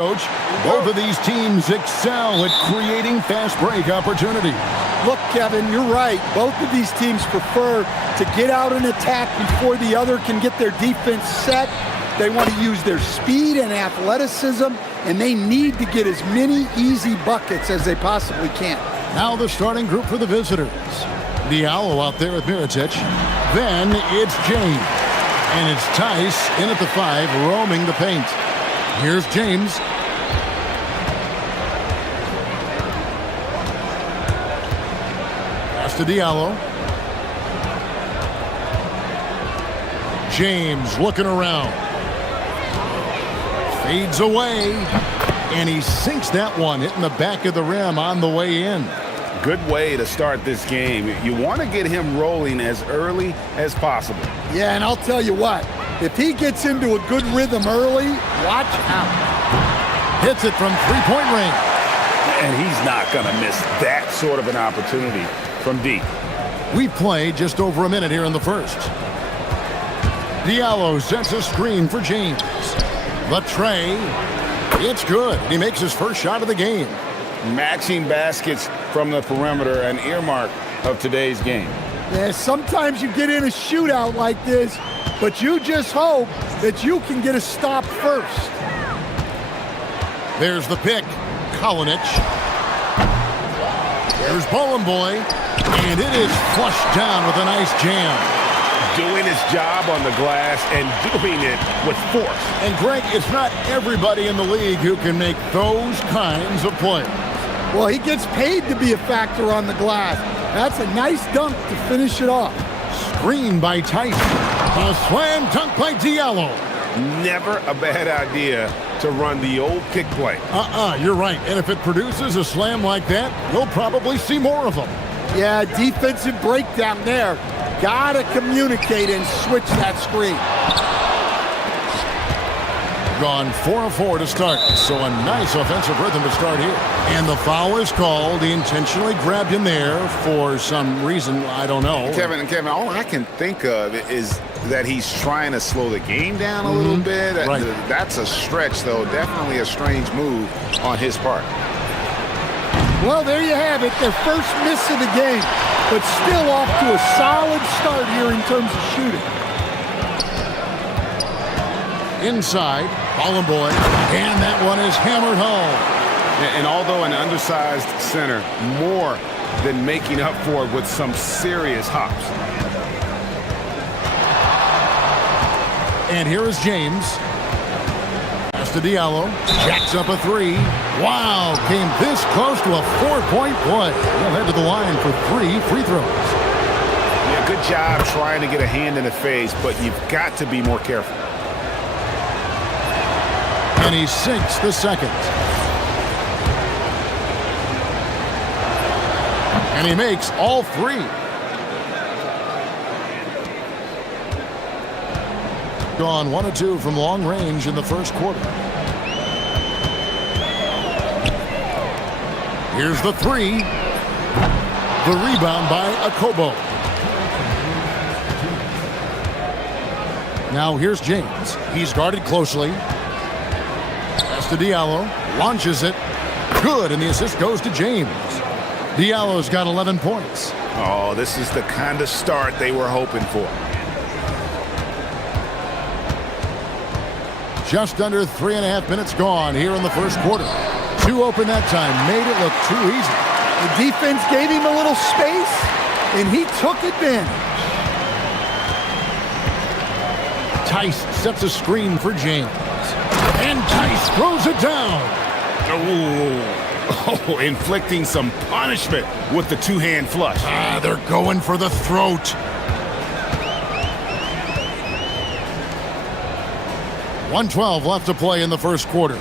Coach, both of these teams excel at creating fast break opportunities. Look, Kevin, you're right. Both of these teams prefer to get out and attack before the other can get their defense set. They want to use their speed and athleticism, and they need to get as many easy buckets as they possibly can. Now the starting group for the visitors. Diallo out there with Mirotic. Then it's James. And it's Tice in at the 5, roaming the paint. Here's James. Pass to Diallo. James looking around. Fades away. And he sinks that one, hitting the back of the rim on the way in. Good way to start this game. You want to get him rolling as early as possible. Yeah, and I'll tell you what. If he gets into a good rhythm early, watch out. Hits it from three-point range. And he's not going to miss that sort of an opportunity from deep. We've played just over a minute here in the first. Diallo sets a screen for James. The tray. It's good. He makes his first shot of the game. Matching baskets from the perimeter, an earmark of today's game. Yeah, sometimes you get in a shootout like this, but you just hope that you can get a stop first. There's the pick. Kalinic. Here's Bowling Boy. And it is flushed down with a nice jam. Doing his job on the glass and doing it with force. And Greg, it's not everybody in the league who can make those kinds of plays. Well, he gets paid to be a factor on the glass. That's a nice dunk to finish it off. Screen by Tyson. A slam dunk by Diallo. Never a bad idea to run the old pick play. You're right. And if it produces a slam like that, we'll probably see more of them. Yeah, defensive breakdown there. Gotta communicate and switch that screen. Gone 4 of 4 to start, so a nice offensive rhythm to start here. And the foul is called. He intentionally grabbed him there for some reason, I don't know. Kevin, all I can think of is that he's trying to slow the game down a little bit. Right. That's a stretch, though. Definitely a strange move on his part. Well, there you have it. Their first miss of the game, but still off to a solid start here in terms of shooting. Inside, Bowling Boy, and that one is hammered home. And although an undersized center, more than making up for it with some serious hops. And here is James. Pass to Diallo. Jacks up a 3. Wow, came this close to a 4-point play. He'll head to the line for 3 free throws. Yeah, good job trying to get a hand in the face, but you've got to be more careful. And he sinks the second. And he makes all 3. Gone 1 of 2 from long range in the first quarter. Here's the 3. The rebound by Akobo. Now here's James. He's guarded closely. Pass to Diallo. Launches it. Good, and the assist goes to James. Diallo's got 11 points. Oh, this is the kind of start they were hoping for. Just under 3.5 minutes gone here in the first quarter. 2 open that time. Made it look too easy. The defense gave him a little space, and he took advantage. Tice sets a screen for James. And Tice throws it down. Oh, inflicting some punishment with the two-hand flush. They're going for the throat. 1:12 left to play in the first quarter.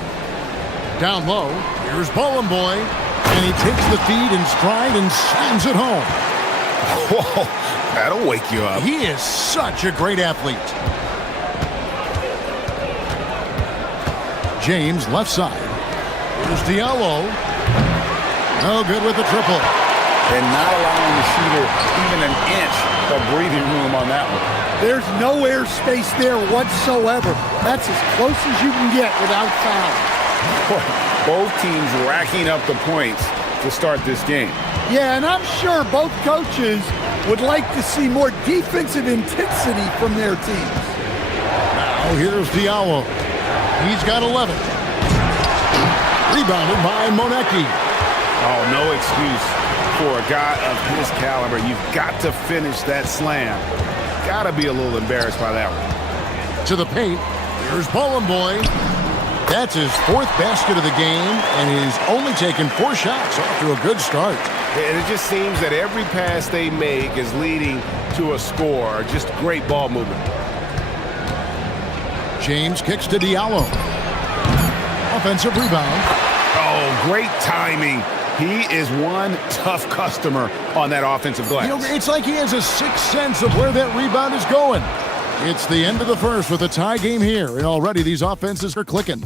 Down low, here's Bowling Boy, and he takes the feed in stride and slams it home. Whoa, that'll wake you up. He is such a great athlete. James, left side. Here's Diallo. No good with the triple. And not allowing the shooter even an inch of breathing room on that one. There's no airspace there whatsoever. That's as close as you can get without foul. Both teams racking up the points to start this game. Yeah, and I'm sure both coaches would like to see more defensive intensity from their teams. Now here's Diallo. He's got 11. Rebounded by Monecki. Oh, no excuse for a guy of his caliber. You've got to finish that slam. Got to be a little embarrassed by that one. To the paint. Here's Bowling Boy. That's his 4th basket of the game, and he's only taken 4 shots off to a good start. And it just seems that every pass they make is leading to a score. Just great ball movement. James kicks to Diallo. Offensive rebound. Oh, great timing. He is one tough customer on that offensive glass. You know, it's like he has a sixth sense of where that rebound is going. It's the end of the first with a tie game here, and already these offenses are clicking.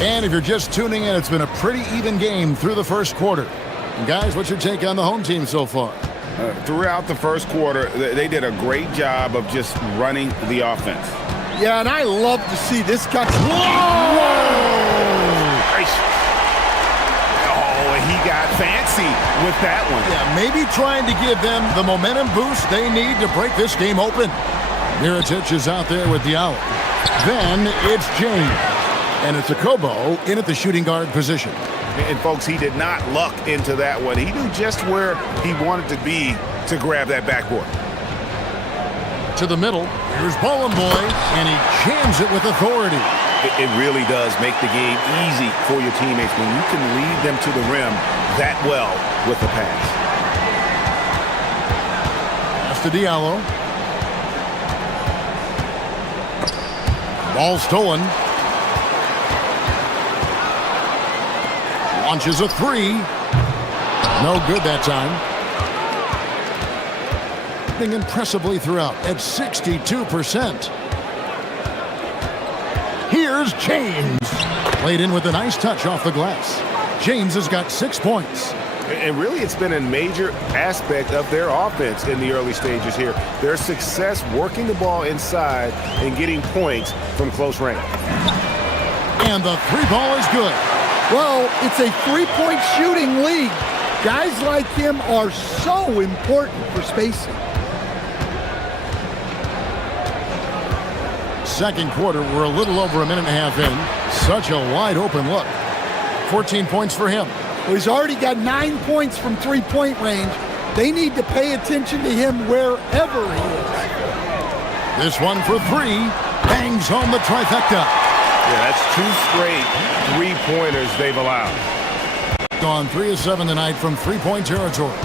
And if you're just tuning in, it's been a pretty even game through the first quarter. And guys, what's your take on the home team so far? Throughout the first quarter, they did a great job of just running the offense. Yeah, and I love to see this guy. Whoa! Oh, he got fancy with that one. Yeah, maybe trying to give them the momentum boost they need to break this game open. Mirotic is out there with Diallo. Then it's James. And it's a Kobo in at the shooting guard position. And folks, he did not luck into that one. He knew just where he wanted to be to grab that backboard. To the middle, here's Bowling Boy, and he jams it with authority. It really does make the game easy for your teammates when you can lead them to the rim that well with the pass. Pass to Diallo. Ball stolen. Launches a 3. No good that time. Impressively throughout at 62%. Here's James. Played in with a nice touch off the glass. James has got 6 points. And really, it's been a major aspect of their offense in the early stages here. Their success working the ball inside and getting points from close range. And the 3-ball is good. Well, it's a 3-point shooting league. Guys like him are so important for spacing. Second quarter, we're a little over a minute and a half in. Such a wide open look. 14 points for him. Well, he's already got 9 points from 3-point range. They need to pay attention to him wherever he is. This one for 3. Bangs home the trifecta. Yeah, that's 2 straight 3-pointers they've allowed. Gone 3 of 7 tonight from 3-point territory.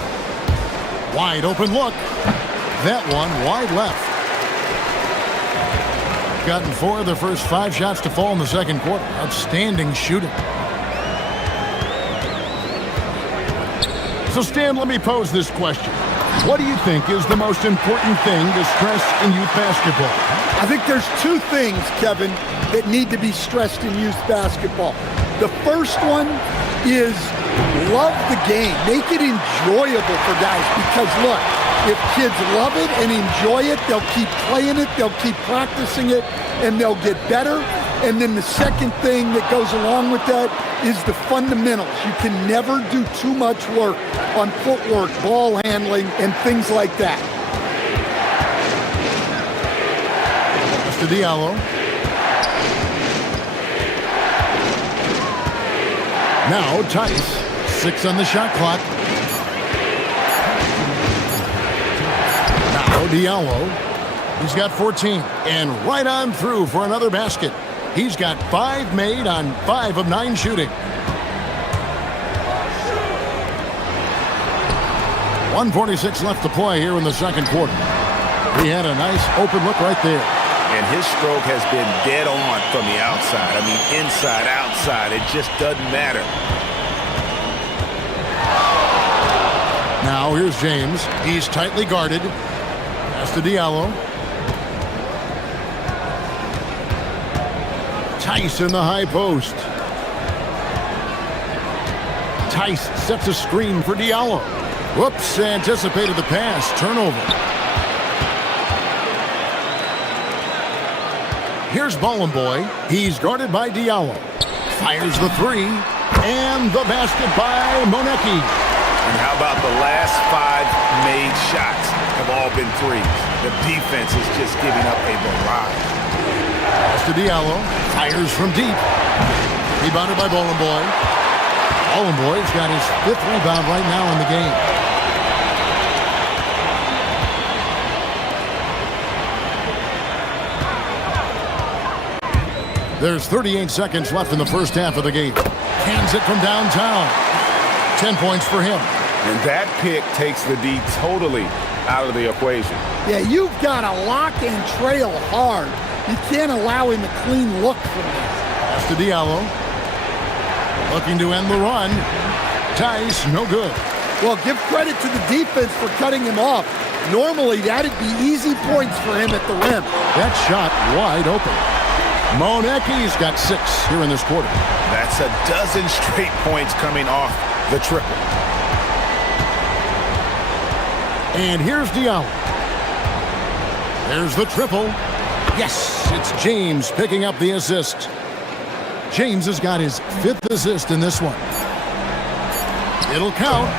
Wide open look. That one wide left. Gotten 4 of their first 5 shots to fall in the second quarter. Outstanding shooting. So Stan, let me pose this question. What do you think is the most important thing to stress in youth basketball? I think there's 2 things, Kevin, that need to be stressed in youth basketball. The first one is love the game. Make it enjoyable for guys, because look, if kids love it and enjoy it, they'll keep playing it, they'll keep practicing it, and they'll get better. And then the second thing that goes along with that is the fundamentals. You can never do too much work on footwork, ball handling, and things like that. To Diallo. Now Tice. 6 on the shot clock. Now Diallo. He's got 14. And right on through for another basket. He's got 5 made on 5 of 9 shooting. 1:46 left to play here in the second quarter. He had a nice open look right there. And his stroke has been dead on from the outside. I mean, inside, outside, it just doesn't matter. Now here's James. He's tightly guarded. Pass to Diallo. Tice in the high post. Tice sets a screen for Diallo. Whoops, anticipated the pass. Turnover. Here's Boy. He's guarded by Diallo. Fires the three. And the basket by Monecki. And how about the last 5 made shots have all been threes. The defense is just giving up a barrage. Pass to Diallo. Fires from deep. Rebounded by Boy. Boy's got his 5th rebound right now in the game. There's 38 seconds left in the first half of the game. Hands it from downtown. 10 points for him. And that pick takes the D totally out of the equation. Yeah, you've got to lock and trail hard. You can't allow him a clean look from this. Pass to Diallo. Looking to end the run. Tice, no good. Well, give credit to the defense for cutting him off. Normally, that'd be easy points for him at the rim. That shot wide open. Monecki's got 6 here in this quarter. That's a dozen straight points coming off the triple. And here's Diallo. There's the triple. Yes, it's James picking up the assist. James has got his 5th assist in this one. It'll count,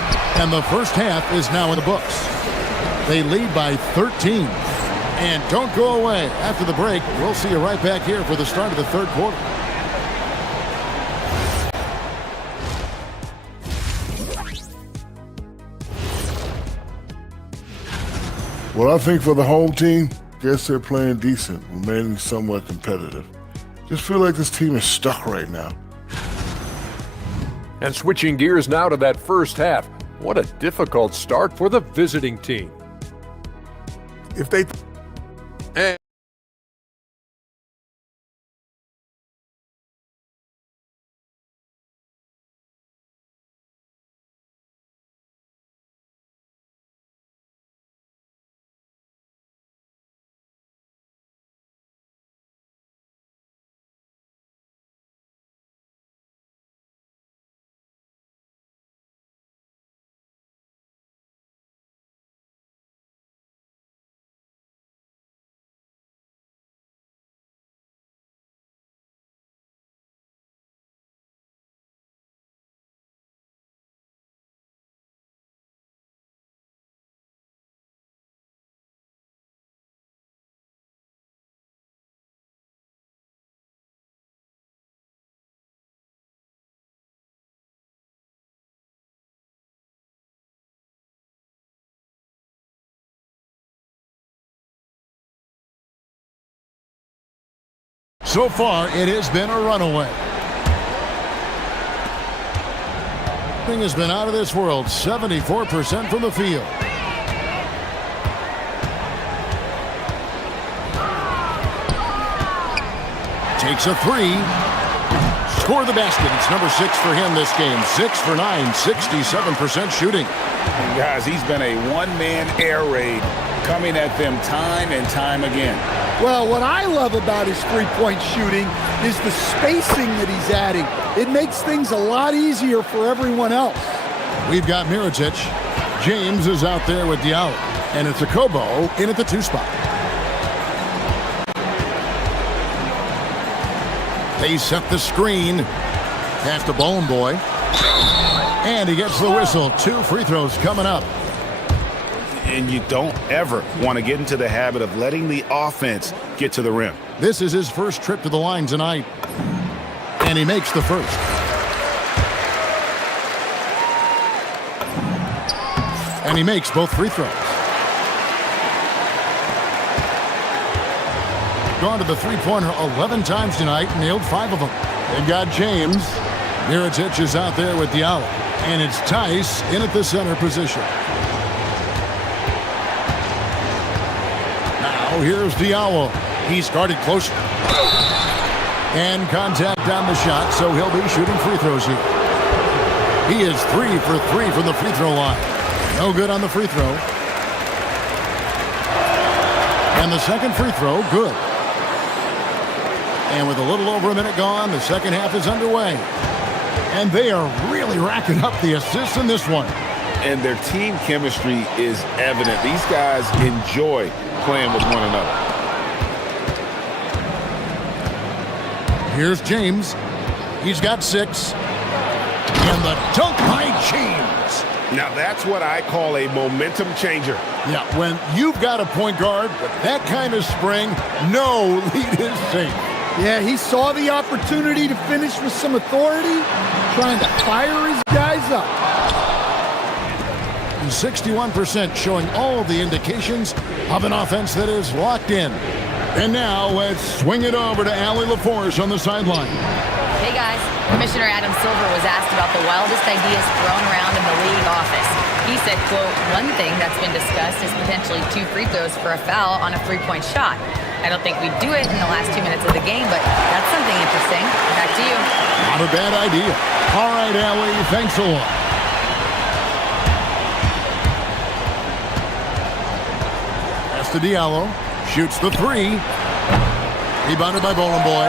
and the first half is now in the books. They lead by 13. And don't go away. After the break, we'll see you right back here for the start of the third quarter. Well, I think for the home team, guess they're playing decent, remaining somewhat competitive. Just feel like this team is stuck right now. And switching gears now to that first half. What a difficult start for the visiting team. If they And So far, it has been a runaway. Thing has been out of this world, 74% from the field. Takes a three. Score the basket. It's number 6 for him this game. 6 for 9, 67% shooting. And guys, he's been a one-man air raid coming at them time and time again. Well, what I love about his three-point shooting is the spacing that he's adding. It makes things a lot easier for everyone else. We've got Mirotic. James is out there with Diallo. And it's a Kobo in at the 2 spot. They set the screen. Pass to Boy. And he gets the whistle. 2 free throws coming up. And you don't ever want to get into the habit of letting the offense get to the rim. This is his first trip to the line tonight. And he makes the first. And he makes both free throws. Gone to the three-pointer 11 times tonight, nailed 5 of them. They've got James. Mirotic is out there with Diallo. And it's Tice in at the center position. Now here's Diallo. He's guarded close. And contact on the shot, so he'll be shooting free throws here. He is 3 for 3 from the free throw line. No good on the free throw. And the second free throw, good. And with a little over a minute gone, the second half is underway. And they are really racking up the assists in this one. And their team chemistry is evident. These guys enjoy playing with one another. Here's James. He's got 6. And the dunk by James. Now that's what I call a momentum changer. Yeah, when you've got a point guard with that kind of spring, no lead is safe. Yeah, he saw the opportunity to finish with some authority, trying to fire his guys up. 61% showing all the indications of an offense that is locked in. And now let's swing it over to Allie LaForce on the sideline. Hey guys, Commissioner Adam Silver was asked about the wildest ideas thrown around in the league office. He said, quote, one thing that's been discussed is potentially 2 free throws for a foul on a 3-point shot. I don't think we'd do it in the last 2 minutes of the game, but that's something interesting. Back to you. Not a bad idea. All right, Allie, thanks a lot. Diallo shoots the 3. Rebounded by Bowling Boy.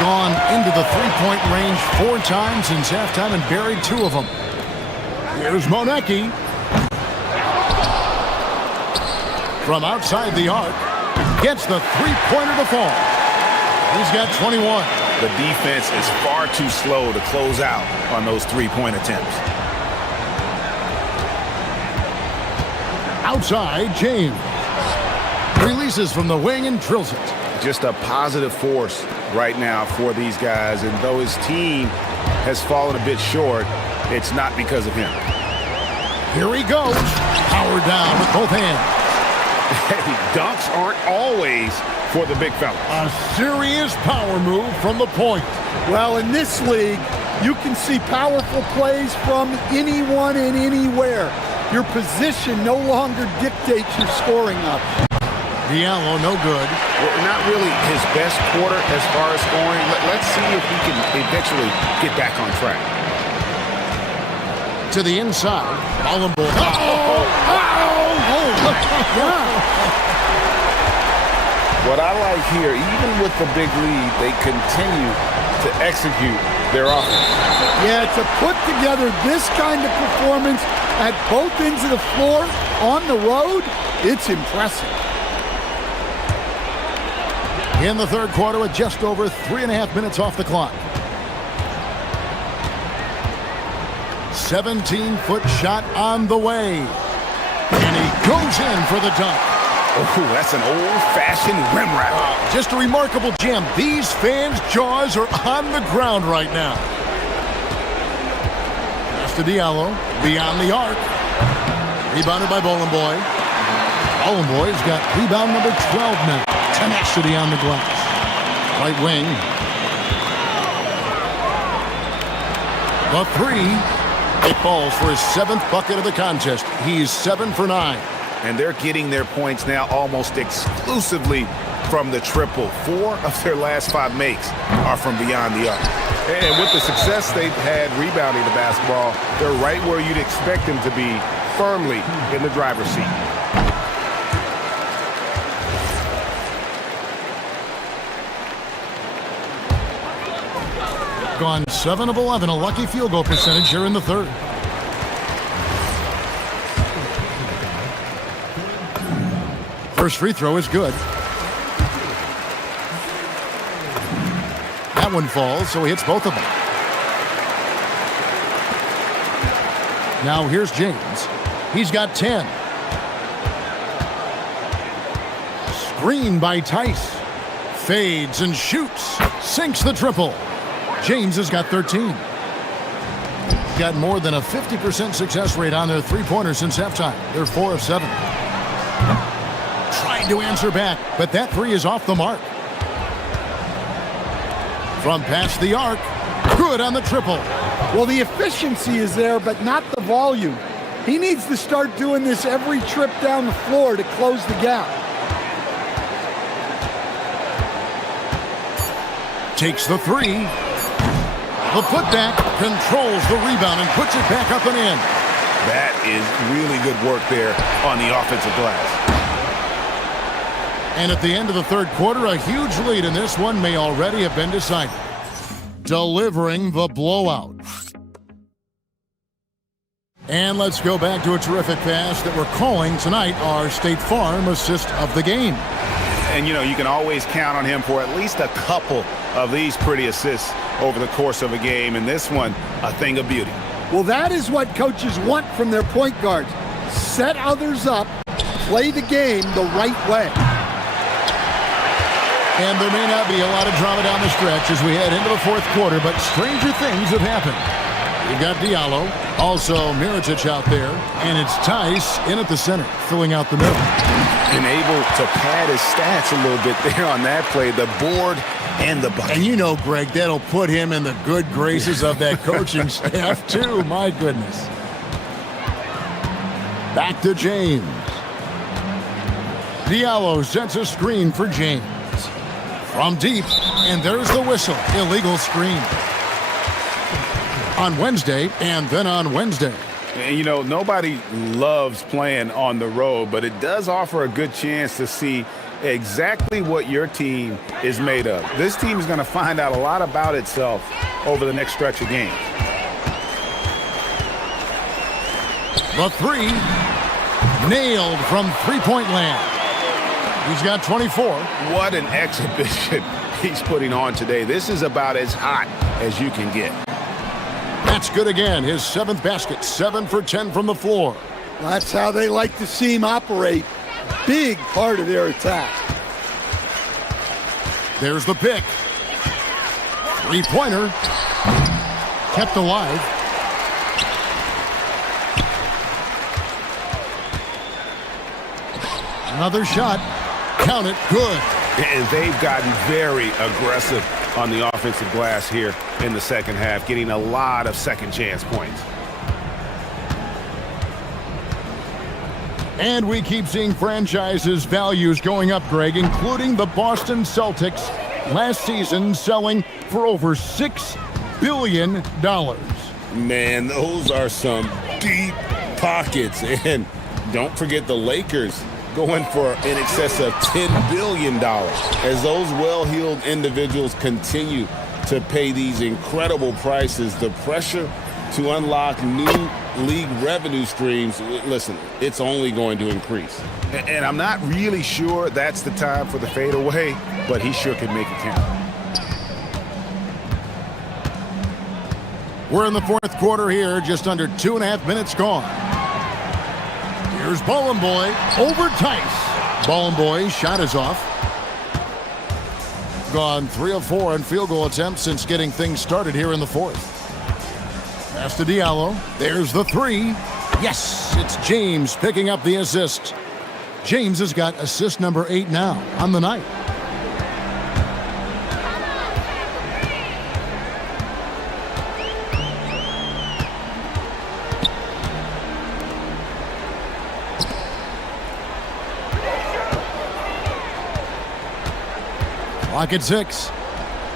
Gone into the 3-point range 4 times since halftime and buried 2 of them. Here's Monecki. From outside the arc. Gets the 3-pointer to fall. He's got 21. The defense is far too slow to close out on those 3-point attempts. Outside, James. Releases from the wing and drills it. Just a positive force right now for these guys. And though his team has fallen a bit short, it's not because of him. Here he goes. Power down with both hands. Hey, dunks aren't always for the big fella. A serious power move from the point. Well, in this league, you can see powerful plays from anyone and anywhere. Your position no longer dictates your scoring options. Diallo, no good. Well, not really his best quarter as far as scoring. Let's see if he can eventually get back on track. To the inside. Bowling Boy. What I like here, even with the big lead, they continue to execute their offense. Yeah, to put together this kind of performance at both ends of the floor on the road, it's impressive. In the third quarter with just over 3.5 minutes off the clock. 17-foot shot on the way. And he goes in for the dunk. Oh, that's an old-fashioned rim wrap. Just a remarkable gem. These fans' jaws are on the ground right now. Pass to Diallo. Beyond the arc. Rebounded by Bowling Boy. Bowling Boy's got rebound number 12 now. Tenacity on the glass. Right wing. The 3. It falls for his 7th bucket of the contest. He's 7 for 9. And they're getting their points now almost exclusively from the triple. 4 of their last 5 makes are from beyond the arc. And with the success they've had rebounding the basketball, they're right where you'd expect them to be, firmly in the driver's seat. Gone 7 of 11, a lucky field goal percentage here in the third. First free throw is good. That one falls, so he hits both of them. Now here's James. He's got 10. Screen by Tice. Fades and shoots. Sinks the triple. James has got 13. Got more than a 50% success rate on their three-pointers since halftime. They're 4 of 7. Trying to answer back, but that 3 is off the mark. From past the arc, good on the triple. Well, the efficiency is there, but not the volume. He needs to start doing this every trip down the floor to close the gap. Takes the 3. The putback controls the rebound and puts it back up and in. That is really good work there on the offensive glass. And at the end of the third quarter, a huge lead in this one may already have been decided. Delivering the blowout. And let's go back to a terrific pass that we're calling tonight our State Farm assist of the game. And, you know, you can always count on him for at least a couple of these pretty assists over the course of a game. And this one, a thing of beauty. Well, that is what coaches want from their point guards. Set others up, play the game the right way. And there may not be a lot of drama down the stretch as we head into the fourth quarter, but stranger things have happened. You've got Diallo, also Mirotic out there, and it's Tice in at the center, filling out the middle. And able to pad his stats a little bit there on that play, the board and the bucket. And you know, Greg, that'll put him in the good graces of that coaching staff, too. My goodness. Back to James. Diallo sets a screen for James. From deep, and there's the whistle. Illegal screen. On Wednesday, and then on Wednesday. And, you know, nobody loves playing on the road, but it does offer a good chance to see exactly what your team is made of. This team is going to find out a lot about itself over the next stretch of games. The three, nailed from three-point land. He's got 24. What an exhibition he's putting on today. This is about as hot as you can get. That's good again. His seventh basket, 7 for 10 from the floor. That's how they like to see him operate. Big part of their attack. There's the pick. Three-pointer. Kept alive. Another shot. Count it. Good. And they've gotten very aggressive on the offensive glass here in the second half, getting a lot of second chance points. And we keep seeing franchises' values going up, Greg, including the Boston Celtics last season selling for over $6 billion. Man, those are some deep pockets. And don't forget the Lakers going for in excess of $10 billion as those well-heeled individuals continue to pay these incredible prices. The pressure to unlock new league revenue streams, listen, it's only going to increase. And I'm not really sure that's the time for the fadeaway, but he sure can make it count. We're in the fourth quarter here, just under 2.5 minutes gone. Here's Ballin' Boy over Tice. Ballin' Boy's shot is off. Gone 3 of 4 on field goal attempts since getting things started here in the fourth. Pass to Diallo. There's the three. Yes, it's James picking up the assist. James has got assist number 8 now on the night. Clock at 6.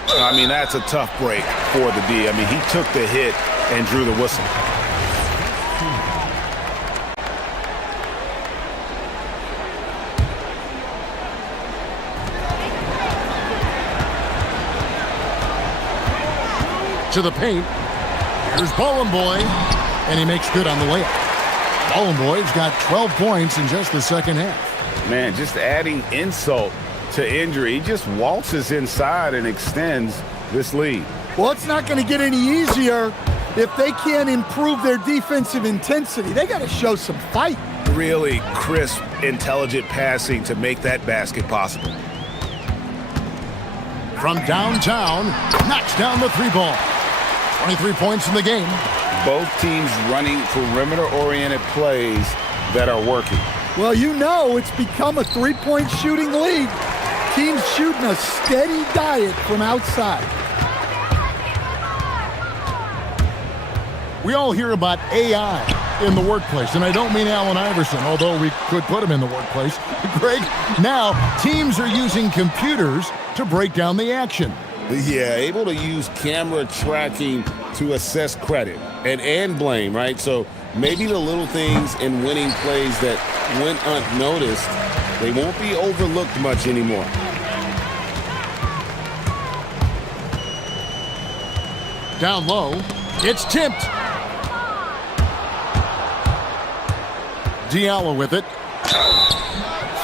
I mean, that's a tough break for the D. I mean, he took the hit and drew the whistle. To the paint. Here's Ballin' Boy, and he makes good on the layup. Ballin' Boy's got 12 points in just the second half. Man, just adding insult to injury. He just waltzes inside and extends this lead. Well, it's not going to get any easier if they can't improve their defensive intensity. They got to show some fight. Really crisp, intelligent passing to make that basket possible. From downtown, knocks down the three ball. 23 points in the game. Both teams running perimeter-oriented plays that are working. Well, you know it's become a three-point shooting league. Teams shooting a steady diet from outside. We all hear about AI in the workplace, and I don't mean Allen Iverson, although we could put him in the workplace. Greg, now teams are using computers to break down the action. Yeah, able to use camera tracking to assess credit and blame, right? So maybe the little things in winning plays that went unnoticed, they won't be overlooked much anymore. Down low, it's tipped. Diallo with it.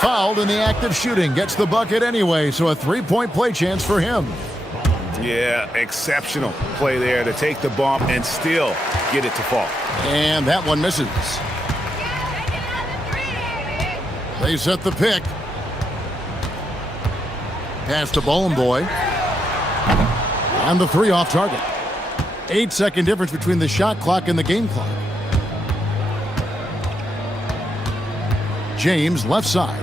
fouled in the act of shooting. Gets the bucket anyway, so a three-point play chance for him. Yeah, exceptional play there to take the bump and still get it to fall. And that one misses. They set the pick. Pass to Bowling Boy. On the three off target. 8-second difference between the shot clock and the game clock. James, left side.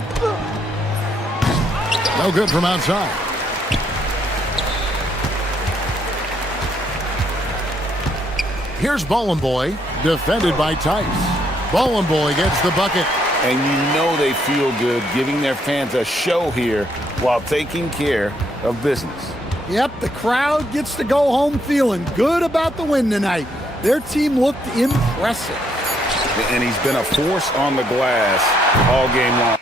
No good from outside. Here's Bowling Boy, defended by Tice. Bowling Boy gets the bucket. And you know they feel good giving their fans a show here while taking care of business. Yep, the crowd gets to go home feeling good about the win tonight. Their team looked impressive. And he's been a force on the glass all game long.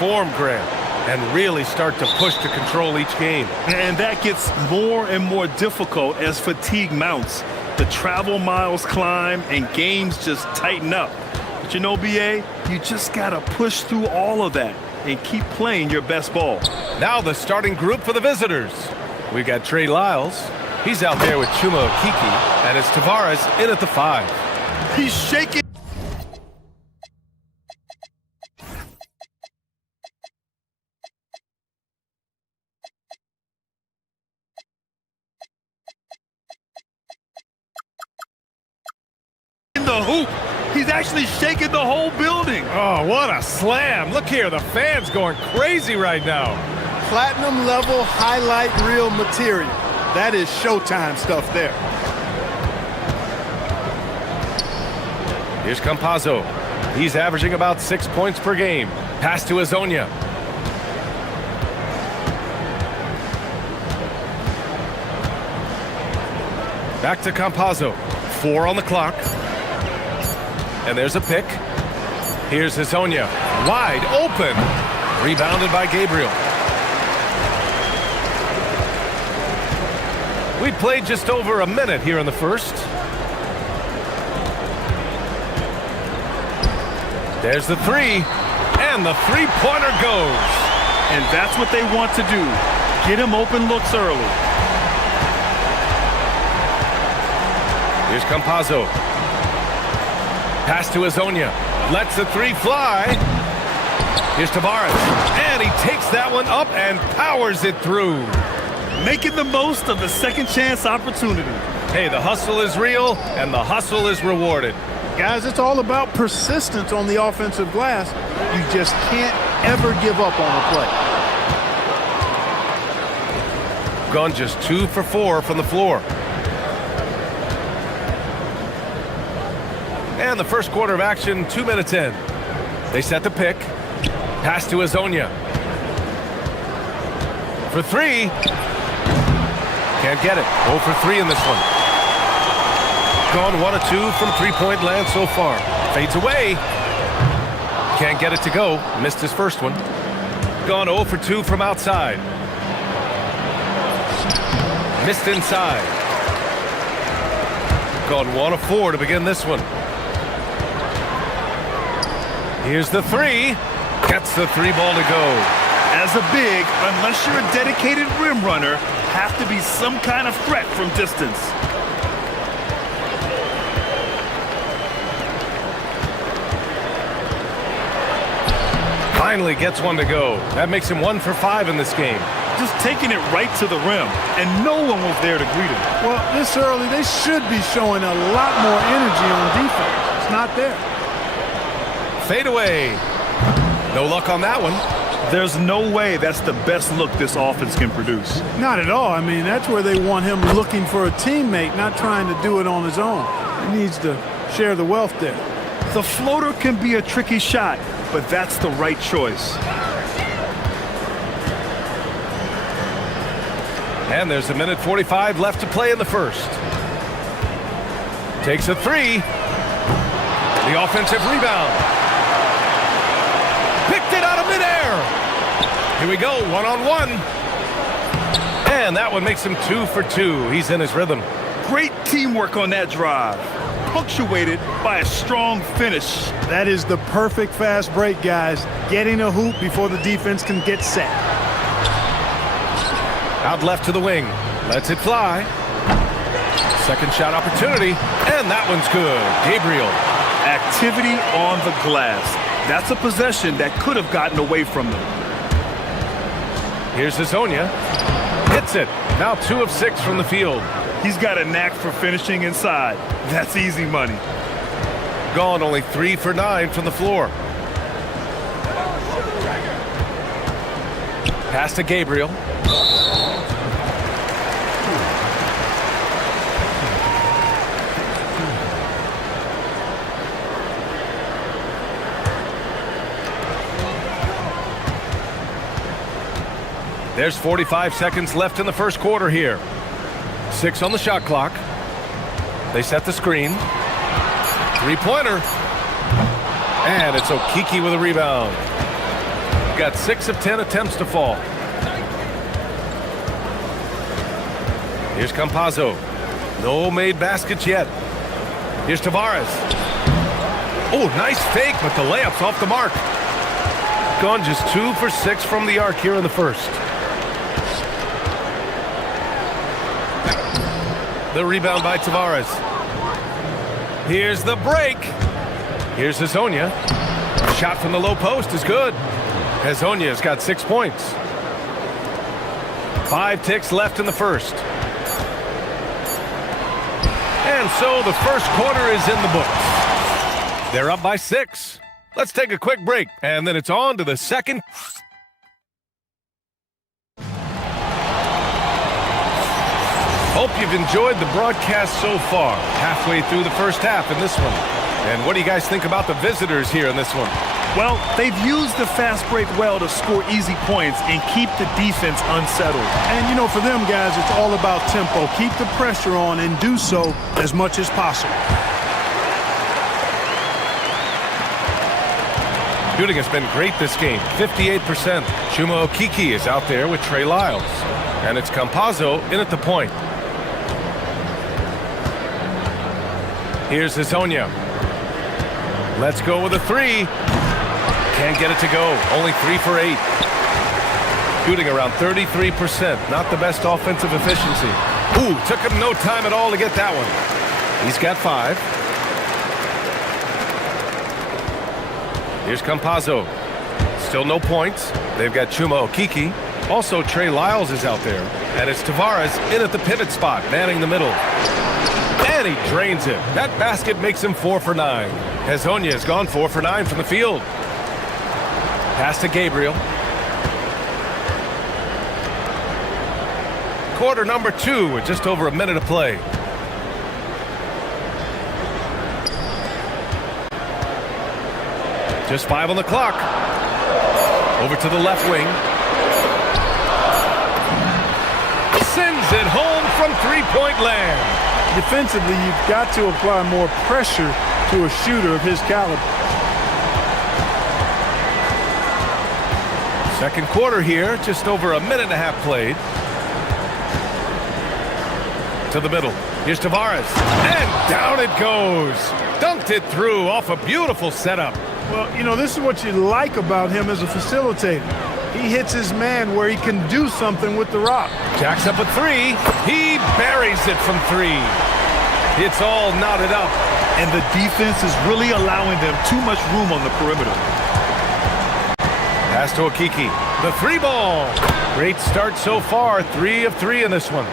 form, Grant, and really start to push to control each game. And that gets more and more difficult as fatigue mounts. The travel miles climb and games just tighten up. But you know, BA, you just got to push through all of that and keep playing your best ball. Now the starting group for the visitors. We got Trey Lyles. He's out there with Chuma Okiki, and it's Tavares in at the 5. He's shaking. The hoop. He's actually shaking the whole building. Oh, what a slam. Look here, the fans going crazy right now. Platinum level highlight reel material. That is Showtime stuff there. Here's Campazzo. He's averaging about 6 points per game. Pass to Azonia. Back to Campazzo. 4 on the clock. And there's a pick. Here's Azonia. Wide open. Rebounded by Gabriel. We played just over a minute here in the first. There's the 3. And the three-pointer goes. And that's what they want to do. Get him open looks early. Here's Campazzo. Pass to Azonia. Lets the 3 fly. Here's Tavares. And he takes that one up and powers it through. Making the most of the second chance opportunity. Hey, the hustle is real and the hustle is rewarded. Guys, it's all about persistence on the offensive glass. You just can't ever give up on a play. Gone just 2 for 4 from the floor. And the first quarter of action, 2 minutes in. They set the pick. Pass to Azonia. For 3. Can't get it. 0 for 3 in this one. Gone 1 of 2 from three-point land so far. Fades away. Can't get it to go. Missed his first one. Gone 0 for 2 from outside. Missed inside. Gone 1 of 4 to begin this one. Here's the 3. Gets the 3 ball to go. As a big, unless you're a dedicated rim runner, have to be some kind of threat from distance. Finally gets one to go. That makes him 1 for 5 in this game. Just taking it right to the rim, and no one was there to greet him. Well, this early, they should be showing a lot more energy on defense. It's not there. Fade away. No luck on that one. There's no way that's the best look this offense can produce. Not at all. I mean, that's where they want him looking for a teammate, not trying to do it on his own. He needs to share the wealth there. The floater can be a tricky shot, but that's the right choice. And there's 1:45 left to play in the first. Takes a 3. The offensive rebound. Picked it out of midair. Here we go, 1-on-1. And that one makes him 2 for 2. He's in his rhythm. Great teamwork on that drive, punctuated by a strong finish. That is the perfect fast break, guys. Getting a hoop before the defense can get set. Out left to the wing. Lets it fly. Second shot opportunity. And that one's good. Gabriel. Activity on the glass. That's a possession that could have gotten away from them. Here's Azonia. Hits it. Now 2 of 6 from the field. He's got a knack for finishing inside. That's easy money. Gone only 3 for 9 from the floor. Pass to Gabriel. There's 45 seconds left in the first quarter here. 6 on the shot clock. They set the screen. Three-pointer. And it's Okiki with a rebound. got 6 of 10 attempts to fall. Here's Campazzo. No made baskets yet. Here's Tavares. Oh, nice fake, but the layup's off the mark. Gone just 2 for 6 from the arc here in the first. The rebound by Tavares. Here's the break. Here's Hezonja. Shot from the low post is good. Hezonja's got 6 points. 5 ticks left in the first. And so the first quarter is in the books. They're up by 6. Let's take a quick break, and then it's on to the second. Hope you've enjoyed the broadcast so far. Halfway through the first half in this one. And what do you guys think about the visitors here in this one? Well, they've used the fast break well to score easy points and keep the defense unsettled. And, you know, for them guys, it's all about tempo. Keep the pressure on and do so as much as possible. Shooting has been great this game, 58%. Chuma Okeke is out there with Trey Lyles. And it's Campazzo in at the point. Here's Hezonja. Let's go with a 3. Can't get it to go. Only 3 for 8. Shooting around 33%. Not the best offensive efficiency. Ooh, took him no time at all to get that one. He's got 5. Here's Campazzo. Still no points. They've got Chuma Okeke. Also, Trey Lyles is out there. And it's Tavares in at the pivot spot, manning the middle. And he drains it. That basket makes him 4 for 9. Hezonja has gone 4 for 9 from the field. Pass to Gabriel. Quarter number 2 with just over a minute to play. Just 5 on the clock. Over to the left wing. Sends it home from three-point land. Defensively, you've got to apply more pressure to a shooter of his caliber. Second quarter here, just over a minute and a half played. To the middle. Here's Tavares. And down it goes. Dunked it through off a beautiful setup. Well, you know, this is what you like about him as a facilitator. He hits his man where he can do something with the rock. Jacks up a 3. He buries it from 3. It's all knotted up. And the defense is really allowing them too much room on the perimeter. Pass to Okeke. The 3 ball. Great start so far. 3 of 3 in this one.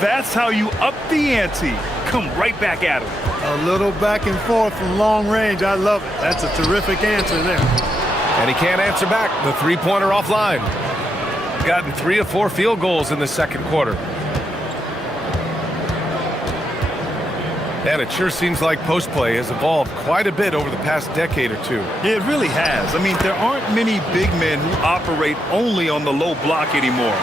That's how you up the ante. Come right back at him. A little back and forth from long range. I love it. That's a terrific answer there. And he can't answer back. The three-pointer offline. Gotten 3 of 4 field goals in the second quarter. And it sure seems like post play has evolved quite a bit over the past decade or 2. Yeah, it really has. I mean, there aren't many big men who operate only on the low block anymore.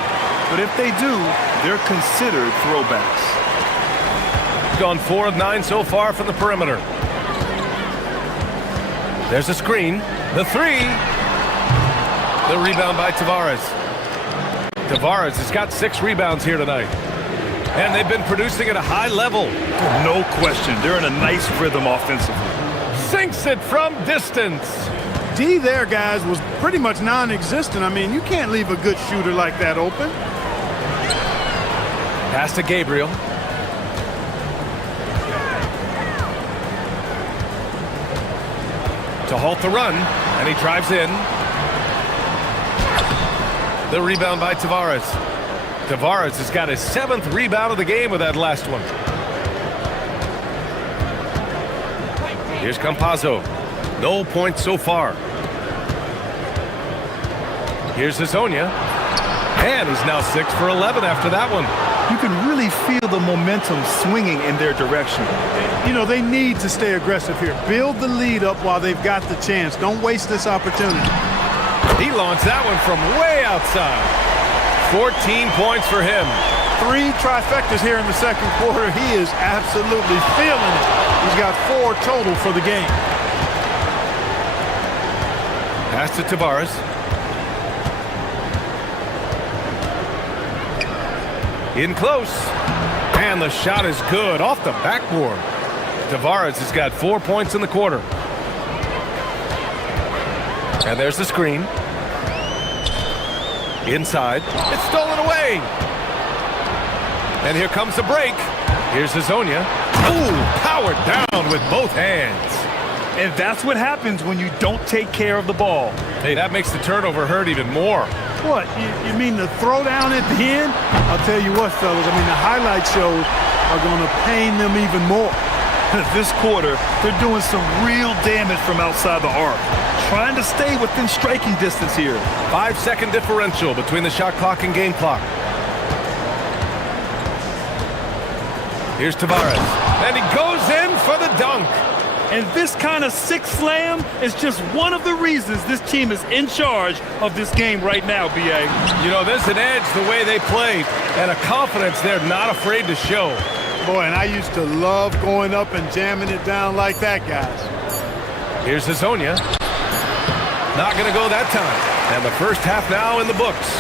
But if they do, they're considered throwbacks. Gone 4 of 9 so far from the perimeter. There's a screen. The 3. The rebound by Tavares. Tavares has got 6 rebounds here tonight. And they've been producing at a high level. No question. They're in a nice rhythm offensively. Sinks it from distance. D there, guys, was pretty much non-existent. I mean, you can't leave a good shooter like that open. Pass to Gabriel. To halt the run, and he drives in. The rebound by Tavares. Tavares has got his 7th rebound of the game with that last one. Here's Campazzo. No points so far. Here's Hezonja. And he's now 6 for 11 after that one. You can really feel the momentum swinging in their direction. You know, they need to stay aggressive here. Build the lead up while they've got the chance. Don't waste this opportunity. He launched that one from way outside. 14 points for him. 3 trifectas here in the second quarter. He is absolutely feeling it. He's got 4 total for the game. Pass to Tavares. In close. And the shot is good off the backboard. Tavares has got 4 points in the quarter. And there's the screen. Inside. It's stolen away. And here comes the break. Here's Hazonia. Ooh, powered down with both hands. And that's what happens when you don't take care of the ball. Hey, that makes the turnover hurt even more. What? You mean the throwdown at the end? I'll tell you what, fellas. I mean, the highlight shows are going to pain them even more. This quarter, they're doing some real damage from outside the arc. Trying to stay within striking distance here. 5-second differential between the shot clock and game clock. Here's Tavares. And he goes in for the dunk. And this kind of six slam is just one of the reasons this team is in charge of this game right now, B.A. You know, there's an edge the way they play and a confidence they're not afraid to show. Boy, and I used to love going up and jamming it down like that, guys. Here's Hazonia. Not going to go that time. And the first half now in the books.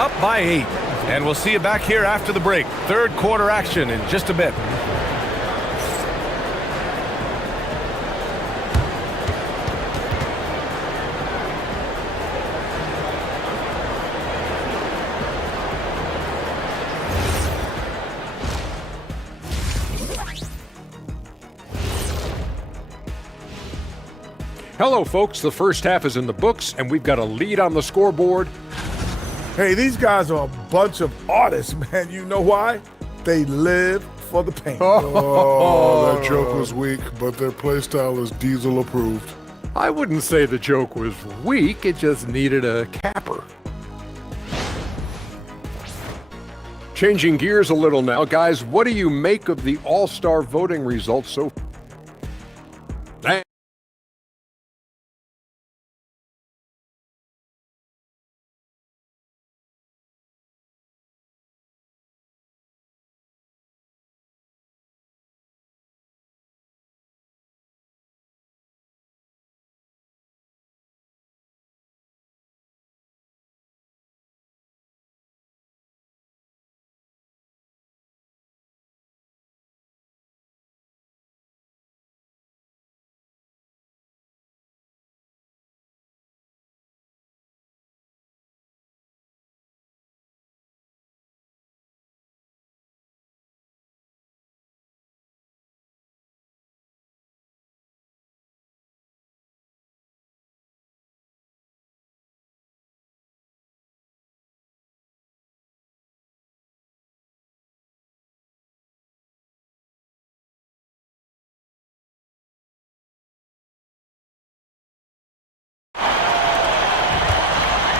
Up by 8. And we'll see you back here after the break. Third quarter action in just a bit. Hello, folks. The first half is in the books, and we've got a lead on the scoreboard. Hey, these guys are a bunch of artists, man. You know why? They live for the paint. Oh, that joke was weak, but their play style is Diesel approved. I wouldn't say the joke was weak. It just needed a capper. Changing gears a little now, guys. What do you make of the All-Star voting results so far?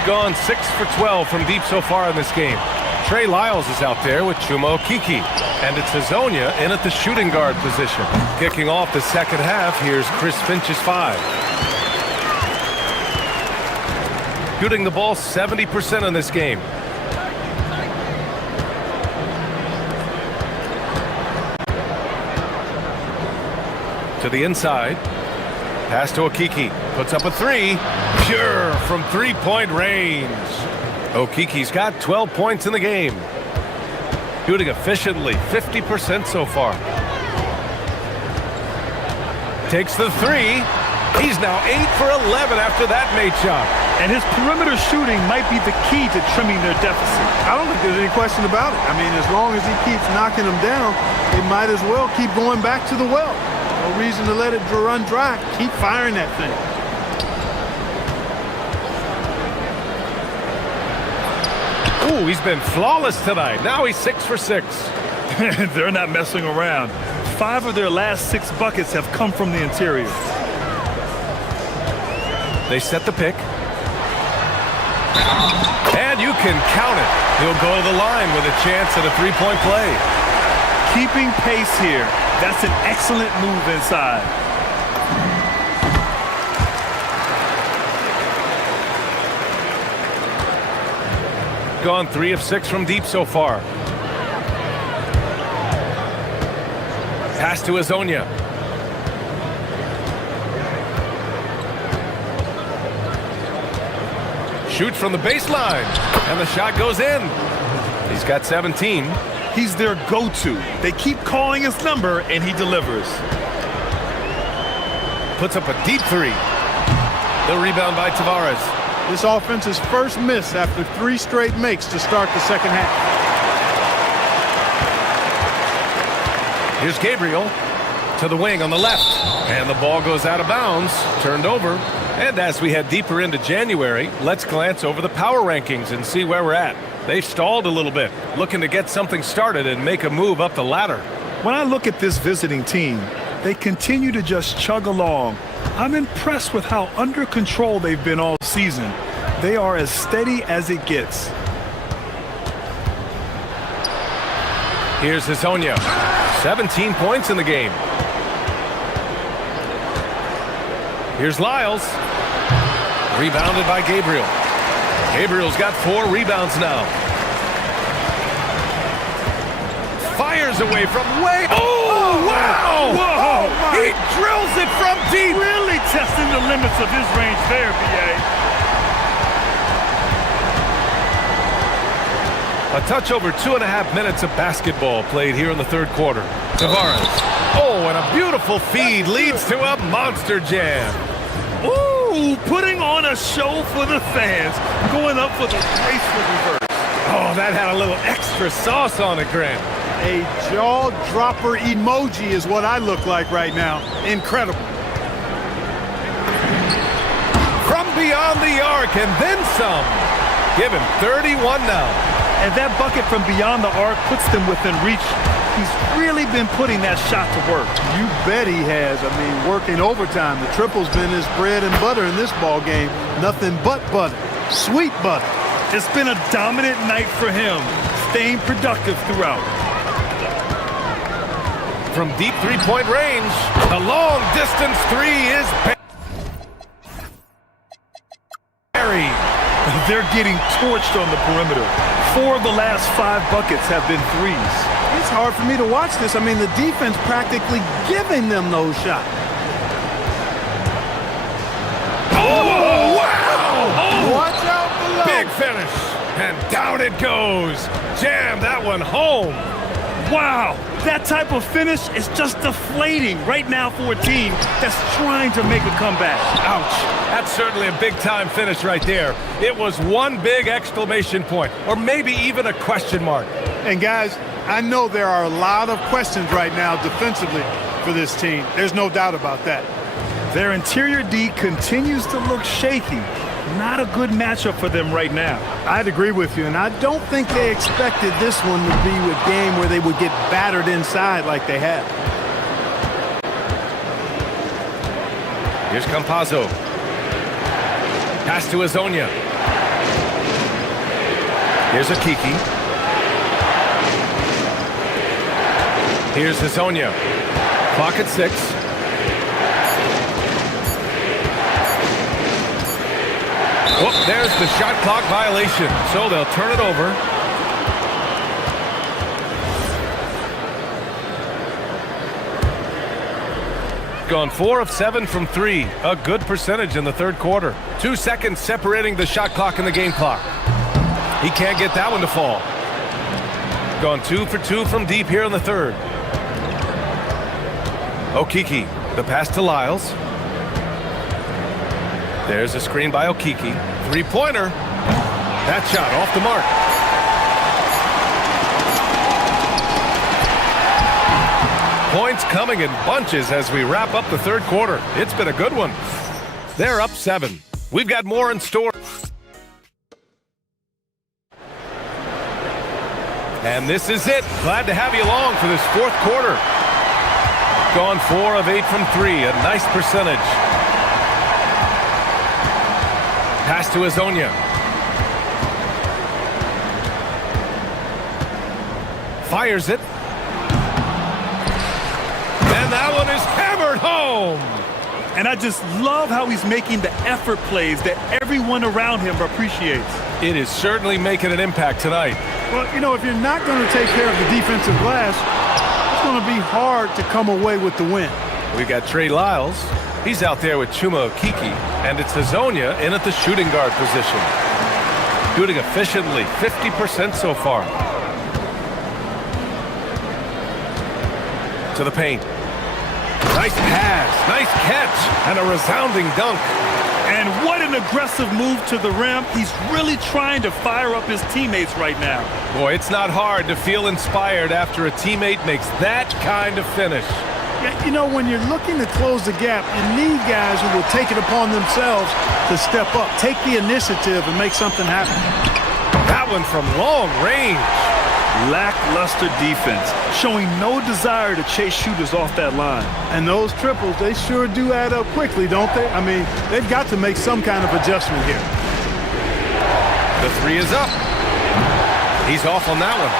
Gone 6 for 12 from deep so far in this game. Trey Lyles is out there with Chuma Okeke. And it's Hazonia in at the shooting guard position. Kicking off the second half, here's Chris Finch's 5. Shooting the ball 70% in this game. To the inside. Pass to Okeke. Puts up a 3. Pure from three-point range. Okeke's got 12 points in the game. Shooting efficiently, 50% so far. Takes the 3. He's now 8 for 11 after that made shot. And his perimeter shooting might be the key to trimming their deficit. I don't think there's any question about it. I mean, as long as he keeps knocking them down, they might as well keep going back to the well. No reason to let it run dry. Keep firing that thing. Ooh, he's been flawless tonight. Now he's 6 for 6. They're not messing around. 5 of their last 6 buckets have come from the interior. They set the pick. And you can count it. He'll go to the line with a chance at a three-point play. Keeping pace here. That's an excellent move inside. Gone 3 of 6 from deep so far. Pass to Hazonia. Shoots from the baseline, and the shot goes in. He's got 17. He's their go-to. They keep calling his number, and he delivers. Puts up a deep three. The rebound by Tavares. This offense's first miss after 3 straight makes to start the second half. Here's Gabriel to the wing on the left. And the ball goes out of bounds, turned over. And as we head deeper into January, let's glance over the power rankings and see where we're at. They've stalled a little bit, looking to get something started and make a move up the ladder. When I look at this visiting team, they continue to just chug along. I'm impressed with how under control they've been all season. They are as steady as it gets. Here's Hezonja. 17 points in the game. Here's Lyles. Rebounded by Gabriel. Gabriel's got 4 rebounds now. Fires away from way. Oh, wow! Whoa! He drills it from deep. Really testing the limits of his range there, BA. A touch over 2.5 minutes of basketball played here in the third quarter. Tavares. Oh, and a beautiful feed leads to a monster jam. Ooh, putting on a show for the fans. Going up for the graceful reverse. Oh, that had a little extra sauce on it, Grant. A jaw-dropper emoji is what I look like right now. Incredible. From beyond the arc and then some. Give him 31 now. And that bucket from beyond the arc puts them within reach. He's really been putting that shot to work. You bet he has. I mean, working overtime. The triple's been his bread and butter in this ball game. Nothing but butter. Sweet butter. It's been a dominant night for him, staying productive throughout. From deep three-point range, the long-distance three is buried. They're getting torched on the perimeter. 4 of the last 5 buckets have been threes. It's hard for me to watch this. I mean, the defense practically giving them those shots. Oh, wow! Oh, watch out below. Big finish. And down it goes. Jam that one home. Wow, that type of finish is just deflating right now for a team that's trying to make a comeback. Ouch. That's certainly a big-time finish right there. It was one big exclamation point, or maybe even a question mark. And guys, I know there are a lot of questions right now defensively for this team. There's no doubt about that. Their interior D continues to look shaky. Not a good matchup for them right now. I'd agree with you, and I don't think they expected this one to be a game where they would get battered inside like they have. Here's Campazzo. Pass to Hezonja. Here's Akiki. Here's Hezonja. Clock at 6. Oh, there's the shot clock violation, so they'll turn it over. Gone 4 of 7 from 3, a good percentage in the third quarter. 2 seconds separating the shot clock and the game clock. He can't get that one to fall. Gone 2 for 2 from deep here in the third. Okiki, the pass to Lyles. There's a screen by Okiki. Three-pointer. That shot off the mark. Points coming in bunches as we wrap up the third quarter. It's been a good one. They're up 7. We've got more in store. And this is it. Glad to have you along for this fourth quarter. Gone 4 of 8 from 3. A nice percentage. Pass to Hezonja. Fires it. And that one is hammered home. And I just love how he's making the effort plays that everyone around him appreciates. It is certainly making an impact tonight. Well, you know, if you're not going to take care of the defensive glass, it's going to be hard to come away with the win. We got Trey Lyles. He's out there with Chuma Okiki, and it's Hezonja in at the shooting guard position. Shooting efficiently, 50% so far. To the paint. Nice pass, nice catch, and a resounding dunk. And what an aggressive move to the rim. He's really trying to fire up his teammates right now. Boy, it's not hard to feel inspired after a teammate makes that kind of finish. Yeah, you know, when you're looking to close the gap, you need guys who will take it upon themselves to step up, take the initiative, and make something happen. That one from long range. Lackluster defense, showing no desire to chase shooters off that line. And those triples, they sure do add up quickly, don't they? I mean, they've got to make some kind of adjustment here. The three is up. He's off on that one.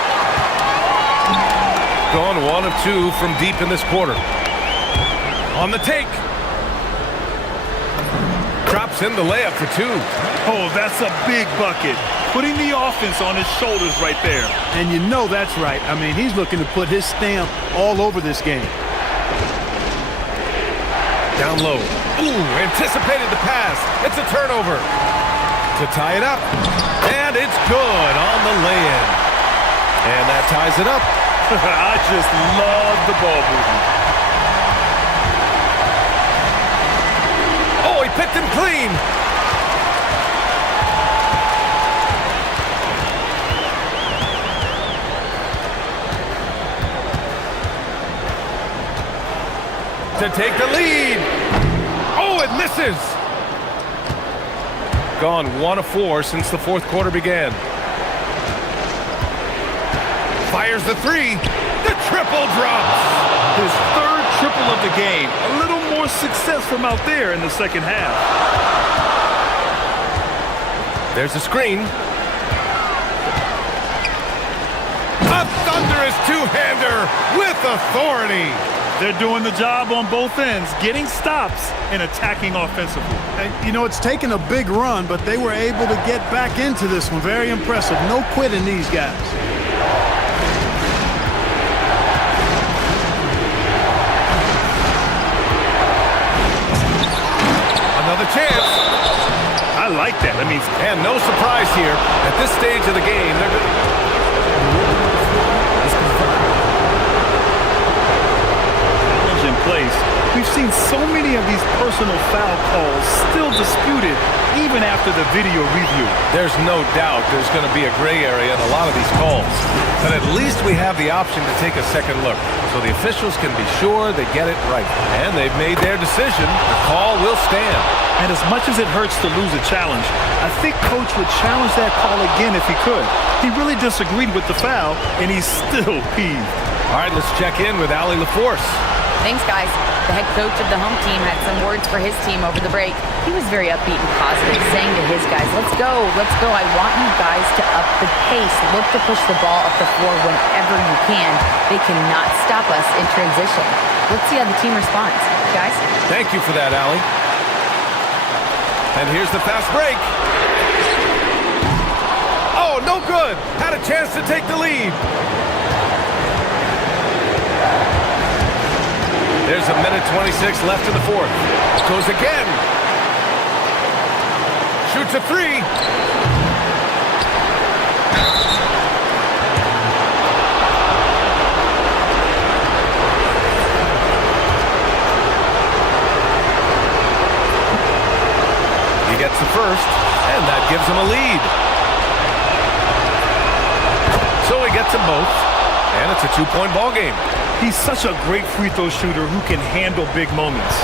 Gone 1 of 2 from deep in this quarter. On the take. Drops in the layup for 2. Oh, that's a big bucket. Putting the offense on his shoulders right there. And you know that's right. I mean, he's looking to put his stamp all over this game. Down low. Ooh, anticipated the pass. It's a turnover. To tie it up. And it's good on the lay-in. And that ties it up. I just love the ball movement. Oh, he picked him clean. To take the lead. Oh, it misses. Gone 1 of 4 since the fourth quarter began. Fires the three. The triple drops. His third triple of the game. A little more success from out there in the second half. There's a screen. A thunderous two-hander with authority. They're doing the job on both ends, getting stops and attacking offensively. And, you know, it's taken a big run, but they were able to get back into this one. Very impressive. No quitting these guys. Another chance. I like that. I mean, and no surprise here. At this stage of the game, they're going in place. We've seen so many of these personal foul calls still disputed even after the video review. There's no doubt there's going to be a gray area in a lot of these calls. But at least we have the option to take a second look, so the officials can be sure they get it right. And they've made their decision. The call will stand. And as much as it hurts to lose a challenge, I think Coach would challenge that call again if he could. He really disagreed with the foul, and he's still peeved. All right, let's check in with Allie LaForce. Thanks, guys. The head coach of the home team had some words for his team over the break. He was very upbeat and positive, saying to his guys, let's go. I want you guys to up the pace. Look to push the ball up the floor whenever you can. They cannot stop us in transition. Let's see how the team responds. Guys? Thank you for that, Allie. And here's the fast break. Oh, no good. Had a chance to take the lead. There's a minute 26 left in the fourth. Goes again. Shoots a three. He gets the first, and that gives him a lead. So he gets them both, and it's a two-point ball game. He's such a great free throw shooter who can handle big moments.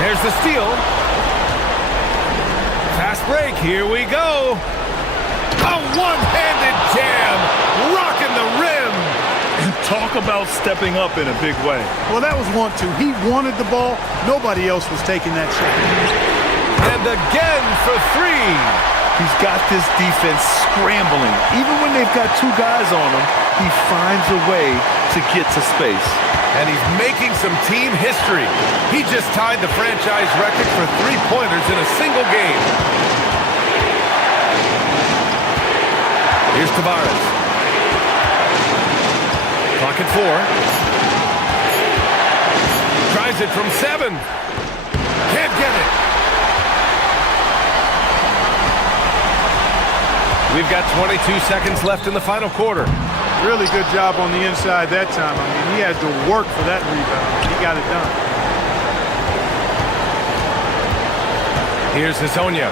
There's the steal. Fast break, here we go. A one-handed jam, rocking the rim. Talk about stepping up in a big way. Well, that was 1-2. He wanted the ball. Nobody else was taking that shot. And again for three. He's got this defense scrambling. Even when they've got two guys on him, he finds a way to get to space. And he's making some team history. He just tied the franchise record for three-pointers in a single game. Here's Tavares. Clock at 4. Tries it from 7. Can't get it. We've got 22 seconds left in the final quarter. Really good job on the inside that time. I mean, he had to work for that rebound. He got it done. Here's Hazonia.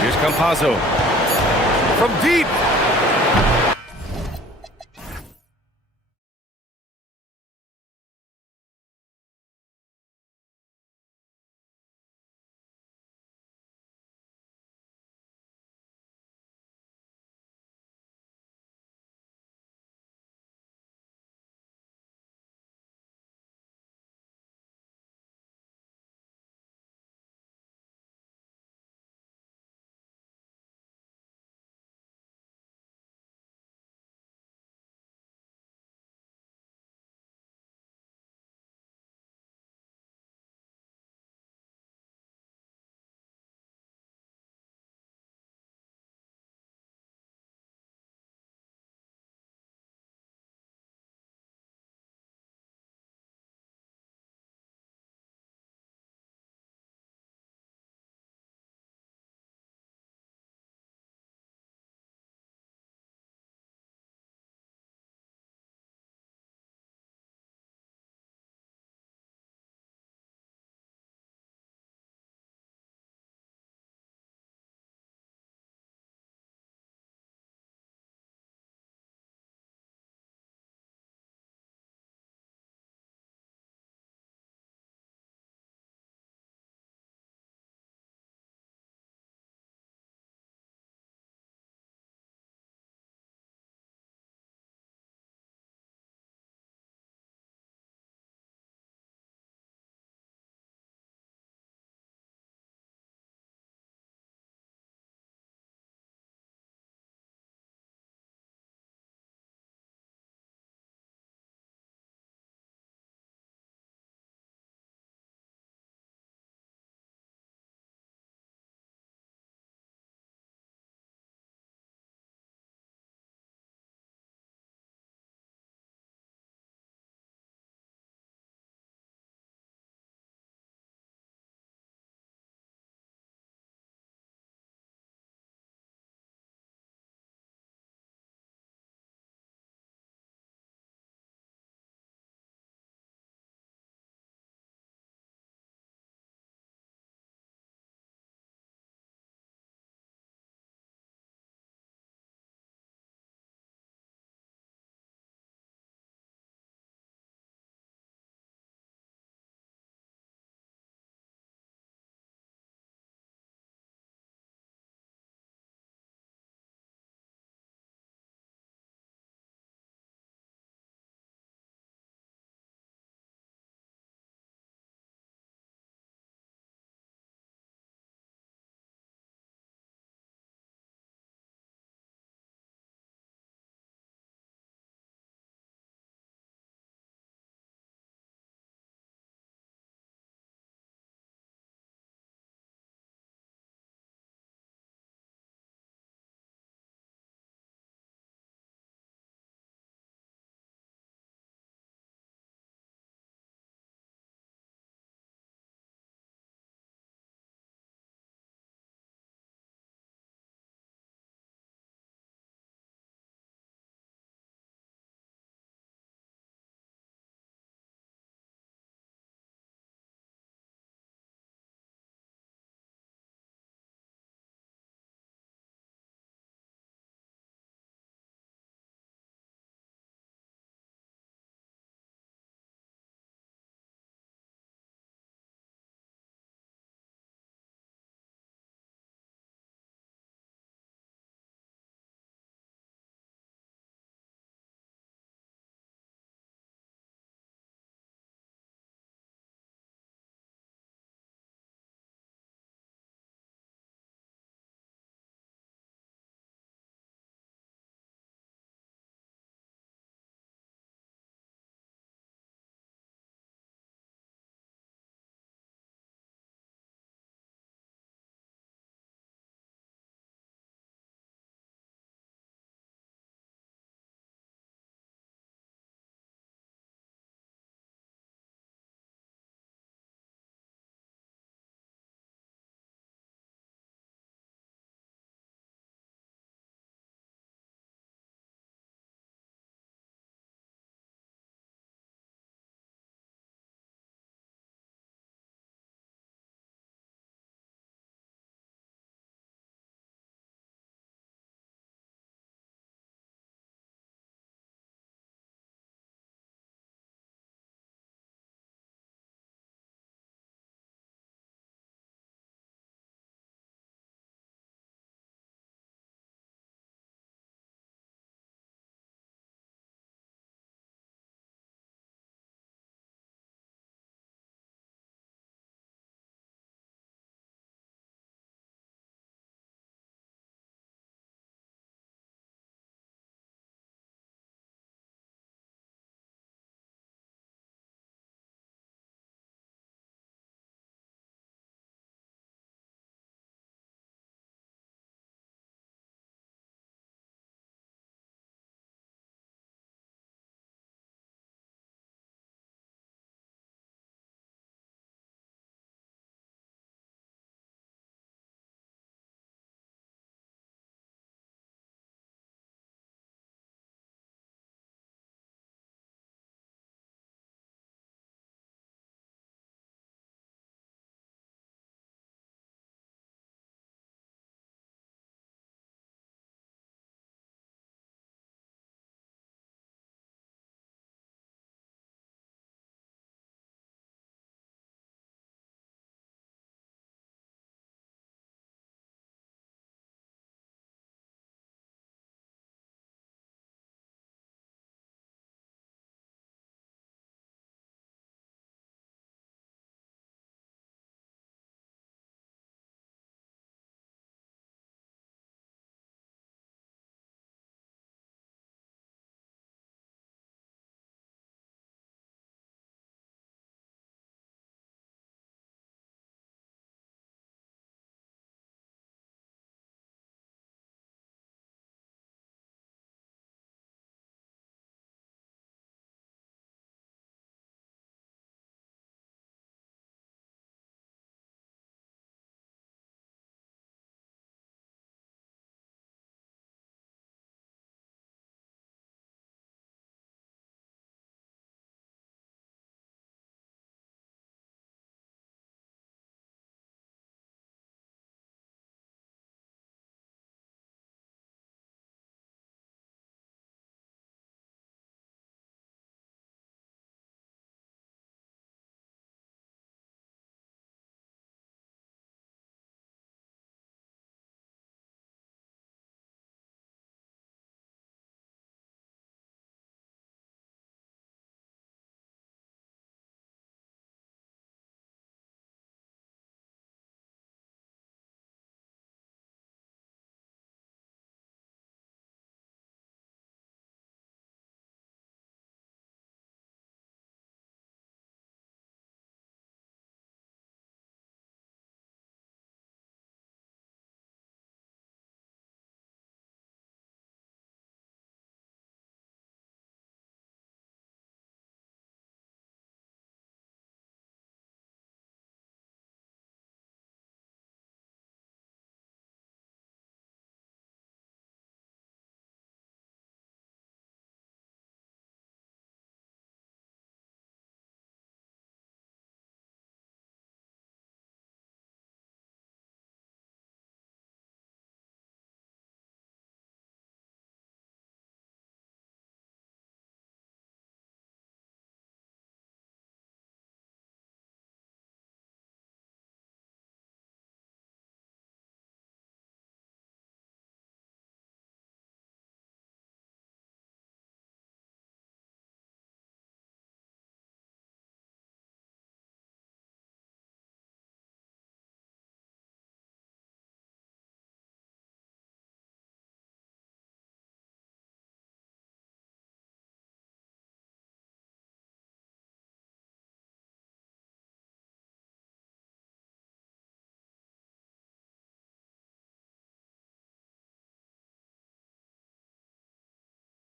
Here's Campazzo. From deep.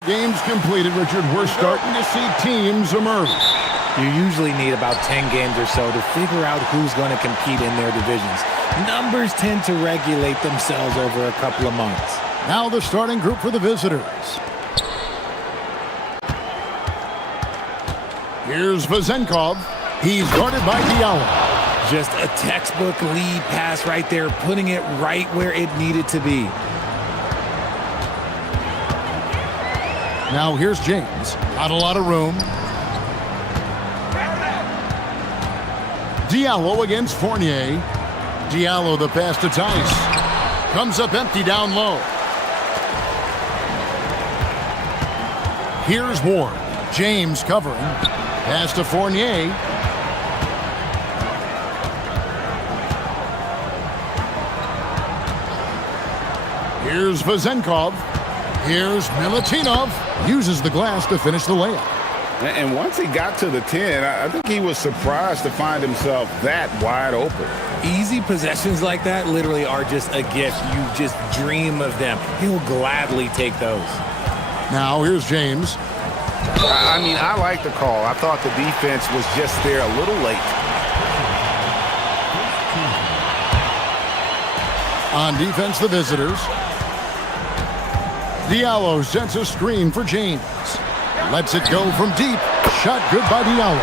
Games completed, Richard. We're starting to see teams emerge. You usually need about 10 games or so to figure out who's going to compete in their divisions. Numbers tend to regulate themselves over a couple of months. Now the starting group for the visitors. Here's Vazenkov. He's guarded by Diallo. Just a textbook lead pass right there, putting it right where it needed to be. Now here's James. Not a lot of room. Diallo against Fournier. Diallo the pass to Tice. Comes up empty down low. Here's Ward. James covering. Pass to Fournier. Here's Vazenkov. Here's Milutinov. Uses the glass to finish the layup. And once he got to the 10, I think he was surprised to find himself that wide open. Easy possessions like that literally are just a gift. You just dream of them. He'll gladly take those. Now here's James. I mean, I like the call. I thought the defense was just there a little late. On defense, the visitors. Diallo sets a screen for James. Lets it go from deep. Shot good by Diallo.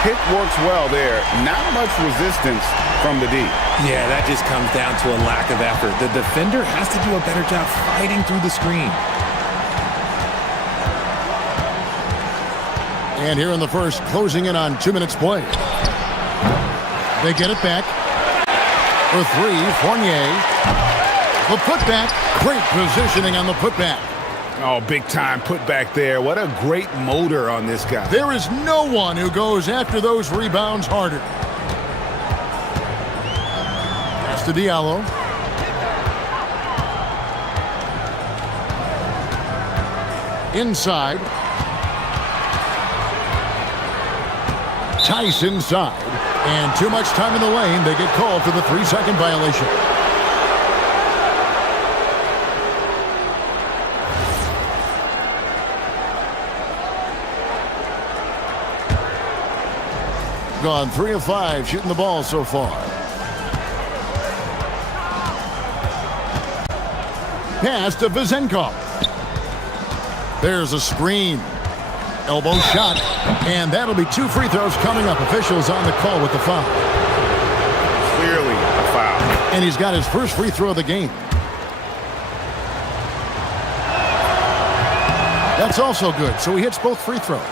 Pick works well there. Not much resistance from the D. Yeah, that just comes down to a lack of effort. The defender has to do a better job fighting through the screen. And here in the first, closing in on 2 minutes play. They get it back. For three, Fournier. The putback. Great positioning on the putback. Oh, big time putback there. What a great motor on this guy. There is no one who goes after those rebounds harder. Pass to Diallo. Inside. Tice inside. And too much time in the lane. They get called for the 3-second violation. Gone 3 of 5 shooting the ball so far. Pass to Vazenkov. There's a screen. Elbow shot. And that'll be 2 free throws coming up. Officials on the call with the foul. Clearly a foul. And he's got his first free throw of the game. That's also good. So he hits both free throws.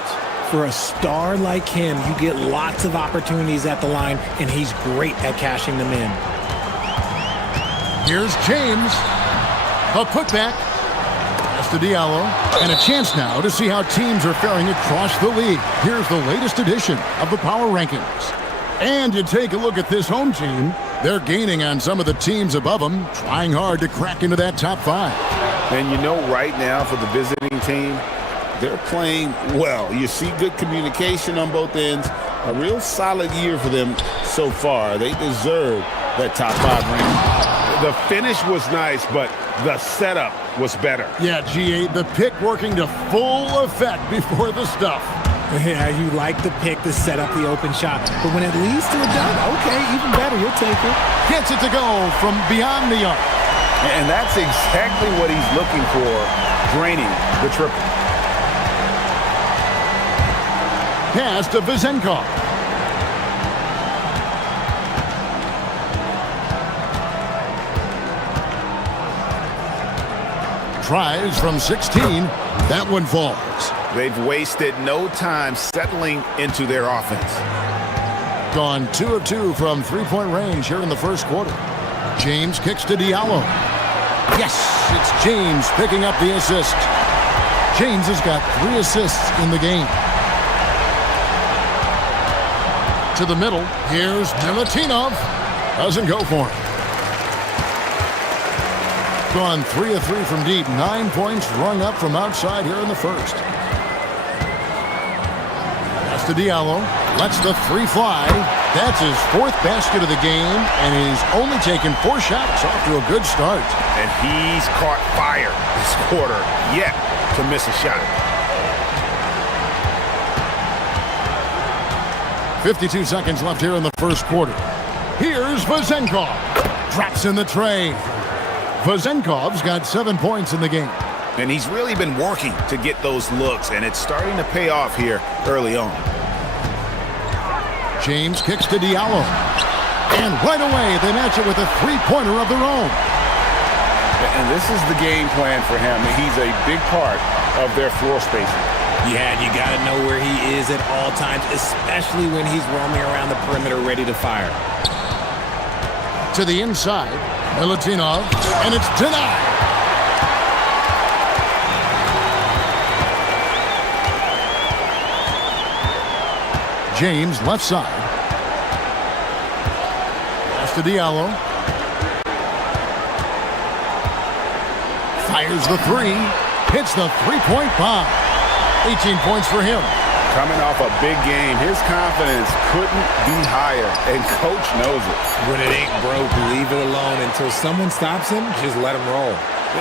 For a star like him, you get lots of opportunities at the line, and he's great at cashing them in. Here's James. A putback. Pass to Diallo. And a chance now to see how teams are faring across the league. Here's the latest edition of the Power Rankings. And you take a look at this home team. They're gaining on some of the teams above them, trying hard to crack into that top 5. And you know right now for the visiting team, they're playing well. You see good communication on both ends. A real solid year for them so far. They deserve that top 5 ranking. The finish was nice, but the setup was better. Yeah, GA, the pick working to full effect before the stuff. Yeah, you like the pick to set up the open shot. But when it leads to a dunk, okay, even better, you'll take it. Gets it to go from beyond the arc. And that's exactly what he's looking for, draining the triple. Pass to Vazenkov. Tries from 16. That one falls. They've wasted no time settling into their offense. Gone 2 of 2 from 3-point range here in the first quarter. James kicks to Diallo. Yes, it's James picking up the assist. James has got 3 assists in the game. To the middle. Here's Milutinov. Doesn't go for it. Gone 3 of 3 from deep. 9 points rung up from outside here in the first. Pass to Diallo. Lets the 3 fly. That's his 4th basket of the game, and he's only taken 4 shots. Off to a good start. And he's caught fire this quarter. Yet to miss a shot. 52 seconds left here in the first quarter. Here's Vezenkov. Drops in the tray. Vezenkov's got 7 points in the game. And he's really been working to get those looks, and it's starting to pay off here early on. James kicks to Diallo. And right away, they match it with a three-pointer of their own. And this is the game plan for him. He's a big part of their floor spacing. Yeah, you got to know where he is at all times, especially when he's roaming around the perimeter ready to fire. To the inside, Milutinov, and it's denied. James, left side. Pass to Diallo. Fires the three. Hits the three-point bomb. 18 points for him. Coming off a big game, his confidence couldn't be higher, and coach knows it. When it ain't broke, leave it alone until someone stops him. Just let him roll.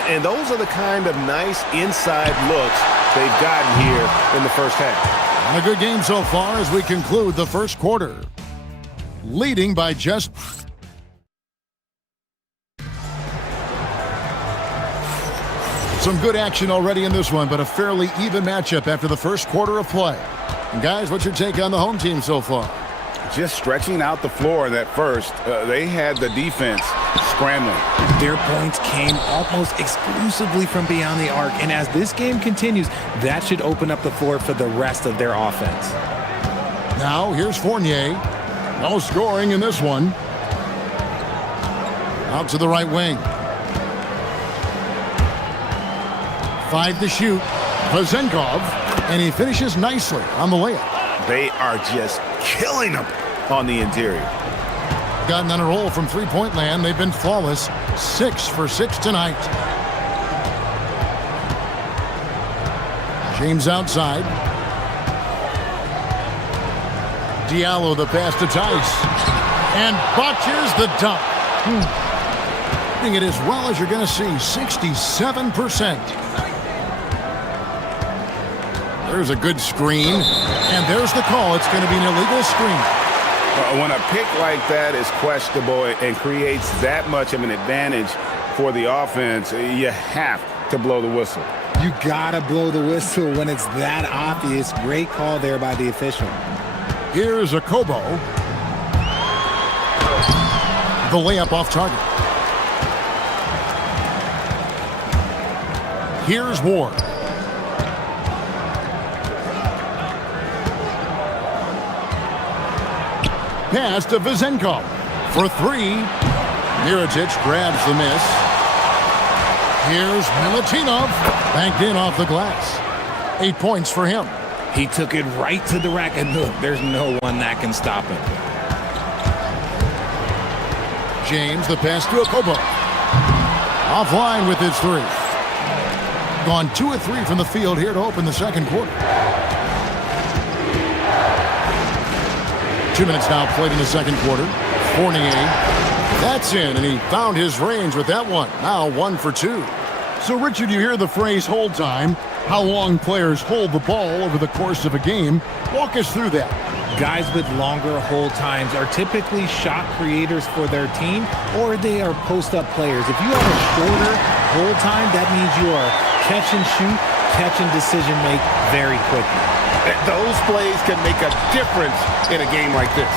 And those are the kind of nice inside looks they've gotten here in the first half. And a good game so far as we conclude the first quarter. Leading by just... Some good action already in this one, but a fairly even matchup after the first quarter of play. And guys, what's your take on the home team so far? Just stretching out the floor in that first. They had the defense scrambling. Their points came almost exclusively from beyond the arc, and as this game continues, that should open up the floor for the rest of their offense. Now, here's Fournier. No scoring in this one. Out to the right wing. 5 to shoot. Vezenkov, and he finishes nicely on the layup. They are just killing them on the interior. Gotten on a roll from three-point land. They've been flawless. 6 for 6 tonight. James outside. Diallo the pass to Tice. And botches the dunk. Hitting it as well as you're going to see. 67%. There's a good screen, and there's the call. It's going to be an illegal screen. When a pick like that is questionable and creates that much of an advantage for the offense, you have to blow the whistle. You got to blow the whistle when it's that obvious. Great call there by the official. Here's a Kobo. The layup off target. Here's Ward. Pass to Vezenkov for 3. Mirotic grabs the miss. Here's Milutinov. Banked in off the glass. 8 points for him. He took it right to the rack, and look, there's no one that can stop him. James, the pass to Okobo. Offline with his 3. Gone 2 of 3 from the field here to open the second quarter. 2 minutes now played in the second quarter. Fournier, that's in, and he found his range with that one. Now 1 for 2. So, Richard, you hear the phrase hold time. How long players hold the ball over the course of a game. Walk us through that. Guys with longer hold times are typically shot creators for their team, or they are post-up players. If you have a shorter hold time, that means you are catch and shoot, catch and decision make very quickly. Those plays can make a difference in a game like this.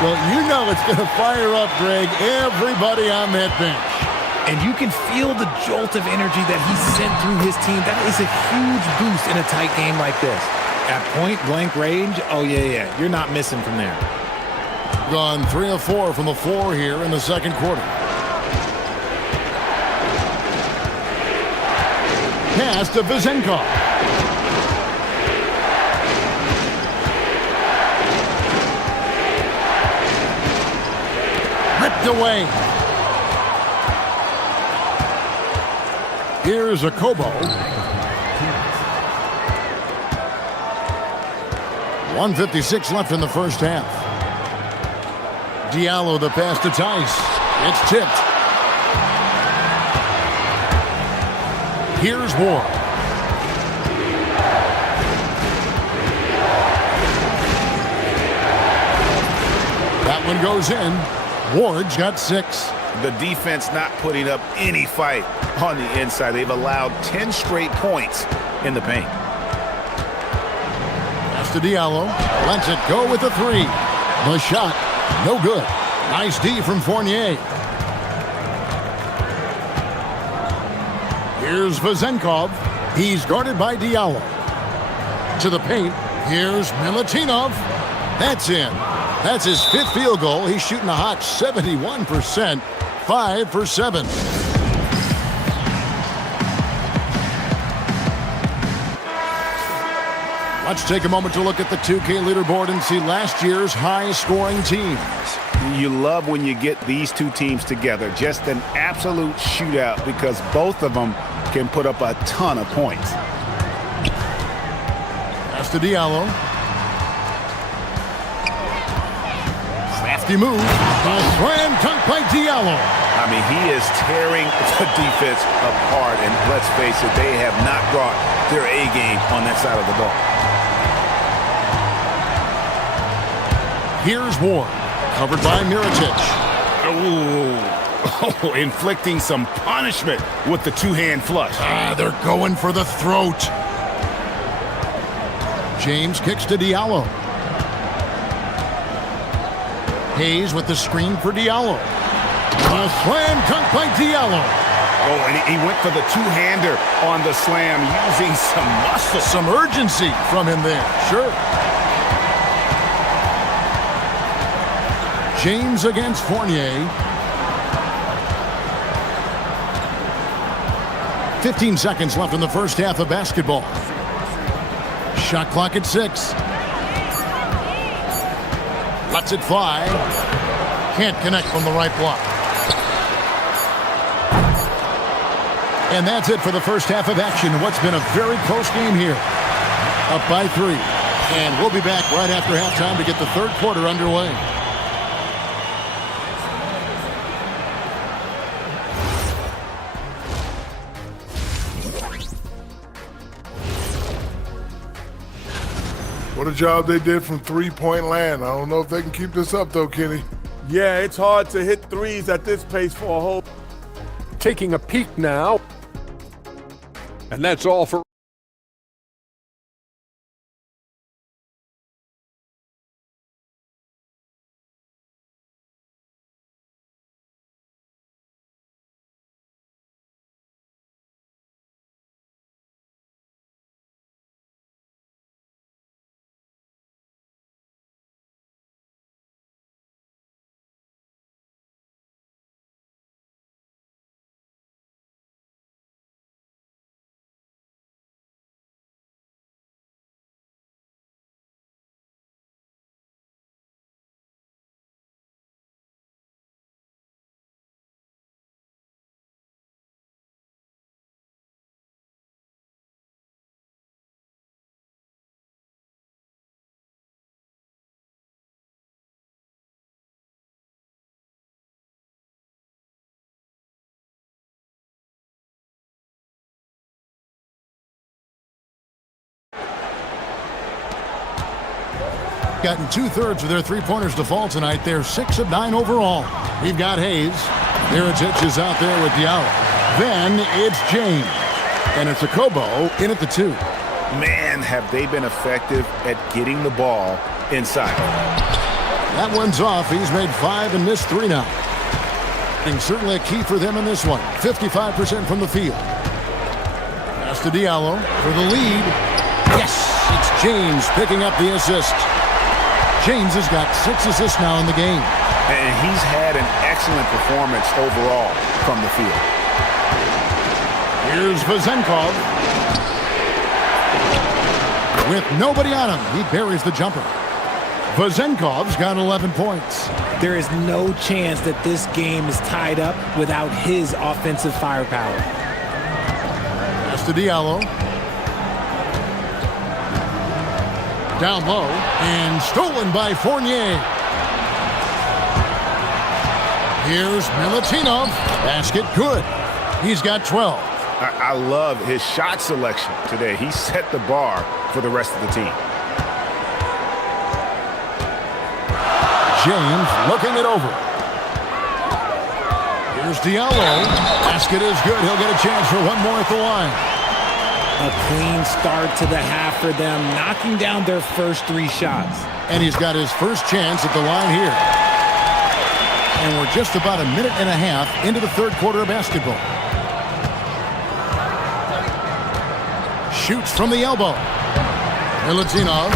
Well, you know it's going to fire up, Greg, everybody on that bench. And you can feel the jolt of energy that he sent through his team. That is a huge boost in a tight game like this. At point-blank range, oh, yeah, you're not missing from there. Gone 3 of 4 from the floor here in the second quarter. Pass to Vezenkov. Ripped away. Here's a Kobo. 1:56 left in the first half. Diallo the pass to Tice. It's tipped. Here's Ward. That one goes in. Ward's got 6. The defense not putting up any fight on the inside. They've allowed 10 straight points in the paint. Pass to Diallo. Lets it go with the 3. The shot, no good. Nice D from Fournier. Here's Vezenkov. He's guarded by Diallo. To the paint. Here's Milutinov. That's in. That's his 5th field goal. He's shooting a hot 71%. 5 for 7. Let's take a moment to look at the 2K leaderboard and see last year's high-scoring teams. You love when you get these two teams together. Just an absolute shootout because both of them can put up a ton of points. Pass to Diallo. Crafty move. A slam dunk by Diallo. I mean, he is tearing the defense apart, and let's face it, they have not brought their A game on that side of the ball. Here's Ward, covered by Mirotic. Oh, inflicting some punishment with the two-hand flush. They're going for the throat. James kicks to Diallo. Hayes with the screen for Diallo. A slam dunk by Diallo. Oh, and he went for the two-hander on the slam, using some muscle. Some urgency from him there, sure. James against Fournier. 15 seconds left in the first half of basketball. Shot clock at 6. Lets it fly. Can't connect from the right block. And that's it for the first half of action. What's been a very close game here. Up by 3. And we'll be back right after halftime to get the third quarter underway. What a job they did from three-point land. I don't know if they can keep this up, though, Kenny. Yeah, it's hard to hit threes at this pace for a whole. Taking a peek now. And that's all for gotten 2/3 of their three-pointers to fall tonight. They're 6 of 9 overall. We've got Hayes. Mirotic is out there with Diallo. Then it's James. And it's a Kobo in at the 2. Man, have they been effective at getting the ball inside. That one's off. He's made 5 and missed 3 now. And certainly a key for them in this one. 55% from the field. Pass to Diallo for the lead. Yes, it's James picking up the assist. James has got 6 assists now in the game. And he's had an excellent performance overall from the field. Here's Vezenkov. With nobody on him, he buries the jumper. Vezenkov's got 11 points. There is no chance that this game is tied up without his offensive firepower. Pass to Diallo. Down low and stolen by Fournier. Here's Milutinov. Basket good. He's got 12. I love his shot selection today. He set the bar for the rest of the team. James looking it over. Here's Diallo. Basket is good. He'll get a chance for one more at the line. A clean start to the half for them, knocking down their first 3 shots. And he's got his first chance at the line here. And we're just about a minute and a half into the third quarter of basketball. Shoots from the elbow. Milutinov.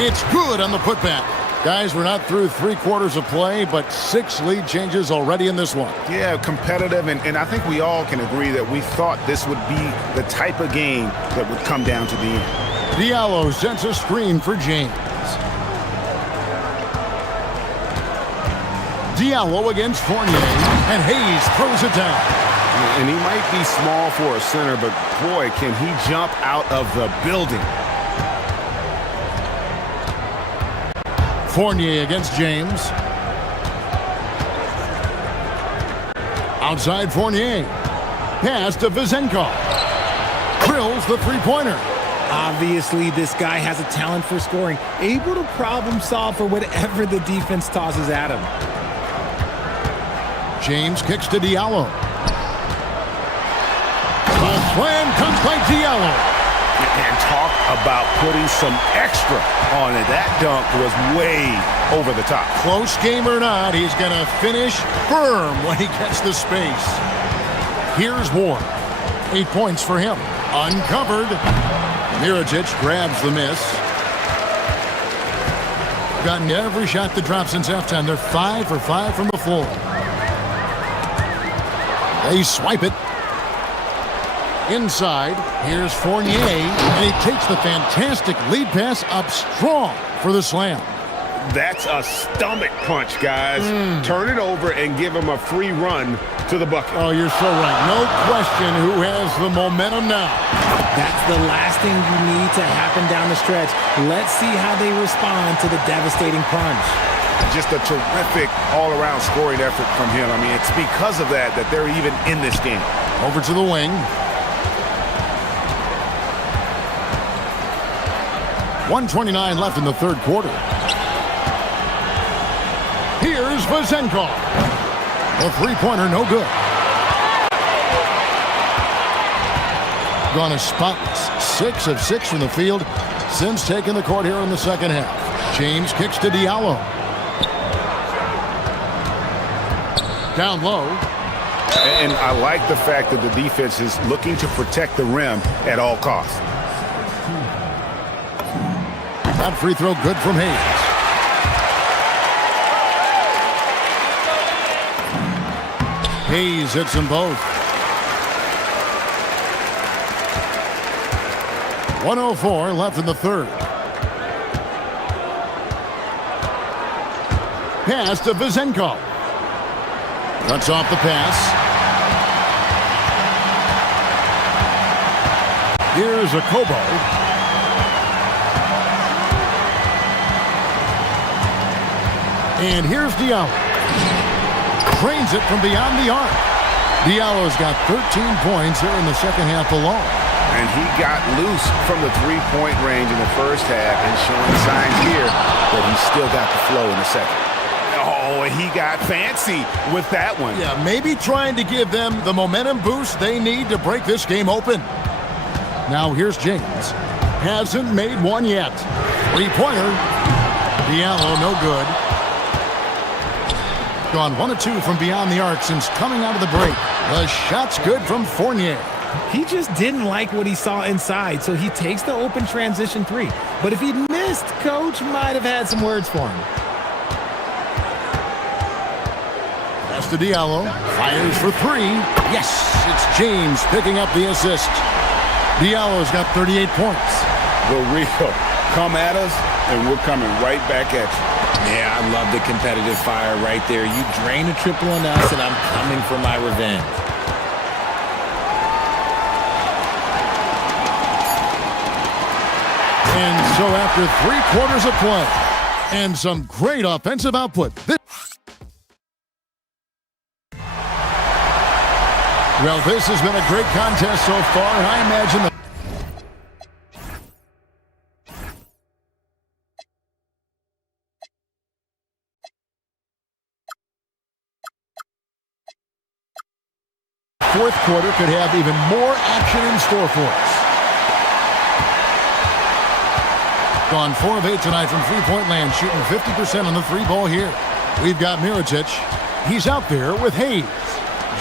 It's good on the putback. Guys, we're not through 3 quarters of play, but 6 lead changes already in this one. Yeah, competitive, and I think we all can agree that we thought this would be the type of game that would come down to the end. Diallo sends a screen for James. Diallo against Fournier, and Hayes throws it down. And he might be small for a center, but boy, can he jump out of the building. Fournier against James. Outside Fournier. Pass to Vizenkov. Drills the three-pointer. Obviously, this guy has a talent for scoring, able to problem solve for whatever the defense tosses at him. James kicks to Diallo. The slam comes by Diallo. And talk about putting some extra on it. That dunk was way over the top. Close game or not, he's going to finish firm when he gets the space. Here's Ward. 8 points for him. Uncovered. Mirotic grabs the miss. Gotten every shot that dropped since halftime. They're 5 for 5 from the floor. They swipe it. Inside, here's Fournier, and he takes the fantastic lead pass up strong for the slam. That's a stomach punch, guys. Turn it over and give him a free run to the bucket. Oh, you're so right. No question who has the momentum now. That's the last thing you need to happen down the stretch. Let's see how they respond to the devastating punch. Just a terrific all-around scoring effort from him. I mean, it's because of that they're even in this game. Over to the wing. 1:29 left in the third quarter. Here's Vizenkov. The three-pointer, no good. Gone a spotless 6 of 6 from the field since taking the court here in the second half. James kicks to Diallo. Down low. And I like the fact that the defense is looking to protect the rim at all costs. That free throw good from Hayes. Hayes hits them both. 1:04 left in the third. Pass to Vizenkov. Cuts off the pass. Here's a Kobo. And here's Diallo. Drains it from beyond the arc. Diallo's got 13 points here in the second half alone. And he got loose from the three-point range in the first half and showing signs here that he's still got the flow in the second. Oh, and he got fancy with that one. Yeah, maybe trying to give them the momentum boost they need to break this game open. Now here's James. Hasn't made one yet. Three-pointer. Diallo, no good. Gone 1 of 2 from beyond the arc since coming out of the break. The shot's good from Fournier. He just didn't like what he saw inside, so he takes the open transition 3. But if he'd missed, Coach might have had some words for him. Pass to Diallo. Fires for 3. Yes, it's James picking up the assist. Diallo's got 38 points. The real come at us, and we're coming right back at you. Yeah, I love the competitive fire right there. You drain a triple on us, and I'm coming for my revenge. And so after 3 quarters of play and some great offensive output, well, this has been a great contest so far, and I imagine that fourth quarter could have even more action in store for us. Gone 4 of 8 tonight from three-point land, shooting 50% on the three ball here. We've got Mirotic. He's out there with Hayes.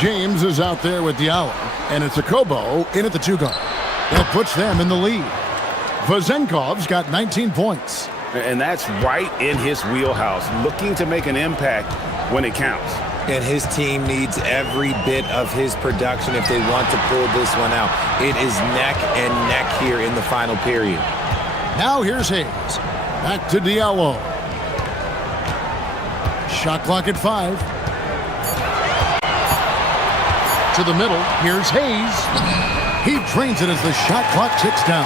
James is out there with Diallo. And it's Akobo in at the two guard. That puts them in the lead. Vazenkov's got 19 points. And that's right in his wheelhouse, looking to make an impact when it counts. And his team needs every bit of his production if they want to pull this one out. It is neck and neck here in the final period. Now here's Hayes. Back to Diallo. Shot clock at 5. To the middle. Here's Hayes. He drains it as the shot clock ticks down.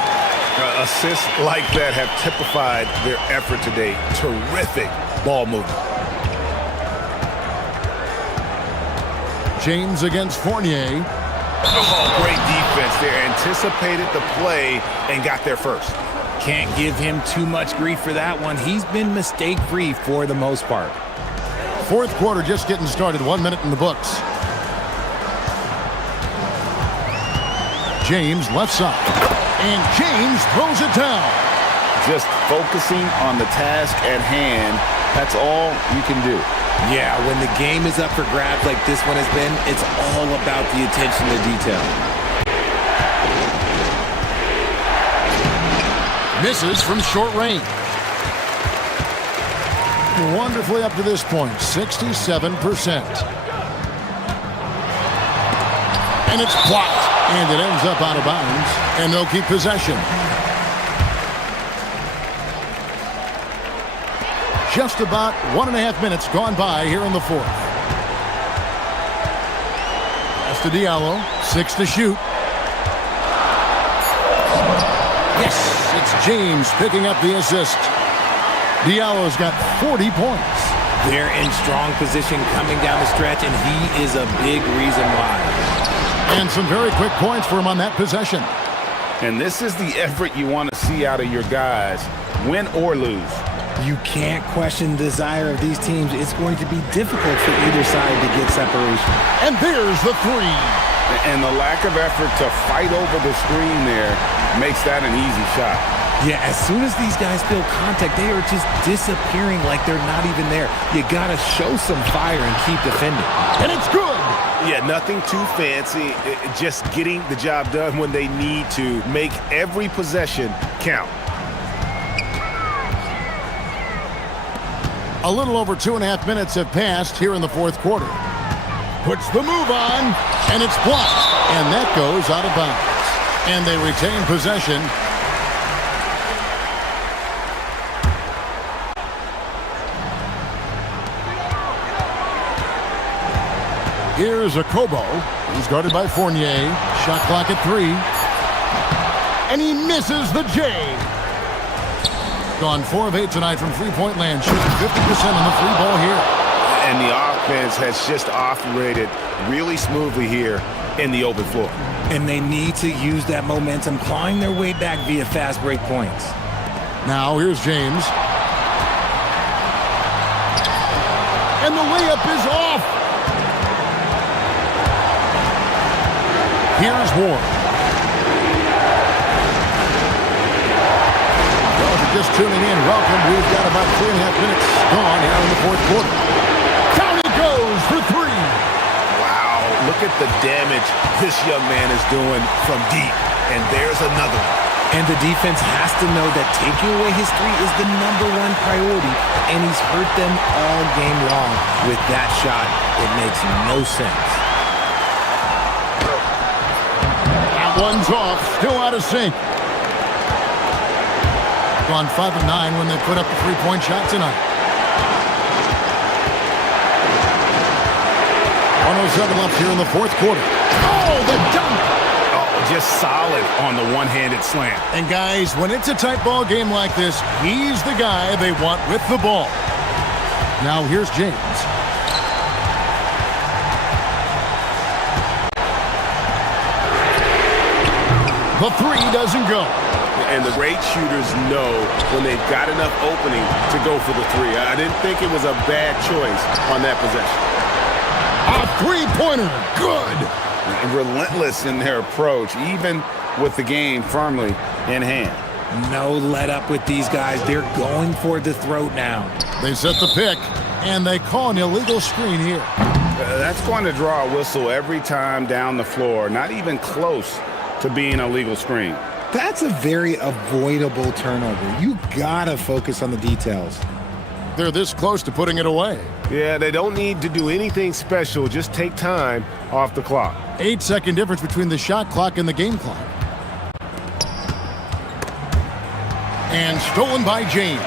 Assists like that have typified their effort today. Terrific ball movement. James against Fournier. Oh, great defense there. Anticipated the play and got there first. Can't give him too much grief for that one. He's been mistake-free for the most part. Fourth quarter just getting started. 1 minute in the books. James left side. And James throws it down. Just focusing on the task at hand. That's all you can do. Yeah, when the game is up for grabs like this one has been, it's all about the attention to detail. Misses from short range. Wonderfully up to this point, 67%. And it's blocked. And it ends up out of bounds. And they'll keep possession. Just about 1.5 minutes gone by here in the fourth. Pass to Diallo. 6 to shoot. Yes, it's James picking up the assist. Diallo's got 40 points. They're in strong position coming down the stretch, and he is a big reason why. And some very quick points for him on that possession. And this is the effort you want to see out of your guys, win or lose. You can't question the desire of these teams. It's going to be difficult for either side to get separation. And there's the three. And the lack of effort to fight over the screen there makes that an easy shot. Yeah, as soon as these guys feel contact, they are just disappearing like they're not even there. You got to show some fire and keep defending. And it's good. Yeah, nothing too fancy. Just getting the job done when they need to. Make every possession count. A little over 2.5 minutes have passed here in the fourth quarter. Puts the move on, and it's blocked. And that goes out of bounds. And they retain possession. Here's Akobo. He's guarded by Fournier. Shot clock at 3. And he misses the J. Gone 4 of 8 tonight from three-point land, shooting 50% on the three ball here. And the offense has just operated really smoothly here in the open floor. And they need to use that momentum, clawing their way back via fast break points. Now here's James. And the layup is off. Here's Ward. Well, if you're just tuning in, welcome. We've got about 3.5 minutes gone here in the fourth quarter. Down he goes for 3. Wow, look at the damage this young man is doing from deep. And there's another one. And the defense has to know that taking away his 3 is the #1 priority, and he's hurt them all game long. With that shot, it makes no sense. One's off, still out of sync. Gone 5 of 9 when they put up the three-point shot tonight. 107 left here in the fourth quarter. Oh, the dunk! Oh, just solid on the one-handed slam. And guys, when it's a tight ball game like this, he's the guy they want with the ball. Now here's James. The 3 doesn't go. And the great shooters know when they've got enough opening to go for the 3. I didn't think it was a bad choice on that possession. A three-pointer, good. relentless in their approach, even with the game firmly in hand. No let up with these guys. They're going for the throat now. They set the pick, and they call an illegal screen here. That's going to draw a whistle every time down the floor, not even close to being a legal screen. That's a very avoidable turnover. You gotta focus on the details. They're this close to putting it away. Yeah, they don't need to do anything special. Just take time off the clock. 8-second difference between the shot clock and the game clock. And stolen by James.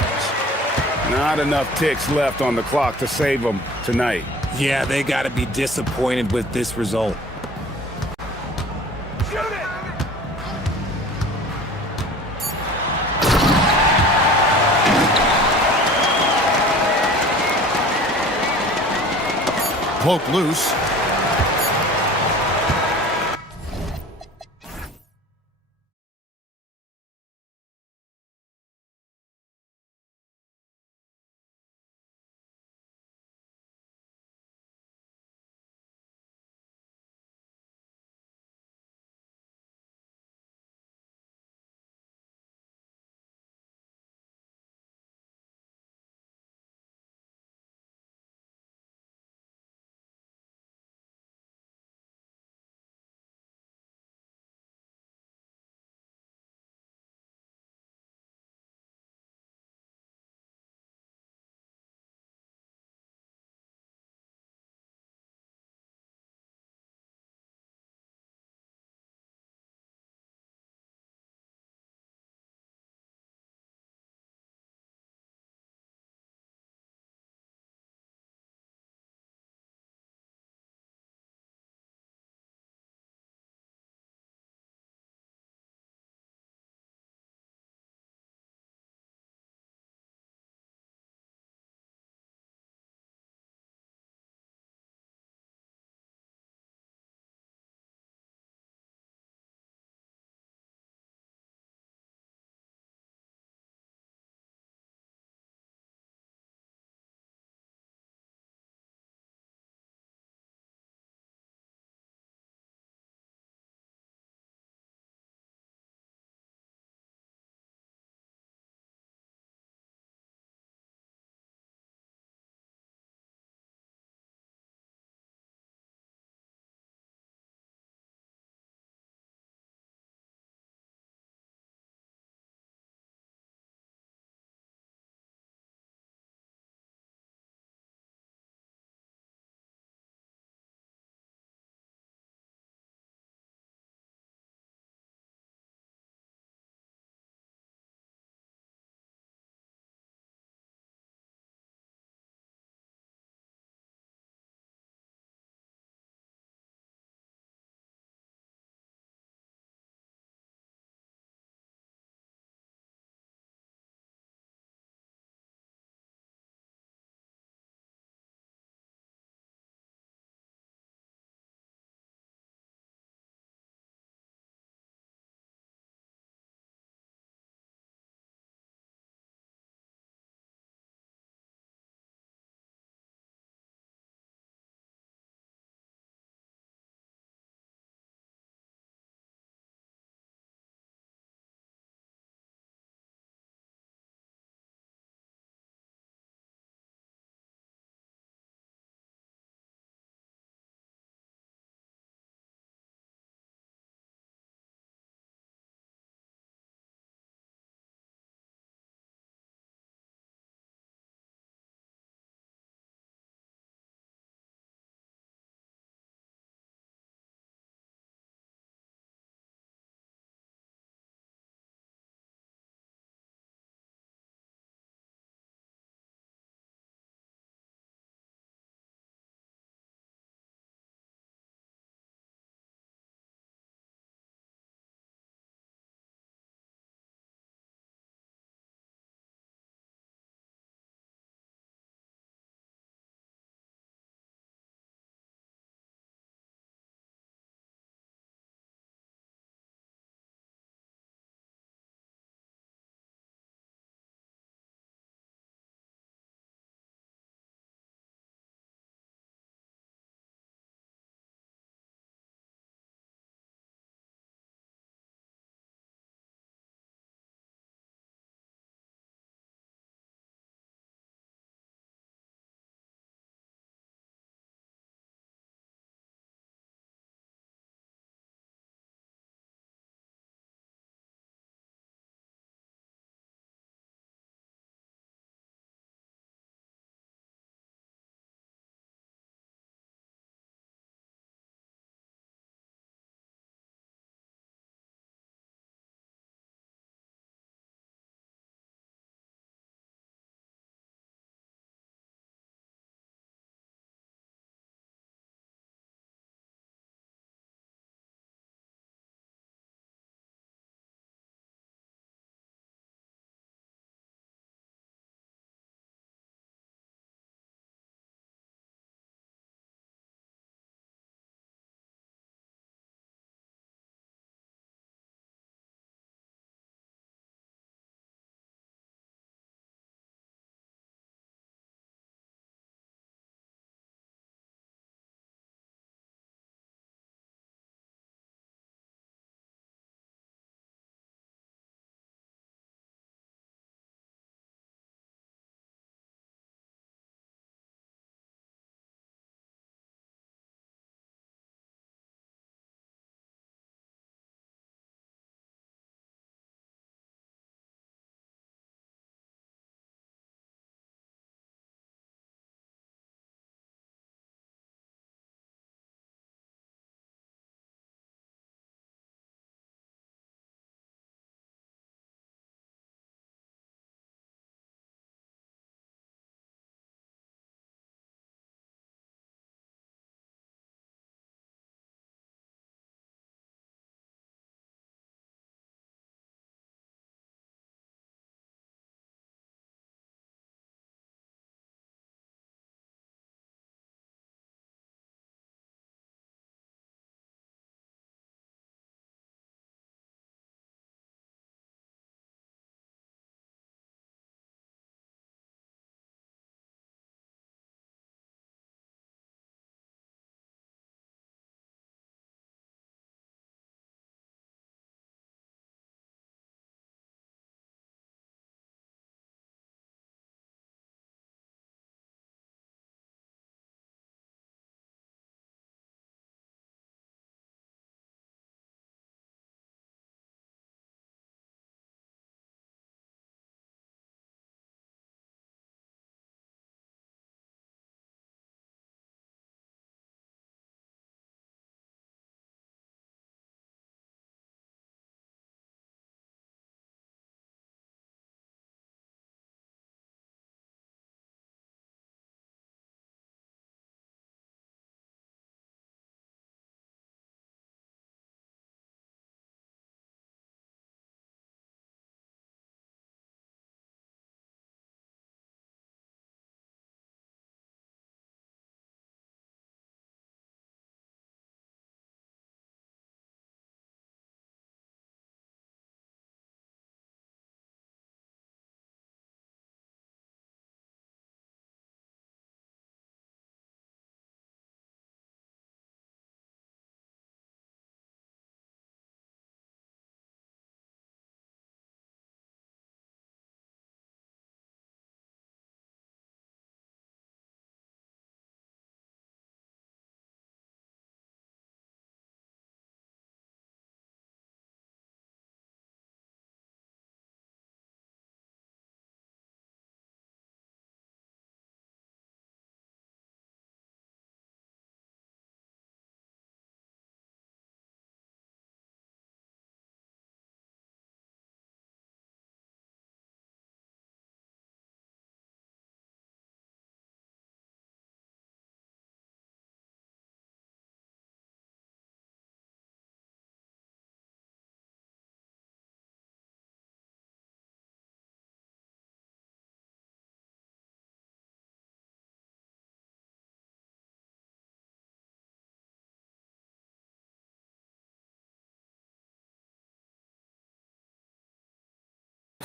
Not enough ticks left on the clock to save them tonight. Yeah, they gotta be disappointed with this result. Poke loose.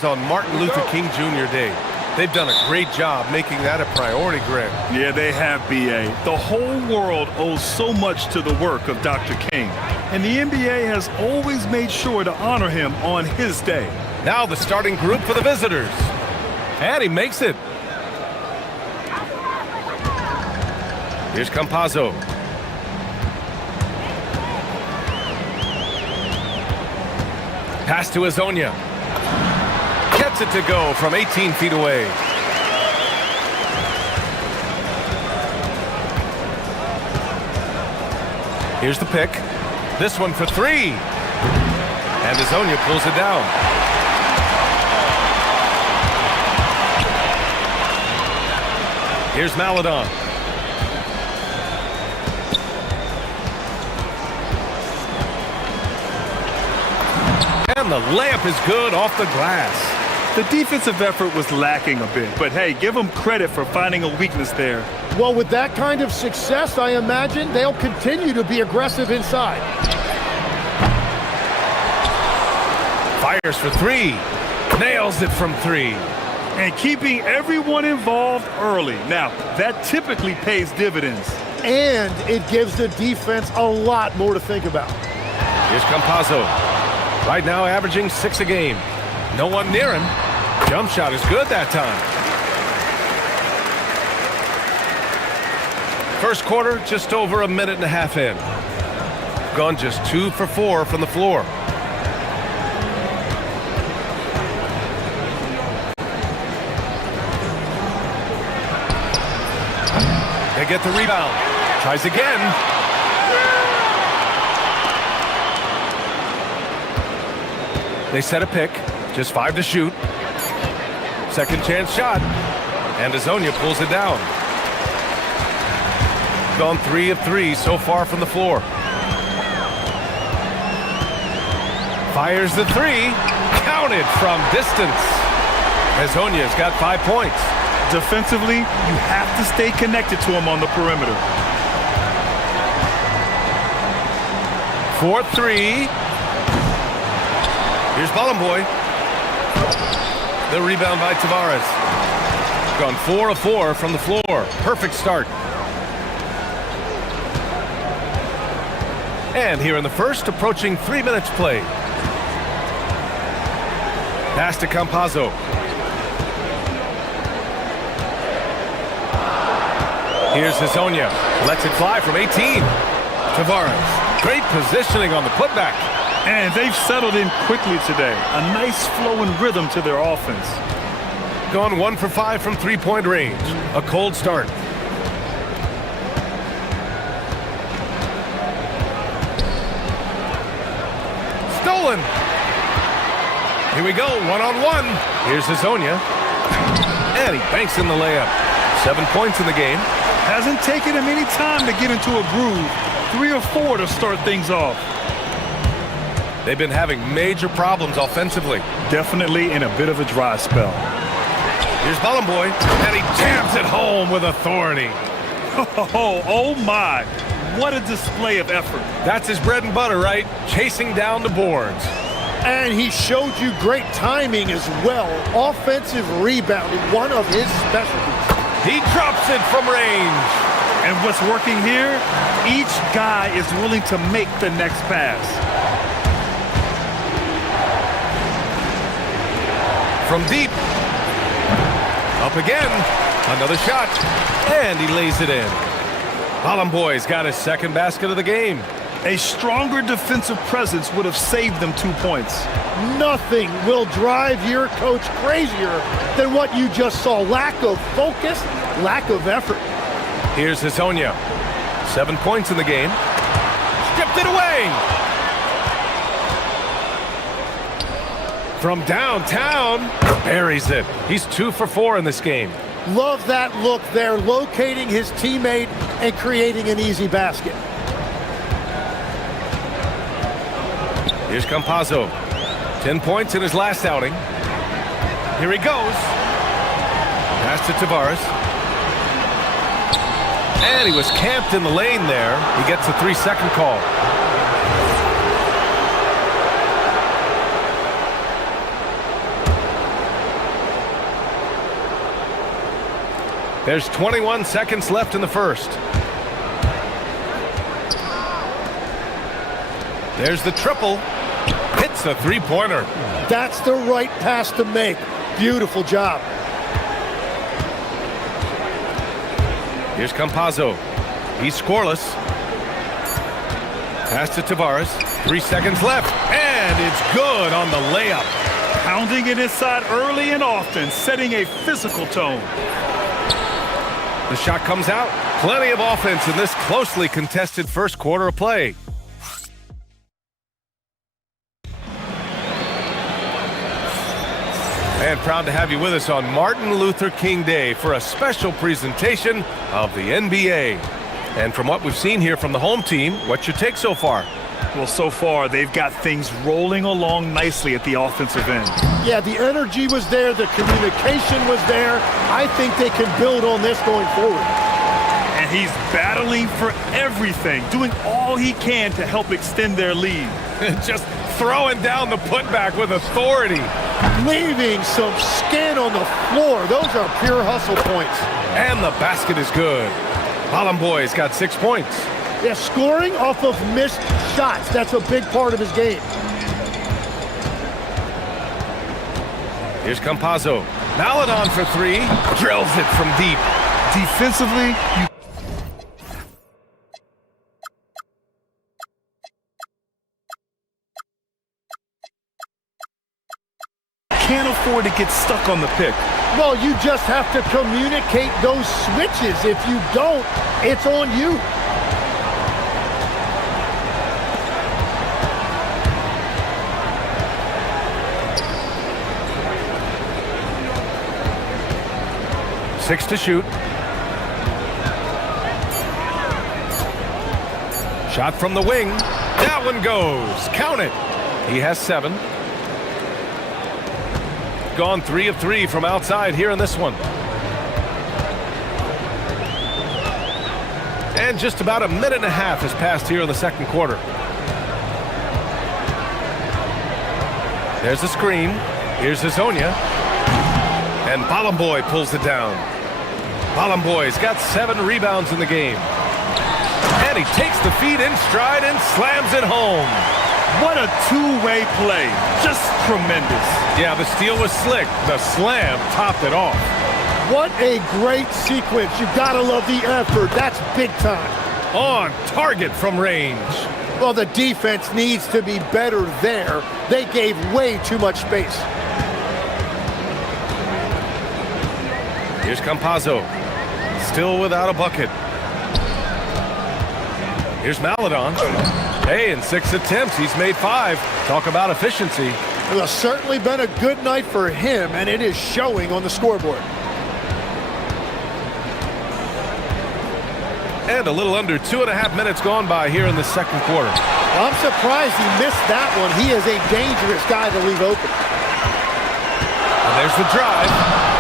On Martin Luther King Jr. Day. They've done a great job making that a priority, Greg. Yeah, they have, B.A. The whole world owes so much to the work of Dr. King, and the NBA has always made sure to honor him on his day. Now the starting group for the visitors. And he makes it. Here's Campazzo. Pass to Azonia. Gets it to go from 18 feet away. Here's the pick. This one for three. And Azonia pulls it down. Here's Maladon. And the layup is good off the glass. The defensive effort was lacking a bit, but hey, give them credit for finding a weakness there. Well, with that kind of success, I imagine they'll continue to be aggressive inside. Fires for three. Nails it from three. And keeping everyone involved early. Now, that typically pays dividends. And it gives the defense a lot more to think about. Here's Campazzo. Right now averaging 6 a game. No one near him. Jump shot is good that time. First quarter, just over a minute and a half in. Gone just 2 for 4 from the floor. They get the rebound. Tries again. They set a pick. Just 5 to shoot. Second chance shot. And Azonia pulls it down. Gone 3 of 3 so far from the floor. Fires the three. Counted from distance. Azonia's got 5 points. Defensively, you have to stay connected to him on the perimeter. 4-3. Here's Bolomboy. The rebound by Tavares. Gone 4 of 4 from the floor. Perfect start. And here in the first, approaching 3 minutes played. Pass to Campazzo. Here's Azonia. Lets it fly from 18. Tavares. Great positioning on the putback. And they've settled in quickly today. A nice flow and rhythm to their offense. Gone 1 for 5 from three-point range. A cold start. Stolen. Here we go, one-on-one. Here's Azonia. And he banks in the layup. 7 points in the game. Hasn't taken him any time to get into a groove. 3 or 4 to start things off. They've been having major problems offensively. Definitely in a bit of a dry spell. Here's Bolomboy, and he jams it home with authority. Oh my. What a display of effort. That's his bread and butter, right? Chasing down the boards. And he showed you great timing as well. Offensive rebounding, one of his specialties. He drops it from range. And what's working here? Each guy is willing to make the next pass. From deep. Up again. Another shot. And he lays it in. Bolomboy's got his second basket of the game. A stronger defensive presence would have saved them 2 points. Nothing will drive your coach crazier than what you just saw. Lack of focus, lack of effort. Here's Azonia. 7 points in the game. Stripped it away. From downtown, buries it. He's 2 for 4 in this game. Love that look there, locating his teammate and creating an easy basket. Here's Campazzo. 10 points in his last outing. Here he goes. Pass to Tavares. And he was camped in the lane there. He gets a 3-second call. There's 21 seconds left in the first. There's the triple. Hits a three-pointer. That's the right pass to make. Beautiful job. Here's Campazzo. He's scoreless. Pass to Tavares. 3 seconds left. And it's good on the layup. Pounding it inside early and often, setting a physical tone. The shot comes out. Plenty of offense in this closely contested first quarter of play. And proud to have you with us on Martin Luther King Day for a special presentation of the NBA. And from what we've seen here from the home team, what's your take so far? Well, so far, they've got things rolling along nicely at the offensive end. Yeah, the energy was there. The communication was there. I think they can build on this going forward. And he's battling for everything, doing all he can to help extend their lead. Just throwing down the putback with authority. Leaving some skin on the floor. Those are pure hustle points. And the basket is good. Boy's got 6 points. Yeah, scoring off of missed shots. That's a big part of his game. Here's Campazzo. Maladon for 3. Drills it from deep. Defensively, you can't afford to get stuck on the pick. Well, you just have to communicate those switches. If you don't, it's on you. Six to shoot. Shot from the wing. That one goes. Count it. He has 7. Gone 3 of 3 from outside here in this one. And just about a minute and a half has passed here in the second quarter. There's the screen. Here's Hazonia. And Balamboy pulls it down. Balamboy's got 7 rebounds in the game. And he takes the feed in stride and slams it home. What a two-way play. Just tremendous. Yeah, the steal was slick. The slam topped it off. What a great sequence. You gotta love the effort. That's big time. On target from range. Well, the defense needs to be better there. They gave way too much space. Here's Campazzo. Still without a bucket. Here's Maladon. Hey, in 6 attempts, he's made 5. Talk about efficiency. Well, it's certainly been a good night for him, and it is showing on the scoreboard. And a little under 2.5 minutes gone by here in the second quarter. I'm surprised he missed that one. He is a dangerous guy to leave open. And there's the drive.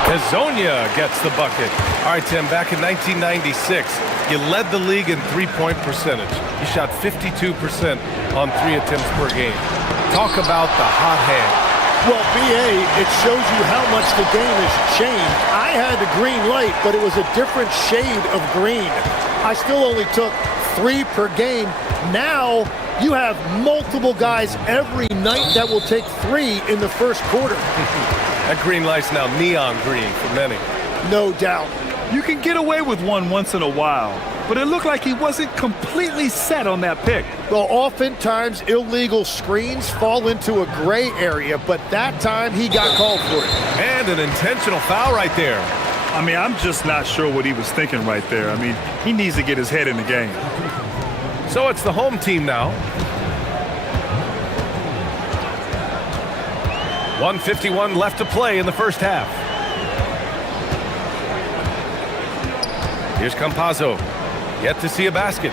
Hazonia gets the bucket. All right, Tim, back in 1996, you led the league in three-point percentage. You shot 52% on 3 attempts per game. Talk about the hot hand. Well, BA, it shows you how much the game has changed. I had the green light, but it was a different shade of green. I still only took 3 per game. Now, you have multiple guys every night that will take 3 in the first quarter. That green light's now neon green for many. No doubt. You can get away with one once in a while, but it looked like he wasn't completely set on that pick. Well, oftentimes illegal screens fall into a gray area, but that time he got called for it. And an intentional foul right there. I mean, I'm just not sure what he was thinking right there. I mean, he needs to get his head in the game. So it's the home team now. 1:51 left to play in the first half. Here's Campazzo. Yet to see a basket.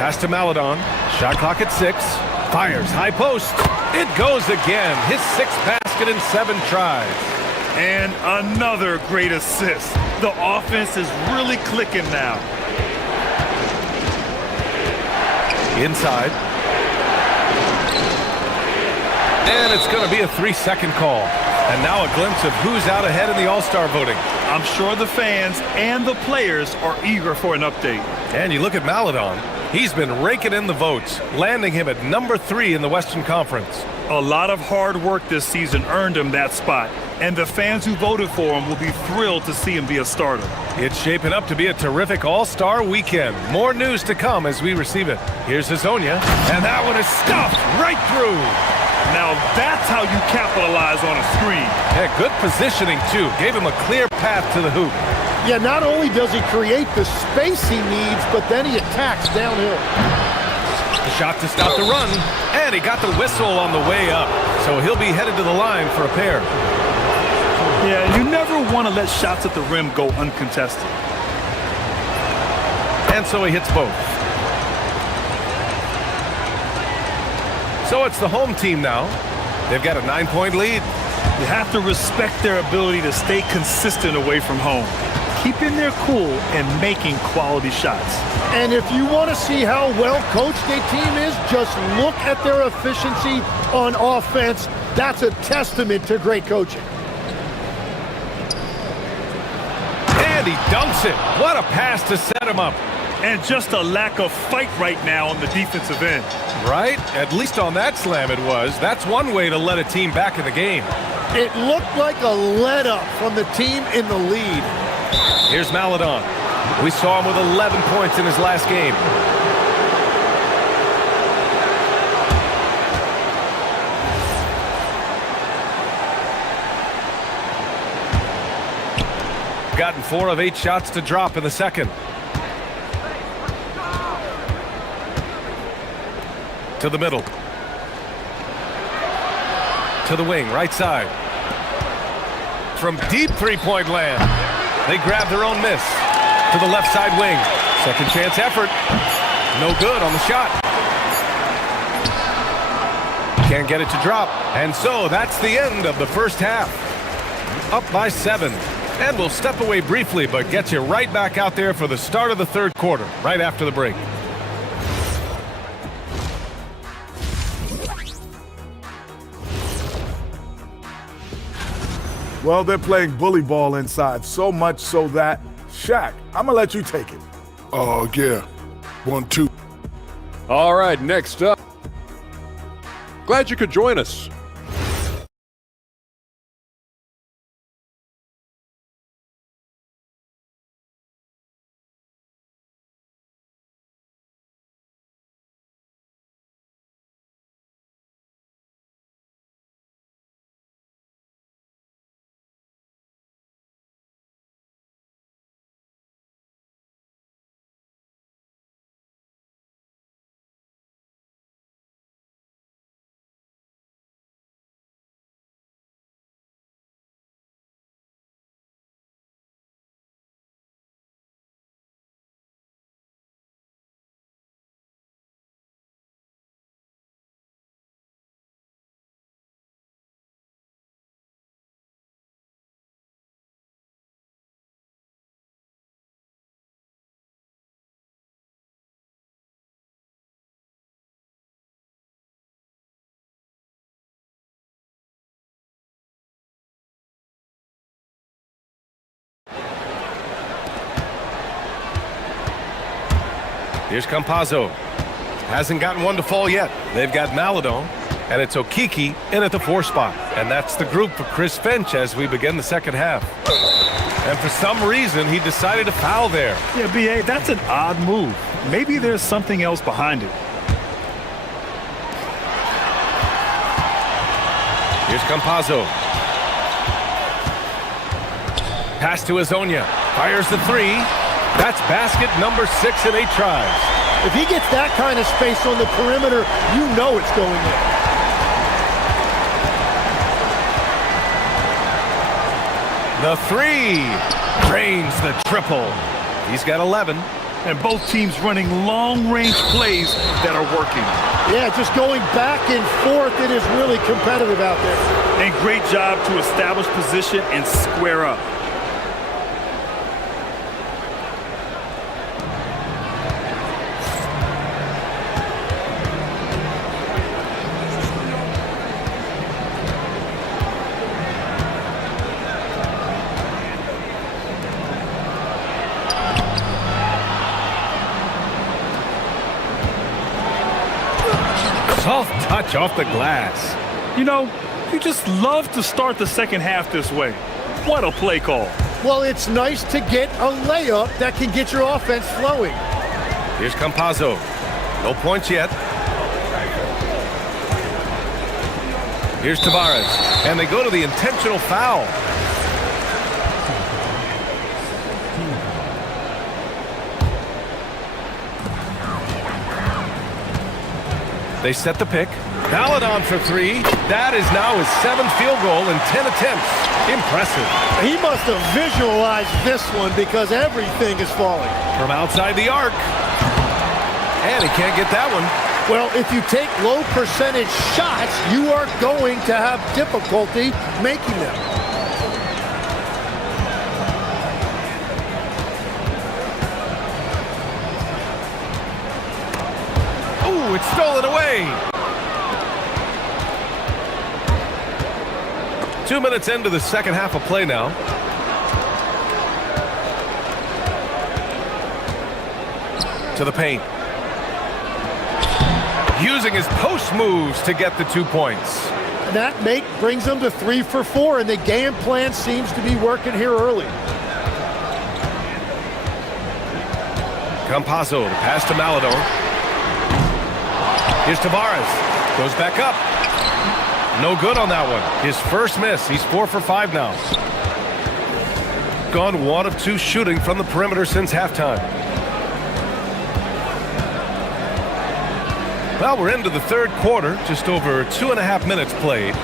Pass to Maladon. Shot clock at 6. Fires high post. It goes again. His 6th basket in 7 tries. And another great assist. The offense is really clicking now. Inside. And it's going to be a 3-second call. And now a glimpse of who's out ahead in the All-Star voting. I'm sure the fans and the players are eager for an update. And you look at Maledon. He's been raking in the votes, landing him at number 3 in the Western Conference. A lot of hard work this season earned him that spot, and the fans who voted for him will be thrilled to see him be a starter. It's shaping up to be a terrific all-star weekend. More news to come as we receive it. Here's Hazonia, and that one is stuffed right through. Now that's how you capitalize on a screen. Yeah, good positioning, too. Gave him a clear path to the hoop. Yeah, not only does he create the space he needs, but then he attacks downhill. The shot to stop the run, and he got the whistle on the way up. So he'll be headed to the line for a pair. Yeah, you never want to let shots at the rim go uncontested. And so he hits both. So it's the home team now. They've got a 9-point lead. You have to respect their ability to stay consistent away from home, keeping their cool and making quality shots. And if you want to see how well coached a team is, just look at their efficiency on offense. That's a testament to great coaching. And he dunks it. What a pass to set him up. And just a lack of fight right now on the defensive end. Right? At least on that slam it was. That's one way to let a team back in the game. It looked like a let-up from the team in the lead. Here's Maledon. We saw him with 11 points in his last game. Gotten 4 of 8 shots to drop in the second. To the middle. To the wing, right side. From deep three-point land. They grab their own miss. To the left side wing. Second chance effort. No good on the shot. Can't get it to drop. And so that's the end of the first half. Up by 7. And we'll step away briefly, but get you right back out there for the start of the third quarter, right after the break. Well, they're playing bully ball inside, so much so that, Shaq, I'm going to let you take it. Oh, yeah. 1-2. All right, next up. Glad you could join us. Here's Campazzo. Hasn't gotten one to fall yet. They've got Maledon, and it's Okiki in at the 4 spot. And that's the group for Chris Finch as we begin the second half. And for some reason, he decided to foul there. Yeah, B.A., that's an odd move. Maybe there's something else behind it. Here's Campazzo. Pass to Hazonia. Fires the 3. That's basket number 6 in 8 tries. If he gets that kind of space on the perimeter, you know it's going in. The 3 drains the triple. He's got 11. And both teams running long-range plays that are working. Yeah, just going back and forth. It is really competitive out there. And great job to establish position and square up. Soft touch off the glass. You know, you just love to start the second half this way. What a play call. Well, it's nice to get a layup that can get your offense flowing. Here's Campazzo. No points yet. Here's Tavares. And they go to the intentional foul. They set the pick. Maladon for three. That is now his 7th field goal in 10 attempts. Impressive. He must have visualized this one because everything is falling. From outside the arc. And he can't get that one. Well, if you take low percentage shots, you are going to have difficulty making them. Ooh, it's stolen away. 2 minutes into the second half of play now. To the paint. Using his post moves to get the 2 points. And that brings them to 3 for 4, and the game plan seems to be working here early. Campazzo, the pass to Maladon. Here's Tavares. Goes back up. No good on that one. His first miss. He's 4 for 5 now. Gone 1 of 2 shooting from the perimeter since halftime. Well, we're into the third quarter. Just over 2.5 minutes played.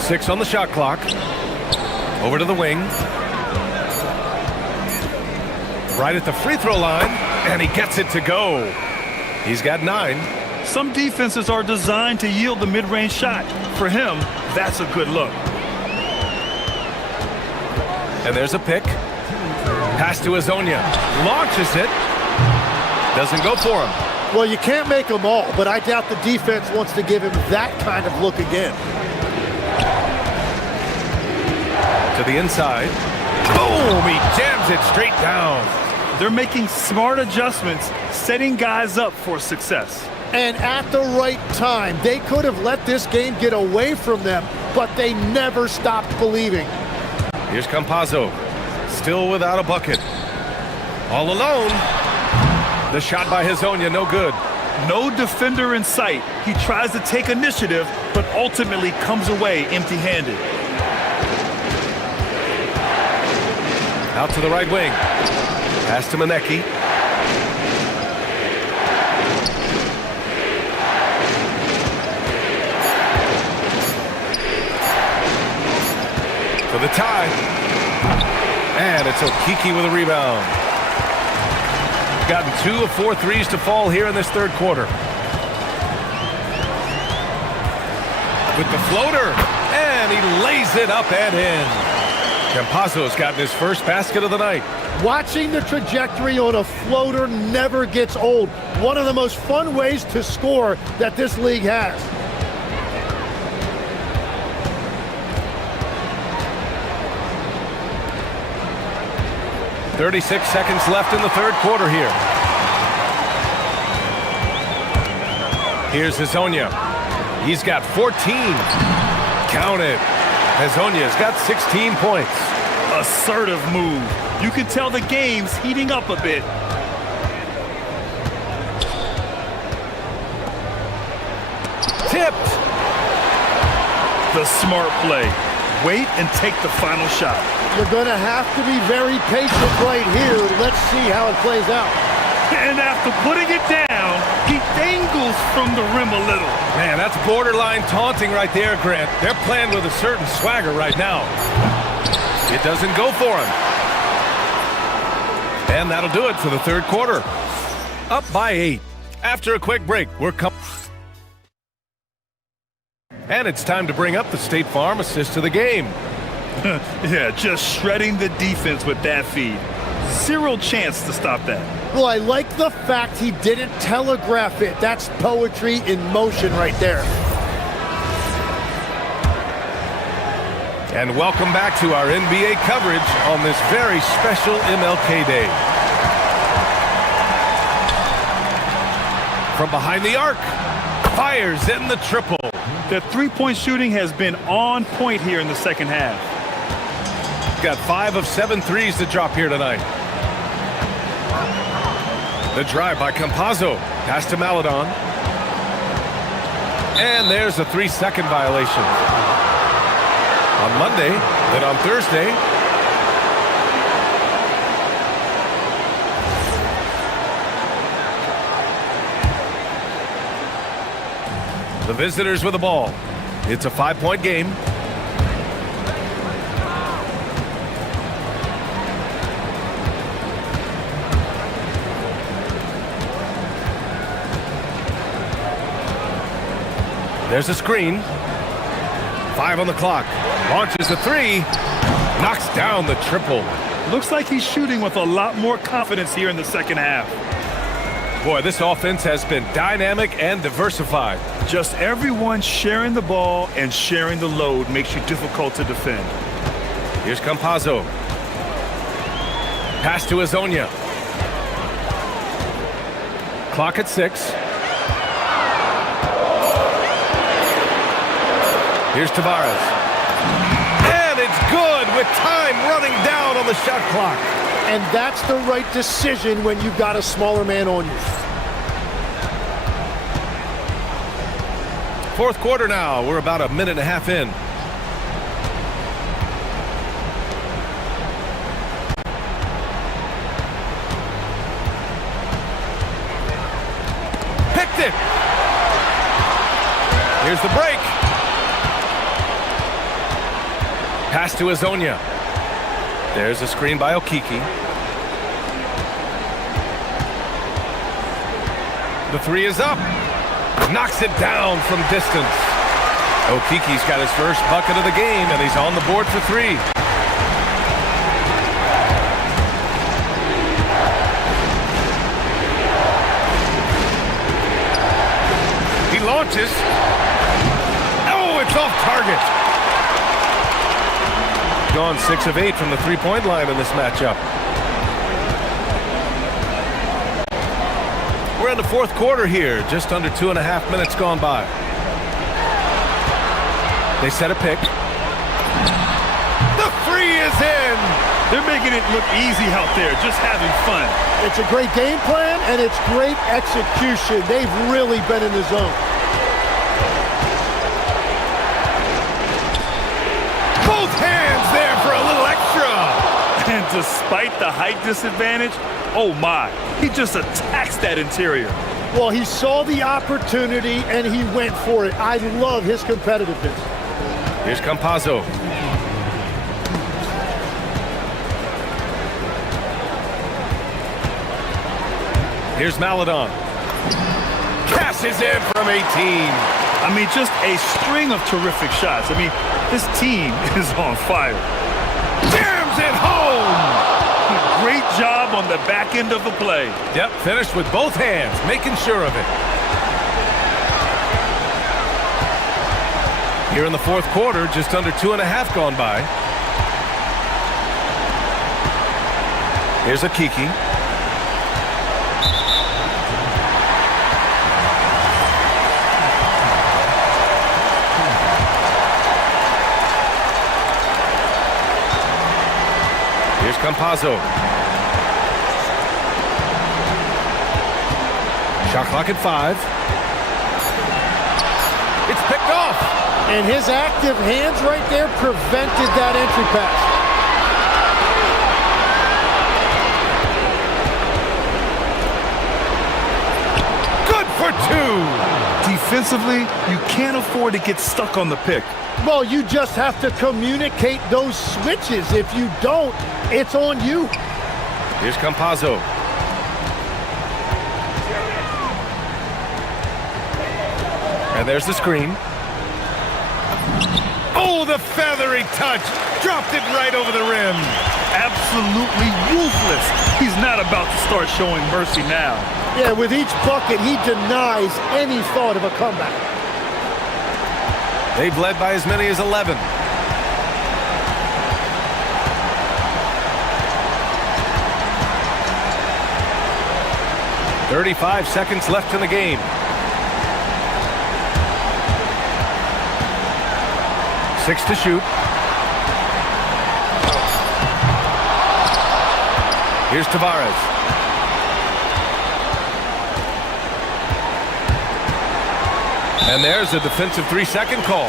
6 on the shot clock. Over to the wing. Right at the free throw line. And he gets it to go. He's got 9. Some defenses are designed to yield the mid-range shot. For him, that's a good look. And there's a pick. Pass to Azonia. Launches it. Doesn't go for him. Well, you can't make them all, but I doubt the defense wants to give him that kind of look again. To the inside. Boom! He jams it straight down. They're making smart adjustments, setting guys up for success. And at the right time, they could have let this game get away from them, but they never stopped believing. Here's Campazzo. Still without a bucket. All alone. The shot by Hazonia, no good. No defender in sight. He tries to take initiative, but ultimately comes away empty-handed. Out to the right wing. Pass to Manecki. For the tie. And it's Okiki with a rebound. Gotten 2 of 4 threes to fall here in this third quarter. With the floater. And he lays it up and in. Campazzo's gotten his first basket of the night. Watching the trajectory on a floater never gets old. One of the most fun ways to score that this league has. .36 seconds left in the third quarter here. Here's Hazonia. He's got 14. Count it. Hazonia's got 16 points. Assertive move. You can tell the game's heating up a bit. Tipped. The smart play. Wait and take the final shot. You're going to have to be very patient right here. Let's see how it plays out. And after putting it down, he dangles from the rim a little. Man, that's borderline taunting right there, Grant. They're playing with a certain swagger right now. It doesn't go for him. And that'll do it for the third quarter. Up by 8. After a quick break, we're coming. And it's time to bring up the State Farm assist of the game. Yeah, just shredding the defense with that feed. Zero chance to stop that. Well, I like the fact he didn't telegraph it. That's poetry in motion right there. And welcome back to our NBA coverage on this very special MLK Day. From behind the arc, Fires in the triple. The three-point shooting has been on point here in the second half. Got 5 of 7 threes to drop here tonight. The drive by Campazzo. Pass to Maladon. And there's a 3-second violation. On Monday, then on Thursday. The visitors with the ball. It's a 5-point game. There's a screen. 5 on the clock. Launches a 3. Knocks down the triple. Looks like he's shooting with a lot more confidence here in the second half. Boy, this offense has been dynamic and diversified. Just everyone sharing the ball and sharing the load makes you difficult to defend. Here's Campazzo. Pass to Azonia. Clock at 6. Here's Tavares. And it's good with time running down on the shot clock. And that's the right decision when you've got a smaller man on you. Fourth quarter now. We're about a minute and a half in. Picked it. Here's the break. Pass to Azonia. There's a screen by Okiki. The 3 is up. Knocks it down from distance. Okiki's got his first bucket of the game, and he's on the board for 3. He launches. Oh, it's off target. Gone 6 of 8 from the three-point line in this matchup. We're in the fourth quarter here, just under 2.5 minutes gone by. They set a pick. The 3 is in! They're making it look easy out there, just having fun. It's a great game plan, and it's great execution. They've really been in the zone. Both hands there for a little extra. And despite the height disadvantage, oh my, he just attacks that interior. Well, he saw the opportunity and he went for it. I love his competitiveness. Here's Campazzo. Here's Maladon. Cashes in from 18. I mean, just a string of terrific shots. I mean, this team is on fire. Jams it home! Great job on the back end of the play. Yep, finished with both hands, making sure of it. Here in the fourth quarter, just under 2.5 gone by. Here's Okiki. Here's Campazzo. Shot clock at 5. It's picked off. And his active hands right there prevented that entry pass. Good for 2. Defensively, you can't afford to get stuck on the pick. Well, you just have to communicate those switches. If you don't, it's on you. Here's Campazzo. And there's the screen. Oh, the feathery touch. Dropped it right over the rim. Absolutely ruthless. He's not about to start showing mercy now. Yeah, with each bucket, he denies any thought of a comeback. They've led by as many as 11. .35 seconds left in the game. 6 to shoot. Here's Tavares. And there's a defensive 3-second call.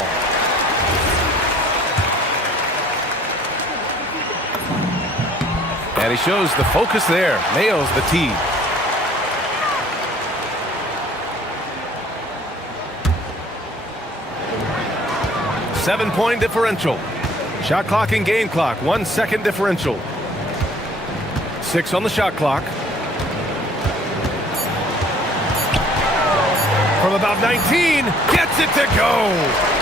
And he shows the focus there. Nails the tee. Seven-point differential. Shot clock and game clock. 1 second differential. 6 on the shot clock. From about 19, gets it to go.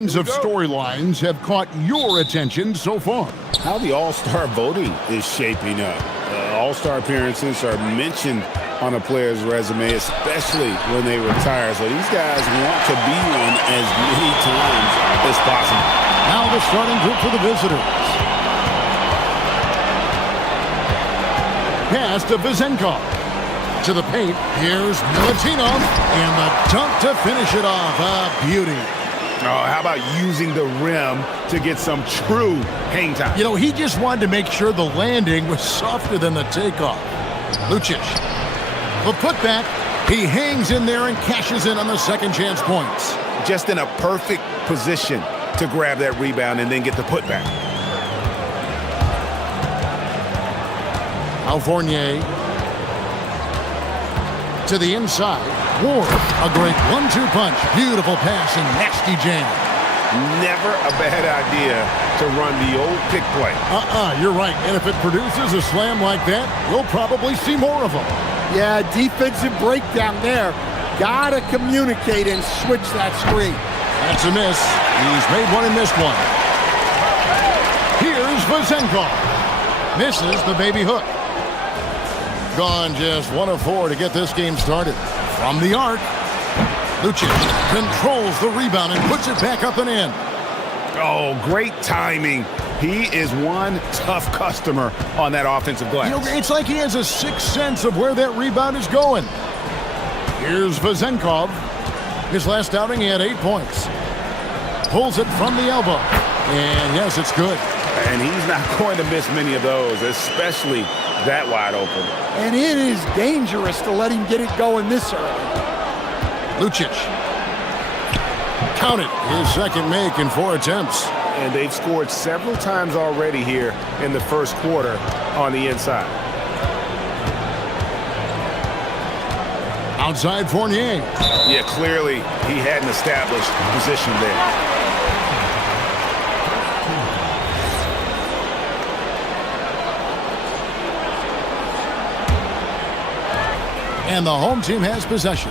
Of storylines have caught your attention so far? How the All-Star voting is shaping up. All-Star appearances are mentioned on a player's resume, especially when they retire. So these guys want to be one as many times as possible. Now the starting group for the visitors. Pass to Vizenkov. To the paint. Here's Milutinov. And the dunk to finish it off. A beauty. Oh, how about using the rim to get some true hang time? You know, he just wanted to make sure the landing was softer than the takeoff. Lucic. The putback. He hangs in there and cashes in on the second chance points. Just in a perfect position to grab that rebound and then get the putback. Now Fournier. To the inside. Ward, a great 1-2 punch. Beautiful pass and nasty jam. Never a bad idea to run the old pick play. You're right. And if it produces a slam like that, we'll probably see more of them. Yeah, defensive breakdown there. Gotta communicate and switch that screen. That's a miss. He's made one and missed one. Here's Vizenkov. Misses the baby hook. Gone just 1 of 4 to get this game started. From the arc, Lucic controls the rebound and puts it back up and in. Oh, great timing. He is one tough customer on that offensive glass. You know, it's like he has a sixth sense of where that rebound is going. Here's Vizenkov. His last outing, he had 8 points. Pulls it from the elbow. And yes, it's good. And he's not going to miss many of those, especially that wide open. And it is dangerous to let him get it going this early. Lucic. Count it. His second make in 4 attempts. And they've scored several times already here in the first quarter on the inside. Outside Fournier. Yeah, clearly he had an established position there. And the home team has possession.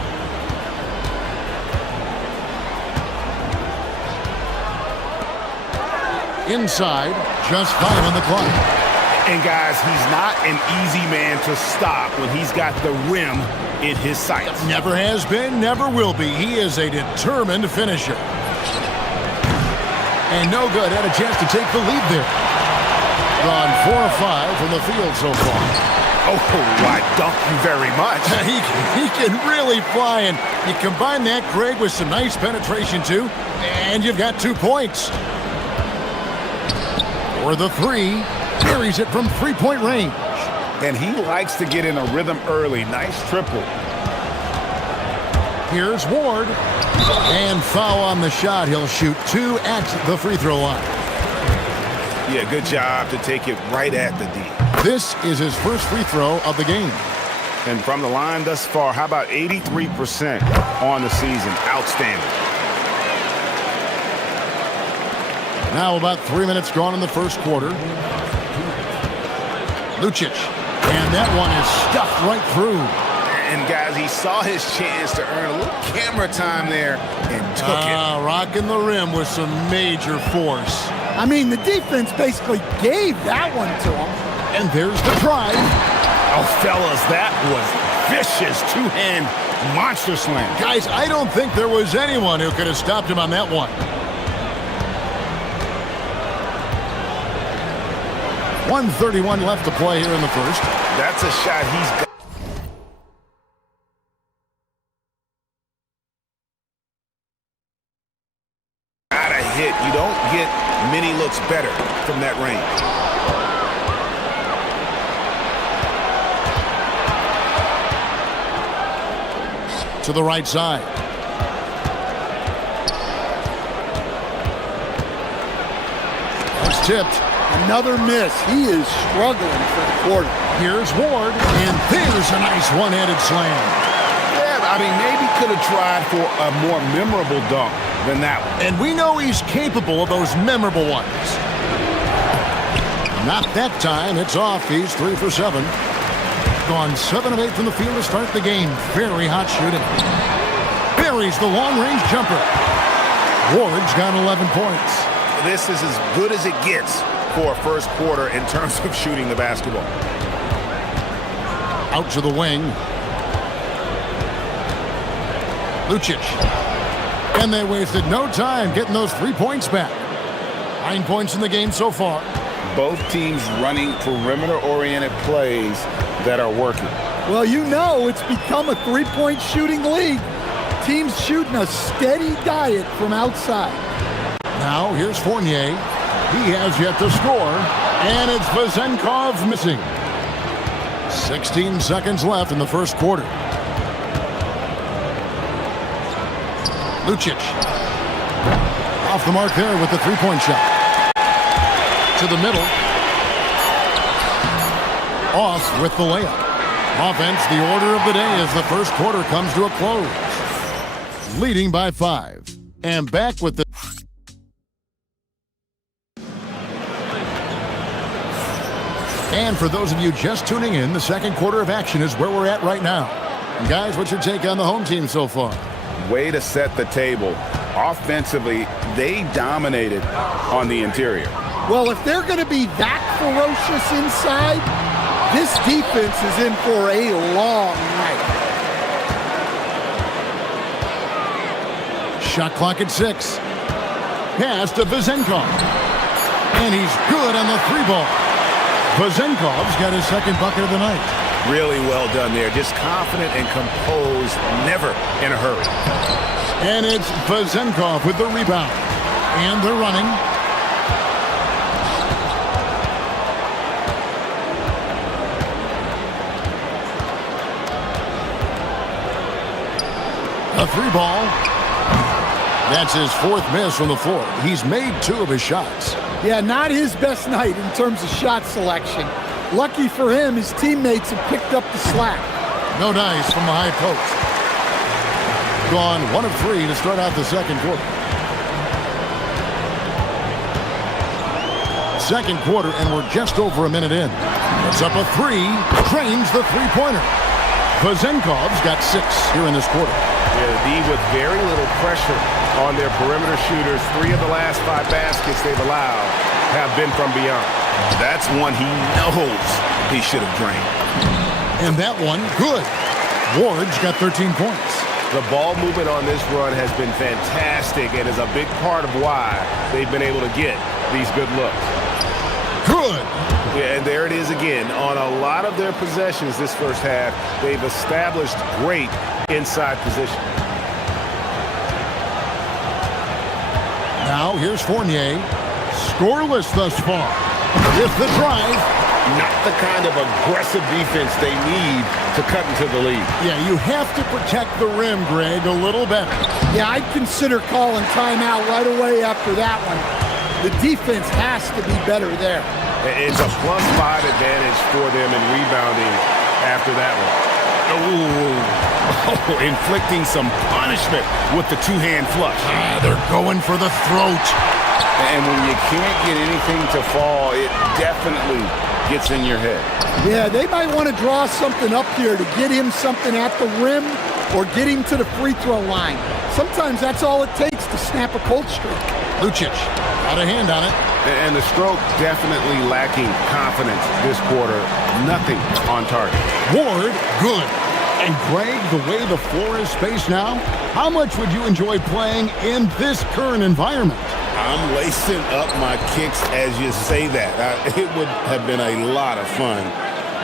Inside, just 5 on the clock. And guys, he's not an easy man to stop when he's got the rim in his sights. Never has been, never will be. He is a determined finisher. And no good. Had a chance to take the lead there. Gone 4 of 5 from the field so far. Oh, why, thank you very much. He can really fly, and you combine that, Greg, with some nice penetration, too, and you've got 2 points. For the 3, carries it from 3-point range. And he likes to get in a rhythm early. Nice triple. Here's Ward. And foul on the shot. He'll shoot 2 at the free throw line. Yeah, good job to take it right at the D. This is his first free throw of the game. And from the line thus far, how about 83% on the season? Outstanding. Now about 3 minutes gone in the first quarter. Lucic. And that one is stuffed right through. And guys, he saw his chance to earn a little camera time there and took it. Rocking the rim with some major force. I mean, the defense basically gave that one to him. And there's the try. Oh, fellas, that was vicious two-hand monster slam. Guys, I don't think there was anyone who could have stopped him on that one. .131 left to play here in the first. That's a shot he's got. Gotta hit. You don't get many looks better from that range. To the right side. That's tipped. Another miss. He is struggling for the quarter. Here's Ward, and there's a nice one-handed slam. Yeah, I mean, maybe could have tried for a more memorable dunk than that one. And we know he's capable of those memorable ones. Not that time. It's off. He's 3 for 7. Gone 7 of 8 from the field to start the game. Very hot shooting. Buries the long-range jumper. Ward's got 11 points. This is as good as it gets for a first quarter in terms of shooting the basketball. Out to the wing. Lucic. And they wasted no time getting those 3 points back. 9 points in the game so far. Both teams running perimeter-oriented plays that are working. Well, you know it's become a three-point shooting league. Teams shooting a steady diet from outside. Now here's Fournier. He has yet to score. And it's Vezenkov missing. 16 seconds left in the first quarter. Lucic. Off the mark there with the three-point shot. To the middle. Off with the layup. Offense, the order of the day as the first quarter comes to a close. Leading by 5. And back with the... And for those of you just tuning in, the second quarter of action is where we're at right now. And guys, what's your take on the home team so far? Way to set the table. Offensively, they dominated on the interior. Well, if they're going to be that ferocious inside, this defense is in for a long night. Shot clock at 6. Pass to Vezenkov. And he's good on the three ball. Vezenkov's got his second bucket of the night. Really well done there. Just confident and composed, never in a hurry. And it's Vezenkov with the rebound. And they're running. A three ball. That's his fourth miss from the floor. He's made 2 of his shots. Yeah, not his best night in terms of shot selection. Lucky for him, his teammates have picked up the slack. No dice from the high post. Gone 1 of 3 to start out the second quarter. Second quarter, and we're just over a minute in. It's up a 3. Drains the three-pointer. Vezenkov's got 6 here in this quarter. Yeah, the D with very little pressure on their perimeter shooters. 3 of the last 5 baskets they've allowed have been from beyond. That's one he knows he should have drained. And that one, good. Ward's got 13 points. The ball movement on this run has been fantastic and is a big part of why they've been able to get these good looks. Good. Yeah, and there it is again. On a lot of their possessions this first half, they've established great inside position. Now here's Fournier. Scoreless thus far. With the drive. Not the kind of aggressive defense they need to cut into the lead. Yeah, you have to protect the rim, Greg, a little better. Yeah, I'd consider calling timeout right away after that one. The defense has to be better there. It's a +5 advantage for them in rebounding after that one. Ooh. Inflicting some punishment with the two-hand flush. They're going for the throat. And when you can't get anything to fall, it definitely gets in your head. Yeah, they might want to draw something up here to get him something at the rim or get him to the free throw line. Sometimes that's all it takes to snap a cold streak. Lucic got a hand on it. And the stroke definitely lacking confidence this quarter. Nothing on target. Ward, good. And Greg, the way the floor is spaced now, how much would you enjoy playing in this current environment? I'm lacing up my kicks as you say that. It would have been a lot of fun.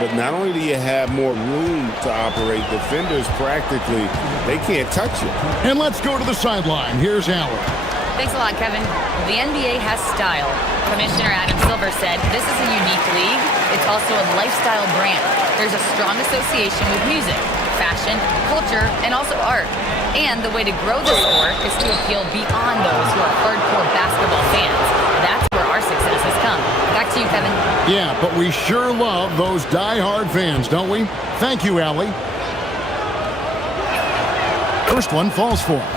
But not only do you have more room to operate, defenders practically, they can't touch you. And let's go to the sideline. Here's Allen. Thanks a lot, Kevin. The NBA has style. Commissioner Adam Silver said this is a unique league. It's also a lifestyle brand. There's a strong association with music, fashion, culture, and also art. And the way to grow the sport is to appeal beyond those who are hardcore basketball fans. That's where our success has come. Back to you, Kevin. Yeah, but we sure love those die-hard fans, don't we? Thank you, Allie. First one falls for him.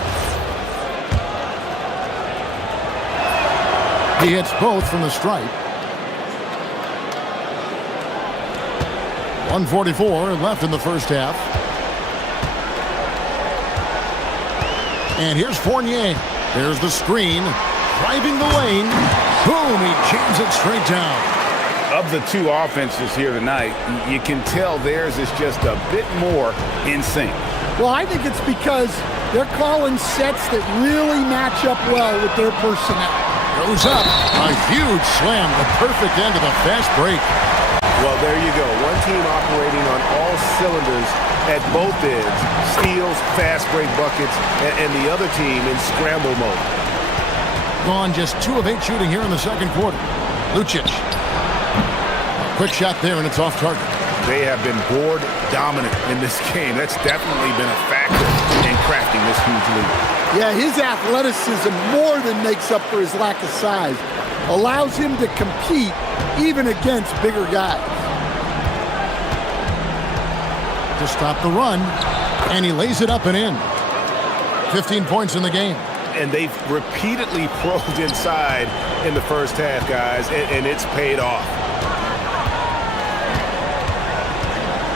He hits both from the stripe. 1:44 left in the first half. And here's Fournier. There's the screen. Driving the lane. Boom, he jams it straight down. Of the two offenses here tonight, you can tell theirs is just a bit more in sync. Well, I think it's because they're calling sets that really match up well with their personnel. Goes up. A huge slam. The perfect end of the fast break. Well, there you go. One team operating on all cylinders at both ends. Steals, fast break buckets, and the other team in scramble mode. Gone just 2 of 8 shooting here in the second quarter. Lucic. Quick shot there, and it's off target. They have been board dominant in this game. That's definitely been a factor in crafting this huge lead. Yeah, his athleticism more than makes up for his lack of size. Allows him to compete even against bigger guys. To stop the run, and he lays it up and in. 15 points in the game. And they've repeatedly probed inside in the first half, guys, and it's paid off.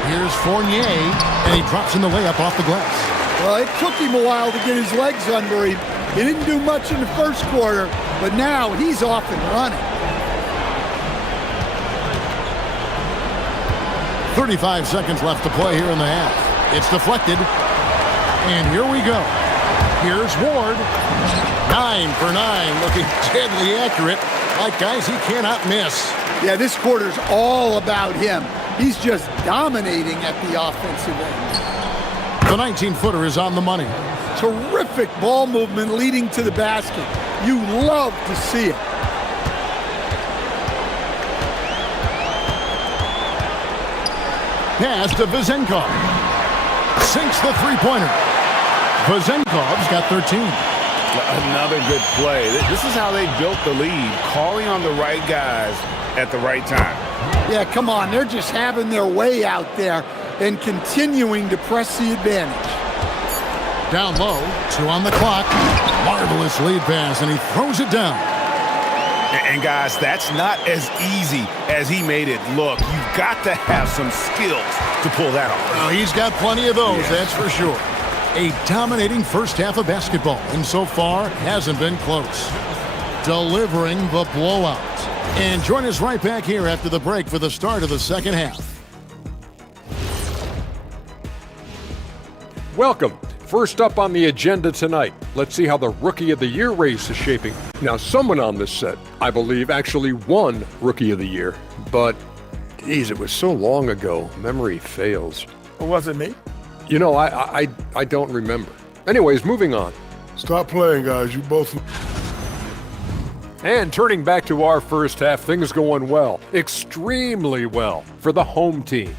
Here's Fournier, and he drops in the layup off the glass. Well, it took him a while to get his legs under him. He didn't do much in the first quarter, but now he's off and running. 35 seconds left to play here in the half. It's deflected, and here we go. Here's Ward. 9 for 9, looking deadly accurate. Like guys he cannot miss. Yeah, this quarter's all about him. He's just dominating at the offensive end. The 19-footer is on the money. Terrific ball movement leading to the basket. You love to see it. Pass to Vezenkov. Sinks the three-pointer. Vezenkov's got 13. Another good play. This is how they built the lead, calling on the right guys at the right time. Yeah, come on. They're just having their way out there and continuing to press the advantage. Down low, 2 on the clock. Marvelous lead pass, and he throws it down. And guys, that's not as easy as he made it look. You've got to have some skills to pull that off. Well, he's got plenty of those, that's for sure. A dominating first half of basketball, and so far hasn't been close. Delivering the blowout. And join us right back here after the break for the start of the second half. Welcome. First up on the agenda tonight, let's see how the Rookie of the Year race is shaping. Now, someone on this set, I believe, actually won Rookie of the Year. But, geez, it was so long ago, memory fails. Was it me? You know, I don't remember. Anyways, moving on. Stop playing, guys. You both... And turning back to our first half, things going well. Extremely well for the home team.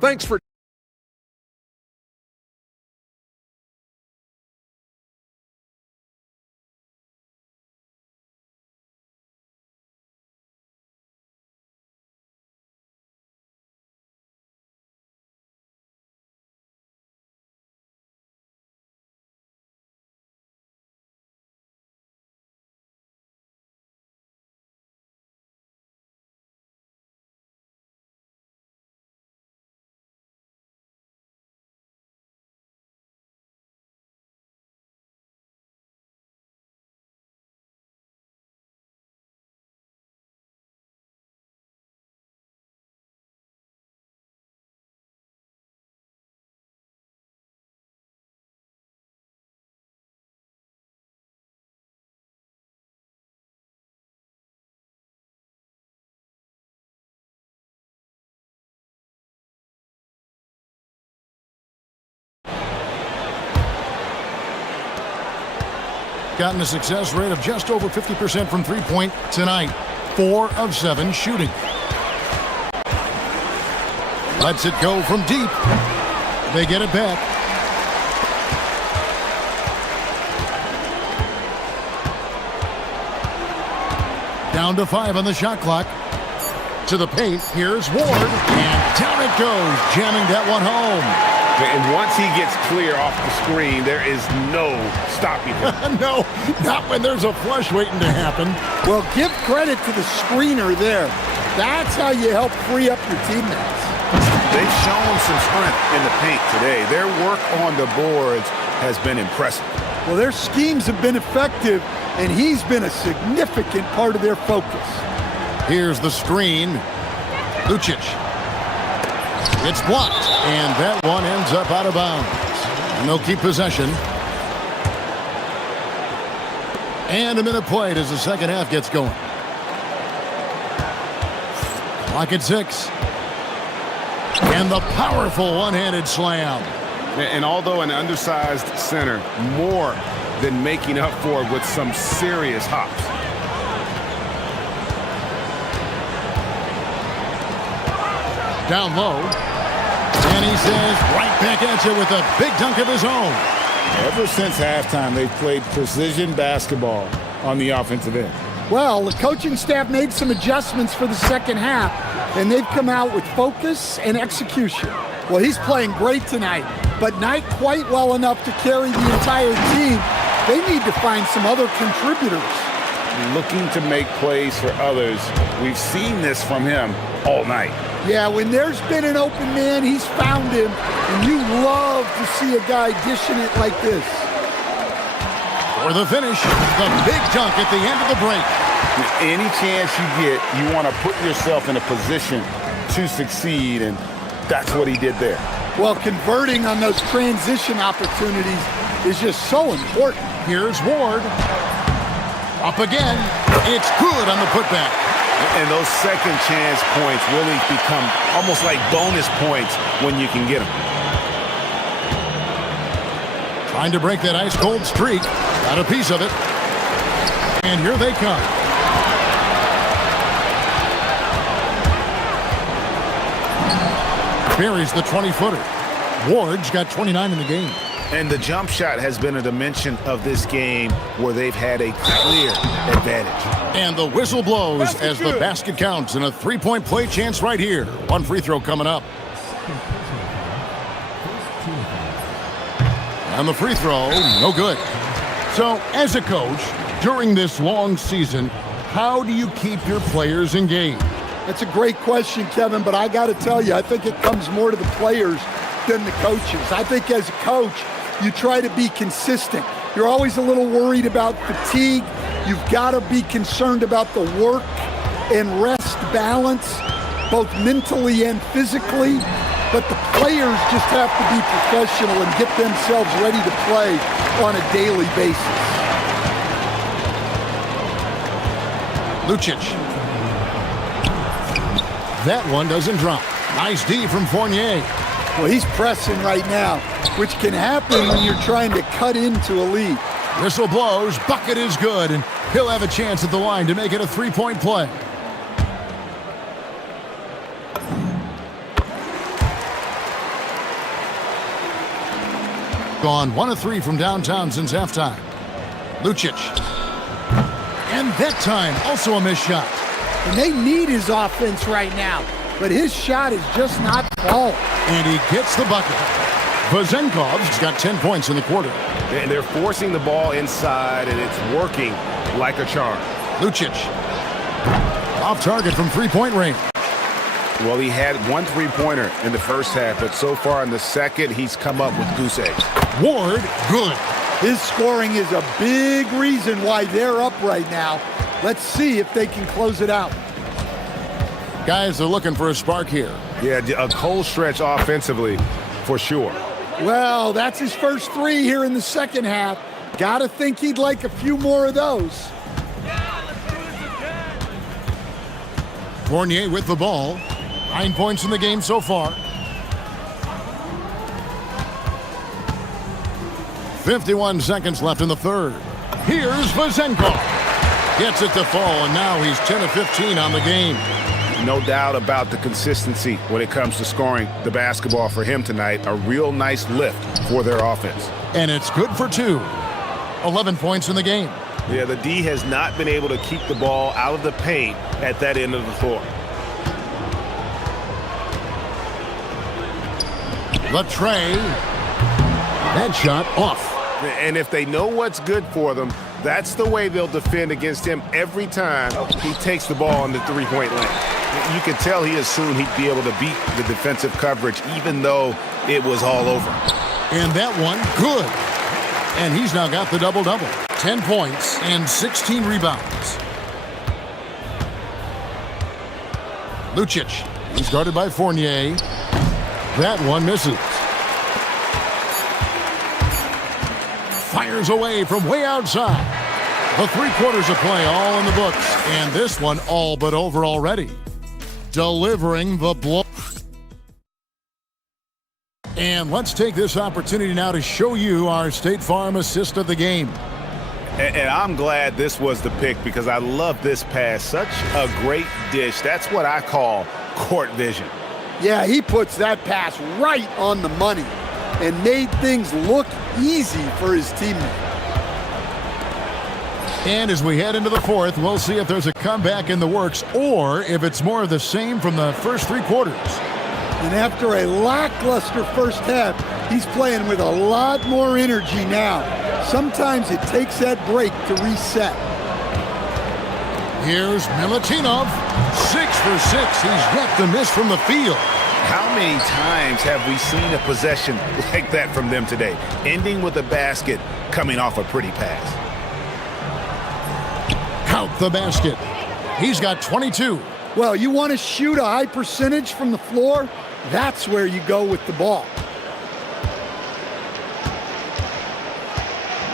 Thanks for... Gotten a success rate of just over 50% from three-point tonight. 4 of 7 shooting. Lets it go from deep. They get it back. Down to 5 on the shot clock. To the paint. Here's Ward. And down it goes. Jamming that one home. And once he gets clear off the screen, there is no stopping him. No, not when there's a flush waiting to happen. Well, give credit to the screener there. That's how you help free up your teammates. They've shown some strength in the paint today. Their work on the boards has been impressive. Well, their schemes have been effective, and he's been a significant part of their focus. Here's the screen. Lucic. It's blocked, and that one ends up out of bounds. And they'll keep possession. And a minute played as the second half gets going. Clock at 6. And the powerful one-handed slam. And although an undersized center, more than making up for it with some serious hops. Down low. And he says right back at you with a big dunk of his own. Ever since halftime, they've played precision basketball on the offensive end. Well, the coaching staff made some adjustments for the second half, and they've come out with focus and execution. Well, he's playing great tonight, but not quite well enough to carry the entire team. They need to find some other contributors. Looking to make plays for others. We've seen this from him all night. Yeah, when there's been an open man, he's found him, and you love to see a guy dishing it like this. For the finish, the big dunk at the end of the break. Any chance you get, you want to put yourself in a position to succeed, and that's what he did there. Well, converting on those transition opportunities is just so important. Here's Ward. Up again. It's good on the putback. And those second chance points really become almost like bonus points when you can get them. Trying to break that ice-cold streak. Got a piece of it. And here they come. Buries the 20-footer. Ward's got 29 in the game. And the jump shot has been a dimension of this game where they've had a clear advantage. And the whistle blows as the basket counts and a three-point play chance right here. One free throw coming up. And the free throw, no good. So, as a coach, during this long season, how do you keep your players engaged? That's a great question, Kevin, but I got to tell you, I think it comes more to the players than the coaches. I think as a coach, you try to be consistent. You're always a little worried about fatigue. You've got to be concerned about the work and rest balance, both mentally and physically. But the players just have to be professional and get themselves ready to play on a daily basis. Lucic. That one doesn't drop. Nice D from Fournier. Well, he's pressing right now, which can happen when you're trying to cut into a lead. Whistle blows, bucket is good, and he'll have a chance at the line to make it a three-point play. Gone 1 of 3 from downtown since halftime. Lucic. And that time, also a missed shot. And they need his offense right now, but his shot is just not falling. And he gets the bucket. Vazenkov's got 10 points in the quarter. And they're forcing the ball inside, and it's working like a charm. Lucic. Off target from three-point range. Well, he had one three-pointer in the first half, but so far in the second, he's come up with goose eggs. Ward, good. His scoring is a big reason why they're up right now. Let's see if they can close it out. Guys are looking for a spark here. Yeah, a cold stretch offensively, for sure. Well, that's his first three here in the second half. Gotta think he'd like a few more of those. Fournier with the ball. 9 points in the game so far. 51 seconds left in the third. Here's Vazenkov. Gets it to fall, and now he's 10 of 15 on the game. No doubt about the consistency when it comes to scoring the basketball for him tonight. A real nice lift for their offense. And it's good for 2. 11 points in the game. Yeah, the D has not been able to keep the ball out of the paint at that end of the floor. The tray. That shot off. And if they know what's good for them, That's the way they'll defend against him every time he takes the ball in the three-point lane. You could tell he assumed he'd be able to beat the defensive coverage, even though it was all over. And that one, good. And he's now got the double-double. 10 points and 16 rebounds. Lucic, he's guarded by Fournier. That one misses. Fires away from way outside. The 3 quarters of play all in the books. And this one all but over already. Delivering the blow. And let's take this opportunity now to show you our State Farm assist of the game. And I'm glad this was the pick because I love this pass. Such a great dish. That's what I call court vision. Yeah, he puts that pass right on the money and made things look easy for his teammate. And as we head into the fourth, we'll see if there's a comeback in the works or if it's more of the same from the first 3 quarters. And after a lackluster first half, he's playing with a lot more energy now. Sometimes it takes that break to reset. Here's Milutinov, 6 for 6. He's yet to miss from the field. How many times have we seen a possession like that from them today, ending with a basket coming off a pretty pass? Count the basket. He's got 22. Well, you want to shoot a high percentage from the floor? That's where you go with the ball.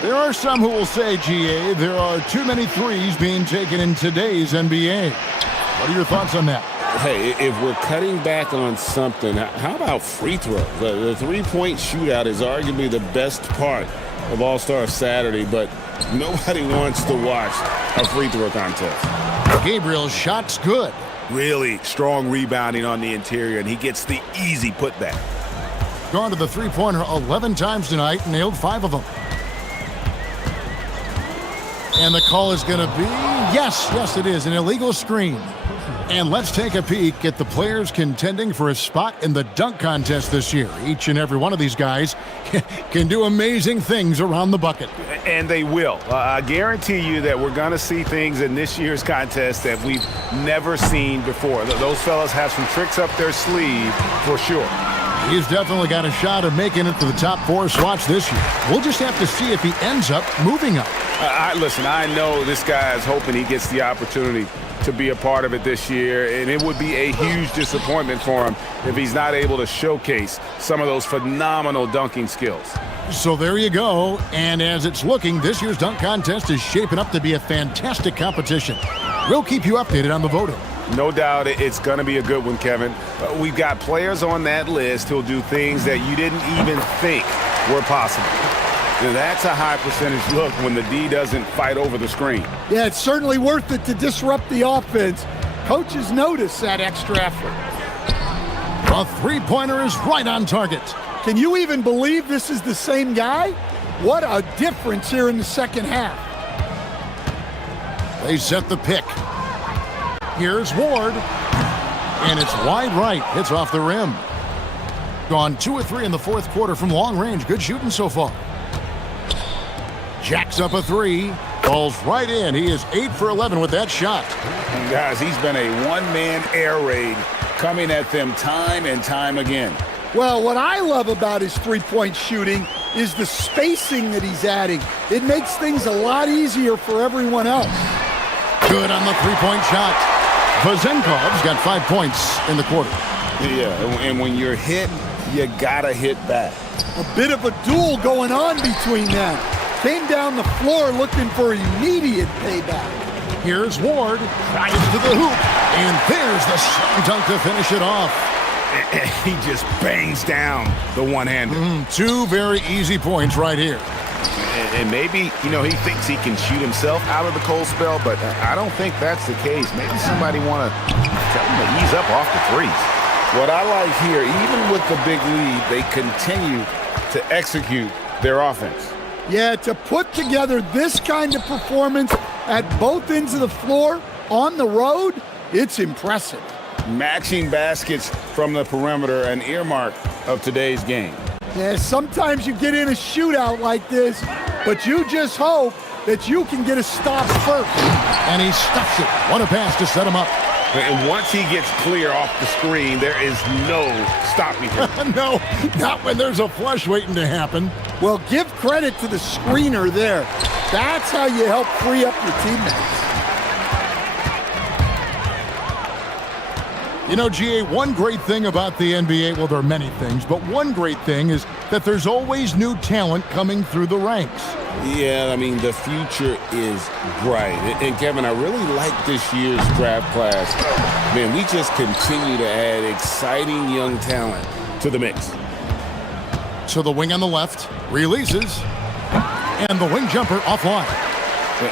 There are some who will say, GA, there are too many threes being taken in today's NBA. What are your thoughts on that? Hey, if we're cutting back on something, how about free throws? The three-point shootout is arguably the best part of All-Star Saturday, but nobody wants to watch a free throw contest. Gabriel's shot's good. Really strong rebounding on the interior, and he gets the easy putback. Gone to the three-pointer 11 times tonight, nailed 5 of them. And the call is going to be, yes, it is, an illegal screen. And let's take a peek at the players contending for a spot in the dunk contest this year. Each and every one of these guys can do amazing things around the bucket. And they will. I guarantee you that we're going to see things in this year's contest that we've never seen before. Those fellas have some tricks up their sleeve for sure. He's definitely got a shot of making it to the top 4 slots this year. We'll just have to see if he ends up moving up. Listen, I know this guy is hoping he gets the opportunity to be a part of it this year, and it would be a huge disappointment for him if he's not able to showcase some of those phenomenal dunking skills. So there you go, and as it's looking, this year's dunk contest is shaping up to be a fantastic competition. We'll keep you updated on the voting. No doubt it's going to be a good one, Kevin. We've got players on that list who'll do things that you didn't even think were possible. And that's a high percentage look when the D doesn't fight over the screen. Yeah, it's certainly worth it to disrupt the offense. Coaches notice that extra effort. A three-pointer is right on target. Can you even believe this is the same guy? What a difference here in the second half. They set the pick. Here's Ward. And it's wide right. Hits off the rim. Gone 2 or 3 in the fourth quarter from long range. Good shooting so far. Jacks up a 3. Falls right in. He is 8 for 11 with that shot. And guys, he's been a one-man air raid coming at them time and time again. Well, what I love about his three-point shooting is the spacing that he's adding. It makes things a lot easier for everyone else. Good on the three-point shot. Vazenkov's got 5 points in the quarter. Yeah, and when you're hit, you gotta hit back. A bit of a duel going on between them. Came down the floor looking for immediate payback. Here's Ward, drives to the hoop, and there's the slam dunk to finish it off. He just bangs down the one-hander. 2 very easy points right here. And maybe, he thinks he can shoot himself out of the cold spell, but I don't think that's the case. Maybe somebody want to tell him to ease up off the threes. What I like here, even with the big lead, they continue to execute their offense. Yeah, to put together this kind of performance at both ends of the floor on the road, it's impressive. Matching baskets from the perimeter, an earmark of today's game. Yeah, sometimes you get in a shootout like this, but you just hope that you can get a stop first. And he stuffs it. What a pass to set him up. And once he gets clear off the screen, there is no stopping him. No, not when there's a flush waiting to happen. Well, give credit to the screener there. That's how you help free up your teammates. You know, GA, one great thing about the NBA, well, there are many things, but one great thing is that there's always new talent coming through the ranks. Yeah, I mean, the future is bright. And Kevin, I really like this year's draft class. Man, we just continue to add exciting young talent to the mix. So the wing on the left releases, and the wing jumper offline.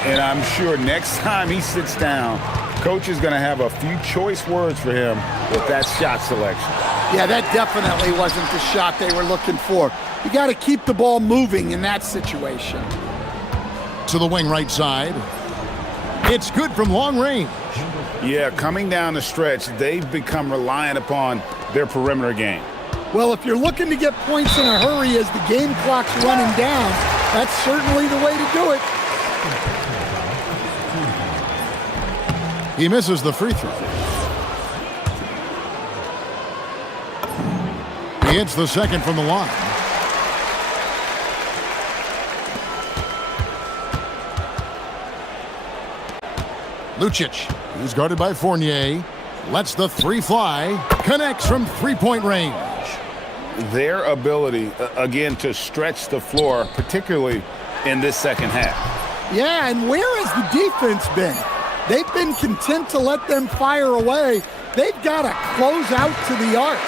And I'm sure next time he sits down, Coach is going to have a few choice words for him with that shot selection. Yeah, that definitely wasn't the shot they were looking for. You got to keep the ball moving in that situation. To the wing right side. It's good from long range. Yeah, coming down the stretch, they've become reliant upon their perimeter game. Well, if you're looking to get points in a hurry as the game clock's running down, that's certainly the way to do it. He misses the free throw. He hits the second from the line. Lucic, he's guarded by Fournier, lets the three fly, connects from three-point range. Their ability, again, to stretch the floor, particularly in this second half. Yeah, and where has the defense been? They've been content to let them fire away. They've got to close out to the arc.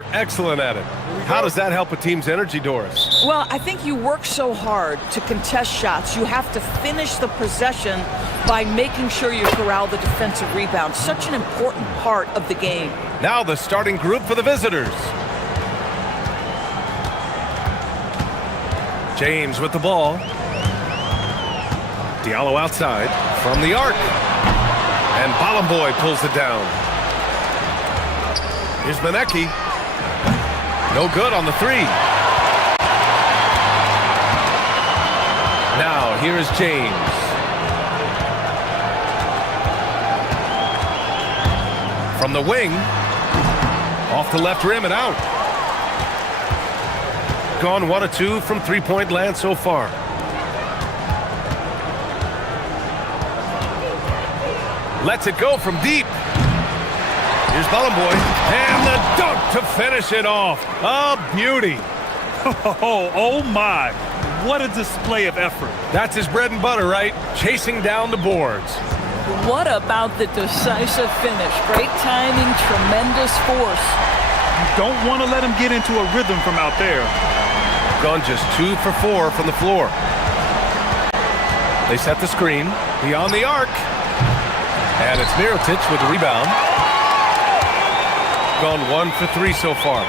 Excellent at it. How does that help a team's energy, Doris? Well, I think you work so hard to contest shots. You have to finish the possession by making sure you corral the defensive rebound. Such an important part of the game. Now the starting group for the visitors. James with the ball. Diallo outside from the arc. And Bolomboy pulls it down. Here's Benecki. No good on the three. Now here is James. From the wing. Off the left rim and out. Gone 1 of 2 from three-point land so far. Lets it go from deep. Here's Bolomboy. And the dunk to finish it off. A beauty. Oh my. What a display of effort. That's his bread and butter, right? Chasing down the boards. What about the decisive finish? Great timing, tremendous force. You don't want to let him get into a rhythm from out there. Gone just 2 for 4 from the floor. They set the screen. Beyond the arc. And it's Mirotic with the rebound. Gone 1 for 3 so far.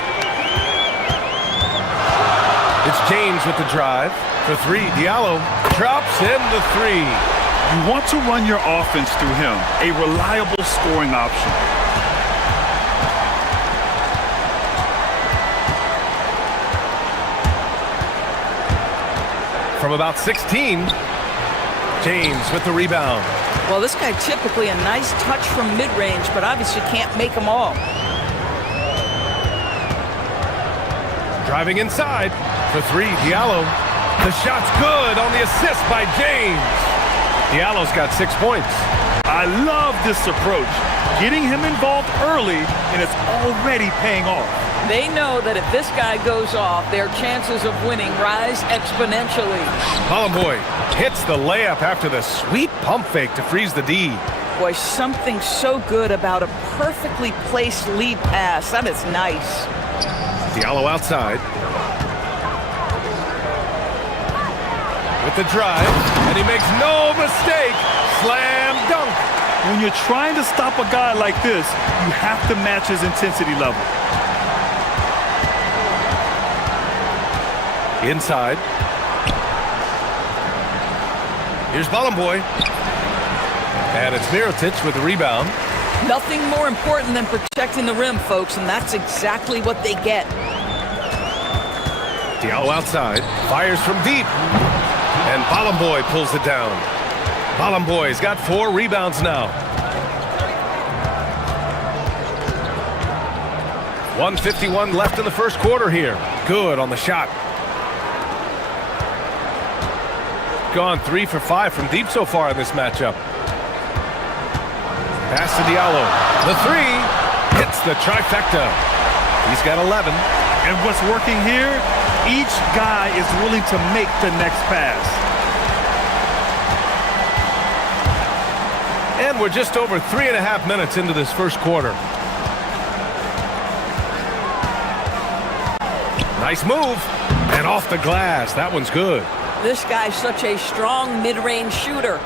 It's James with the drive. For 3, Diallo drops in the 3. You want to run your offense through him. A reliable scoring option. From about 16, James with the rebound. Well, this guy typically a nice touch from mid-range, but obviously can't make them all. Driving inside for 3, Diallo. The shot's good on the assist by James. Diallo's got 6 points. I love this approach. Getting him involved early, and it's already paying off. They know that if this guy goes off, their chances of winning rise exponentially. Bolomboy hits the layup after the sweet pump fake to freeze the D. Boy, something so good about a perfectly placed lead pass. That is nice. Diallo outside. With the drive, and he makes no mistake. Slam dunk. When you're trying to stop a guy like this, you have to match his intensity level. Inside. Here's Bolomboy. And it's Mirotic with the rebound. Nothing more important than protecting the rim, folks, and that's exactly what they get. Diallo outside. Fires from deep. And Bolomboy pulls it down. Bolomboy's got 4 rebounds now. 1:51 left in the first quarter here. Good on the shot. Gone 3 for 5 from deep so far in this matchup. Pass to Diallo. The 3 hits the trifecta. He's got 11. And what's working here? Each guy is willing to make the next pass. And we're just over 3.5 minutes into this first quarter. Nice move. And off the glass. That one's good. This guy's such a strong mid-range shooter.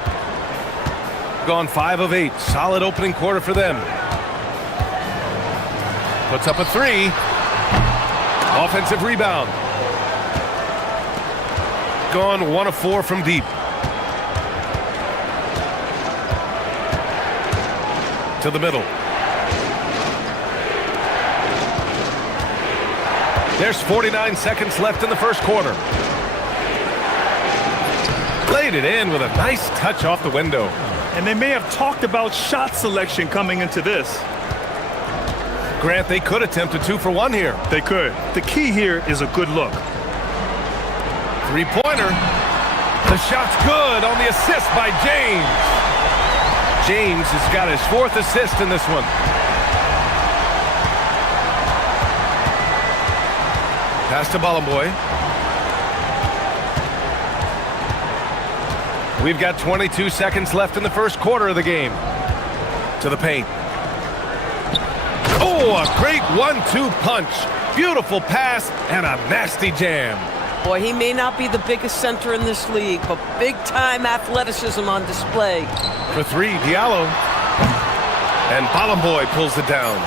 Gone 5 of 8. Solid opening quarter for them. Puts up a 3. Offensive rebound. Gone 1 of 4 from deep. To the middle. There's 49 seconds left in the first quarter. Played it in with a nice touch off the window. And they may have talked about shot selection coming into this. Grant, they could attempt a 2 for 1 here. They could. The key here is a good look. 3-pointer. The shot's good on the assist by James. James has got his 4th assist in this one. Pass to Bolomboy. We've got 22 seconds left in the first quarter of the game. To the paint. Oh, a great 1-2 punch. Beautiful pass and a nasty jam. Boy, he may not be the biggest center in this league, but big-time athleticism on display. For three, Diallo. And Balamboy pulls it down.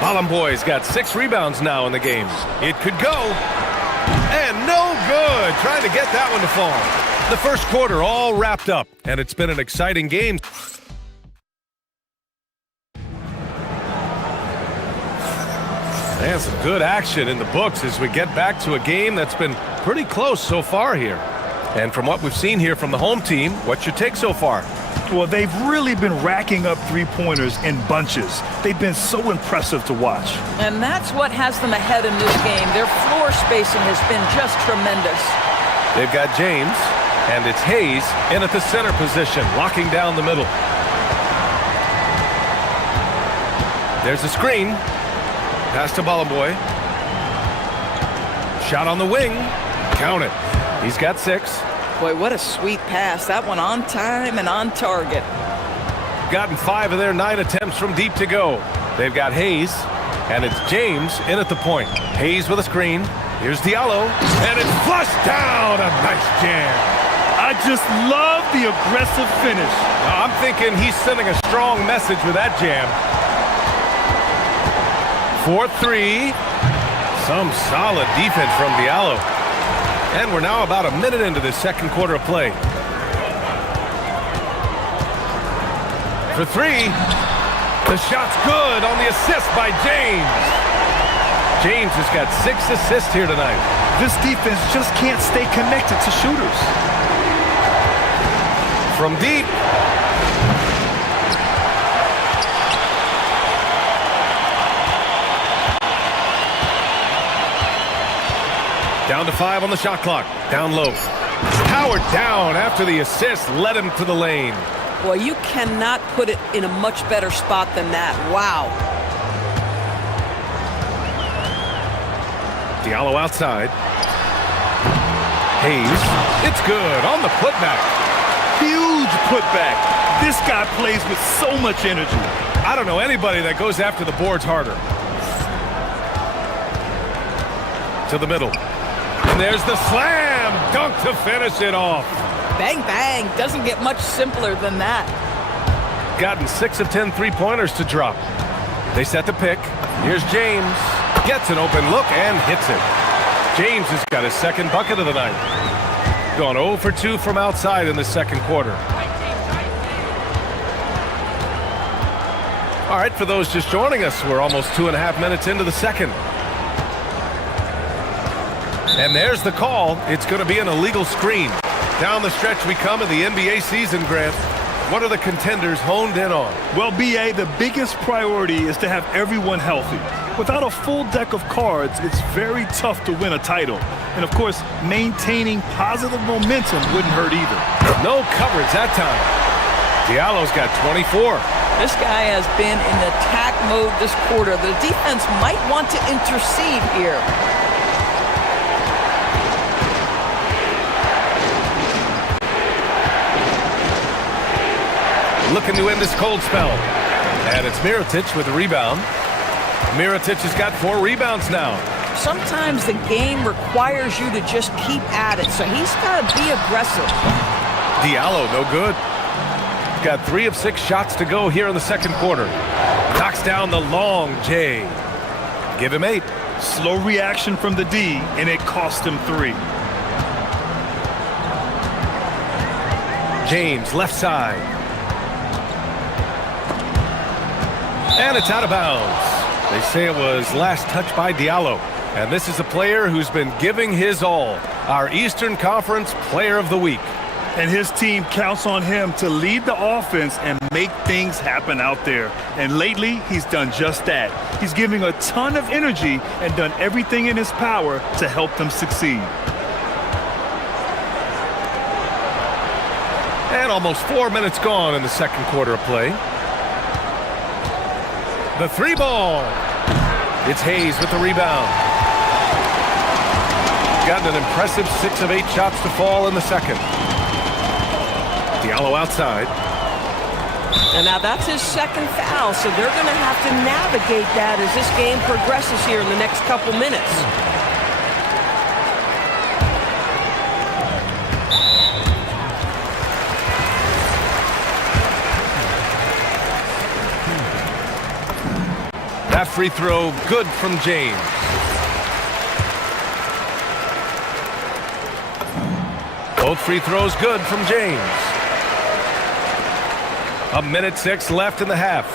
Balamboy's got 6 rebounds now in the game. It could go. And no good. Trying to get that one to fall. The first quarter all wrapped up, and it's been an exciting game. And some good action in the books as we get back to a game that's been pretty close so far here. And from what we've seen here from the home team, what's your take so far? Well, they've really been racking up three-pointers in bunches. They've been so impressive to watch. And that's what has them ahead in this game. Their floor spacing has been just tremendous. They've got James, and it's Hayes in at the center position, locking down the middle. There's a screen. Pass to Balamboy. Shot on the wing. Count it. He's got 6. Boy, what a sweet pass. That one on time and on target. Gotten 5 of their 9 attempts from deep to go. They've got Hayes, and it's James in at the point. Hayes with a screen. Here's Diallo, and it's flushed down. A nice jam. I just love the aggressive finish. I'm thinking he's sending a strong message with that jam. 4-3. Some solid defense from Diallo. And we're now about a minute into this second quarter of play. For 3. The shot's good on the assist by James. James has got 6 assists here tonight. This defense just can't stay connected to shooters. From deep. Down to 5 on the shot clock. Down low. Powered down after the assist led him to the lane. Boy, you cannot put it in a much better spot than that. Wow. Diallo outside. Hayes. It's good on the putback. Huge putback. This guy plays with so much energy. I don't know anybody that goes after the boards harder. To the middle. And there's the slam dunk to finish it off. Bang, bang. Doesn't get much simpler than that. Gotten 6 of 10 three-pointers to drop. They set the pick. Here's James. Gets an open look and hits it. James has got his second bucket of the night. Gone 0 for 2 from outside in the second quarter. All right, for those just joining us, we're almost 2.5 minutes into the second. And there's the call. It's going to be an illegal screen. Down the stretch we come in the NBA season, Grant. What are the contenders honed in on? Well, BA, the biggest priority is to have everyone healthy. Without a full deck of cards, it's very tough to win a title. And, of course, maintaining positive momentum wouldn't hurt either. No coverage that time. Diallo's got 24. This guy has been in attack mode this quarter. The defense might want to intercede here. Looking to end this cold spell. And it's Mirotic with the rebound. Mirotic has got 4 rebounds now. Sometimes the game requires you to just keep at it, so he's got to be aggressive. Diallo, no good. Got 3 of 6 shots to go here in the second quarter. Knocks down the long J. Give him 8. Slow reaction from the D, and it cost him 3. James, left side. And it's out of bounds. They say it was last touched by Diallo. And this is a player who's been giving his all. Our Eastern Conference Player of the Week. And his team counts on him to lead the offense and make things happen out there. And lately, he's done just that. He's giving a ton of energy and done everything in his power to help them succeed. And almost 4 minutes gone in the second quarter of play. The 3 ball. It's Hayes with the rebound. Gotten an impressive 6 of 8 shots to fall in the second. Diallo outside. And now that's his second foul, so they're going to have to navigate that as this game progresses here in the next couple minutes. That free throw good from James. Both free throws good from James. 1:06 left in the half.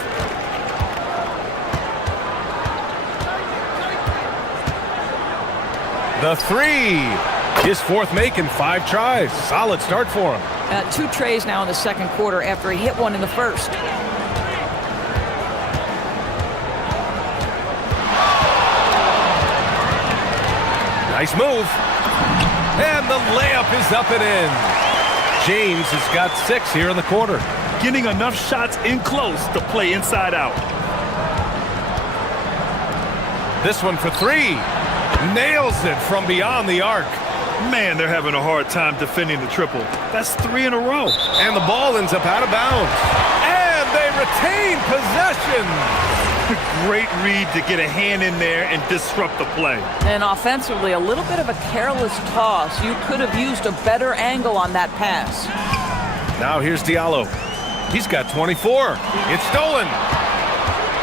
The three. His fourth make in 5 tries. Solid start for him. 2 trays now in the second quarter after he hit one in the first. Nice move. And the layup is up and in. James has got 6 here in the quarter. Getting enough shots in close to play inside out. This one for 3. Nails it from beyond the arc. Man, they're having a hard time defending the triple. That's 3 in a row. And the ball ends up out of bounds. And they retain possession. Great read to get a hand in there and disrupt the play. And offensively, a little bit of a careless toss. You could have used a better angle on that pass. Now here's Diallo. He's got 24. It's stolen.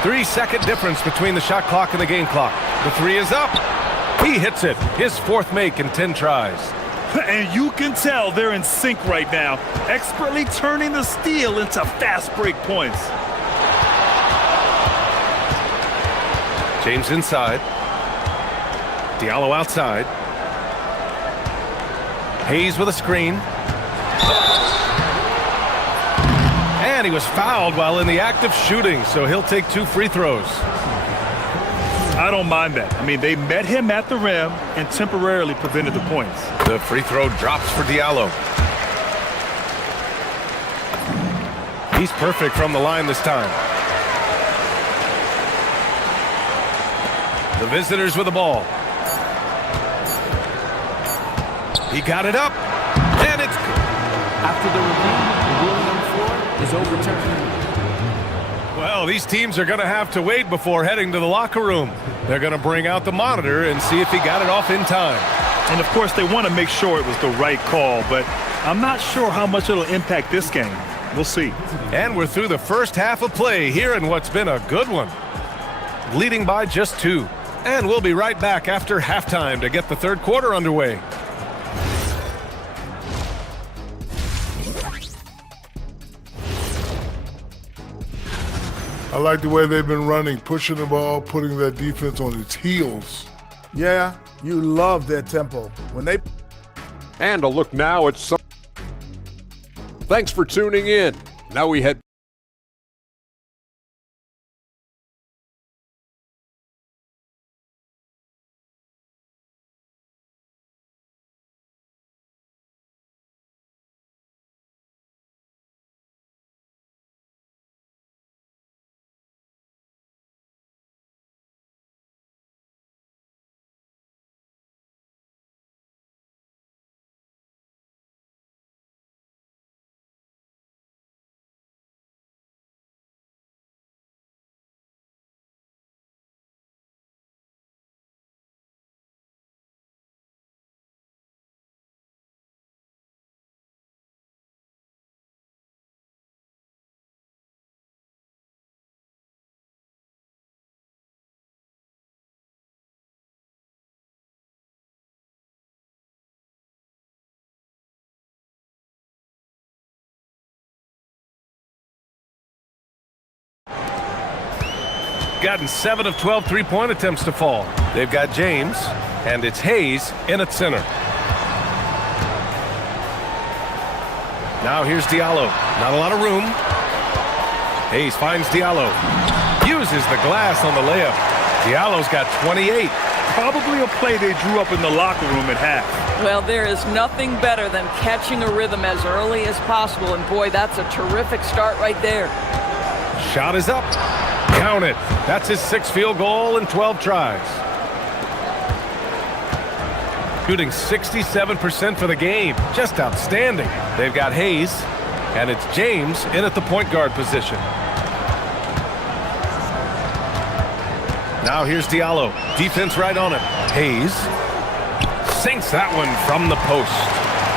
3-second difference between the shot clock and the game clock. The 3 is up. He hits it. His 4th make in 10 tries. And you can tell they're in sync right now, expertly turning the steal into fast break points. James inside. Diallo outside. Hayes with a screen. And he was fouled while in the act of shooting, so he'll take 2 free throws. I don't mind that. I mean, they met him at the rim and temporarily prevented the points. The free throw drops for Diallo. He's perfect from the line this time. The visitors with the ball. He got it up, and it's After the review, the ruling on the floor is overturned. well. These teams are going to have to wait before heading to the locker room. They're going to bring out the monitor and see if he got it off in time. And of course, they want to make sure it was the right call, but I'm not sure how much it'll impact this game. We'll see. And we're through the first half of play here in what's been a good one. Leading by just 2. And we'll be right back after halftime to get the third quarter underway. I like the way they've been running, pushing the ball, putting their defense on its heels. Yeah, you love their tempo. When they... And a look now at some... Thanks for tuning in. Now we head... Gotten 7 of 12 three-point attempts to fall. They've got James, and it's Hayes in at center. Now here's Diallo. Not a lot of room. Hayes finds Diallo. Uses the glass on the layup. Diallo's got 28. Probably a play they drew up in the locker room at half. Well, there is nothing better than catching a rhythm as early as possible, and boy, that's a terrific start right there. Shot is up. Count it. That's his 6th field goal in 12 tries. Shooting 67% for the game. Just outstanding. They've got Hayes. And it's James in at the point guard position. Now here's Diallo. Defense right on him. Hayes sinks that one from the post.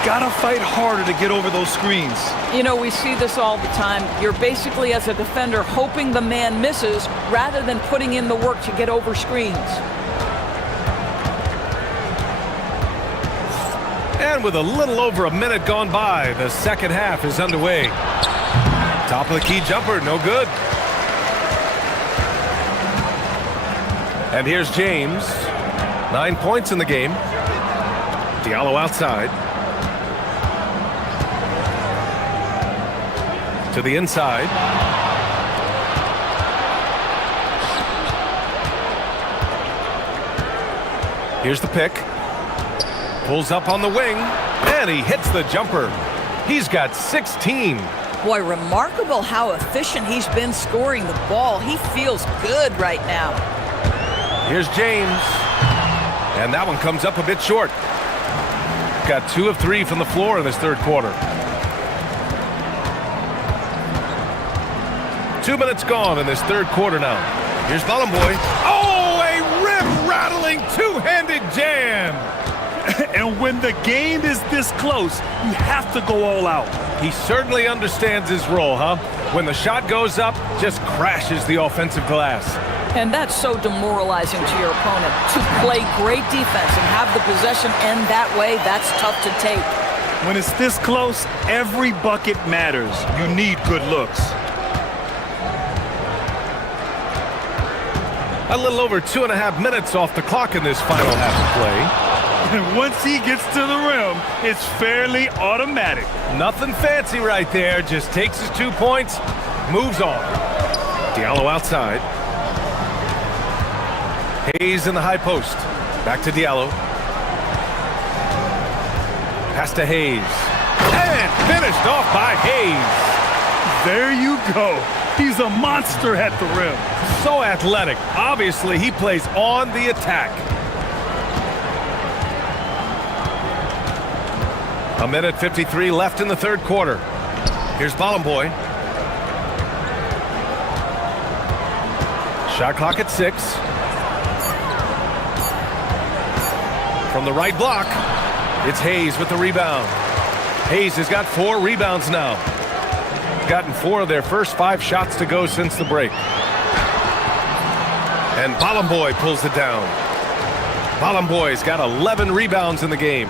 Gotta fight harder to get over those screens. You know, we see this all the time. You're basically, as a defender, hoping the man misses rather than putting in the work to get over screens. And with a little over a minute gone by, the second half is underway. Top of the key jumper, no good. And here's James. 9 points in the game. Diallo outside. To the inside. Here's the pick. Pulls up on the wing, and he hits the jumper. He's got 16. Boy, remarkable how efficient he's been scoring the ball. He feels good right now. Here's James. And that one comes up a bit short. Got 2 of 3 from the floor in this third quarter. 2 minutes gone in this third quarter now. Here's Bollenboy. Oh, a rim-rattling two-handed jam. And when the game is this close, you have to go all out. He certainly understands his role, huh? When the shot goes up, just crashes the offensive glass. And that's so demoralizing to your opponent. To play great defense and have the possession end that way, that's tough to take. When it's this close, every bucket matters. You need good looks. A little over 2.5 minutes off the clock in this final half of play. And once he gets to the rim, it's fairly automatic. Nothing fancy right there. Just takes his 2 points, moves on. Diallo outside. Hayes in the high post. Back to Diallo. Pass to Hayes. And finished off by Hayes. There you go. He's a monster at the rim. So athletic. Obviously, he plays on the attack. 1:53 left in the third quarter. Here's Bollenboy. Shot clock at 6. From the right block, it's Hayes with the rebound. Hayes has got 4 rebounds now. Gotten 4 of their first 5 shots to go since the break. And Bollenboy pulls it down. Bollenboy's got 11 rebounds in the game.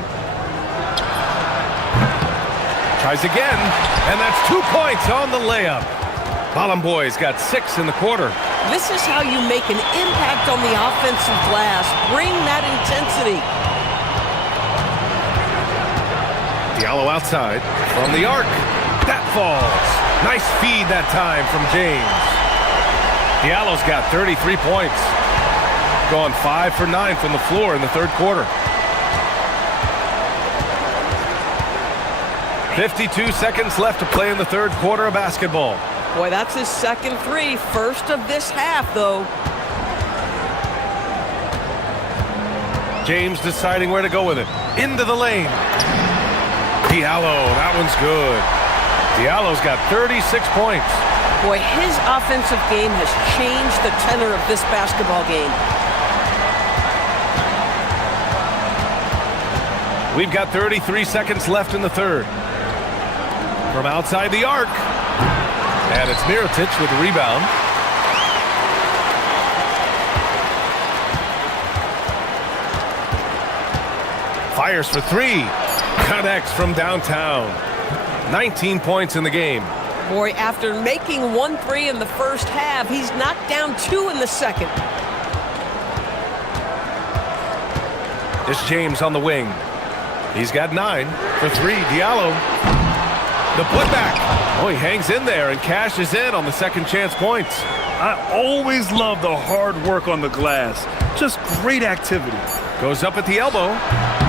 Tries again, and that's 2 points on the layup. Bollenboy's got 6 in the quarter. This is how you make an impact on the offensive glass. Bring that intensity. Diallo outside from the arc. That falls. Nice feed that time from James. Diallo's got 33 points. Going 5 for 9 from the floor in the third quarter. 52 seconds left to play in the third quarter of basketball. Boy, that's his second 3. First of this half, though. James deciding where to go with it. Into the lane. Diallo, that one's good. Diallo's got 36 points. Boy, his offensive game has changed the tenor of this basketball game. We've got 33 seconds left in the third. From outside the arc. And it's Mirotic with the rebound. Fires for 3. Connects from downtown. 19 points in the game. Boy, after making 1 3 in the first half, he's knocked down 2 in the second. It's James on the wing. He's got 9 for 3. Diallo. The putback. Oh, he hangs in there and cashes in on the second chance points. I always love the hard work on the glass. Just great activity. Goes up at the elbow.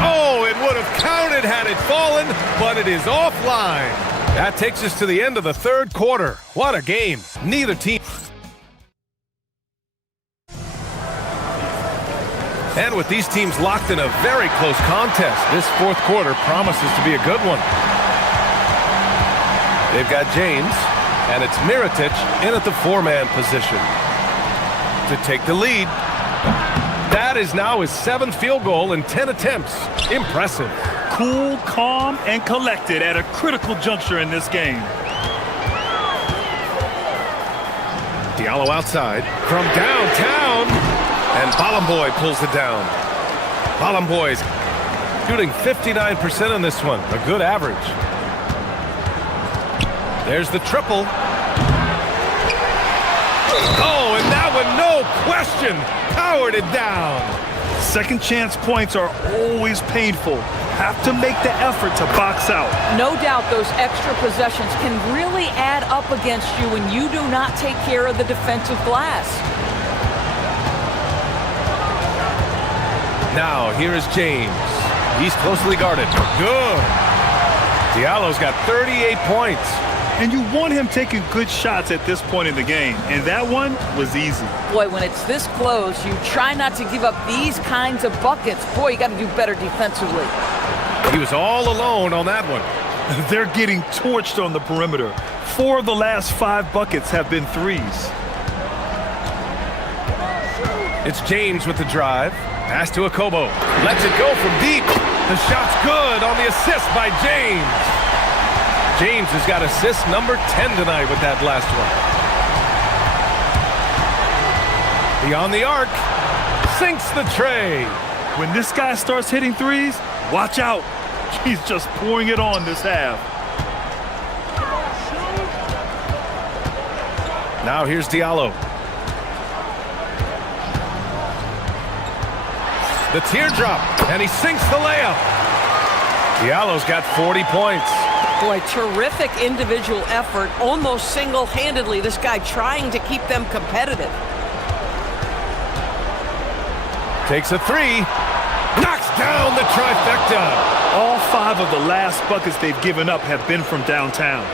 Oh, it would have counted had it fallen, but it is offline. That takes us to the end of the third quarter. What a game. Neither team. And with these teams locked in a very close contest, this fourth quarter promises to be a good one. They've got James, and it's Mirotic in at the four-man position to take the lead. That is now his 7th field goal in 10 attempts. Impressive. Cool, calm, and collected at a critical juncture in this game. Diallo outside from downtown, and Balamboy pulls it down. Balamboy's shooting 59% on this one, a good average. There's the triple. Oh, and that one, no question, powered it down. Second chance points are always painful. Have to make the effort to box out. No doubt those extra possessions can really add up against you when you do not take care of the defensive glass. Now, here is James. He's closely guarded. Good. Diallo's got 38 points. And you want him taking good shots at this point in the game. And that one was easy. Boy, when it's this close, you try not to give up these kinds of buckets. Boy, you got to do better defensively. He was all alone on that one. They're getting torched on the perimeter. 4 of the last 5 buckets have been threes. It's James with the drive. Pass to Akobo. Lets it go from deep. The shot's good on the assist by James. James has got assist number 10 tonight with that last one. Beyond the arc. Sinks the tray. When this guy starts hitting threes, watch out. He's just pouring it on this half. Now here's Diallo. The teardrop, and he sinks the layup. Diallo's got 40 points. Boy, terrific individual effort, almost single-handedly. This guy trying to keep them competitive. Takes a three. Knocks down the trifecta. All 5 of the last buckets they've given up have been from downtown.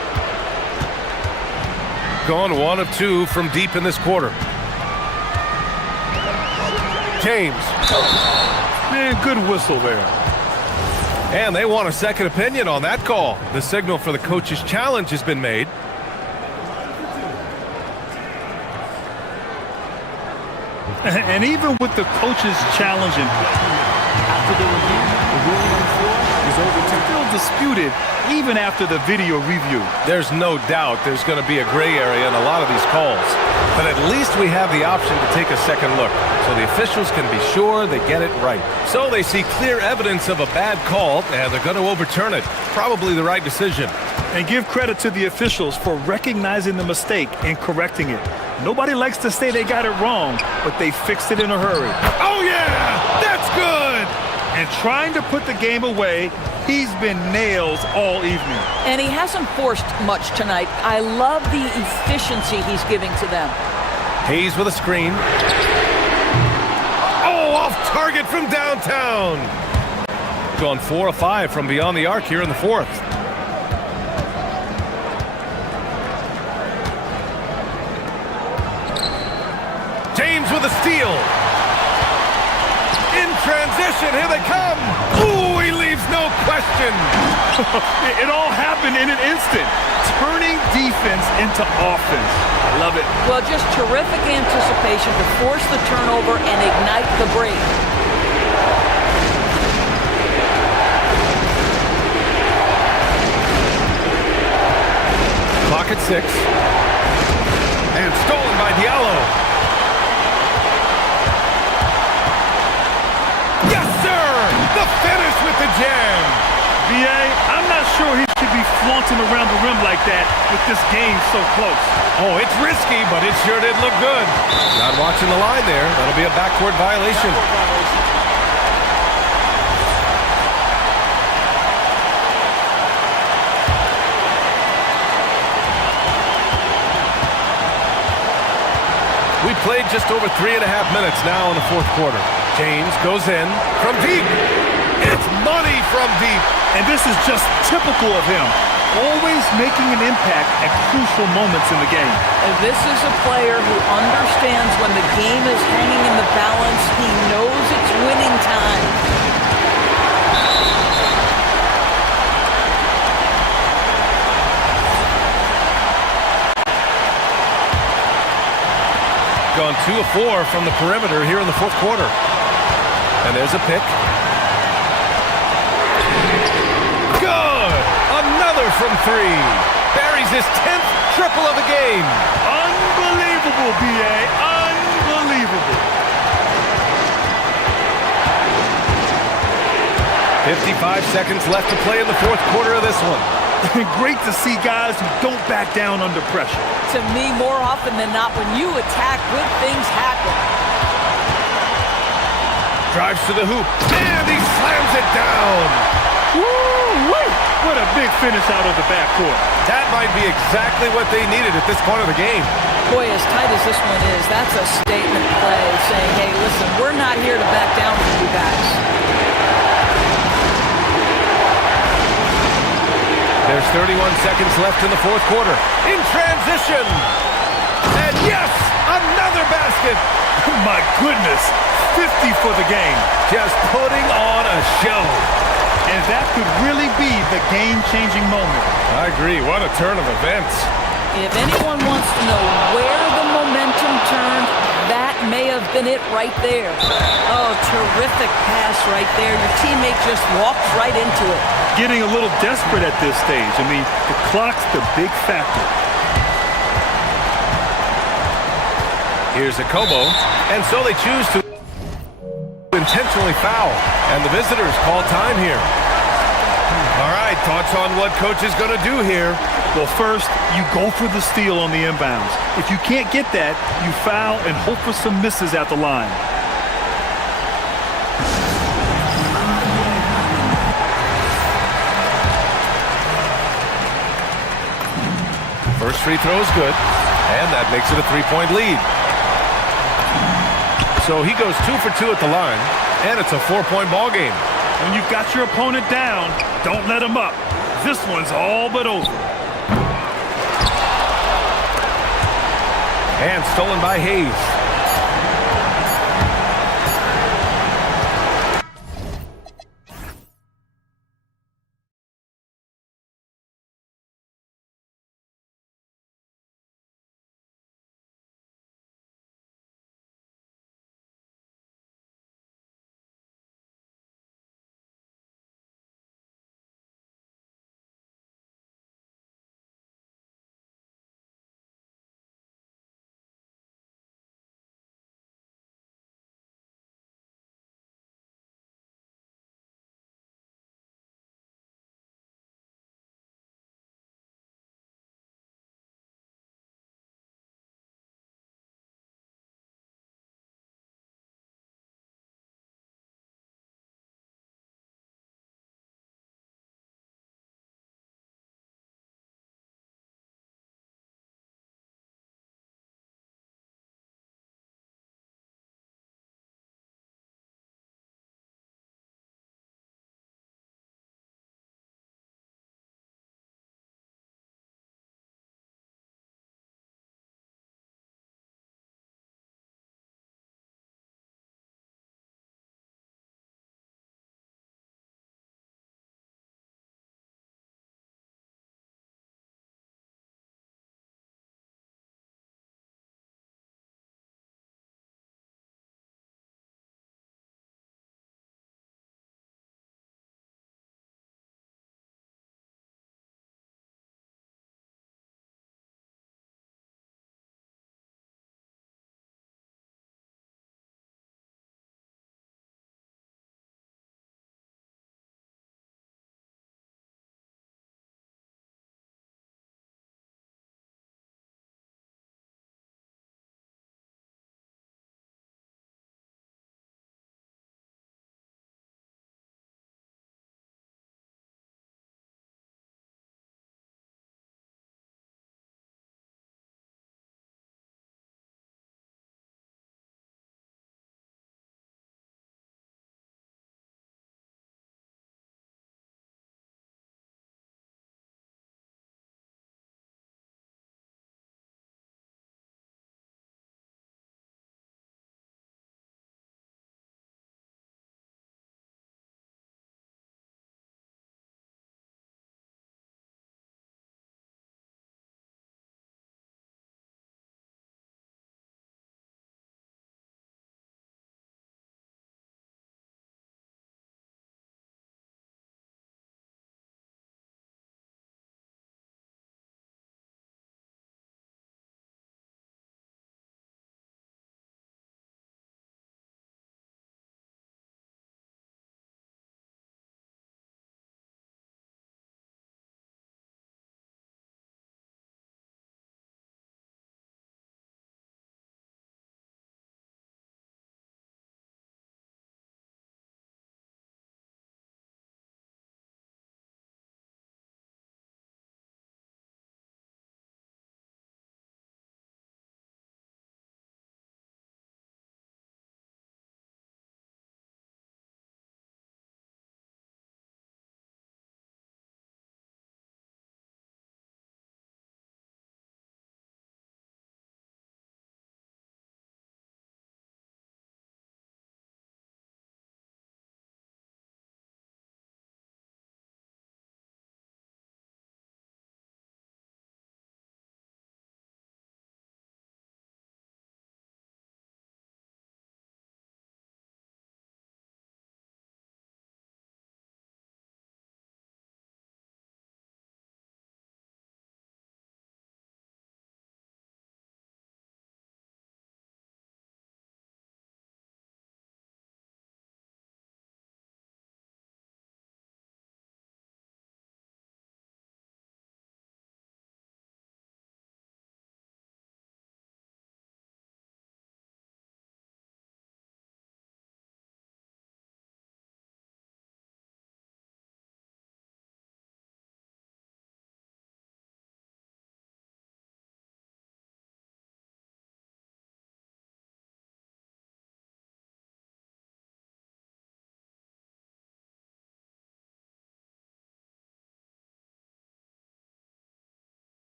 Gone 1 of 2 from deep in this quarter. James. Man, good whistle there. And they want a second opinion on that call. The signal for the coach's challenge has been made. And even with the coach's challenge in play, after the review, the ruling on the floor is overturned. Still disputed even after the video review. There's no doubt there's going to be a gray area in a lot of these calls. But at least we have the option to take a second look, so the officials can be sure they get it right. So they see clear evidence of a bad call, and they're going to overturn it. Probably the right decision. And give credit to the officials for recognizing the mistake and correcting it. Nobody likes to say they got it wrong, but they fixed it in a hurry. Oh, yeah! That's good! And trying to put the game away, he's been nails all evening. And he hasn't forced much tonight. I love the efficiency he's giving to them. Hayes with a screen. Oh, off target from downtown. Gone 4 of 5 from beyond the arc here in the 4th. James with a steal. In transition, here they come. Ooh, he leaves no question. It all happened in an instant. Turning defense into offense. I love it. Well, just terrific anticipation to force the turnover and ignite the break. Clock at 6. And stolen by Diallo. The finish with the jam. BA, I'm not sure he should be flaunting around the rim like that with this game so close. Oh, it's risky, but it sure did look good. Not watching the line there. That'll be a backcourt violation. We played just over 3.5 minutes now in the 4th quarter. James goes in from deep. It's money from deep. And this is just typical of him. Always making an impact at crucial moments in the game. And this is a player who understands when the game is hanging in the balance. He knows it's winning time. gone 2 of 4 from the perimeter here in the fourth quarter. And there's a pick. Good! Another from 3. Buries his 10th triple of the game. Unbelievable, B.A. Unbelievable. 55 seconds left to play in the fourth quarter of this one. Great to see guys who don't back down under pressure. To me, more often than not, when you attack, good things happen. Drives to the hoop, and he slams it down. Woo-wee! What a big finish out of the backcourt. That might be exactly what they needed at this point of the game. Boy, as tight as this one is, that's a statement play saying, hey, listen, we're not here to back down for you guys. There's 31 seconds left in the fourth quarter. In transition. And yes, another basket. My goodness, 50 for the game. Just putting on a show. And that could really be the game-changing moment. I agree. What a turn of events. If anyone wants to know where the momentum turned, that may have been it right there. Oh, terrific pass right there. Your teammate just walks right into it. Getting a little desperate at this stage. I mean, the clock's the big factor. Here's a Kobo, and so they choose to intentionally foul, and the visitors call time here. All right, thoughts on what coach is going to do here? Well, first, you go for the steal on the inbounds. If you can't get that, you foul and hope for some misses at the line. First free throw is good, and that makes it a 3-point lead. So he goes 2 for 2 at the line, and it's a 4-point ball game. When you've got your opponent down, don't let him up. This one's all but over. And stolen by Hayes.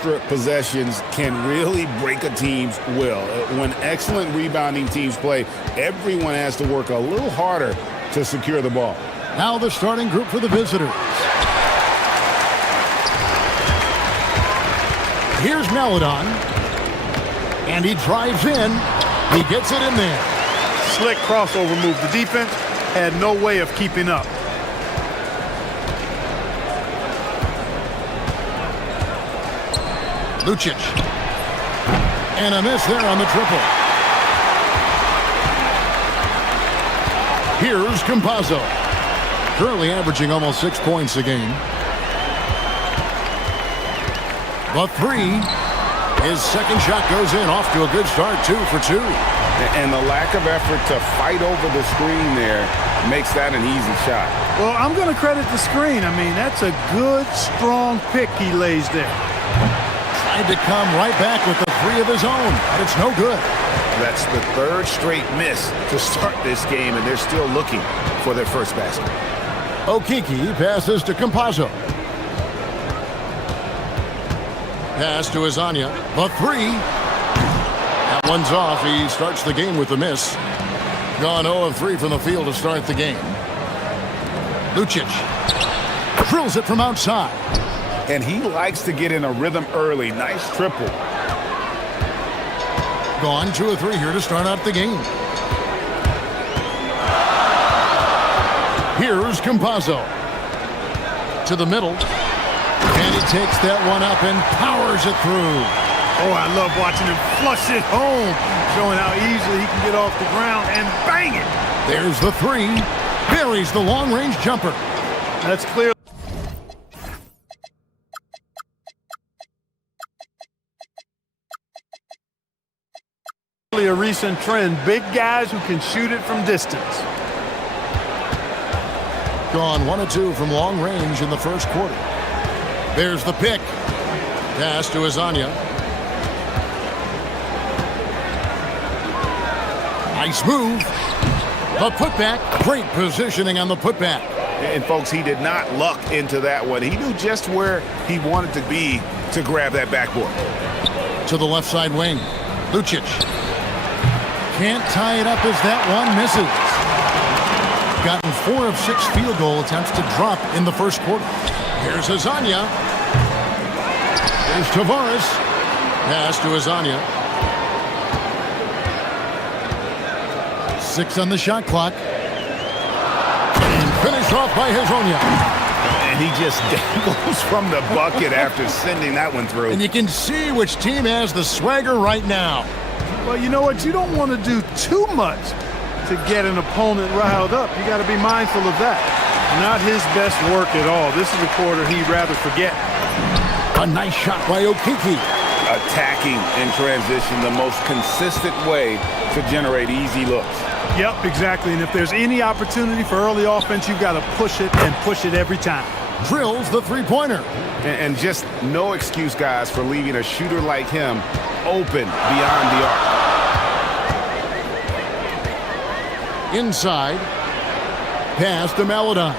extra possessions can really break a team's will. When excellent rebounding teams play, everyone has to work a little harder to secure the ball. Now the starting group for the visitors. Here's Meladon. And he drives in. He gets it in there. Slick crossover move. The defense had no way of keeping up. Lucic. And a miss there on the triple. Here's Campazzo. Currently averaging almost 6 points a game. The three. His second shot goes in, off to a good start, 2 for 2. And the lack of effort to fight over the screen there makes that an easy shot. Well, I'm going to credit the screen. I mean, that's a good, strong pick he lays there. Tried to come right back with the three of his own, but it's no good. That's the third straight miss to start this game, and they're still looking for their first basket. Okiki passes to Campazzo. Pass to Azania. The three. That one's off. He starts the game with a miss. Gone 0 of 3 from the field to start the game. Lucic drills it from outside. And he likes to get in a rhythm early. Nice triple. Gone 2 of 3 here to start out the game. Here's Campazzo. To the middle. And he takes that one up and powers it through. Oh, I love watching him flush it home, showing how easily he can get off the ground and bang it. There's the three. Buries the long-range jumper. That's clear. A recent trend, big guys who can shoot it from distance. Gone 1 of 2 from long range in the first quarter. There's the pick. Pass to Azania. Nice move. The putback. Great positioning on the putback. And folks, he did not luck into that one. He knew just where he wanted to be to grab that backboard. To the left side wing. Lucic. Can't tie it up as that one misses. Gotten 4 of 6 field goal attempts to drop in the first quarter. Here's Azania. Here's Tavares. Pass to Azania. 6 on the shot clock. And finished off by Hazonia. And he just dangles from the bucket after sending that one through. And you can see which team has the swagger right now. Well, you know what? You don't want to do too much to get an opponent riled up. You got to be mindful of that. Not his best work at all. This is a quarter he'd rather forget. A nice shot by Okiki. Attacking in transition, the most consistent way to generate easy looks. Yep, exactly. And if there's any opportunity for early offense, you've got to push it and push it every time. Drills the three-pointer. And just no excuse, guys, for leaving a shooter like him open beyond the arc. Inside. Pass to Meladon.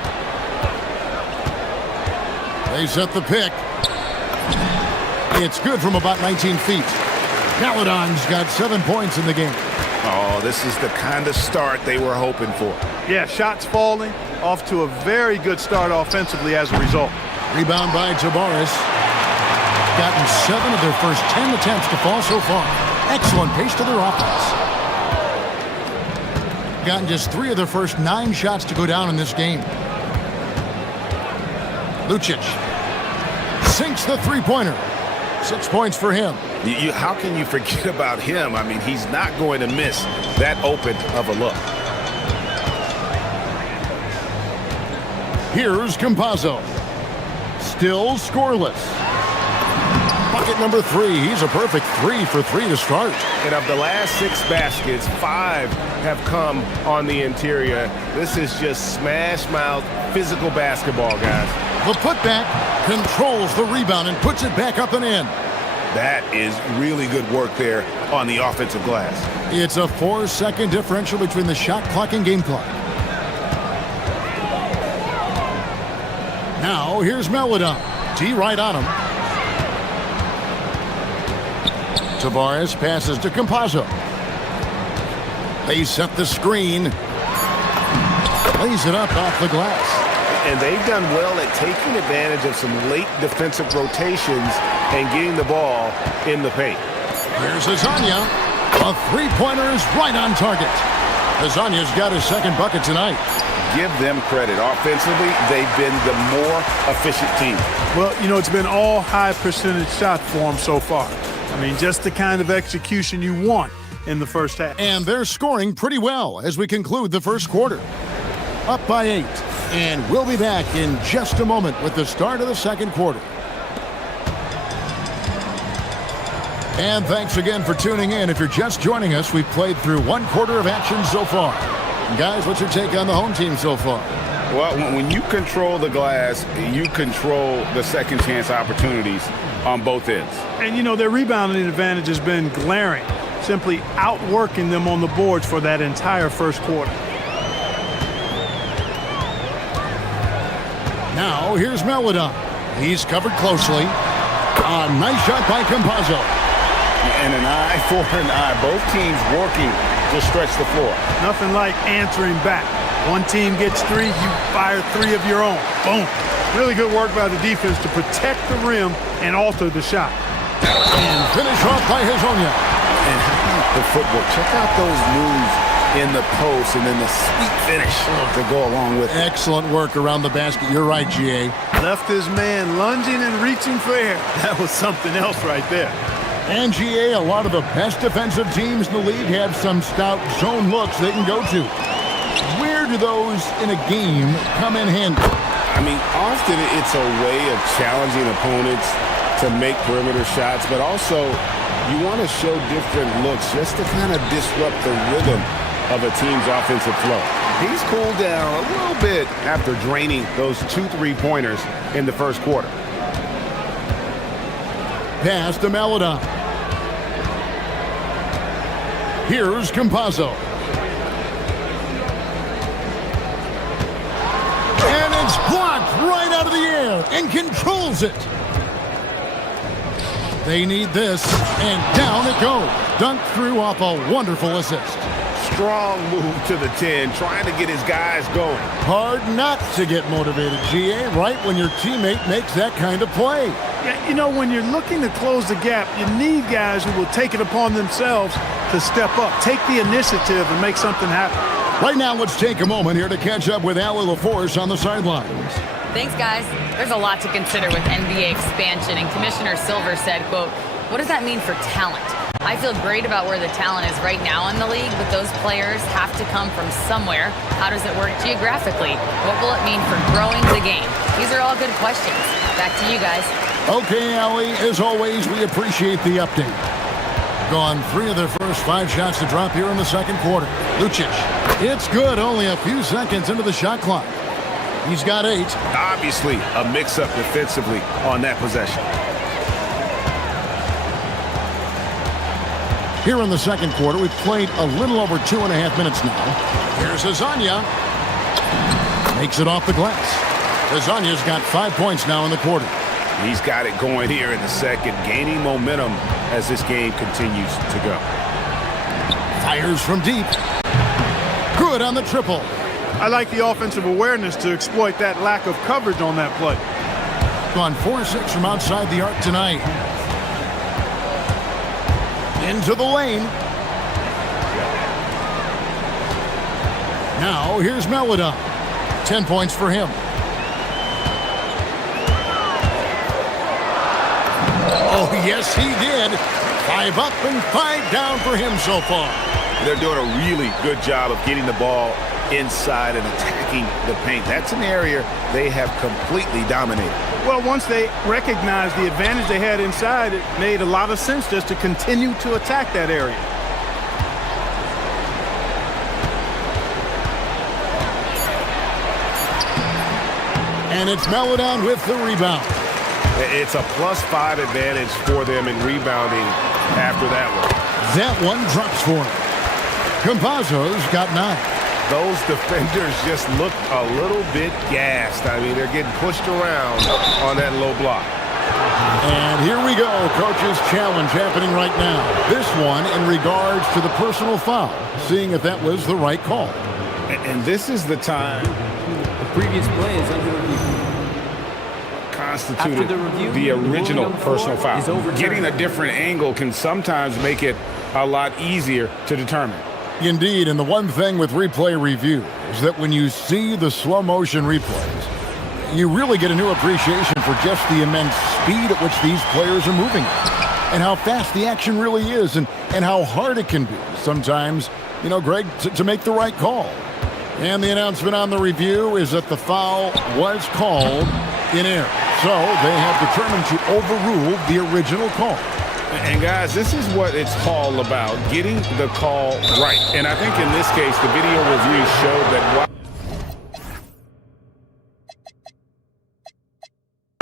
They set the pick. It's good from about 19 feet. Meladon's got 7 points in the game. Oh, this is the kind of start they were hoping for. Yeah, shots falling, off to a very good start offensively as a result. Rebound by Tavares. Gotten 7 of their first 10 attempts to fall so far. Excellent pace to their offense. Gotten just 3 of their first 9 shots to go down in this game. Lucic sinks the three-pointer. 6 points for him. How can you forget about him? I mean, he's not going to miss that open of a look. Here's Campazzo. Still scoreless. Bucket number 3. He's a perfect 3 for 3 to start. And of the last 6 baskets, 5 have come on the interior. This is just smash-mouth physical basketball, guys. The putback controls the rebound and puts it back up and in. That is really good work there on the offensive glass. It's a 4-second differential between the shot clock and game clock. Now, here's Meladon. T right on him. Tavares passes to Campazzo. They set the screen. Lays it up off the glass. And they've done well at taking advantage of some late defensive rotations and getting the ball in the paint. Here's Azania. A three-pointer is right on target. Azania's got his second bucket tonight. Give them credit. Offensively, they've been the more efficient team. Well, you know, it's been all high percentage shots for them so far. I mean, just the kind of execution you want in the first half. And they're scoring pretty well as we conclude the first quarter. Up by 8. And we'll be back in just a moment with the start of the second quarter. And thanks again for tuning in. If you're just joining us, we've played through one quarter of action so far. Guys, what's your take on the home team so far? Well, when you control the glass, you control the second chance opportunities on both ends. And, you know, their rebounding advantage has been glaring, simply outworking them on the boards for that entire first quarter. Now, here's Melodon. He's covered closely. A nice shot by Campazzo. And an eye for an eye. Both teams working to stretch the floor. Nothing like answering back. One team gets 3, you fire 3 of your own. Boom. Really good work by the defense to protect the rim and alter the shot. And finish off by Hazonia. And the footwork. Check out those moves in the post and then the sweet finish to go along with it. Excellent work around the basket. You're right, GA. Left his man lunging and reaching for air. That was something else right there. And GA, a lot of the best defensive teams in the league have some stout zone looks they can go to. Where do those in a game come in handy? I mean, often it's a way of challenging opponents to make perimeter shots, but also you want to show different looks just to kind of disrupt the rhythm of a team's offensive flow. He's cooled down a little bit after draining those 2 3-pointers in the first quarter. Pass to Melodon. Here's Campazzo. And it's blocked right out of the air and controls it. They need this, and down it goes. Dunked through off a wonderful assist. Strong move to the 10, trying to get his guys going. Hard not to get motivated, GA, right when your teammate makes that kind of play. Yeah, you know, when you're looking to close the gap, you need guys who will take it upon themselves to step up, take the initiative, and make something happen. Right now, let's take a moment here to catch up with Allie LaForce on the sidelines. Thanks, guys. There's a lot to consider with NBA expansion, and Commissioner Silver said, quote, "What does that mean for talent? I feel great about where the talent is right now in the league, but those players have to come from somewhere. How does it work geographically? What will it mean for growing the game?" These are all good questions. Back to you guys. Okay, Allie, as always, we appreciate the update. Gone 3 of their first 5 shots to drop here in the second quarter. Lucic. It's good, only a few seconds into the shot clock. He's got 8. Obviously, a mix-up defensively on that possession. Here in the second quarter, we've played a little over 2.5 minutes now. Here's Azania. Makes it off the glass. Azania's got 5 points now in the quarter. He's got it going here in the second, gaining momentum as this game continues to go. Fires from deep. Good on the triple. I like the offensive awareness to exploit that lack of coverage on that play. Gone 4-6 from outside the arc tonight. Into the lane. Now here's Melodon. 10 points for him. Oh, yes, he did. 5 up and 5 down for him so far. They're doing a really good job of getting the ball inside and attacking the paint. That's an area they have completely dominated. Well, once they recognized the advantage they had inside, it made a lot of sense just to continue to attack that area. And it's Melodon with the rebound. It's a +5 advantage for them in rebounding after that one. That one drops for him. Campazzo's got 9. Those defenders just look a little bit gassed. I mean, they're getting pushed around on that low block. And here we go, coach's challenge happening right now. This one in regards to the personal foul, seeing if that was the right call. And this is the time the previous play is under review. Constituted the original personal foul. Getting a different angle can sometimes make it a lot easier to determine. Indeed, and the one thing with replay review is that when you see the slow motion replays, you really get a new appreciation for just the immense speed at which these players are moving and how fast the action really is and how hard it can be sometimes, you know, Greg, to make the right call. And the announcement on the review is that the foul was called in error. So they have determined to overrule the original call. And guys, this is what it's all about, getting the call right. And I think in this case, the video review showed that while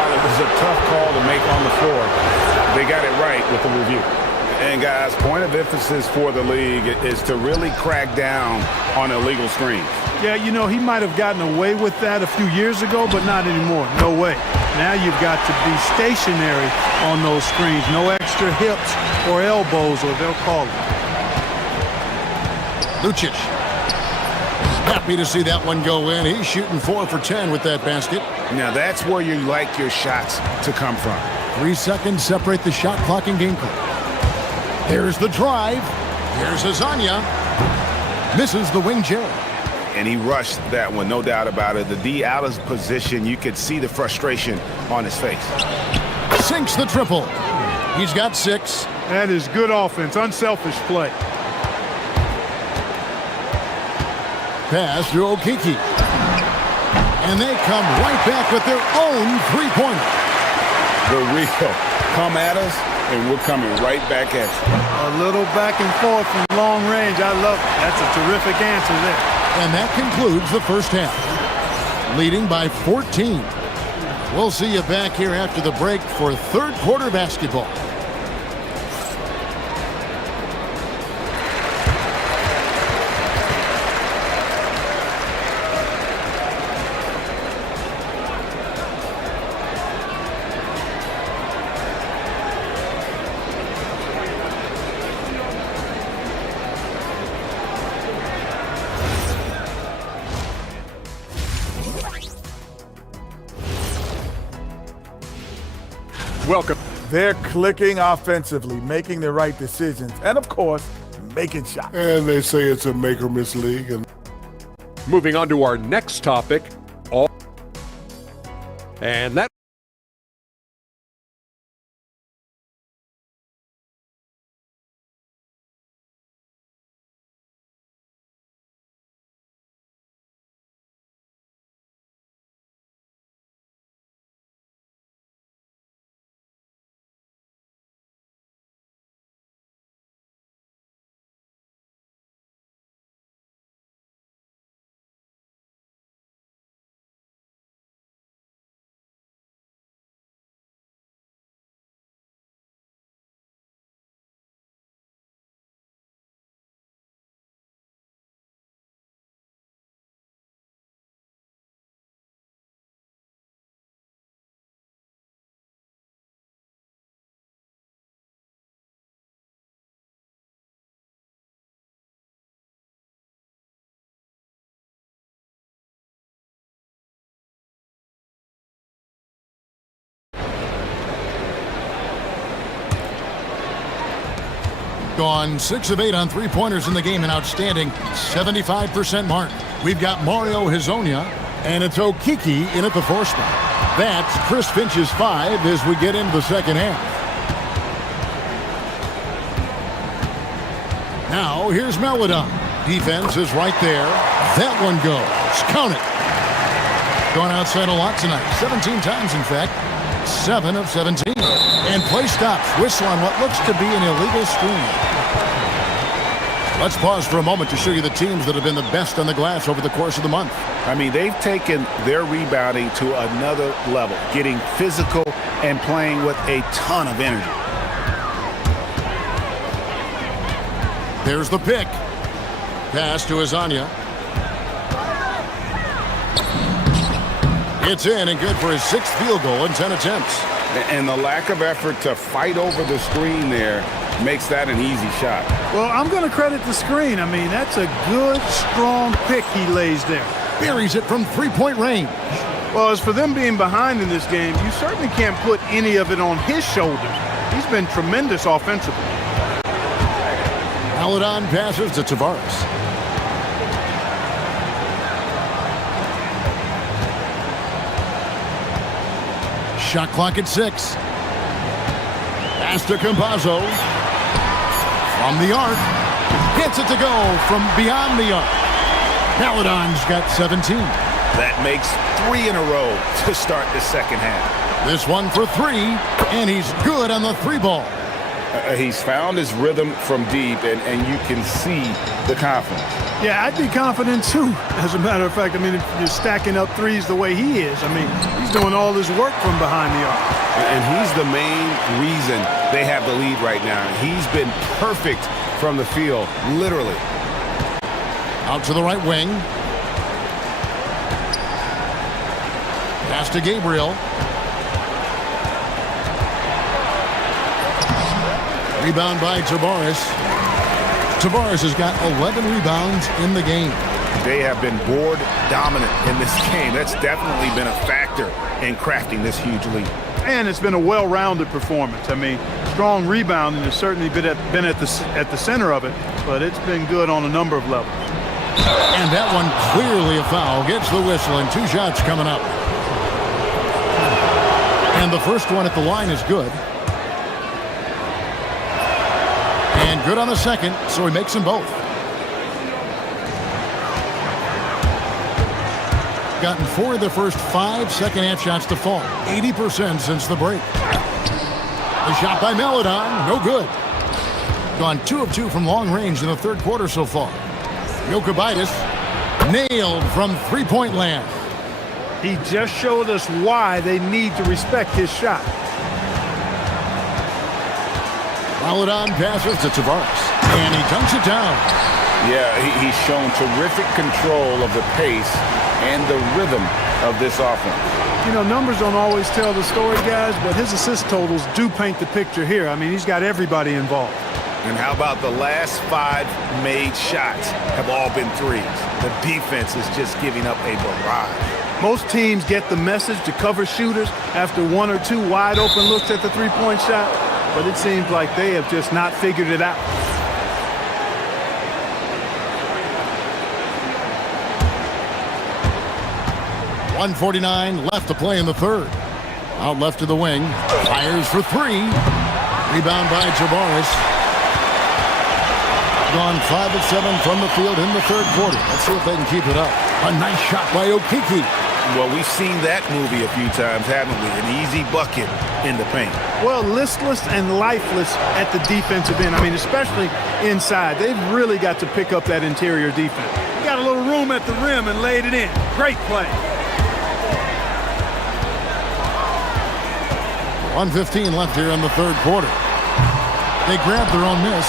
it was a tough call to make on the floor, they got it right with the review. And guys, point of emphasis for the league is to really crack down on illegal screens. Yeah, you know, he might have gotten away with that a few years ago, but not anymore. No way. Now you've got to be stationary on those screens. No extra hips or elbows, or they'll call it. Lucic. Happy to see that one go in. He's shooting 4 for 10 with that basket. Now that's where you like your shots to come from. 3 seconds separate the shot clock and game clock. There's the drive. Here's Azania. Misses the wing J. And he rushed that one, no doubt about it. The D out of position, you could see the frustration on his face. Sinks the triple. He's got 6. That is good offense, unselfish play. Pass to Okiki. And they come right back with their own three-pointer. The real come at us, and we're coming right back at you. A little back and forth from long range. I love it. That's a terrific answer there. And that concludes the first half. Leading by 14. We'll see you back here after the break for third quarter basketball. Welcome. They're clicking offensively, making the right decisions, and of course, making shots. And they say it's a make or miss league. And Moving on to our next topic. And that Gone 6 of 8 on three-pointers in the game, an outstanding 75% mark. We've got Mario Hezonja, and it's Okiki in at the 4 spot. That's Chris Finch's 5 as we get into the second half. Now, here's Melodon. Defense is right there. That one goes. Count it. Gone outside a lot tonight. 17 times, in fact. 7 of 17. And play stops. Whistle on what looks to be an illegal screen. Let's pause for a moment to show you the teams that have been the best on the glass over the course of the month. I mean, they've taken their rebounding to another level, getting physical and playing with a ton of energy. There's the pick. Pass to Azania. It's in and good for his 6th field goal in 10 attempts. And the lack of effort to fight over the screen there makes that an easy shot. Well, I'm going to credit the screen. I mean, that's a good, strong pick he lays there. Buries it from three-point range. Well, as for them being behind in this game, you certainly can't put any of it on his shoulders. He's been tremendous offensively. Paladon passes to Tavares. Shot clock at 6. Pass to Campazzo. From the arc. Gets it to go from beyond the arc. Paladon's got 17. That makes 3 in a row to start the second half. This one for 3, and he's good on the 3-ball. He's found his rhythm from deep, and you can see the confidence. Yeah, I'd be confident too, as a matter of fact. I mean, if you're stacking up threes the way he is, I mean, he's doing all this work from behind the arc. And he's the main reason they have the lead right now. He's been perfect from the field, literally. Out to the right wing. Pass to Gabriel. Rebound by Tavares. Tavares has got 11 rebounds in the game. They have been board dominant in this game. That's definitely been a factor in crafting this huge lead. And it's been a well-rounded performance. I mean, strong rebounding has certainly been at the center of it, but it's been good on a number of levels. And that one clearly a foul. Gets the whistle, and 2 shots coming up. And the first one at the line is good. And good on the second, so he makes them both. Gotten 4 of the first 5 second-half shots to fall. 80% since the break. The shot by Melodon, no good. Gone 2 of 2 from long range in the third quarter so far. Jokubaitis nailed from three-point land. He just showed us why they need to respect his shot. Melodon passes to Tavares, and he dunks it down. Yeah, he's shown terrific control of the pace and the rhythm of this offense. You know, numbers don't always tell the story, guys, but his assist totals do paint the picture here. I mean, he's got everybody involved. And how about the last 5 made shots have all been threes? The defense is just giving up a barrage. Most teams get the message to cover shooters after 1 or 2 wide open looks at the three-point shot, but it seems like they have just not figured it out. .149 left to play in the third. Out left to the wing. Fires for 3. Rebound by Tavares. Gone 5 of 7 from the field in the third quarter. Let's see if they can keep it up. A nice shot by Okiki. Well, we've seen that movie a few times, haven't we? An easy bucket in the paint. Well, listless and lifeless at the defensive end. I mean, especially inside. They've really got to pick up that interior defense. Got a little room at the rim and laid it in. Great play. 1:15 left here in the third quarter. They grabbed their own miss.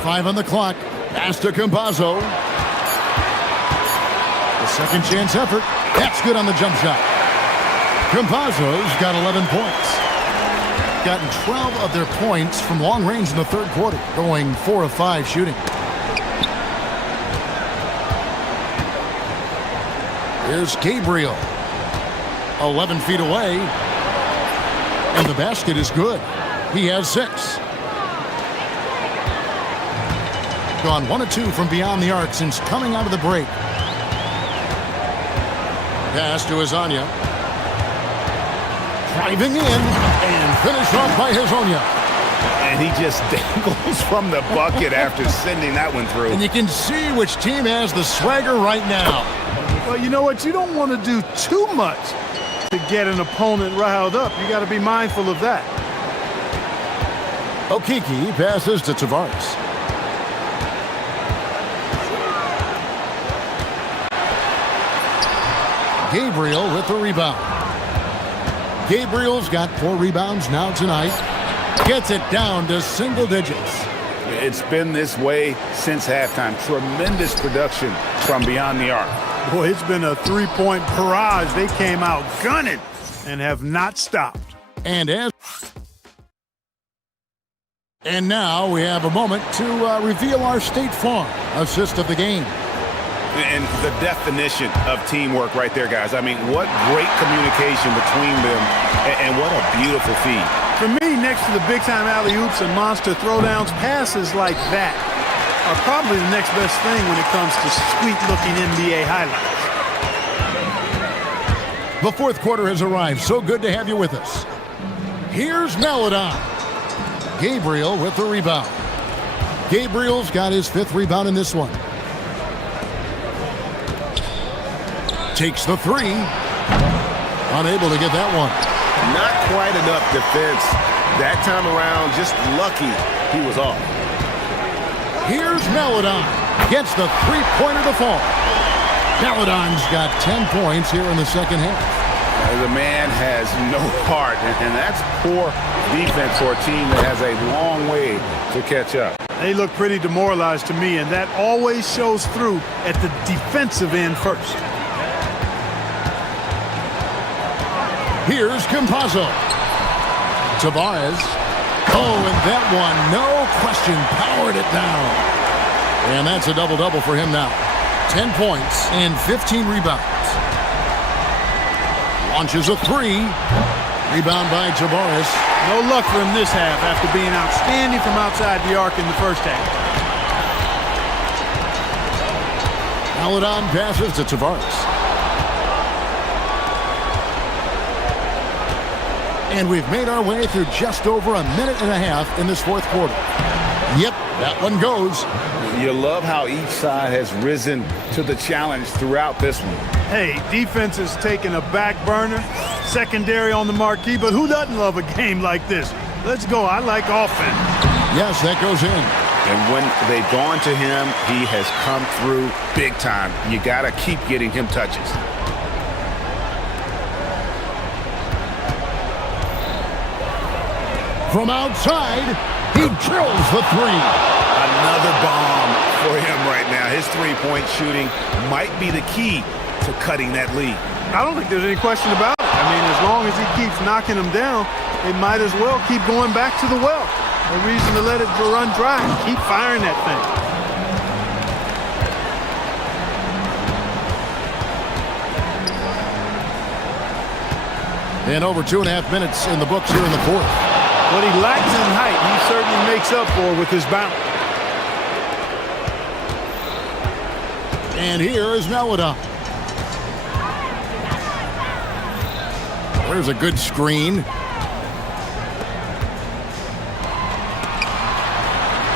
Five on the clock. Pass to Campazzo. The second chance effort. That's good on the jump shot. Campazzo's got 11 points. Gotten 12 of their points from long range in the third quarter, going 4 of 5 shooting. Here's Gabriel. 11 feet away. And the basket is good. He has 6. Gone 1 of 2 from beyond the arc since coming out of the break. Pass to Azania. Driving in and finished off by Hazonia. And he just dangles from the bucket after sending that one through. And you can see which team has the swagger right now. Well, you know what? You don't want to do too much to get an opponent riled up. You got to be mindful of that. Okiki passes to Tavares. Gabriel with the rebound. Gabriel's got 4 rebounds now tonight. Gets it down to single digits. It's been this way since halftime. Tremendous production from beyond the arc. Boy, it's been a three-point barrage. They came out gunning and have not stopped. And now we have a moment to reveal our State Farm assist of the game. And the definition of teamwork right there, guys. I mean, what great communication between them, and what a beautiful feed. For me, next to the big-time alley-oops and monster throwdowns, passes like that are probably the next best thing when it comes to sweet-looking NBA highlights. The fourth quarter has arrived. So good to have you with us. Here's Melodon. Gabriel with the rebound. Gabriel's got his 5th rebound in this one. Takes the 3. Unable to get that one. Not quite enough defense. That time around, just lucky he was off. Here's Melodon. Gets the 3-pointer to fall. Melodon's got 10 points here in the second half. The man has no heart, and that's poor defense for a team that has a long way to catch up. They look pretty demoralized to me, and that always shows through at the defensive end first. Here's Campazzo. Tavares. Oh, and that one, no question, powered it down. And that's a double-double for him now. 10 points and 15 rebounds. Launches a 3. Rebound by Tavares. No luck for him this half after being outstanding from outside the arc in the first half. Melodon passes to Tavares. And we've made our way through just over a minute and a half in this fourth quarter. Yep, that one goes. You love how each side has risen to the challenge throughout this one. Hey, defense is taking a back burner, secondary on the marquee, but who doesn't love a game like this? Let's go. I like offense. Yes, that goes in. And when they've gone to him, he has come through big time. You got to keep getting him touches. From outside, he drills the 3. Another bomb for him right now. His three-point shooting might be the key to cutting that lead. I don't think there's any question about it. I mean, as long as he keeps knocking them down, they might as well keep going back to the well. No reason to let it run dry. Keep firing that thing. And over 2.5 minutes in the books here in the fourth. What he lacks in height, he certainly makes up for with his bounce. And here is Melodon. There's a good screen.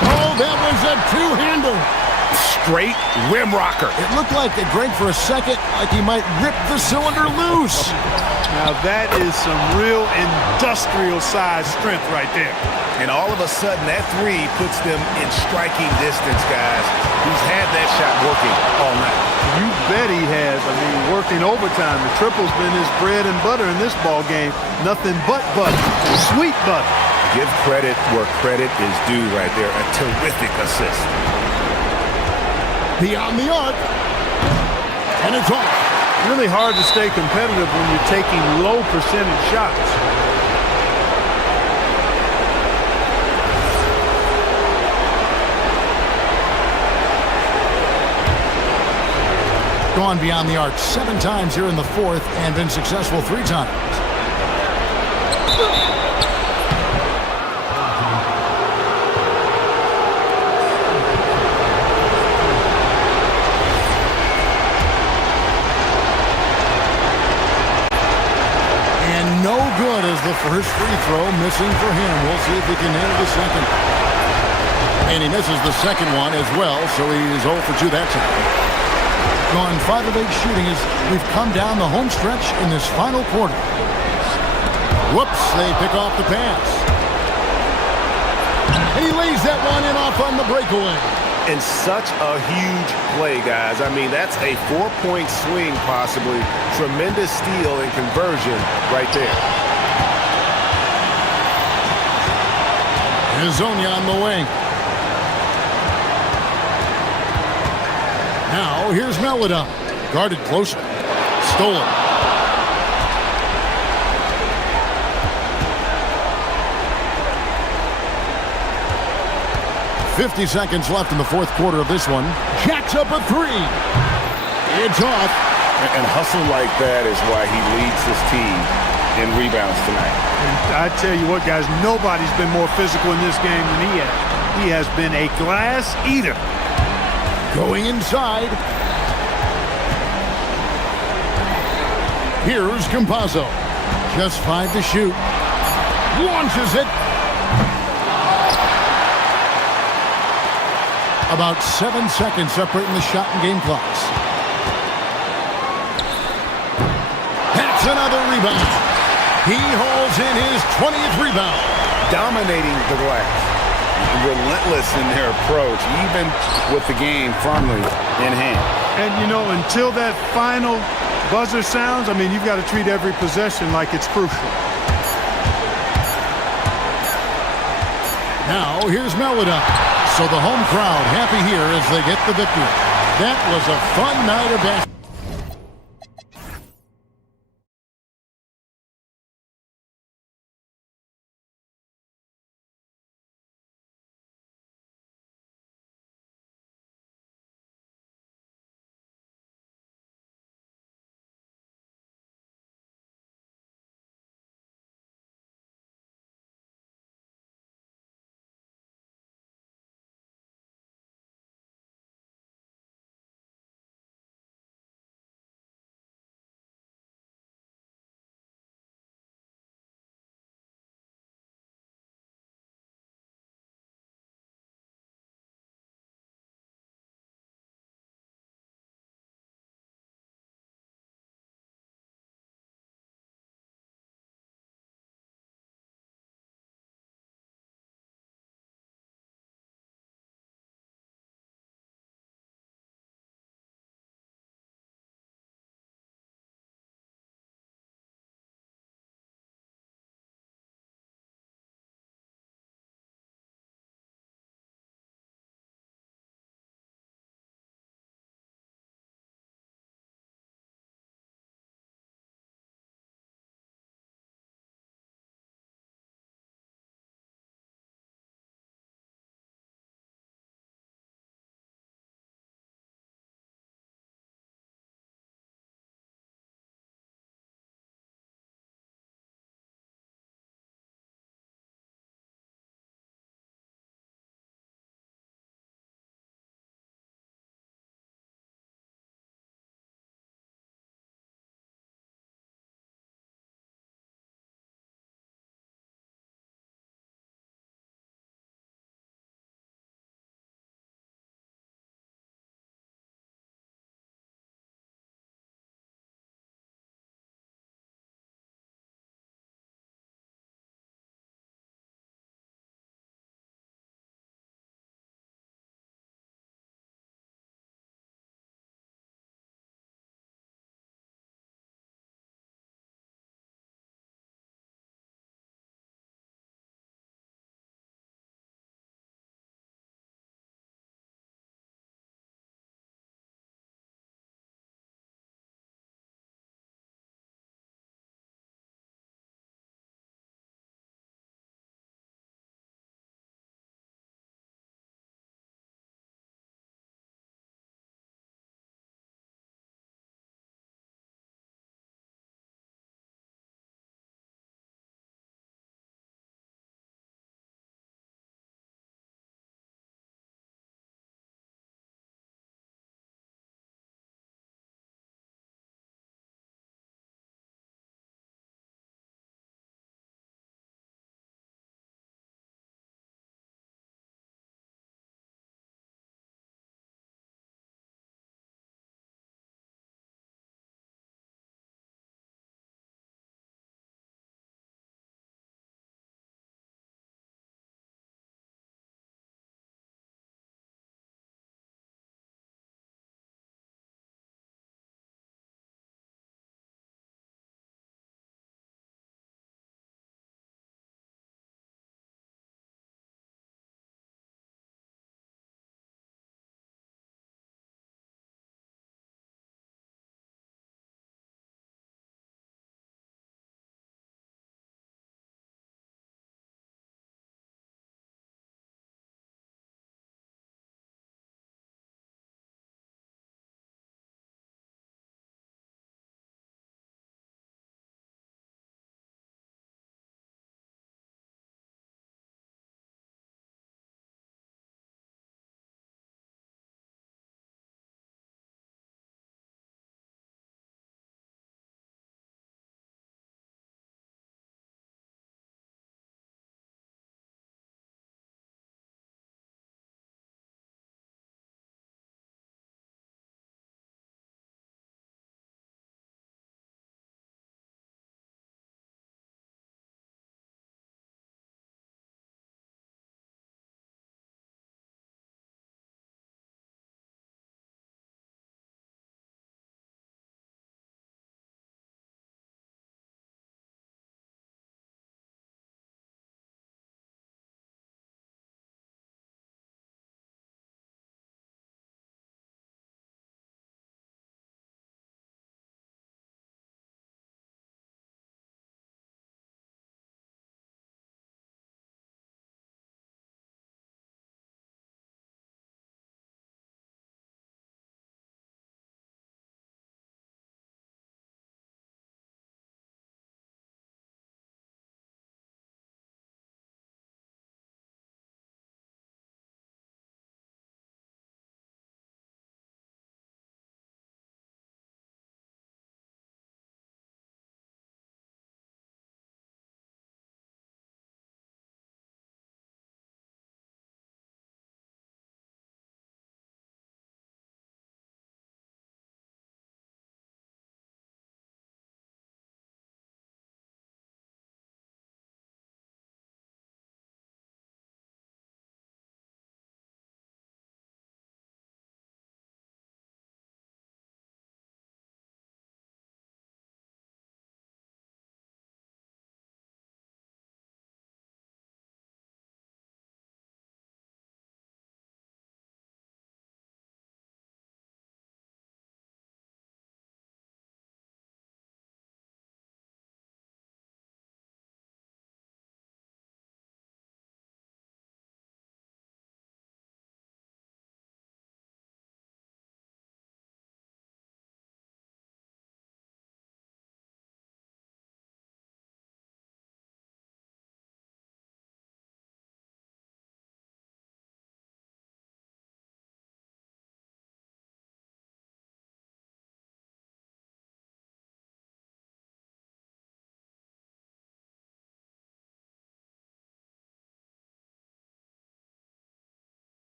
Oh, that was a two-hander. Straight rim rocker. It looked like it, Greg, for a second, like he might rip the cylinder loose. Now that is some real industrial size strength right there. And all of a sudden, that 3 puts them in striking distance, guys. He's had that shot working all night. You bet he has. I mean, working overtime. The triple's been his bread and butter in this ball game. Nothing but butter. Sweet butter. Give credit where credit is due right there. A terrific assist. Beyond the arc. And it's off. Really hard to stay competitive when you're taking low percentage shots. Gone beyond the arc 7 times here in the fourth and been successful 3 times. And no good as the first free throw missing for him. We'll see if he can nail the second. And he misses the second one as well, so he is 0 for 2 that time. Gone 5 of 8 shooting as we've come down the home stretch in this final quarter. Whoops, they pick off the pass. And he lays that one in off on the breakaway. And such a huge play, guys. I mean, that's a 4-point swing possibly. Tremendous steal and conversion right there. Hezonja on the wing. Now here's Melida. Guarded closer. Stolen. 50 seconds left in the fourth quarter of this one. Jacks up a three. It's off. And hustle like that is why he leads his team in rebounds tonight. And I tell you what, guys, nobody's been more physical in this game than he has. He has been a glass eater. Going inside. Here's Campazzo. Just 5 to shoot. Launches it. About 7 seconds separating the shot and game clocks. That's another rebound. He hauls in his 20th rebound. Dominating the glass. Relentless in their approach, even with the game firmly in hand. And, you know, until that final buzzer sounds, I mean, you've got to treat every possession like it's crucial. Now, here's Melida. So the home crowd happy here as they get the victory. That was a fun night of basketball.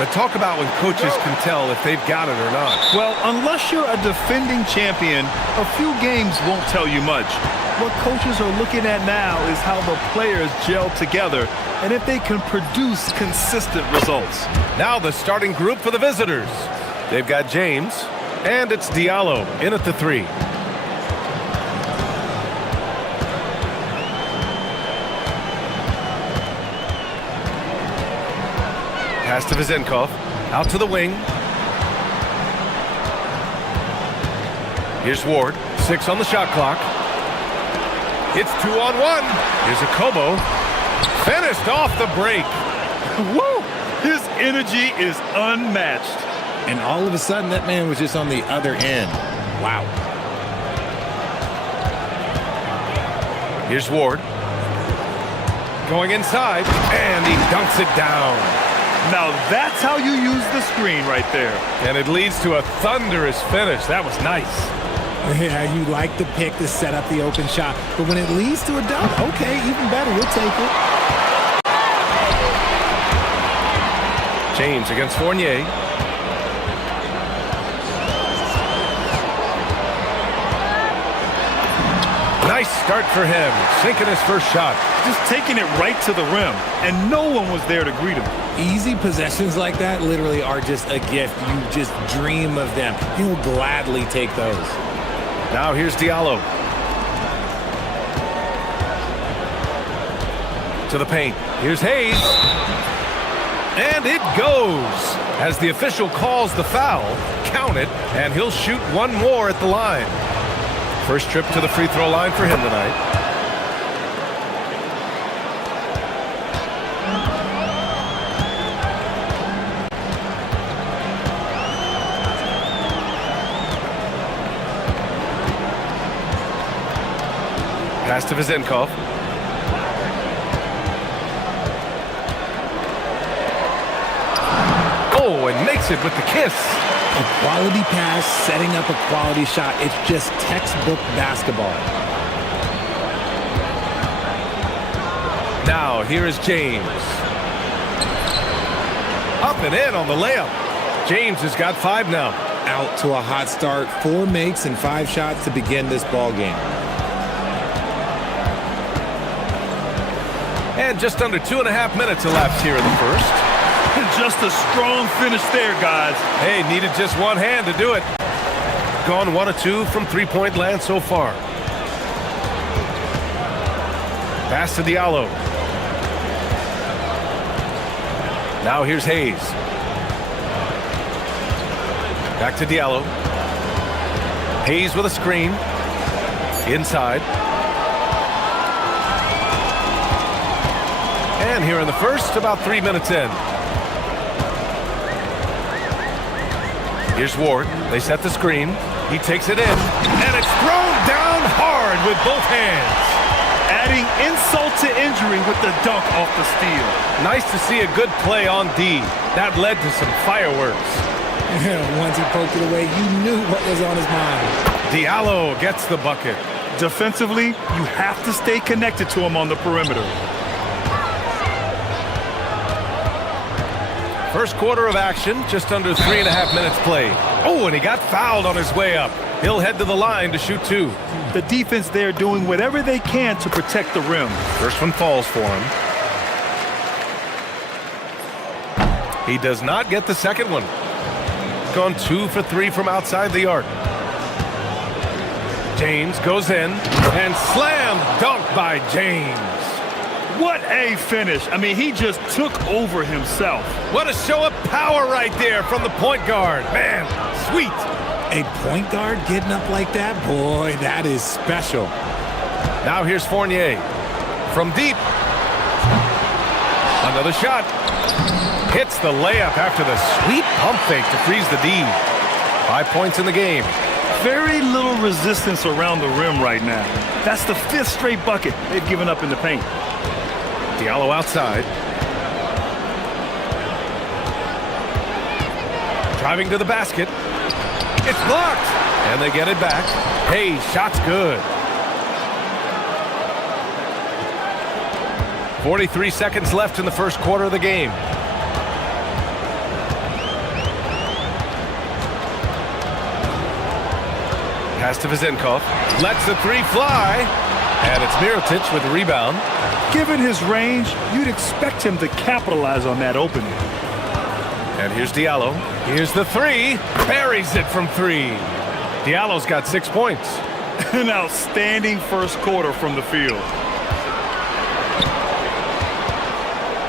But talk about when coaches can tell if they've got it or not. Well, unless you're a defending champion, a few games won't tell you much. What coaches are looking at now is how the players gel together and if they can produce consistent results. Now the starting group for the visitors. They've got James, and it's Diallo in at the 3. Pass to Vizenkov, out to the wing. Here's Ward, 6 on the shot clock. It's 2-on-1. Here's a Kobo, finished off the break. Woo! His energy is unmatched. And all of a sudden, that man was just on the other end. Wow. Here's Ward, going inside, and he dunks it down. Now that's how you use the screen right there. And it leads to a thunderous finish. That was nice. Yeah, you like the pick to set up the open shot. But when it leads to a dunk, okay, even better. We'll take it. James against Fournier. Nice start for him. Sinking his first shot. Just taking it right to the rim. And no one was there to greet him. Easy possessions like that literally are just a gift. You just dream of them. You'll gladly take those. Now here's Diallo. To the paint. Here's Hayes. And it goes. As the official calls the foul, count it, and he'll shoot one more at the line. First trip to the free throw line for him tonight. Pass to Vizenkov. Oh, and makes it with the kiss. A quality pass, setting up a quality shot. It's just textbook basketball. Now, here is James. Up and in on the layup. James has got 5 now. Out to a hot start. 4 makes and 5 shots to begin this ball game. And just under 2.5 minutes elapsed here in the first. Just a strong finish there, guys. Hey, needed just one hand to do it. Gone 1 of 2 from three-point land so far. Pass to Diallo. Now here's Hayes. Back to Diallo. Hayes with a screen. Inside. And here in the first, about 3 minutes in. Here's Ward. They set the screen. He takes it in. And it's thrown down hard with both hands. Adding insult to injury with the dunk off the steal. Nice to see a good play on D. That led to some fireworks. Once he poked it away, you knew what was on his mind. Diallo gets the bucket. Defensively, you have to stay connected to him on the perimeter. First quarter of action, just under 3.5 minutes played. Oh, and he got fouled on his way up. He'll head to the line to shoot 2. The defense there doing whatever they can to protect the rim. First one falls for him. He does not get the second one. Gone 2 for 3 from outside the arc. James goes in and slam dunk by James. What a finish. I mean, he just took over himself. What a show of power right there from the point guard. Man, sweet. A point guard getting up like that? Boy, that is special. Now here's Fournier. From deep. Another shot. Hits the layup after the sweet pump fake to freeze the D. 5 points in the game. Very little resistance around the rim right now. That's the 5th straight bucket they've given up in the paint. Diallo outside. Driving to the basket. It's blocked. And they get it back. Hey, shot's good. 43 seconds left in the first quarter of the game. Pass to Vezinkov. Lets the three fly. And it's Mirotic with the rebound. Given his range, you'd expect him to capitalize on that opening. And here's Diallo. Here's the three. Buries it from three. Diallo's got 6 points. An outstanding first quarter from the field.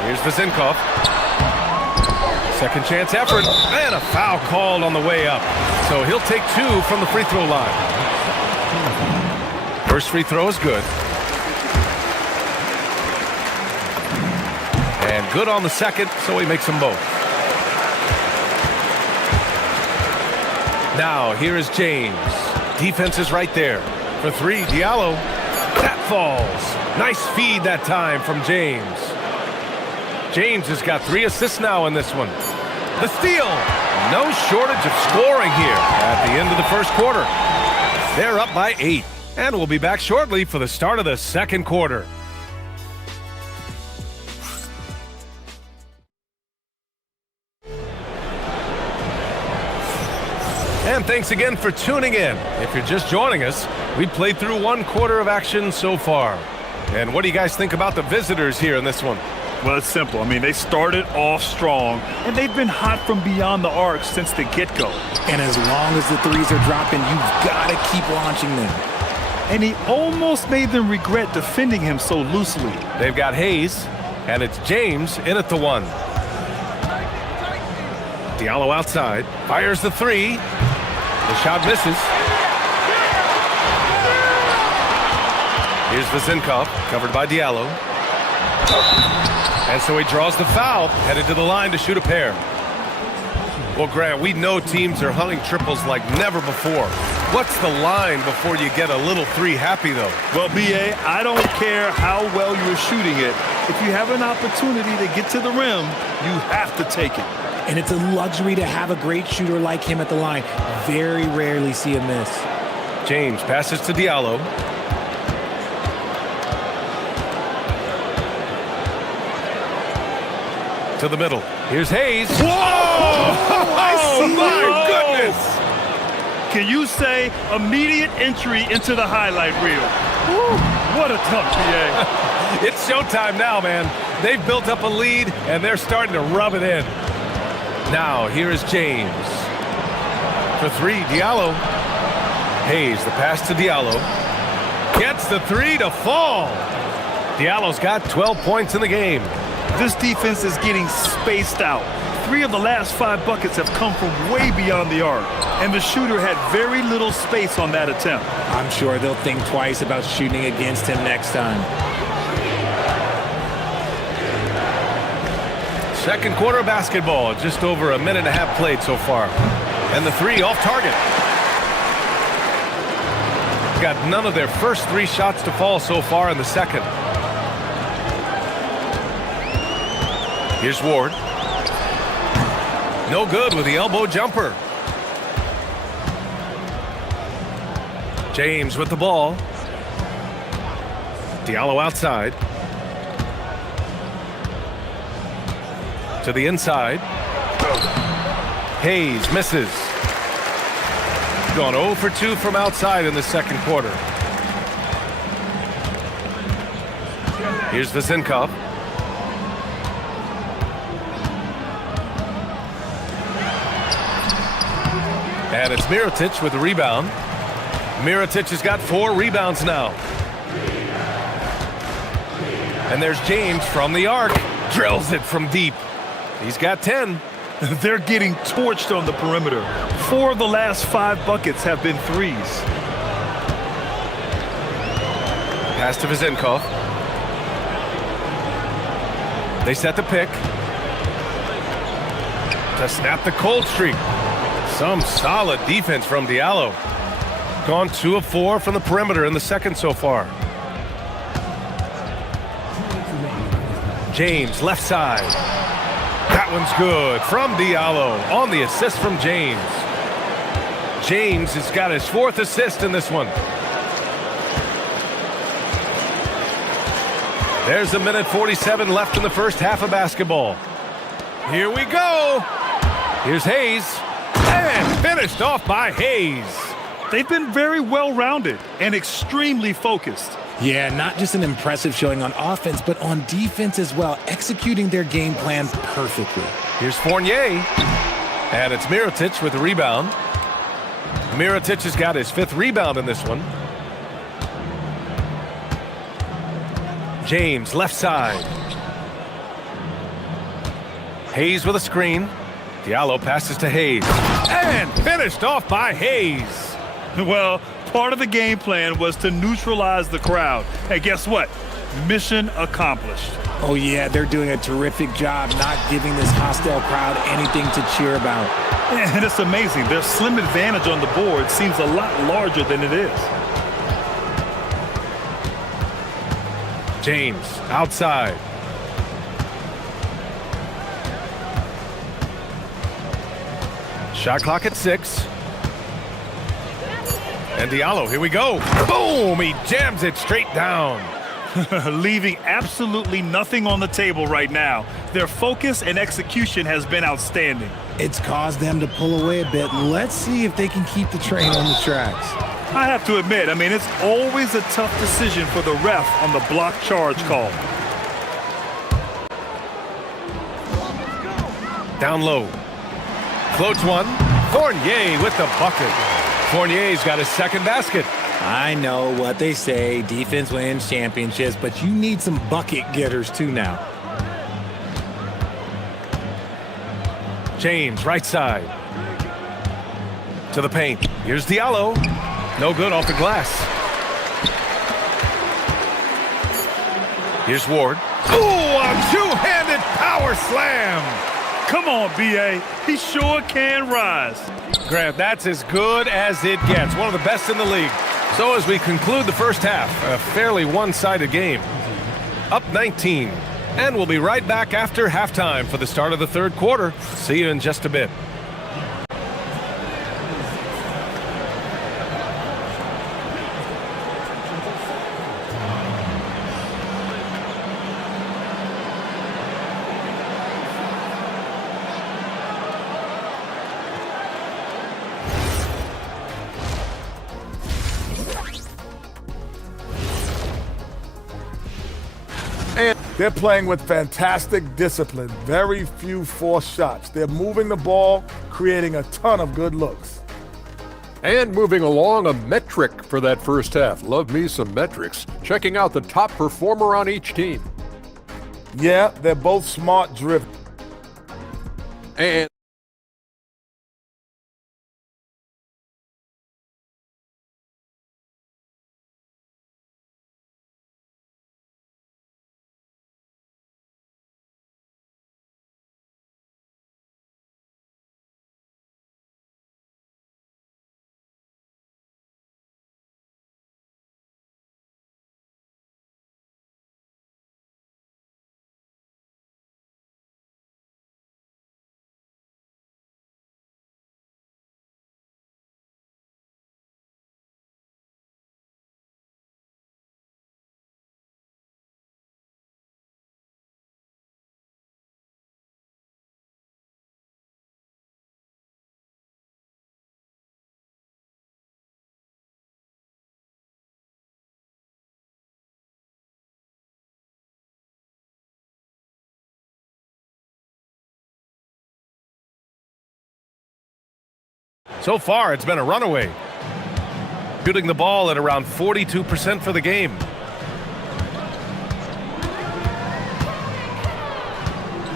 Here's Vezinkov. Second chance effort. And a foul called on the way up. So he'll take 2 from the free throw line. First free throw is good. And good on the second, so he makes them both. Now, here is James. Defense is right there. For three, Diallo. That falls. Nice feed that time from James. James has got 3 assists now in this one. The steal. No shortage of scoring here at the end of the first quarter. They're up by 8. And we'll be back shortly for the start of the second quarter. And thanks again for tuning in. If you're just joining us, we played through 1 quarter of action so far. And what do you guys think about the visitors here in this one? Well, it's simple. I mean, they started off strong, and they've been hot from beyond the arc since the get-go. And as long as the threes are dropping, you've got to keep launching them. And he almost made them regret defending him so loosely. They've got Hayes, and it's James in at the 1. Diallo outside, fires the 3. The shot misses. Here's Vezinkov, covered by Diallo. And so he draws the foul, headed to the line to shoot a pair. Well, Grant, we know teams are hunting triples like never before. What's the line before you get a little 3 happy, though? Well, B.A., I don't care how well you're shooting it. If you have an opportunity to get to the rim, you have to take it. And it's a luxury to have a great shooter like him at the line. Very rarely see a miss. James passes to Diallo. To the middle. Here's Hayes. Whoa! Oh, my goodness! Can you say immediate entry into the highlight reel? Woo, what a tough PA. It's showtime now, man. They've built up a lead, and they're starting to rub it in. Now, here is James. For 3, Diallo. Hayes, the pass to Diallo. Gets the 3 to fall. Diallo's got 12 points in the game. This defense is getting spaced out. 3 of the last 5 buckets have come from way beyond the arc, and the shooter had very little space on that attempt. I'm sure they'll think twice about shooting against him next time. Second quarter of basketball, just over a minute and a half played so far. And the 3 off target. Got none of their first 3 shots to fall so far in the second. Here's Ward. No good with the elbow jumper. James with the ball. Diallo outside. To the inside. Hayes misses. Gone 0 for 2 from outside in the second quarter. Here's Vezinkov. And it's Mirotic with the rebound. Mirotic has got 4 rebounds now. And there's James from the arc. Drills it from deep. He's got 10. They're getting torched on the perimeter. 4 of the last 5 buckets have been 3s. Pass to Vezinkov. They set the pick. To snap the cold streak. Some solid defense from Diallo. Gone 2 of 4 from the perimeter in the second so far. James, left side. That one's good from Diallo on the assist from James. James has got his 4th assist in this one. There's 1:47 left in the first half of basketball. Here we go. Here's Hayes. And finished off by Hayes. They've been very well-rounded and extremely focused. Yeah, not just an impressive showing on offense, but on defense as well, executing their game plan perfectly. Here's Fournier, and it's Mirotic with the rebound. Mirotic has got his 5th rebound in this one. James, left side. Hayes with a screen. Diallo passes to Hayes. And finished off by Hayes. Well, part of the game plan was to neutralize the crowd. Hey, guess what? Mission accomplished. Oh yeah, they're doing a terrific job not giving this hostile crowd anything to cheer about. And it's amazing. Their slim advantage on the board seems a lot larger than it is. James, outside. Shot clock at 6. And Diallo, here we go. Boom! He jams it straight down. Leaving absolutely nothing on the table right now. Their focus and execution has been outstanding. It's caused them to pull away a bit. Let's see if they can keep the train on the tracks. I have to admit, it's always a tough decision for the ref on the block charge call. Down low. Floats one. Fournier with the bucket. Fournier's got his 2nd basket. I know what they say, defense wins championships, but you need some bucket getters too now. James, right side. To the paint. Here's Diallo. No good off the glass. Here's Ward. Ooh, a two-handed power slam. Come on, B.A. He sure can rise. Grant, that's as good as it gets. One of the best in the league. So as we conclude the first half, a fairly one-sided game. Up 19. And we'll be right back after halftime for the start of the 3rd quarter. See you in just a bit. They're playing with fantastic discipline. Very few forced shots. They're moving the ball, creating a ton of good looks. And moving along, a metric for that first half. Love me some metrics. Checking out the top performer on each team. Yeah, they're both smart driven. And so far, it's been a runaway. Shooting the ball at around 42% for the game.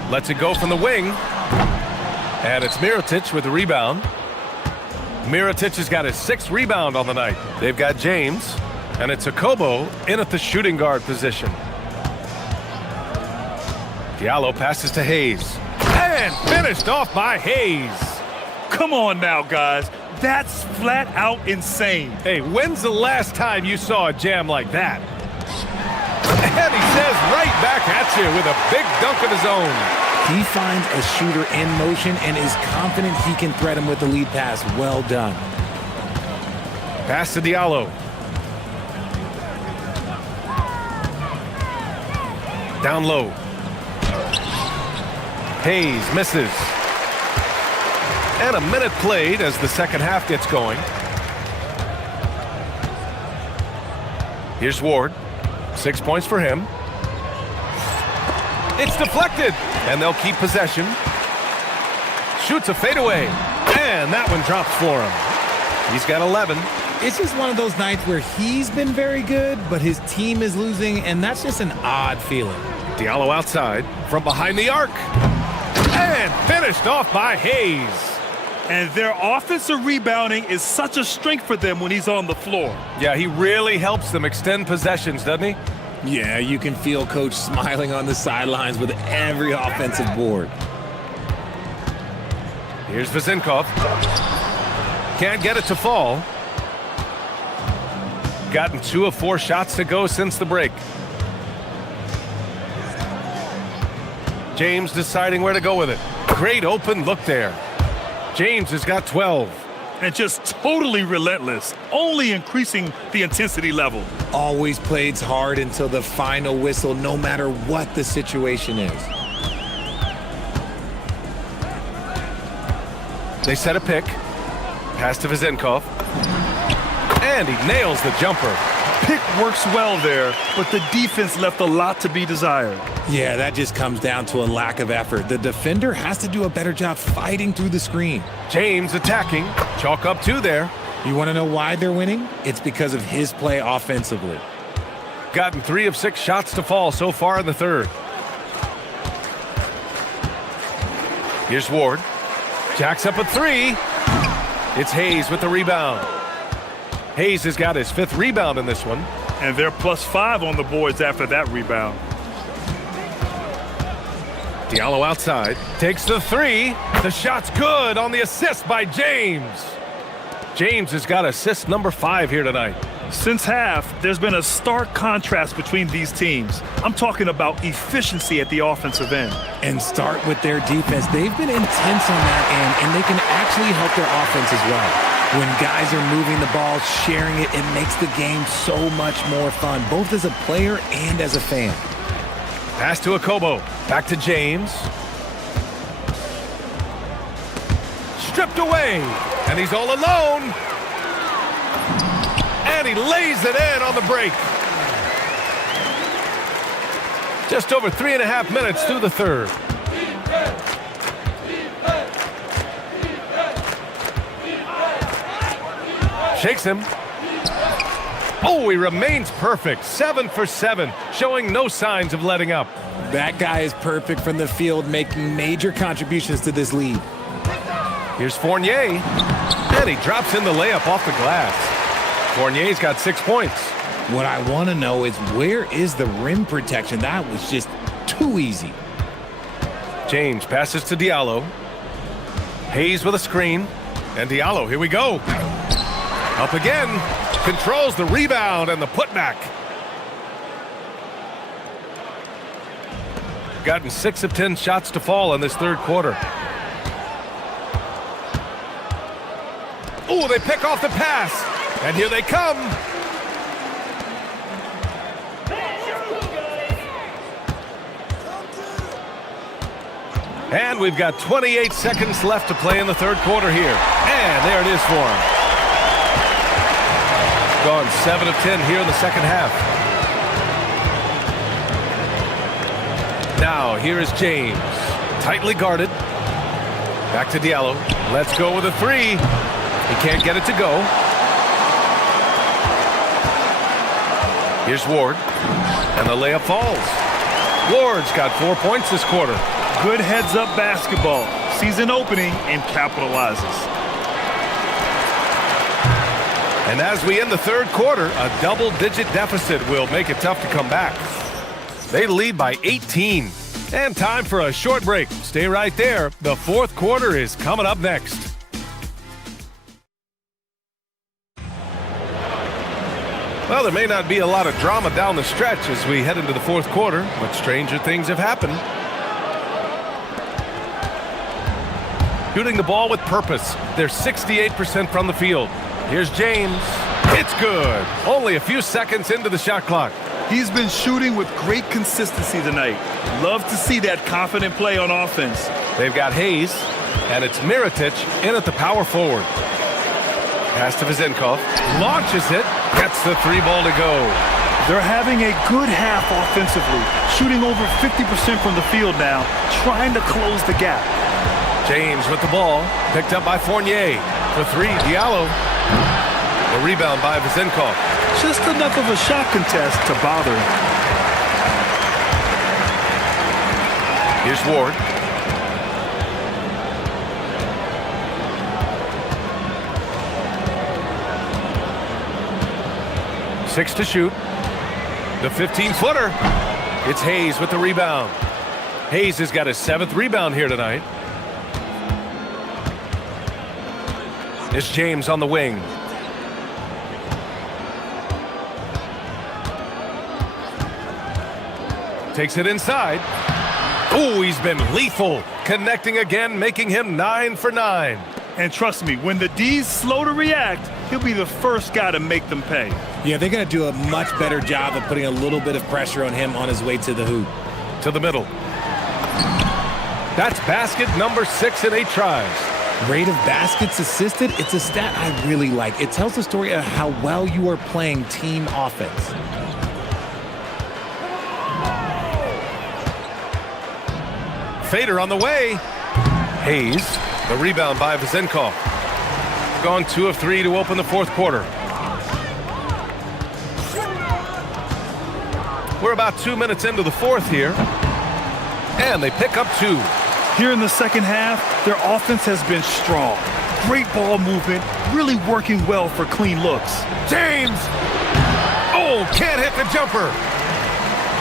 Lets it go from the wing. And it's Mirotic with the rebound. Mirotic has got his 6th rebound on the night. They've got James. And it's Akobo in at the shooting guard position. Diallo passes to Hayes. And finished off by Hayes. Come on now, guys. That's flat out insane. Hey, when's the last time you saw a jam like that? And he says right back at you with a big dunk of his own. He finds a shooter in motion and is confident he can thread him with the lead pass. Well done. Pass to Diallo. Down low. Hayes misses. And a minute played as the second half gets going. Here's Ward. 6 points for him. It's deflected, and they'll keep possession. Shoots a fadeaway, and that one drops for him. He's got 11. It's just one of those nights where he's been very good, but his team is losing, and that's just an odd feeling. Diallo outside from behind the arc. And finished off by Hayes. And their offensive rebounding is such a strength for them when he's on the floor. Yeah, he really helps them extend possessions, doesn't he? Yeah, you can feel Coach smiling on the sidelines with every offensive board. Here's Vezenkov. Can't get it to fall. Gotten 2 of 4 shots to go since the break. James deciding where to go with it. Great open look there. James has got 12. And just totally relentless, only increasing the intensity level. Always plays hard until the final whistle, no matter what the situation is. They set a pick. Pass to Vezenkov. And he nails the jumper. Pick works well there, but the defense left a lot to be desired. Yeah, that just comes down to a lack of effort. The defender has to do a better job fighting through the screen. James attacking. Chalk up 2 there. You want to know why they're winning? It's because of his play offensively. Gotten 3 of 6 shots to fall so far in the third. Here's Ward. Jacks up a 3. It's Hayes with the rebound. Hayes has got his 5th rebound in this one. And they're +5 on the boards after that rebound. Diallo outside. Takes the 3. The shot's good on the assist by James. James has got assist number 5 here tonight. Since half, there's been a stark contrast between these teams. I'm talking about efficiency at the offensive end. And start with their defense. They've been intense on that end, and they can actually help their offense as well. When guys are moving the ball, sharing it, it makes the game so much more fun, both as a player and as a fan. Pass to Akobo. Back to James. Stripped away. And he's all alone. And he lays it in on the break. Just over 3.5 minutes through the third. Shakes him. Oh, he remains perfect. 7 for 7, showing no signs of letting up. That guy is perfect from the field, making major contributions to this lead. Here's Fournier. And he drops in the layup off the glass. Fournier's got 6 points. What I want to know is, where is the rim protection? That was just too easy. James passes to Diallo. Hayes with a screen. And Diallo, here we go. Up again. Controls the rebound and the putback. Gotten 6 of 10 shots to fall in this third quarter. Oh, they pick off the pass. And here they come. And we've got 28 seconds left to play in the third quarter here. And there it is for him. Gone 7 of 10 here in the second half. Now here is James. Tightly guarded. Back to Diallo. Let's go with a 3. He can't get it to go. Here's Ward. And the layup falls. Ward's got 4 points this quarter. Good heads-up basketball. Sees an opening and capitalizes. And as we end the third quarter, a double-digit deficit will make it tough to come back. They lead by 18. And time for a short break. Stay right there. The fourth quarter is coming up next. Well, there may not be a lot of drama down the stretch as we head into the fourth quarter, but stranger things have happened. Shooting the ball with purpose. They're 68% from the field. Here's James. It's good. Only a few seconds into the shot clock. He's been shooting with great consistency tonight. Love to see that confident play on offense. They've got Hayes, and it's Mirotic in at the power forward. Pass to Vezenkov. Launches it. Gets the 3 ball to go. They're having a good half offensively, shooting over 50% from the field now, trying to close the gap. James with the ball, picked up by Fournier. For three, Diallo. The rebound by Vezenkov. Just enough of a shot contest to bother him. Here's Ward. Six to shoot. The 15-footer. It's Hayes with the rebound. Hayes has got his 7th rebound here tonight. It's James on the wing. Takes it inside. Oh, he's been lethal. Connecting again, making him 9 for 9. And trust me, when the D's slow to react, he'll be the first guy to make them pay. Yeah, they're going to do a much better job of putting a little bit of pressure on him on his way to the hoop. To the middle. That's basket number 6 in 8 tries. Rate of baskets assisted, it's a stat I really like. It tells the story of how well you are playing team offense. Fader on the way. Hayes, the rebound by Vezenkov. Gone 2 of 3 to open the 4th quarter. We're about 2 minutes into the 4th here. And they pick up 2. Here in the second half, their offense has been strong. Great ball movement, really working well for clean looks. James! Oh, can't hit the jumper.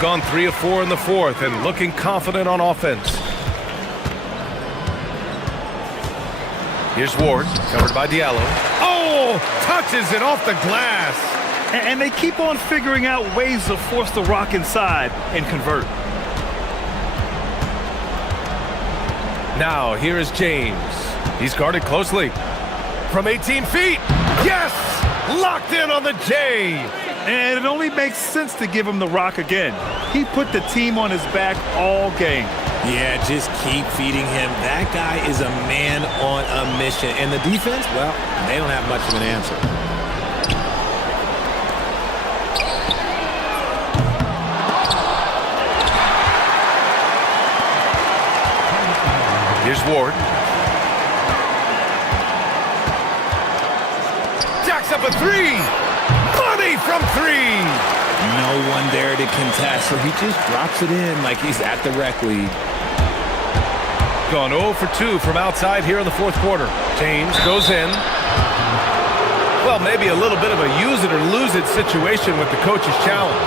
Gone 3 of 4 in the 4th and looking confident on offense. Here's Ward, covered by Diallo. Oh, touches it off the glass. And they keep on figuring out ways to force the rock inside and convert. Now, here is James. He's guarded closely. From 18 feet. Yes! Locked in on the J. And it only makes sense to give him the rock again. He put the team on his back all game. Yeah, just keep feeding him. That guy is a man on a mission. And the defense, well, they don't have much of an answer. Here's Ward. Jacks up a 3. Money from 3. No one there to contest, so he just drops it in like he's at the rec league. Gone 0 for 2 from outside here in the 4th quarter. James goes in. Well, maybe a little bit of a use it or lose it situation with the coach's challenge.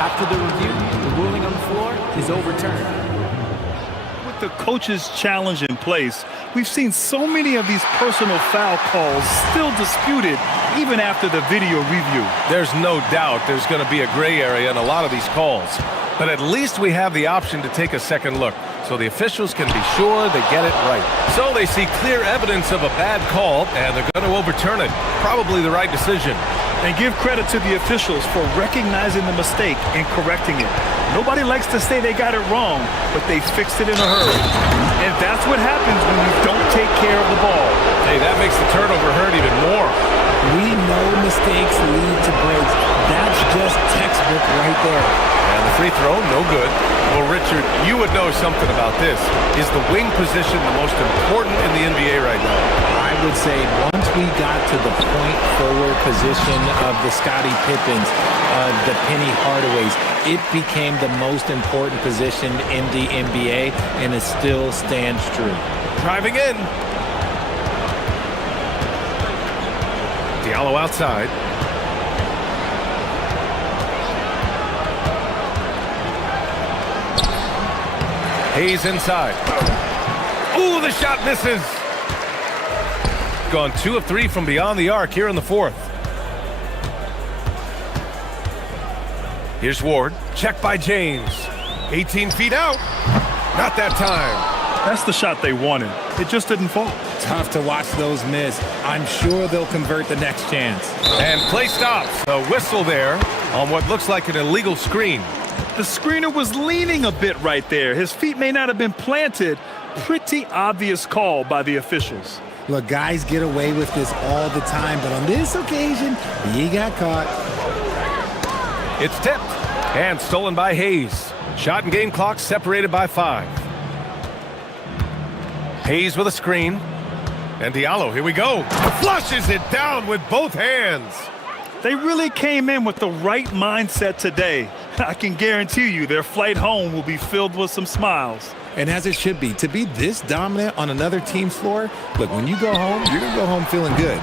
After the review, the ruling on the floor is overturned. The coach's challenge in place, we've seen so many of these personal foul calls still disputed even after the video review. There's no doubt there's going to be a gray area in a lot of these calls, but at least we have the option to take a second look so the officials can be sure they get it right. So they see clear evidence of a bad call and they're going to overturn it. Probably the right decision. And give credit to the officials for recognizing the mistake and correcting it. Nobody likes to say they got it wrong, but they fixed it in a hurry. And that's what happens when you don't take care of the ball. Hey, that makes the turnover hurt even more. We know mistakes lead to breaks. That's just textbook right there. And the free throw, no good. Well, Richard, you would know something about this. Is the wing position the most important in the NBA right now? I would say once we got to the point forward position of the Scottie Pippens, the Penny Hardaways, it became the most important position in the NBA, and it still stands true. Driving in. Diallo outside. Hayes inside. Ooh, the shot misses. Gone 2 of 3 from beyond the arc here in the 4th. Here's Ward. Checked by James. 18 feet out. Not that time. That's the shot they wanted. It just didn't fall. Tough to watch those miss. I'm sure they'll convert the next chance. And play stops. A whistle there on what looks like an illegal screen. The screener was leaning a bit right there. His feet may not have been planted. Pretty obvious call by the officials. Look, guys get away with this all the time, but on this occasion, he got caught. It's tipped and stolen by Hayes. Shot and game clock separated by 5. Hayes with a screen. And Diallo, here we go. Flushes it down with both hands. They really came in with the right mindset today. I can guarantee you their flight home will be filled with some smiles. And as it should be, to be this dominant on another team's floor, look, when you go home, you're going to go home feeling good.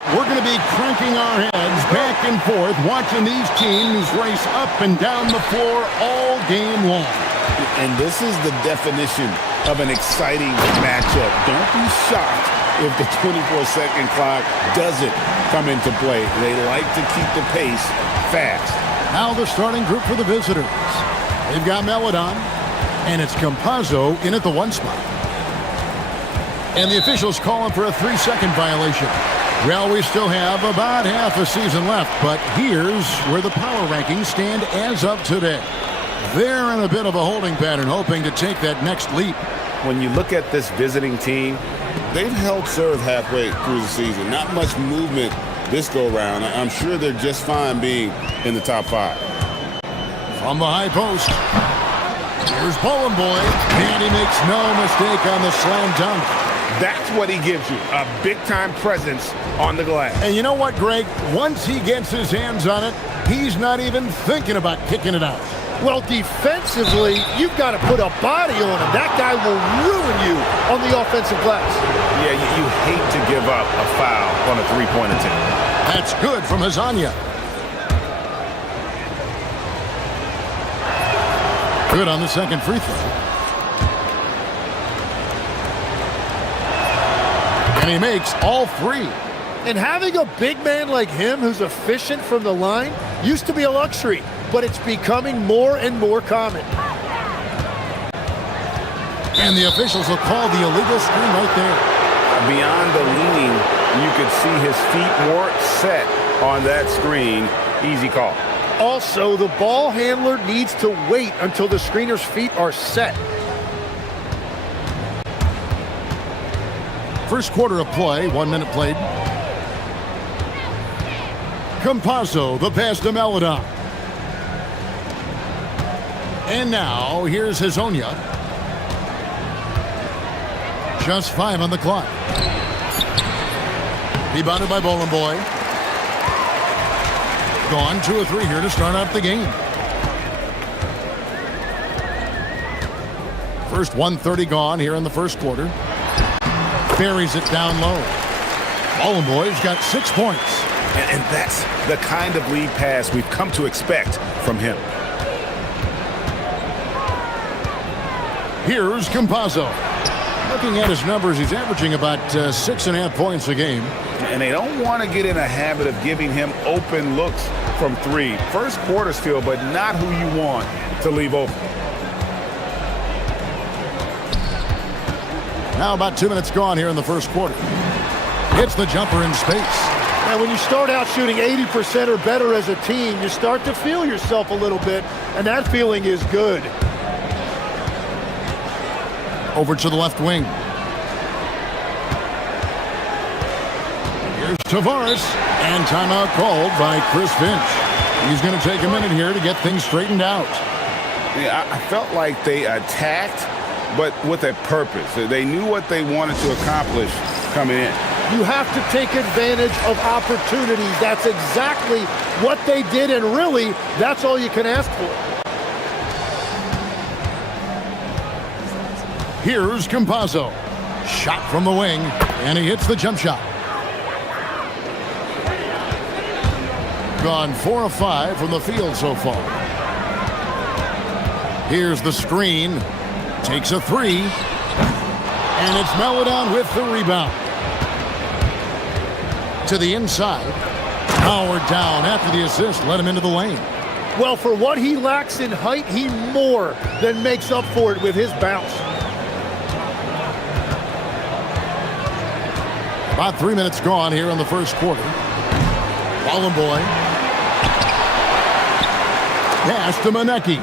We're going to be cranking our heads back and forth, watching these teams race up and down the floor all game long. And this is the definition of an exciting matchup. Don't be shocked if the 24-second clock doesn't come into play. They like to keep the pace fast. Now the starting group for the visitors. They've got Melodon, and it's Campazzo in at the 1 spot. And the officials calling for a 3-second violation. Well, we still have about half a season left, but here's where the power rankings stand as of today. They're in a bit of a holding pattern, hoping to take that next leap. When you look at this visiting team, they've held serve halfway through the season. Not much movement this go-around. I'm sure they're just fine being in the top 5. From the high post, here's Bowen Boy, and he makes no mistake on the slam dunk. That's what he gives you, a big-time presence on the glass. And you know what, Greg? Once he gets his hands on it, he's not even thinking about kicking it out. Well, defensively, you've got to put a body on him. That guy will ruin you on the offensive glass. Yeah, you hate to give up a foul on a three-point attempt. That's good from Hazanya. Good on the second free throw. And he makes all 3. And having a big man like him who's efficient from the line used to be a luxury, but it's becoming more and more common. And the officials will call the illegal screen right there. Beyond the leaning, you could see his feet more set on that screen. Easy call. Also, the ball handler needs to wait until the screener's feet are set. First quarter of play, 1 minute played. Campazzo, the pass to Melodon. And now, here's Hazonia. Just 5 on the clock. Rebounded by Bowen Boy. Gone 2 of 3 here to start out the game. First 1:30 gone here in the first quarter. Buries it down low. Bowen Boy's got 6 points. And that's the kind of lead pass we've come to expect from him. Here's Campazzo. Looking at his numbers, he's averaging about 6.5 points a game. And they don't want to get in a habit of giving him open looks from 3. First quarter still, but not who you want to leave open. Now about 2 minutes gone here in the first quarter. Hits the jumper in space. And when you start out shooting 80% or better as a team, you start to feel yourself a little bit, and that feeling is good. Over to the left wing. Here's Tavares, and timeout called by Chris Finch. He's going to take a minute here to get things straightened out. Yeah, I felt like they attacked, but with a purpose. They knew what they wanted to accomplish coming in. You have to take advantage of opportunities. That's exactly what they did, and really, that's all you can ask for. Here's Campazzo. Shot from the wing, and he hits the jump shot. Gone 4 of 5 from the field so far. Here's the screen. Takes a 3. And it's Melodon with the rebound. To the inside. Powered down after the assist. Let him into the lane. Well, for what he lacks in height, he more than makes up for it with his bounce. About 3 minutes gone here in the first quarter. Bowen Boy. Pass to Manecki.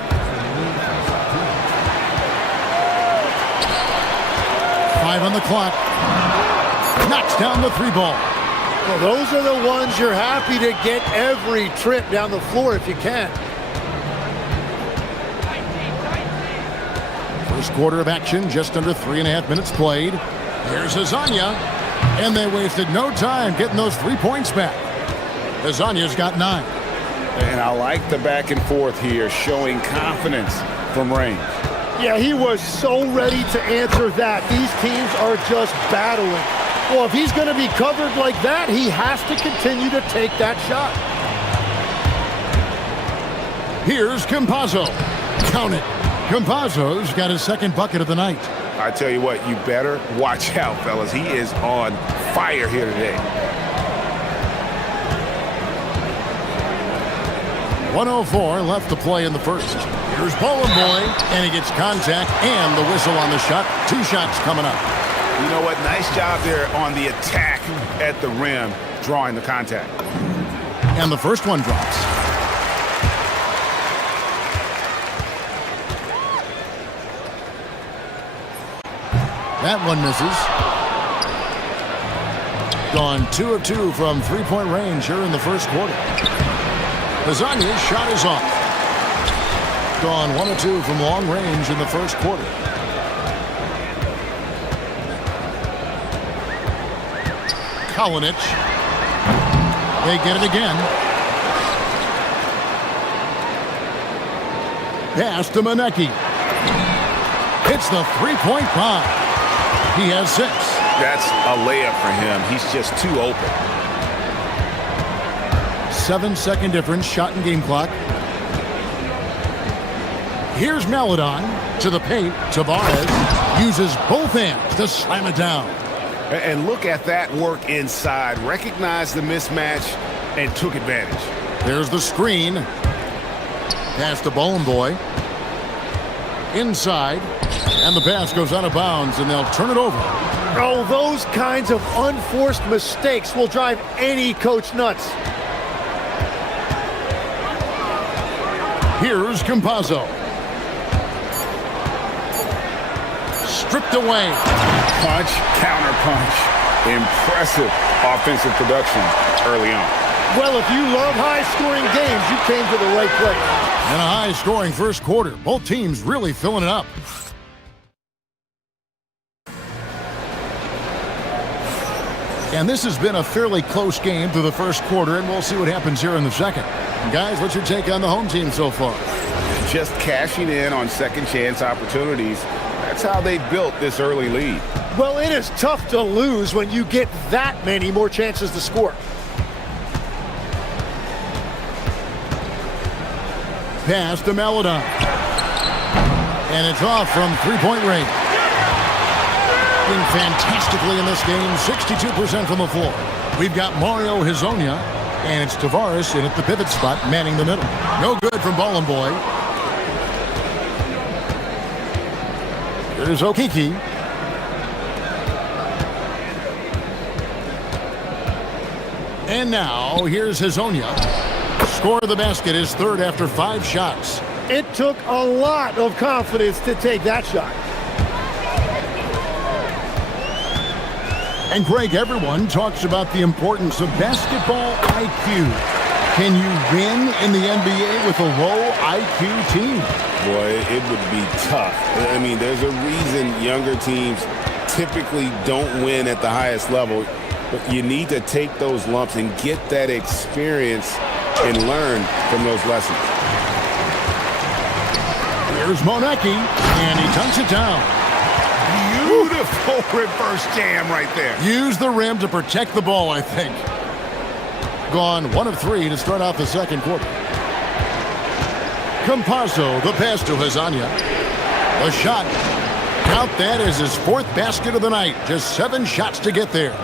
Five on the clock. Knocks down the 3 ball. Well, those are the ones you're happy to get every trip down the floor if you can. First quarter of action, just under 3.5 minutes played. Here's Hazanya. And they wasted no time getting those 3 points back. Hazanya's got 9. And I like the back and forth here, showing confidence from range. Yeah, he was so ready to answer that. These teams are just battling. Well, if he's going to be covered like that, he has to continue to take that shot. Here's Campazzo. Count it. Campazzo's got his second bucket of the night. I tell you what, you better watch out, fellas. He is on fire here today. 1:04 left to play in the first. Here's Bowling Boy, and he gets contact and the whistle on the shot. 2 shots coming up. You know what? Nice job there on the attack at the rim, drawing the contact. And the first one drops. That one misses. Gone 2 of 2 from three-point range here in the first quarter. Lasagna's shot is off. Gone 1 of 2 from long range in the first quarter. Kalinic. They get it again. Pass to Manecki. Hits the three-point bomb. He has 6. That's a layup for him. He's just too open. 7-second difference, shot and game clock. Here's Maladon to the paint. Tavares uses both hands to slam it down. And look at that work inside. Recognized the mismatch and took advantage. There's the screen. Pass to Bowling Boy. Inside. And the pass goes out of bounds, and they'll turn it over. Oh, those kinds of unforced mistakes will drive any coach nuts. Here's Campazzo. Stripped away. Punch, counter punch. Impressive offensive production early on. Well, if you love high-scoring games, you came to the right place. And a high-scoring first quarter. Both teams really filling it up. And this has been a fairly close game through the first quarter, and we'll see what happens here in the second. And guys, what's your take on the home team so far? Just cashing in on second chance opportunities. That's how they built this early lead. Well, it is tough to lose when you get that many more chances to score. Pass to Maladon. And it's off from three-point range. Doing fantastically in this game, 62% from the floor. We've got Mario Hezonja, and it's Tavares in at the pivot spot, manning the middle. No good from Bowling Boy. Here's Okiki. And now, here's Hezonja. Score of the basket is third after 5 shots. It took a lot of confidence to take that shot. And Greg, everyone talks about the importance of basketball IQ. Can you win in the NBA with a low IQ team? Boy, it would be tough. I mean, there's a reason younger teams typically don't win at the highest level. But you need to take those lumps and get that experience and learn from those lessons. Here's Monecki, and he dunks it down. Beautiful reverse jam right there. Use the rim to protect the ball, I think. Gone 1 of 3 to start out the second quarter. Campazzo, the pass to Hezonja. The shot. Count that as his 4th basket of the night. Just 7 shots to get there.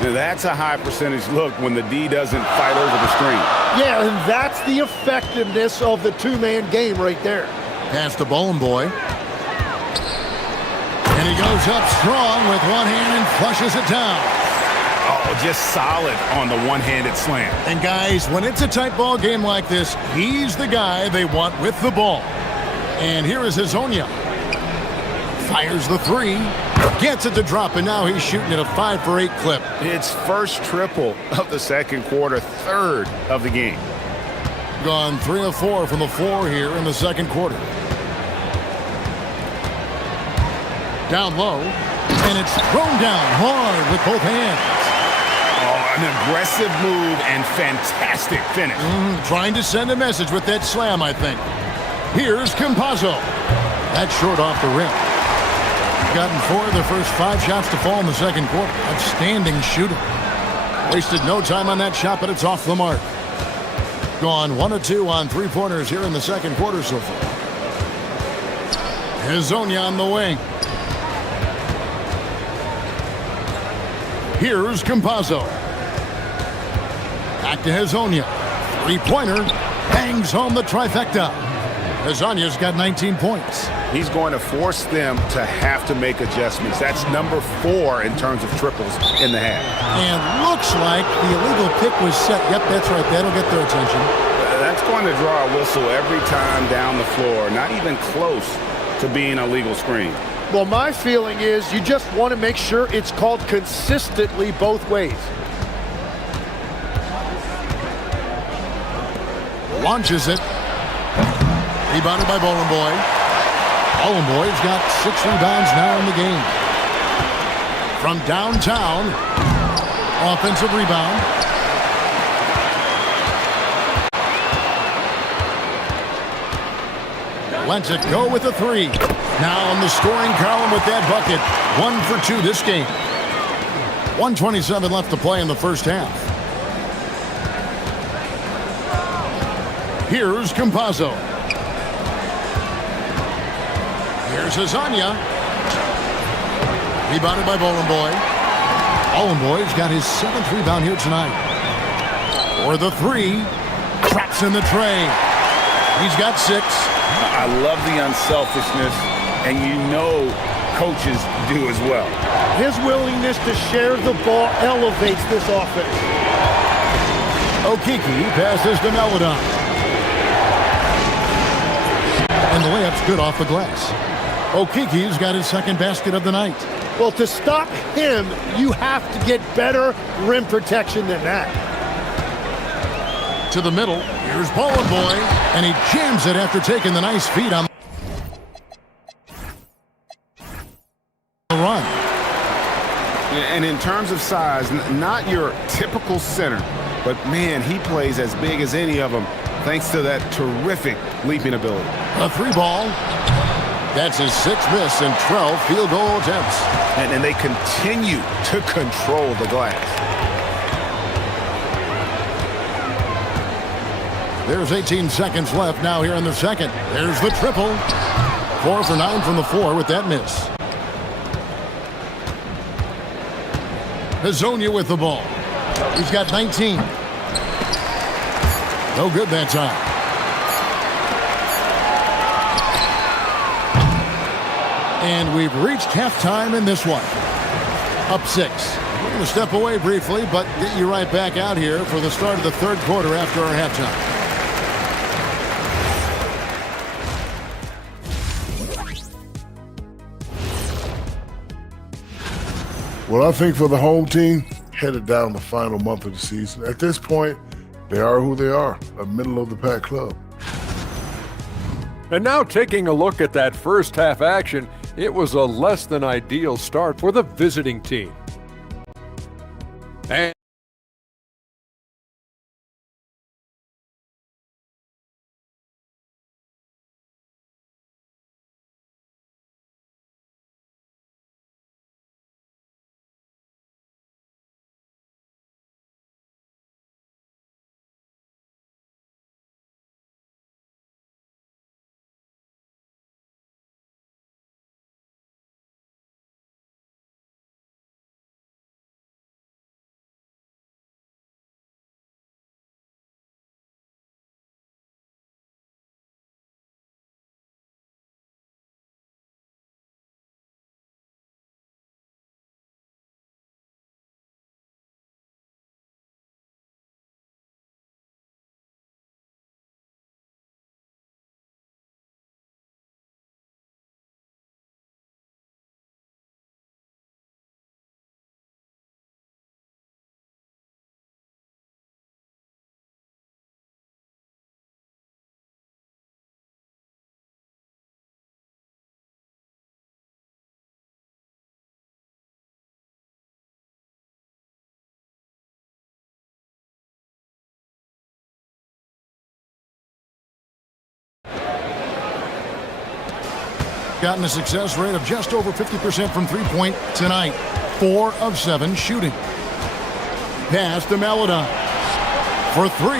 That's a high percentage look when the D doesn't fight over the screen. Yeah, and that's the effectiveness of the two-man game right there. Pass to Bowling Boy. And he goes up strong with one hand and flushes it down. Oh, just solid on the one-handed slam. And guys, when it's a tight ball game like this, he's the guy they want with the ball. And here is Hezonja. Fires the 3. Gets it to drop, and now he's shooting at a 5 for 8 clip. It's first triple of the second quarter, 3rd of the game. Gone 3 of 4 from the floor here in the second quarter. Down low, and it's thrown down hard with both hands. Oh, an aggressive move and fantastic finish. Trying to send a message with that slam, I think. Here's Campazzo. That's short off the rim. gotten 4 of the first 5 shots to fall in the second quarter. Outstanding shooting. Wasted no time on that shot, but it's off the mark. Gone 1 of 2 on 3-pointers here in the second quarter so far. Hezonja on the wing. Here's Campazzo. Back to Hezonja. 3-pointer. Bangs home the trifecta. Hezonja's got 19 points. He's going to force them to have to make adjustments. That's number 4 in terms of triples in the half. And looks like the illegal pick was set. Yep, that's right. That'll get their attention. That's going to draw a whistle every time down the floor. Not even close to being a legal screen. Well, my feeling is you just want to make sure it's called consistently both ways. Launches it. Rebounded by Boy. Boy's got 6 rebounds now in the game. From downtown, offensive rebound. Lets it go with a 3. Now on the scoring column with that bucket. 1 for 2 this game. 1:27 left to play in the first half. Here's Campazzo. Here's Hezonja. Rebounded by Boy. Boy's got his 7th rebound here tonight. For the 3. Traps in the tray. He's got 6. I love the unselfishness, and you know coaches do as well. His willingness to share the ball elevates this offense. Okeke passes to Melodon. And the layup's good off the glass. Okeke's got his 2nd basket of the night. Well, to stop him, you have to get better rim protection than that. To the middle. Here's Boy. And he jams it after taking the nice feed on the run. And in terms of size, not your typical center, but man, he plays as big as any of them thanks to that terrific leaping ability. A 3-ball. That's his 6th miss and 12 field goal attempts. And they continue to control the glass. There's 18 seconds left now here in the second. There's the triple. 4 for 9 from the floor with that miss. Hezonja with the ball. He's got 19. No good that time. And we've reached halftime in this one. Up 6. We're going to step away briefly, but get you right back out here for the start of the 3rd quarter after our halftime. Well, I think for the home team, headed down the final month of the season, at this point, they are who they are, a middle-of-the-pack club. And now taking a look at that first half action, it was a less than ideal start for the visiting team. And gotten a success rate of just over 50% from three-point tonight. 4 of 7 shooting. Pass to Melodon for 3.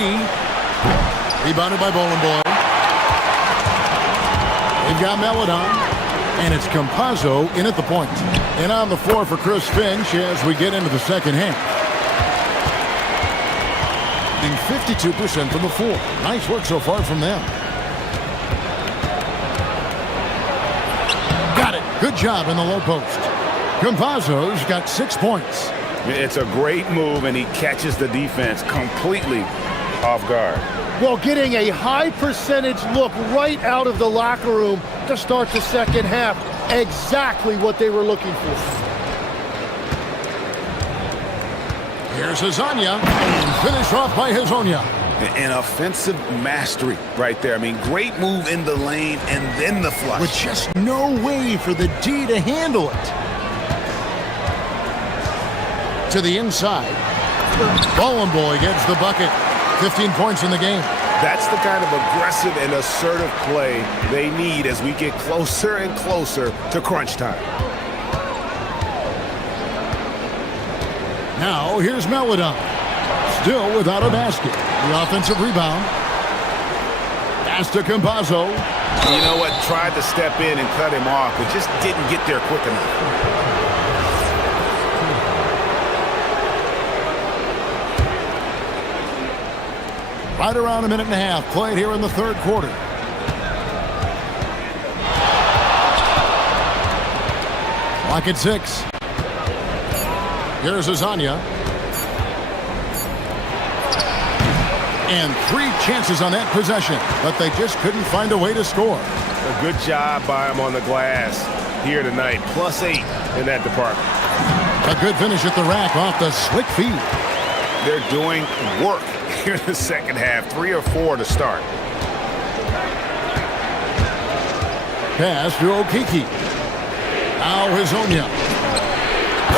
Rebounded by Bowling Boy. They've got Melodon, and it's Campazzo in at the point. And on the floor for Chris Finch as we get into the second half. 52% from the floor. Nice work so far from them. Got it. Good job in the low post. Campazzo's got 6 points. It's a great move, and he catches the defense completely off guard. Well, getting a high percentage look right out of the locker room to start the second half. Exactly what they were looking for. Here's Hezonja, and finish off by Hezonja. An offensive mastery right there. I mean, great move in the lane and then the flush. With just no way for the D to handle it. To the inside. Bowling Boy gets the bucket. 15 points in the game. That's the kind of aggressive and assertive play they need as we get closer and closer to crunch time. Now, here's Melodon. Still without a basket. The offensive rebound. Pass to Campazzo. You know what? Tried to step in and cut him off, but just didn't get there quick enough. Right around a minute and a half played here in the third quarter. Clock at 6. Here's Hezonja. And 3 chances on that possession, but they just couldn't find a way to score. A good job by him on the glass here tonight. +8 in that department. A good finish at the rack off the slick feed. They're doing work here in the second half. 3 or 4 to start. Pass to Okiki. Now Hezonja.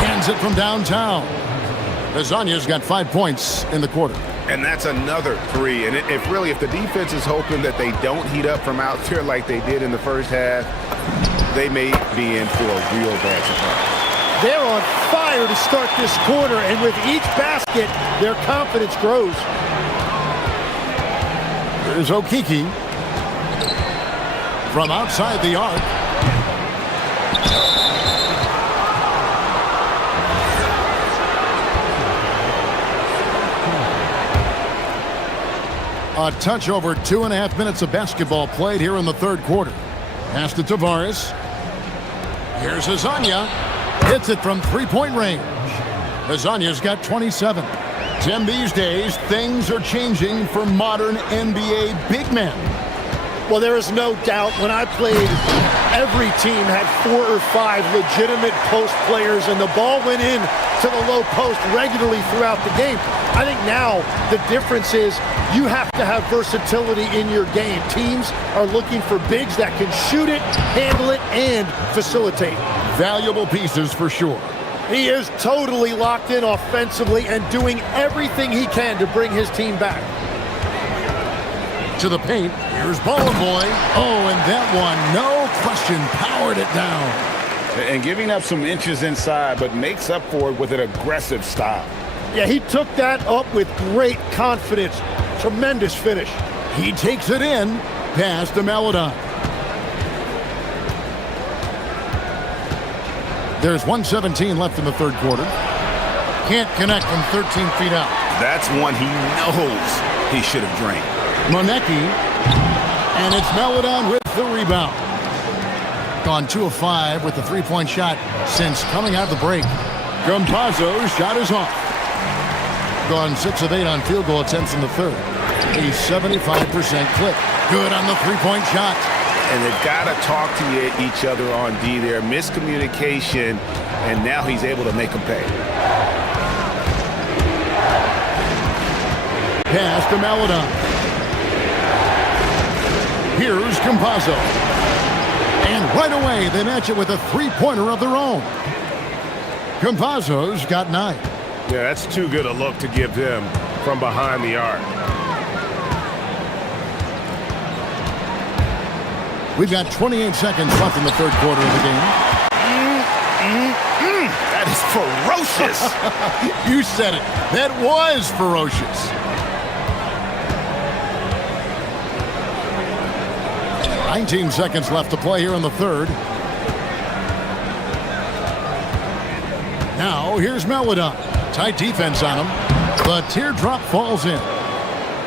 Hands it from downtown. Hezonja's got 5 points in the quarter. And that's another 3. And if the defense is hoping that they don't heat up from out there like they did in the first half, they may be in for a real bad surprise. They're on fire to start this quarter, and with each basket, their confidence grows. Here's Okiki. From outside the arc. A touch over 2.5 minutes of basketball played here in the third quarter. Pass to Tavares. Here's Hezonja. Hits it from three-point range. Hezonja's got 27. Tim, these days, things are changing for modern NBA big men. Well, there is no doubt when I played, every team had 4 or 5 legitimate post players, and the ball went in to the low post regularly throughout the game. I think now the difference is you have to have versatility in your game. Teams are looking for bigs that can shoot it, handle it, and facilitate. Valuable pieces for sure. He is totally locked in offensively and doing everything he can to bring his team back. To the paint, here's Bowling Boy. Oh, and that one, no question, powered it down. And giving up some inches inside, but makes up for it with an aggressive style. Yeah, he took that up with great confidence. Tremendous finish. He takes it in. Pass to Melodon. There's 1:17 left in the third quarter. Can't connect from 13 feet out. That's one he knows he should have drained. Monecki. And it's Melodon with the rebound. Gone 2 of 5 with the three-point shot since coming out of the break. Campazzo's shot is off. Gone 6 of 8 on field goal attempts in the third. A 75% clip. Good on the three-point shot. And they've got to talk to each other on D there. Miscommunication, and now he's able to make them pay. Pass to Melodon. Here's Campazzo. And right away, they match it with a three-pointer of their own. Campazzo's got 9. Yeah, that's too good a look to give them from behind the arc. We've got 28 seconds left in the third quarter of the game. That is ferocious. You said it. That was ferocious. 19 seconds left to play here in the third. Now, here's Melodon. Tight defense on him. The teardrop falls in.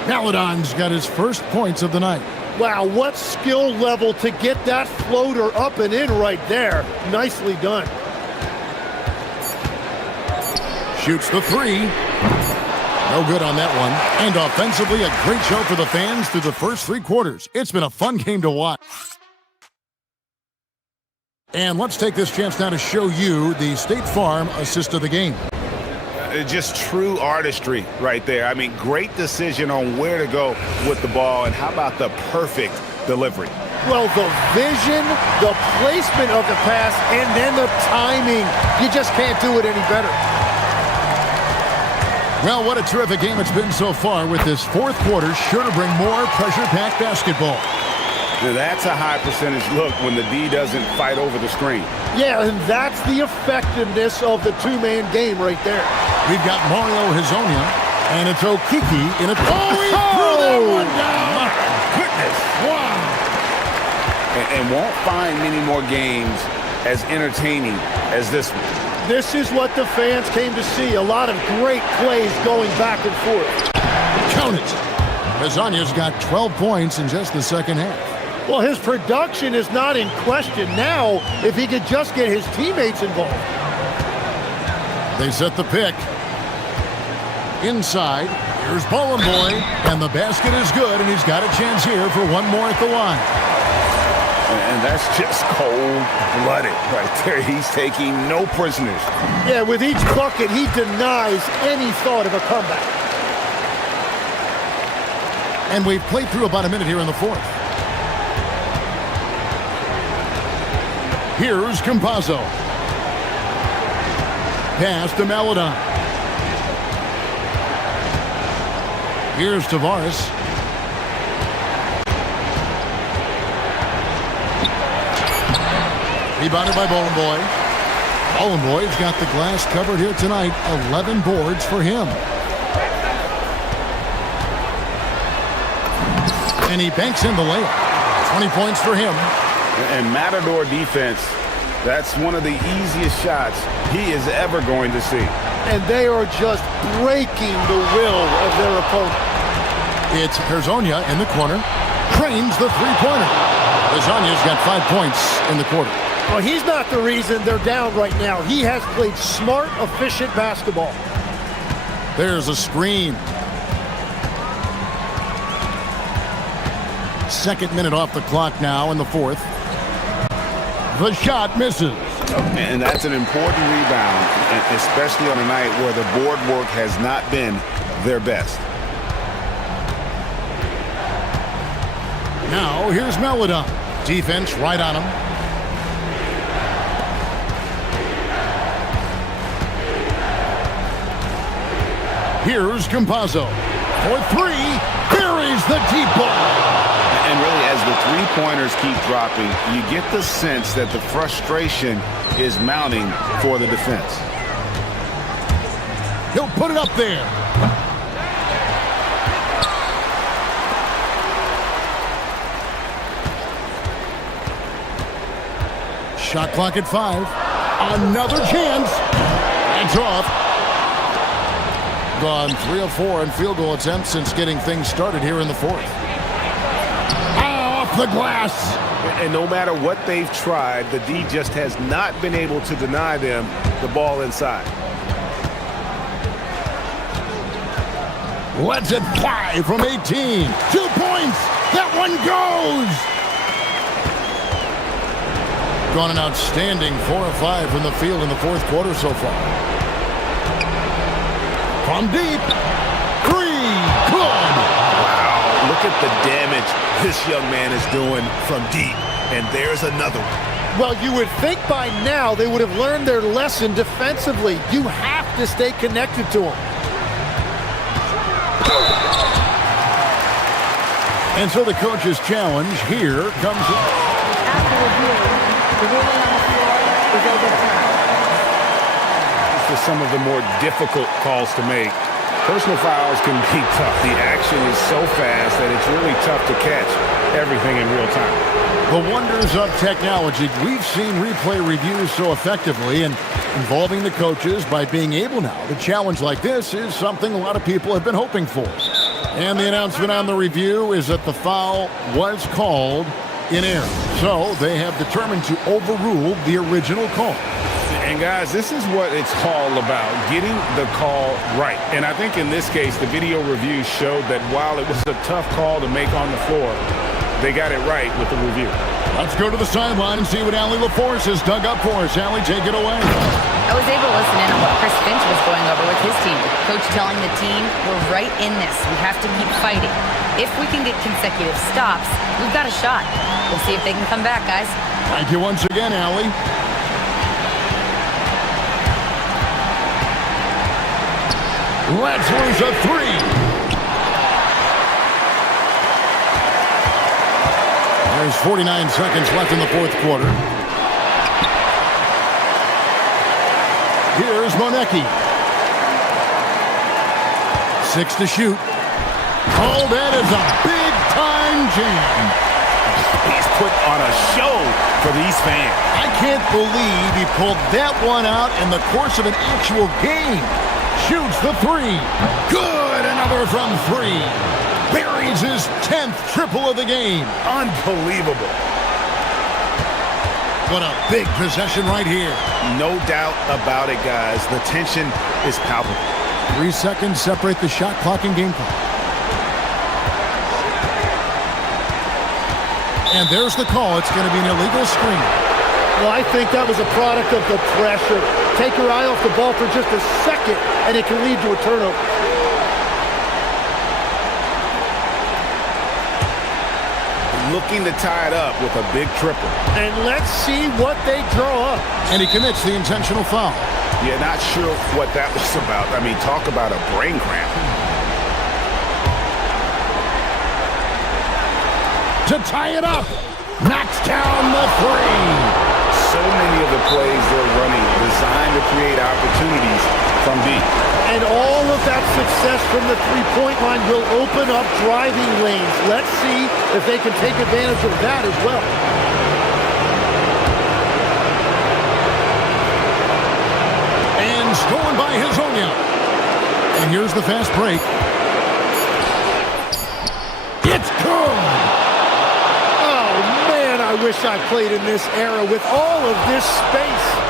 Melodon's got his first points of the night. Wow, what skill level to get that floater up and in right there. Nicely done. Shoots the three. No good on that one. And offensively, a great show for the fans through the first three quarters. It's been a fun game to watch. And let's take this chance now to show you the State Farm assist of the game. Just true artistry right there. I mean, great decision on where to go with the ball, and how about the perfect delivery? Well, the vision, the placement of the pass, and then the timing. You just can't do it any better. Well, what a terrific game it's been so far, with this fourth quarter sure to bring more pressure-packed basketball. Now, that's a high percentage look when the D doesn't fight over the screen. Yeah, and that's the effectiveness of the two-man game right there. We've got Mario Hazonia, and it's Okiki in it. Oh, he threw that one down! My goodness! Wow! And won't find many more games as entertaining as this one. This is what the fans came to see. A lot of great plays going back and forth. Count it! Hazonia's got 12 points in just the second half. Well, his production is not in question now if he could just get his teammates involved. They set the pick. Inside, here's Ballin' Boy, and the basket is good, and he's got a chance here for one more at the line. And that's just cold-blooded right there. He's taking no prisoners. Yeah, with each bucket, he denies any thought of a comeback. And we've played through about a minute here in the fourth. Here's Campazzo. Pass to Melodon. Here's Tavares. Rebounded by Ballin' Boy. Ballin' Boy's got the glass covered here tonight. 11 boards for him. And he banks in the layup. 20 points for him. And Matador defense, that's one of the easiest shots he is ever going to see. And they are just breaking the will of their opponent. It's Herzonia in the corner. Trains the three-pointer. Herzonia's got 5 points in the quarter. Well, he's not the reason they're down right now. He has played smart, efficient basketball. There's a screen. Second minute off the clock now in the fourth. The shot misses. And that's an important rebound, especially on a night where the board work has not been their best. Now here's Melodon. Defense right on him. Here's Campazzo. For three. Buries the deep ball. And really, as the three-pointers keep dropping, you get the sense that the frustration is mounting for the defense. He'll put it up there. Shot clock at 5. Another chance. It's off. Gone 3 of 4 in field goal attempts since getting things started here in the fourth. Off the glass. And no matter what they've tried, the D just has not been able to deny them the ball inside. Let's it fly from 18. 2 points. That one goes. Gone an outstanding 4 of 5 from the field in the fourth quarter so far. From deep. 3. Good. Wow, look at the damage this young man is doing from deep. And there's another one. Well, you would think by now they would have learned their lesson defensively. You have to stay connected to him. And so the coach's challenge here comes review. The ruling on the floor is overturned. For some of the more difficult calls to make, personal fouls can be tough. The action is so fast that it's really tough to catch everything in real time. The wonders of technology. We've seen replay reviews so effectively, and involving the coaches by being able now to challenge like this is something a lot of people have been hoping for. And the announcement on the review is that the foul was called in error. So they have determined to overrule the original call. And guys, this is what it's all about, getting the call right. And I think in this case, the video review showed that while it was a tough call to make on the floor, they got it right with the review. Let's go to the sideline and see what Allie LaForce has dug up for us. Allie, take it away. I was able to listen in on what Chris Finch was going over with his team. Coach telling the team, we're right in this. We have to keep fighting. If we can get consecutive stops, we've got a shot. We'll see if they can come back, guys. Thank you once again, Allie. Let's lose a three. There's 49 seconds left in the fourth quarter. Here's Monecki. 6 to shoot. Oh, that is a big-time jam. He's put on a show for these fans. I can't believe he pulled that one out in the course of an actual game. Shoots the three. Good. Another from three. Buries his 10th triple of the game. Unbelievable. What a big possession right here. No doubt about it, guys. The tension is palpable. 3 seconds separate the shot clock and game clock. And there's the call. It's going to be an illegal screen. Well, I think that was a product of the pressure. Take your eye off the ball for just a second, and it can lead to a turnover. Looking to tie it up with a big triple. And let's see what they draw up. And he commits the intentional foul. Yeah, not sure what that was about. I mean, talk about a brain cramp. To tie it up. Knocks down the three. So many of the plays they're running designed to create opportunities from deep. And all of that success from the three-point line will open up driving lanes. Let's see if they can take advantage of that as well. And stolen by Hezonja. And here's the fast break. It's good. Oh, man, I wish I played in this era with all of this space.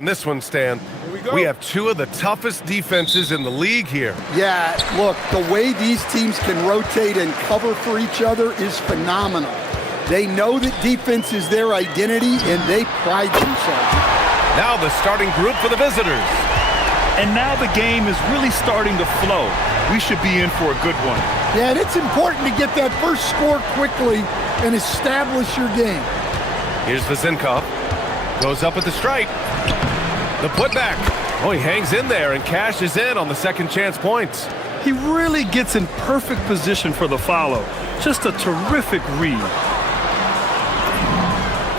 In this one, Stan, we have two of the toughest defenses in the league here. Yeah, look, the way these teams can rotate and cover for each other is phenomenal. They know that defense is their identity, and they pride themselves. Now the starting group for the visitors. And now the game is really starting to flow. We should be in for a good one. Yeah, and it's important to get that first score quickly and establish your game. Here's Vezinkov. Goes up at the stripe. The putback. Oh, he hangs in there and cashes in on the second chance points. He really gets in perfect position for the follow. Just a terrific read.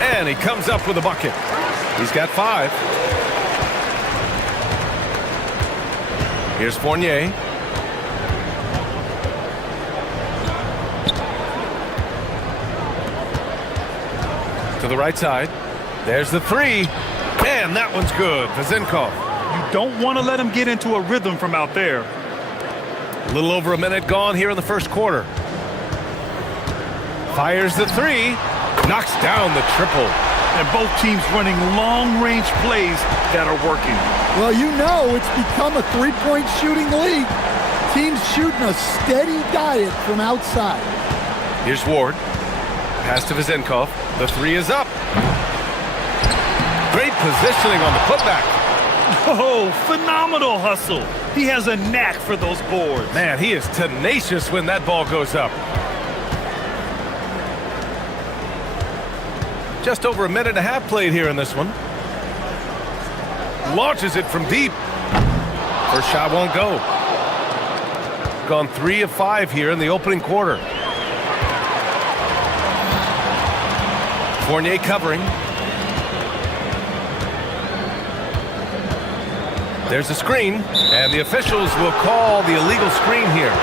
And he comes up with a bucket. He's got 5. Here's Fournier. To the right side. There's the 3. And that one's good. Vezinkov. You don't want to let him get into a rhythm from out there. A little over a minute gone here in the first quarter. Fires the 3. Knocks down the triple. And both teams running long-range plays that are working. Well, you know it's become a three-point shooting league. Teams shooting a steady diet from outside. Here's Ward. Pass to Vezinkov. The 3 is up. Great positioning on the putback. Oh, phenomenal hustle. He has a knack for those boards. Man, he is tenacious when that ball goes up. Just over a minute and a half played here in this one. Launches it from deep. First shot won't go. Gone 3 of 5 here in the opening quarter. Fournier covering. There's a screen, and the officials will call the illegal screen here.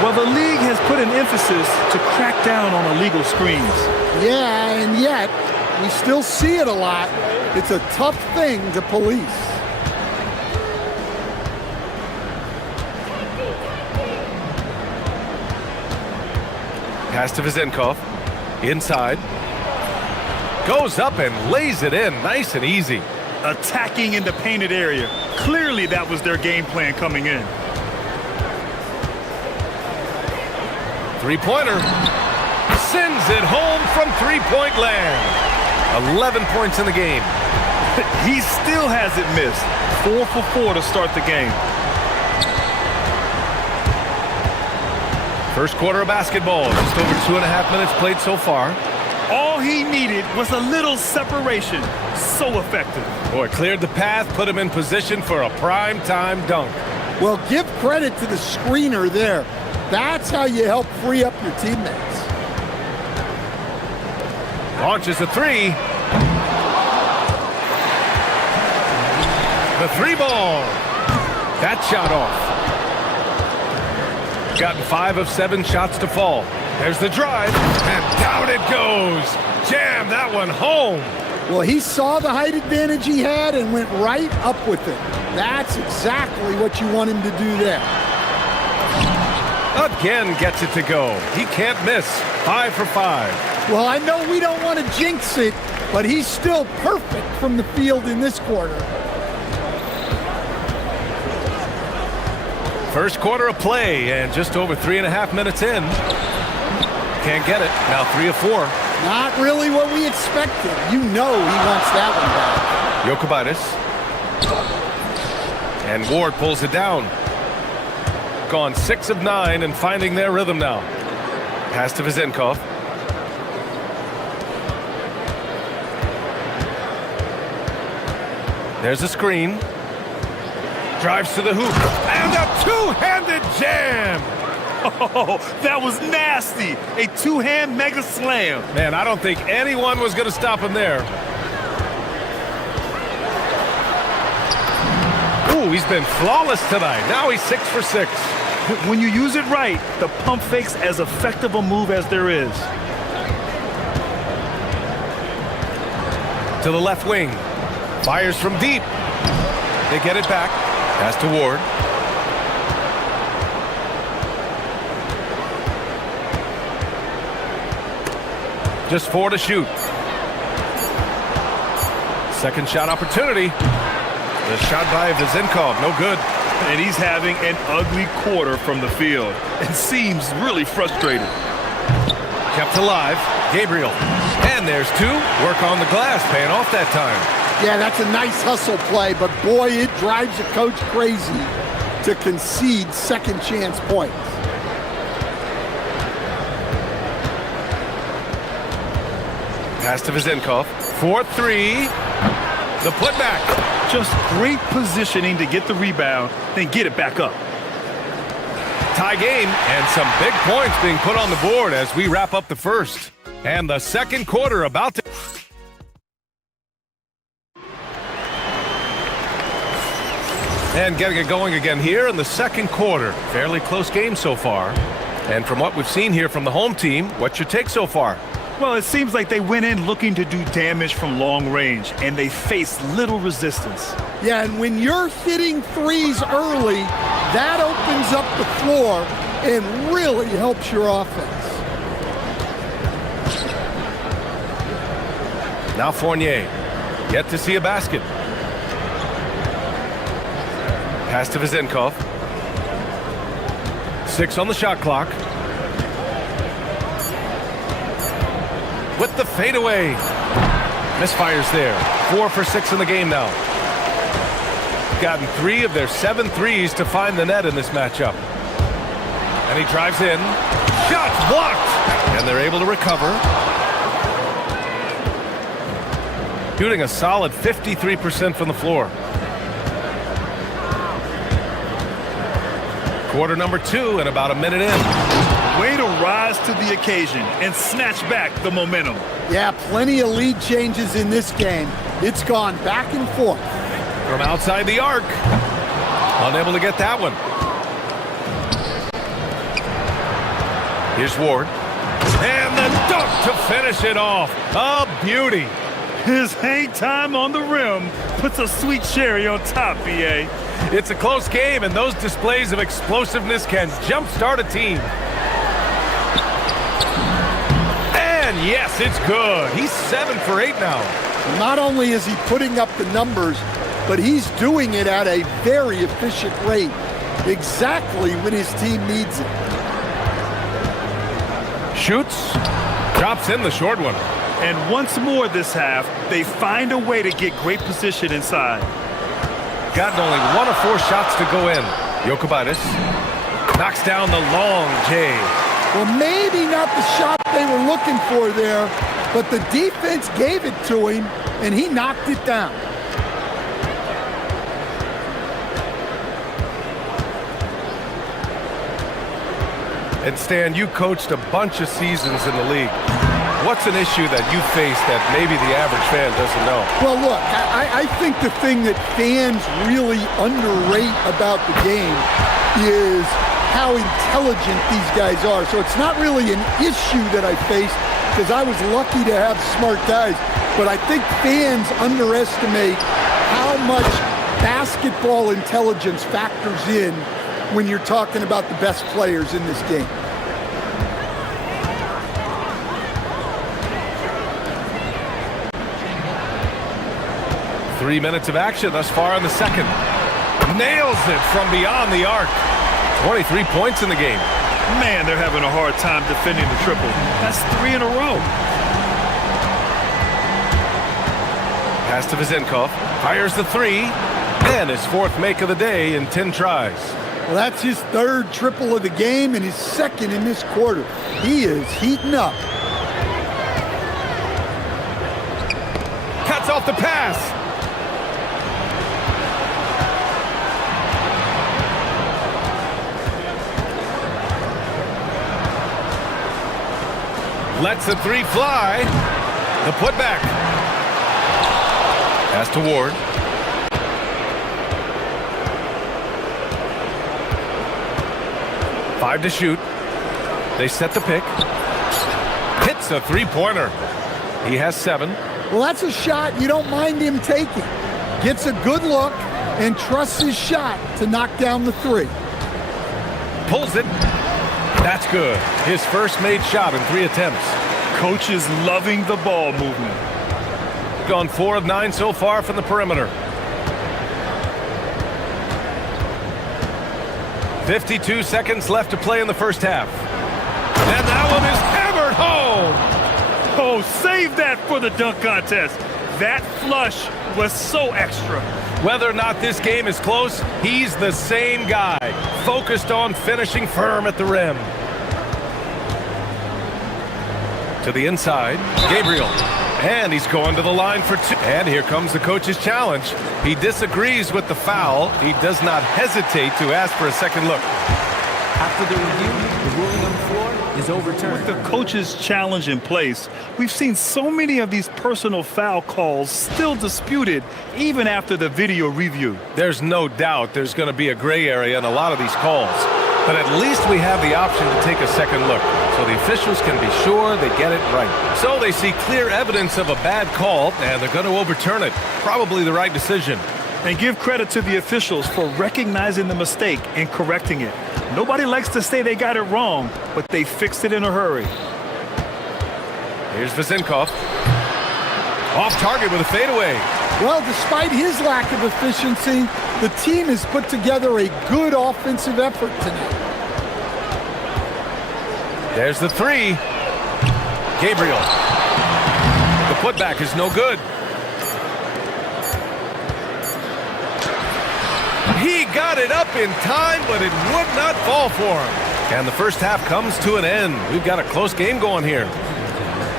Well, the league has put an emphasis to crack down on illegal screens. Yeah, and yet we still see it a lot. It's a tough thing to police. Pass to Vezinkov. Inside. Goes up and lays it in. Nice and easy. Attacking in the painted area. Clearly that was their game plan coming in. Three-pointer. Sends it home from three-point land. 11 points in the game. He still hasn't missed. 4 for 4 to start the game. First quarter of basketball. Just over 2.5 minutes played so far. All he needed was a little separation. So effective. Boy, cleared the path, put him in position for a prime-time dunk. Well, give credit to the screener there. That's how you help free up your teammates. Launches a 3. The 3 ball. That shot off. Gotten 5 of 7 shots to fall. There's the drive, and down it goes. Jam that one home. Well, he saw the height advantage he had and went right up with it. That's exactly what you want him to do there. Again gets it to go. He can't miss. 5 for 5. Well, I know we don't want to jinx it, but he's still perfect from the field in this quarter. First quarter of play, and just over 3.5 minutes in. Can't get it. Now 3 of 4. Not really what we expected. You know he wants that one back. Jokibitis. And Ward pulls it down. Gone 6 of 9 and finding their rhythm now. Pass to Vezinkov. There's a screen. Drives to the hoop. And a two-handed jam. Oh, that was nasty. A two-hand mega slam. Man, I don't think anyone was going to stop him there. Ooh, he's been flawless tonight. Now he's 6 for 6. When you use it right, the pump fake's as effective a move as there is. To the left wing. Fires from deep. They get it back. Pass to Ward. Just 4 to shoot. Second shot opportunity. The shot by Vizenkov, no good. And he's having an ugly quarter from the field and seems really frustrated. Kept alive. Gabriel. And there's two. Work on the glass, paying off that time. Yeah, that's a nice hustle play, but boy, it drives a coach crazy to concede second chance points. Pass to Vizenkov. 4-3. The putback. Just great positioning to get the rebound, then get it back up. Tie game, and some big points being put on the board as we wrap up the first. And the second quarter about to... And getting it going again here in the second quarter. Fairly close game so far. And from what we've seen here from the home team, what's your take so far? Well, it seems like they went in looking to do damage from long range, and they faced little resistance. Yeah, and when you're hitting threes early, that opens up the floor and really helps your offense. Now Fournier, yet to see a basket. Pass to Vizenkov. 6 on the shot clock. With the fadeaway. Misfires there. 4 for 6 in the game now. Gotten 3 of their 7 threes to find the net in this matchup. And he drives in. Shots blocked! And they're able to recover. Shooting a solid 53% from the floor. Quarter number 2 and about a minute in. Way to rise to the occasion and snatch back the momentum. Yeah, plenty of lead changes in this game. It's gone back and forth. From outside the arc. Unable to get that one. Here's Ward. And the dunk to finish it off. A beauty. His hang time on the rim puts a sweet cherry on top, BA. It's a close game, and those displays of explosiveness can jumpstart a team. And yes, it's good. He's 7 for 8 now. Not only is he putting up the numbers, but he's doing it at a very efficient rate, exactly when his team needs it. Shoots, drops in the short one. And once more this half, they find a way to get great position inside. Gotten only 1 of 4 shots to go in. Jokubaitis knocks down the long J. Well, maybe not the shot they were looking for there, but the defense gave it to him, and he knocked it down. And Stan, you coached a bunch of seasons in the league. What's an issue that you face that maybe the average fan doesn't know? Well, look, I think the thing that fans really underrate about the game is how intelligent these guys are. So it's not really an issue that I faced because I was lucky to have smart guys. But I think fans underestimate how much basketball intelligence factors in when you're talking about the best players in this game. 3 minutes of action thus far in the second. Nails it from beyond the arc. 23 points in the game. Man, they're having a hard time defending the triple. That's 3 in a row. Pass to Vizenkov. Fires the 3. And his 4th make of the day in 10 tries. Well, that's his 3rd triple of the game and his 2nd in this quarter. He is heating up. Cuts off the pass. Lets the 3 fly. The putback. Pass to Ward. Five to shoot. They set the pick. Hits a 3-pointer. He has 7. Well, that's a shot you don't mind him taking. Gets a good look and trusts his shot to knock down the 3. Pulls it. That's good. His first made shot in 3 attempts. Coach is loving the ball movement. Gone 4 of 9 so far from the perimeter. 52 seconds left to play in the first half. And that one is hammered home. Oh, save that for the dunk contest. That flush was so extra. Whether or not this game is close, he's the same guy, focused on finishing firm at the rim. To the inside, Gabriel. And he's going to the line for two. And here comes the coach's challenge. He disagrees with the foul. He does not hesitate to ask for a second look. After the review, the ruling on the floor is overturned. With the coach's challenge in place, we've seen so many of these personal foul calls still disputed even after the video review. There's no doubt there's going to be a gray area in a lot of these calls. But at least we have the option to take a second look, so the officials can be sure they get it right. So they see clear evidence of a bad call, and they're going to overturn it. Probably the right decision. And give credit to the officials for recognizing the mistake and correcting it. Nobody likes to say they got it wrong, but they fixed it in a hurry. Here's Vezinkov. Off target with a fadeaway. Well, despite his lack of efficiency, the team has put together a good offensive effort tonight. There's the three. Gabriel. The putback is no good. He got it up in time, but it would not fall for him. And the first half comes to an end. We've got a close game going here.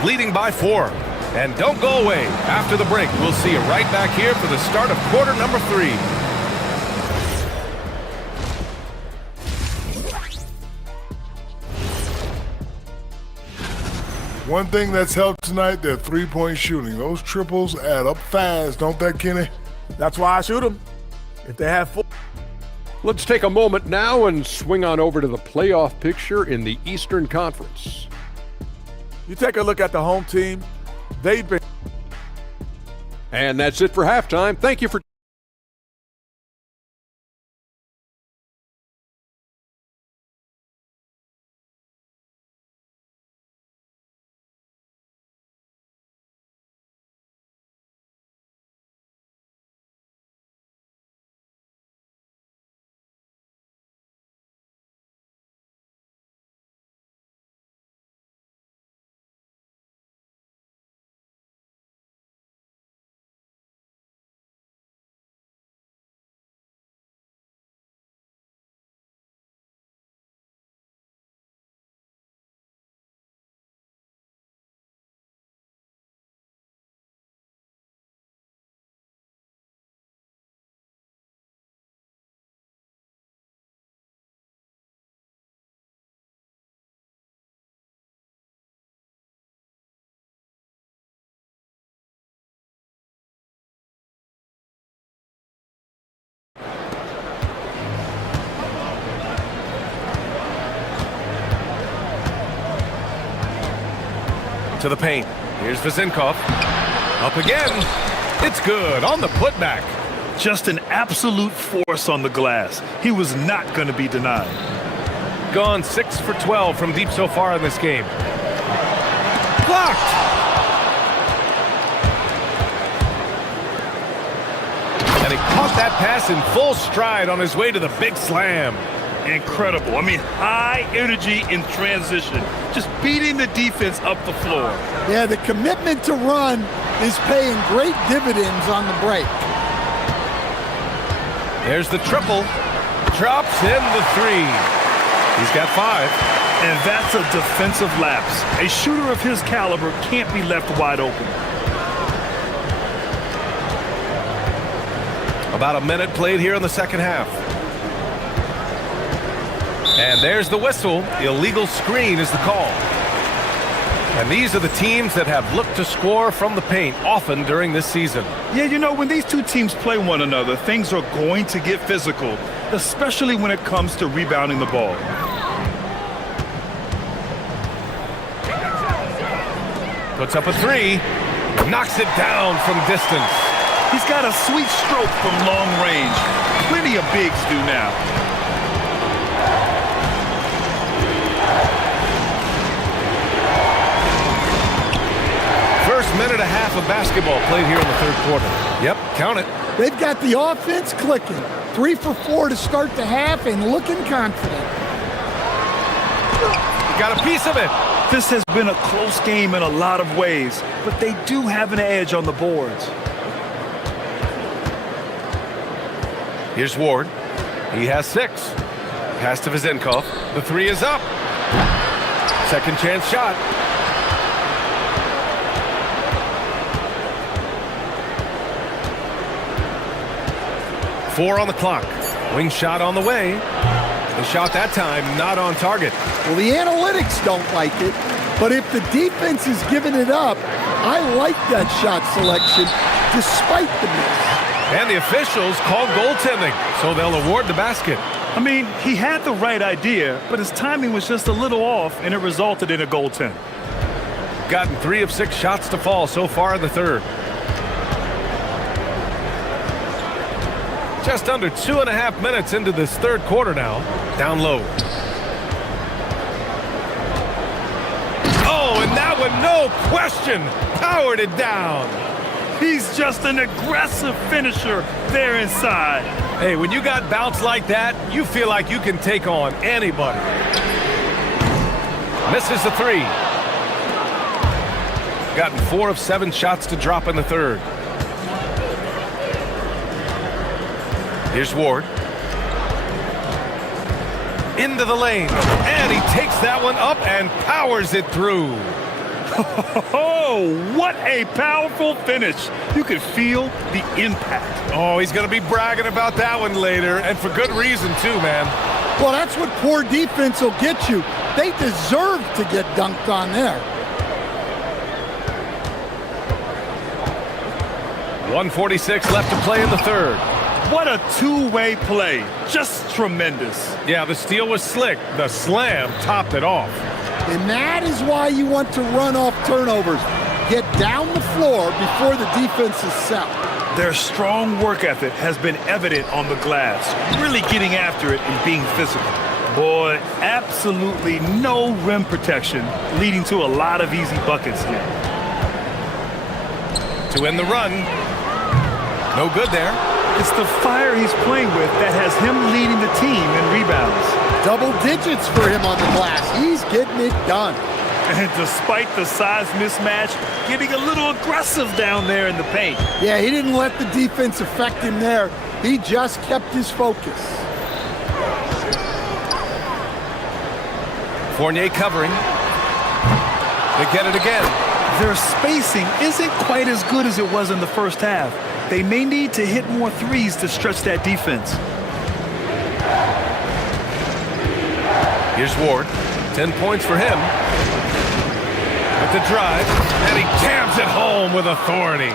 Leading by 4. And don't go away. After the break, we'll see you right back here for the start of quarter number 3. One thing that's helped tonight, their three-point shooting. Those triples add up fast, don't they, Kenny? That's why I shoot them. If they have 4. Let's take a moment now and swing on over to the playoff picture in the Eastern Conference. You take a look at the home team. They've been. And that's it for halftime. Thank you for to the paint. Here's Vezinkov. Up again. It's good on the putback. Just an absolute force on the glass. He was not going to be denied. Gone 6 for 12 from deep so far in this game. Blocked! And he caught that pass in full stride on his way to the big slam. Incredible. I mean, high energy in transition. Just beating the defense up the floor. Yeah, the commitment to run is paying great dividends on the break. There's the triple. Drops in the 3. He's got 5. And that's a defensive lapse. A shooter of his caliber can't be left wide open. About a minute played here in the second half. And there's the whistle. Illegal screen is the call. And these are the teams that have looked to score from the paint often during this season. Yeah, you know, when these two teams play one another, things are going to get physical, especially when it comes to rebounding the ball. Puts up a 3. Knocks it down from distance. He's got a sweet stroke from long range. Plenty of bigs do now. First minute and a half of basketball played here in the third quarter. Yep, count it. They've got the offense clicking. 3 for 4 to start the half and looking confident. Got a piece of it. This has been a close game in a lot of ways, but they do have an edge on the boards. Here's Ward. He has 6. Pass to Vizenkov. The 3 is up. Second chance shot. Four on the clock. Wing shot on the way. The shot that time not on target. Well, the analytics don't like it, but if the defense is giving it up, I like that shot selection despite the miss. And the officials called goaltending, so they'll award the basket. I mean, he had the right idea, but his timing was just a little off, and it resulted in a goaltend. Gotten 3 of 6 shots to fall so far in the third. Just under 2.5 minutes into this third quarter now. Down low. Oh, and that one, no question, powered it down. He's just an aggressive finisher there inside. Hey, when you got bounce like that, you feel like you can take on anybody. Misses the 3. Gotten 4 of 7 shots to drop in the third. Here's Ward. Into the lane. And he takes that one up and powers it through. Oh, what a powerful finish. You could feel the impact. Oh, he's going to be bragging about that one later, and for good reason too, man. Well, that's what poor defense will get you. They deserve to get dunked on there. 1:46 left to play in the third. What a two-way play. Just tremendous. Yeah, the steal was slick. The slam topped it off. And that is why you want to run off turnovers. Get down the floor before the defense is set. Their strong work ethic has been evident on the glass, really getting after it and being physical. Boy, absolutely no rim protection, leading to a lot of easy buckets here. To end the run. No good there. It's the fire he's playing with that has him leading the team in rebounds. Double digits for him on the glass. He's getting it done. And despite the size mismatch, getting a little aggressive down there in the paint. Yeah, he didn't let the defense affect him there. He just kept his focus. Fournier covering. They get it again. Their spacing isn't quite as good as it was in the first half. They may need to hit more threes to stretch that defense. Here's Ward. 10 points for him. With the drive, and he jams it home with authority.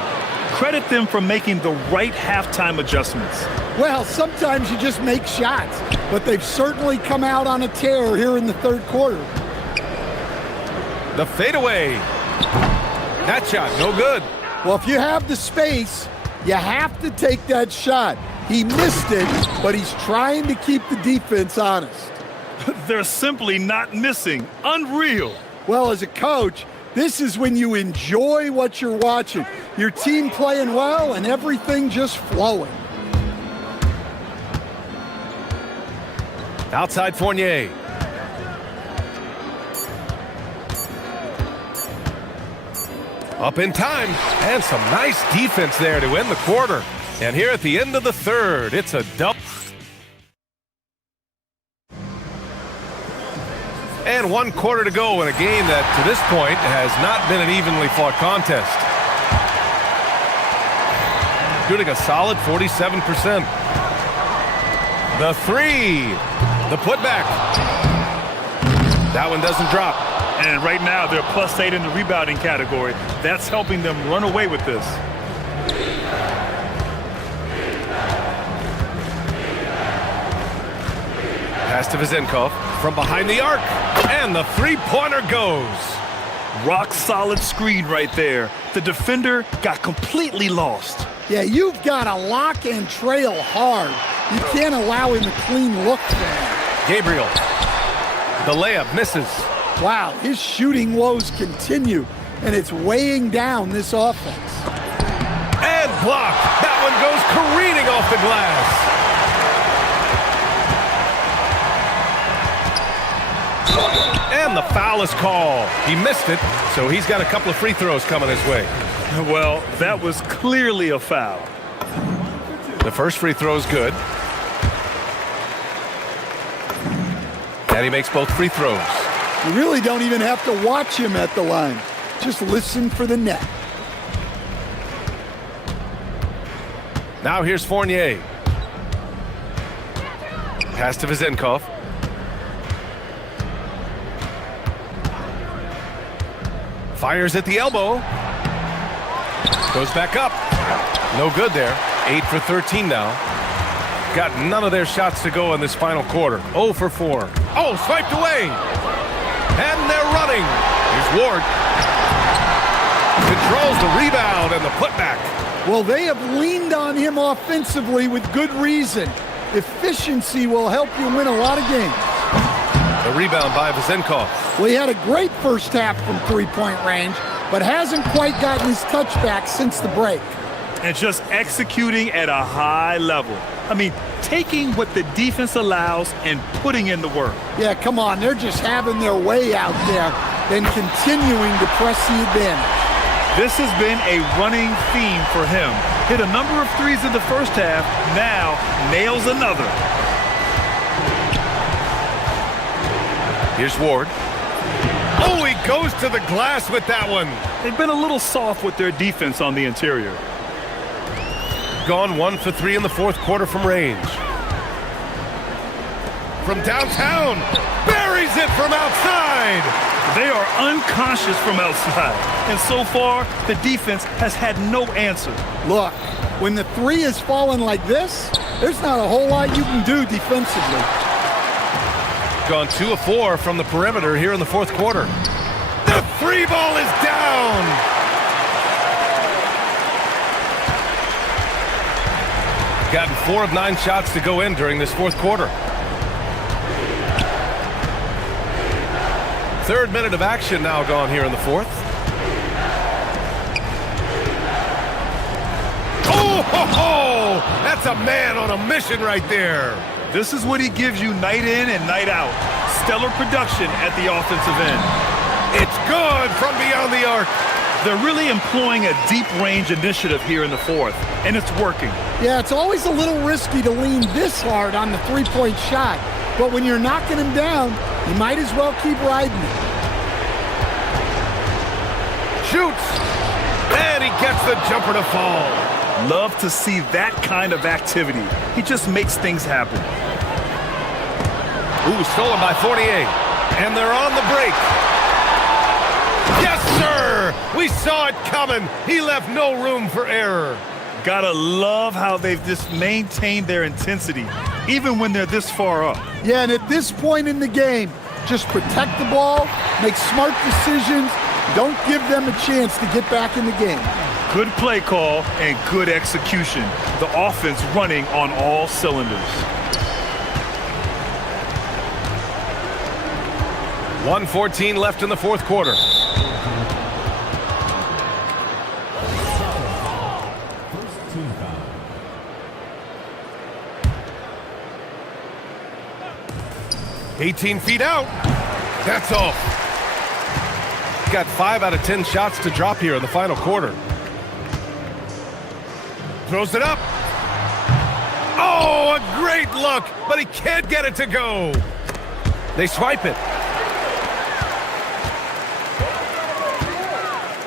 Credit them for making the right halftime adjustments. Well, sometimes you just make shots, but they've certainly come out on a tear here in the third quarter. The fadeaway. That shot, no good. Well, if you have the space, you have to take that shot. He missed it, but he's trying to keep the defense honest. They're simply not missing. Unreal. Well, as a coach, this is when you enjoy what you're watching. Your team playing well and everything just flowing. Outside Fournier. Up in time, and some nice defense there to end the quarter. And here at the end of the third, it's a double. And 1 quarter to go in a game that, to this point, has not been an evenly fought contest. Shooting a solid 47%. The 3. The putback. That one doesn't drop. And right now, they're +8 in the rebounding category. That's helping them run away with this. Pass to Vizenkov from behind the arc. And the three-pointer goes. Rock solid screen right there. The defender got completely lost. Yeah, you've got to lock and trail hard. You can't allow him a clean look there. Gabriel. The layup misses. Wow, his shooting woes continue, and it's weighing down this offense. And blocked. That one goes careening off the glass. And the foul is called. He missed it, so he's got a couple of free throws coming his way. Well, that was clearly a foul. The first free throw is good. And he makes both free throws. You really don't even have to watch him at the line. Just listen for the net. Now here's Fournier. Pass to Vezenkov. Fires at the elbow. Goes back up. No good there. 8 for 13 now. Got none of their shots to go in this final quarter. 0 for 4. Oh, swiped away. And they're running. Here's Ward. Controls the rebound and the putback. Well, they have leaned on him offensively with good reason. Efficiency will help you win a lot of games. The rebound by Vezenkov. Well, he had a great first half from three-point range, but hasn't quite gotten his touchback since the break. And just executing at a high level. I mean, taking what the defense allows and putting in the work. Yeah, come on. They're just having their way out there, then continuing to press the advantage. This has been a running theme for him. Hit a number of threes in the first half, now nails another. Here's Ward. Oh, he goes to the glass with that one. They've been a little soft with their defense on the interior. Gone 1 for 3 in the fourth quarter from range. From downtown, buries it from outside. They are unconscious from outside, and so far, the defense has had no answer. Look, when the three is falling like this, there's not a whole lot you can do defensively. Gone 2 of 4 from the perimeter here in the fourth quarter. The three ball is down. Gotten 4 of 9 shots to go in during this fourth quarter. Third minute of action now gone here in the fourth. Oh, ho, ho! That's a man on a mission right there. This is what he gives you night in and night out. Stellar production at the offensive end. It's good from beyond the arc. They're really employing a deep range initiative here in the fourth, and it's working. Yeah, it's always a little risky to lean this hard on the three-point shot, but when you're knocking him down, you might as well keep riding it. Shoots, and he gets the jumper to fall. Love to see that kind of activity. He just makes things happen. Ooh, stolen by Fournier, and they're on the break. Yes, sir! We saw it coming. He left no room for error. Gotta love how they've just maintained their intensity, even when they're this far up. Yeah, and at this point in the game, just protect the ball, make smart decisions, don't give them a chance to get back in the game. Good play call and good execution. The offense running on all cylinders. 1:14 left in the fourth quarter. "18 feet out. That's off." Got 5 out of 10 shots to drop here in the final quarter. Throws it up. Oh, a great look, but he can't get it to go. They swipe it.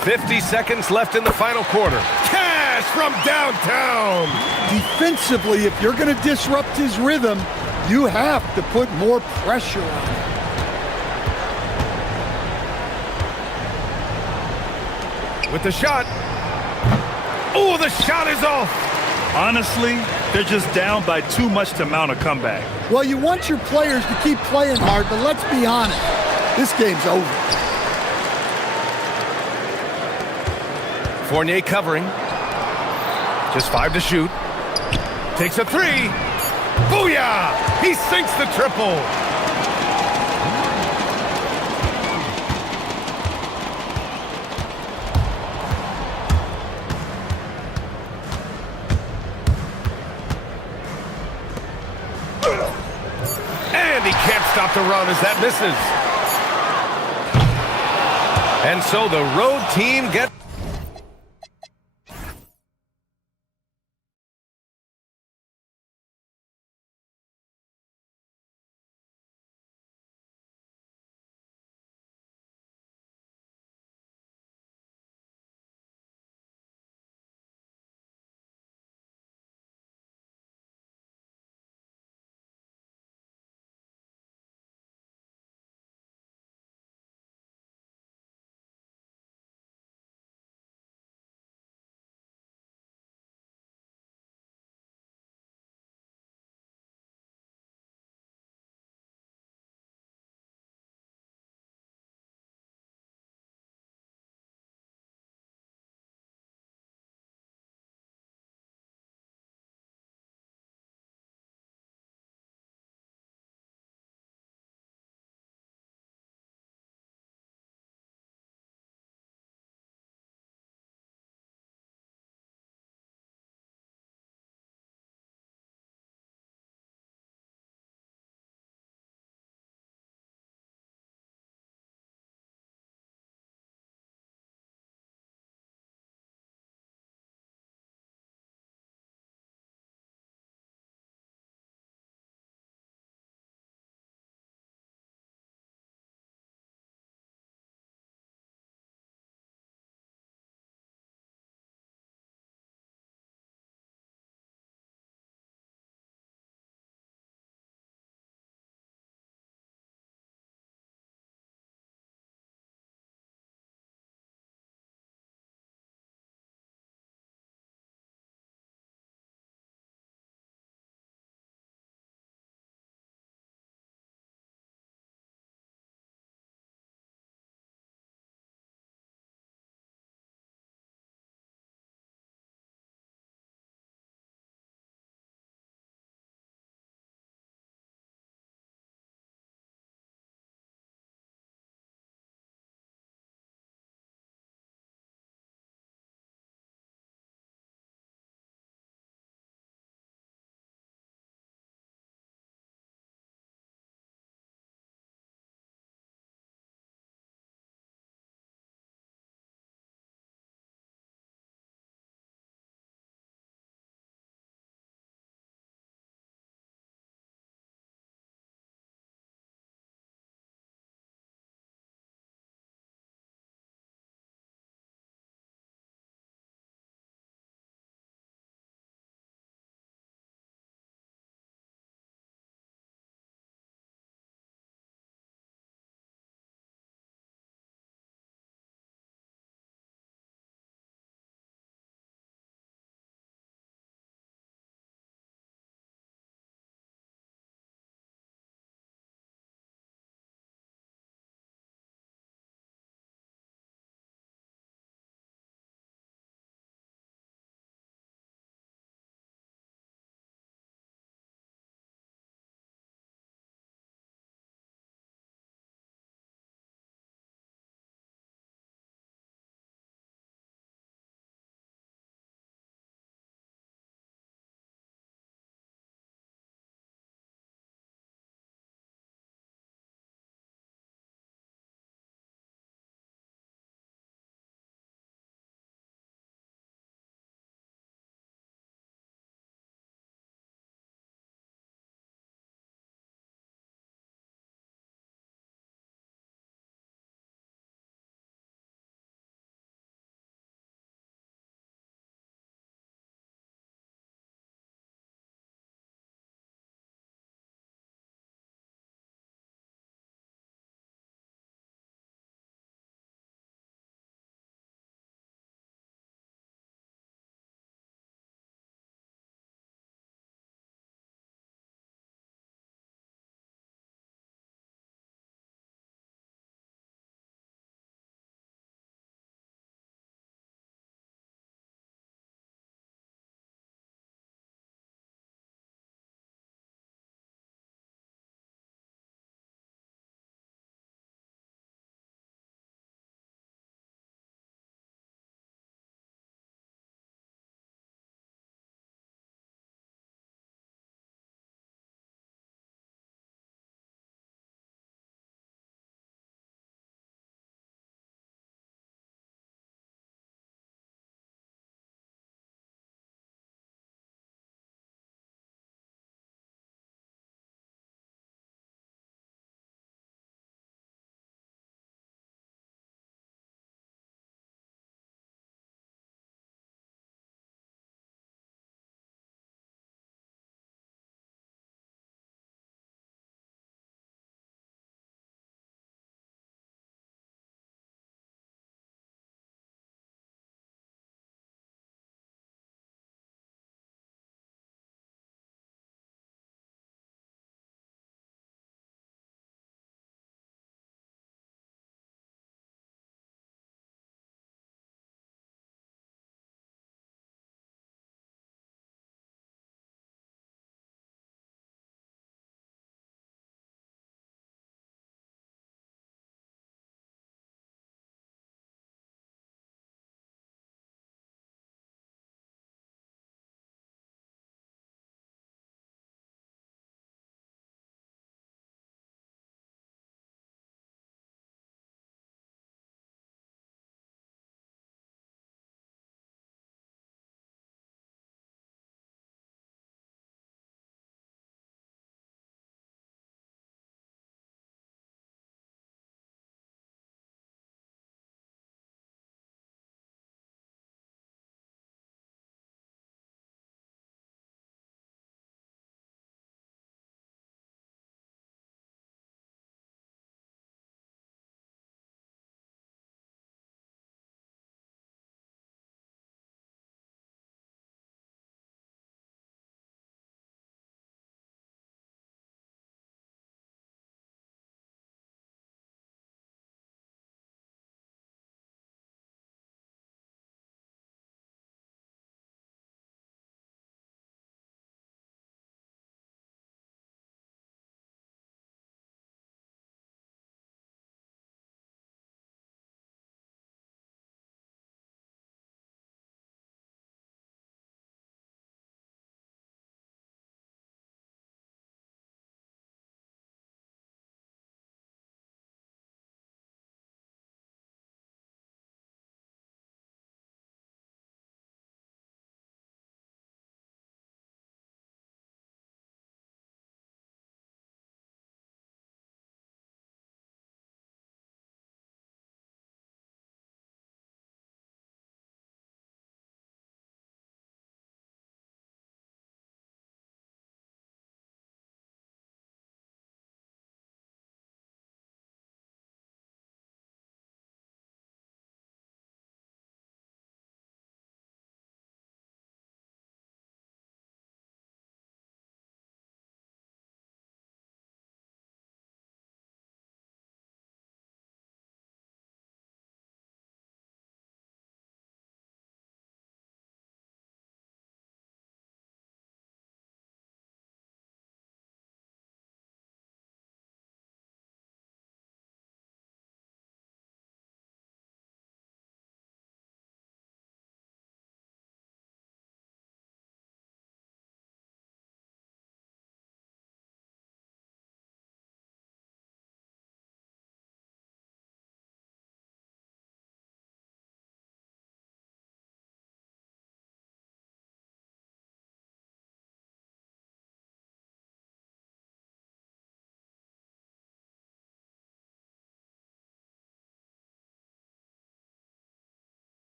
50 seconds left in the final quarter. Cash from downtown. Defensively, if you're going to disrupt his rhythm, you have to put more pressure on him. With the shot. Oh, the shot is off. Honestly, they're just down by too much to mount a comeback. Well, you want your players to keep playing hard, but let's be honest. This game's over. Fournier covering. Just 5 to shoot. Takes a 3. Booyah! He sinks the triple. And he can't stop the run as that misses. And so the road team gets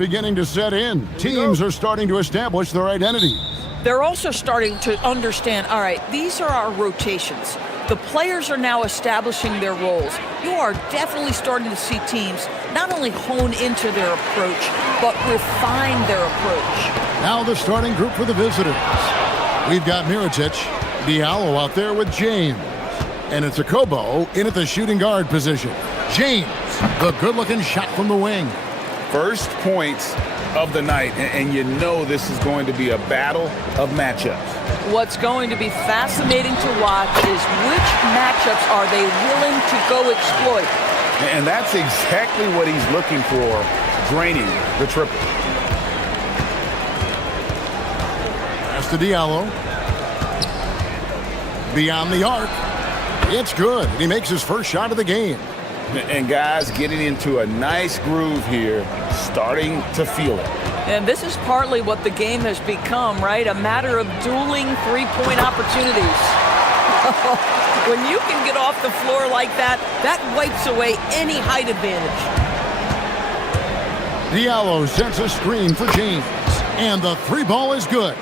beginning to set in. Teams are starting to establish their identity. They're also starting to understand, all right, these are our rotations. The players are now establishing their roles. You are definitely starting to see teams not only hone into their approach, but refine their approach. Now the starting group for the visitors. We've got Mirotic, Diallo out there with James. And it's a Kobo in at the shooting guard position. James, the good-looking shot from the wing. First points of the night, and you know this is going to be a battle of matchups. What's going to be fascinating to watch is which matchups are they willing to go exploit. And that's exactly what he's looking for, draining the triple. Pass to Diallo. Beyond the arc. It's good. He makes his first shot of the game. And guys getting into a nice groove here, starting to feel it. And this is partly what the game has become, right? A matter of dueling three-point opportunities. When you can get off the floor like that, that wipes away any height advantage. Diallo sets a screen for James. And the three ball is good.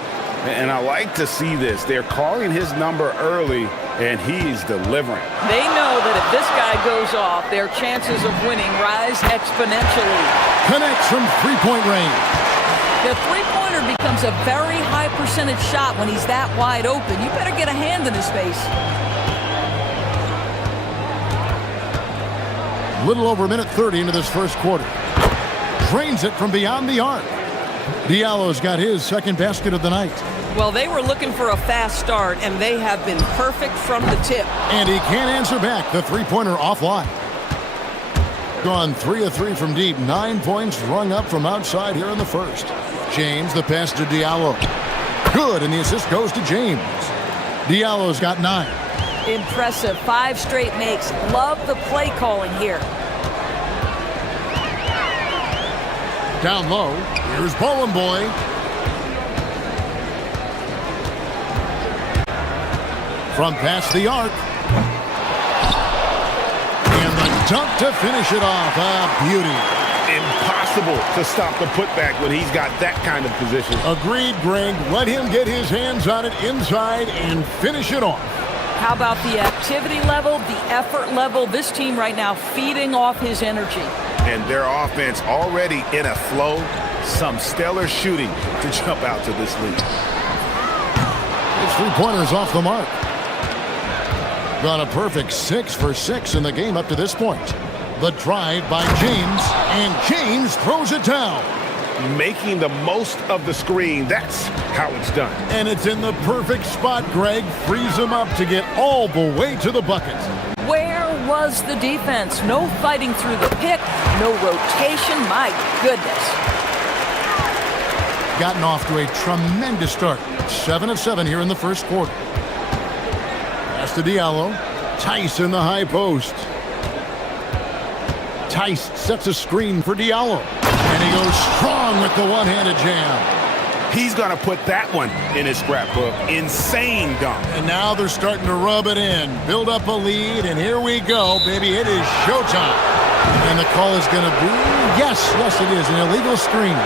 And I like to see this. They're calling his number early, and he's delivering. They know that if this guy goes off, their chances of winning rise exponentially. Connects from three-point range. The three-pointer becomes a very high percentage shot when he's that wide open. You better get a hand in his face. Little over a minute 30 into this first quarter. Drains it from beyond the arc. Diallo's got his second basket of the night. Well, they were looking for a fast start, and they have been perfect from the tip. And he can't answer back. The three-pointer offline. Gone 3 of 3 from deep. 9 points rung up from outside here in the first. James, the pass to Diallo. Good, and the assist goes to James. Diallo's got 9. Impressive. 5 straight makes. Love the play calling here. Down low, here's Bowling Boy. From past the arc. And the dunk to finish it off. A beauty. Impossible to stop the putback when he's got that kind of position. Agreed, Greg. Let him get his hands on it inside and finish it off. How about the activity level, the effort level? This team right now feeding off his energy. And their offense already in a flow. Some stellar shooting to jump out to this lead. His three-pointer's off the mark. Got a perfect 6 for 6 in the game up to this point. The drive by James, and James throws it down. Making the most of the screen. That's how it's done. And it's in the perfect spot, Greg. Frees him up to get all the way to the bucket. Where was the defense? No fighting through the pick, no rotation. My goodness. Gotten off to a tremendous start. 7 of 7 here in the first quarter. Pass to Diallo. Tice in the high post. Tice sets a screen for Diallo. And he goes strong with the one-handed jam. He's going to put that one in his scrapbook. Insane dunk. And now they're starting to rub it in. Build up a lead, and here we go, baby. It is showtime. And the call is going to be, yes, it is, an illegal screen.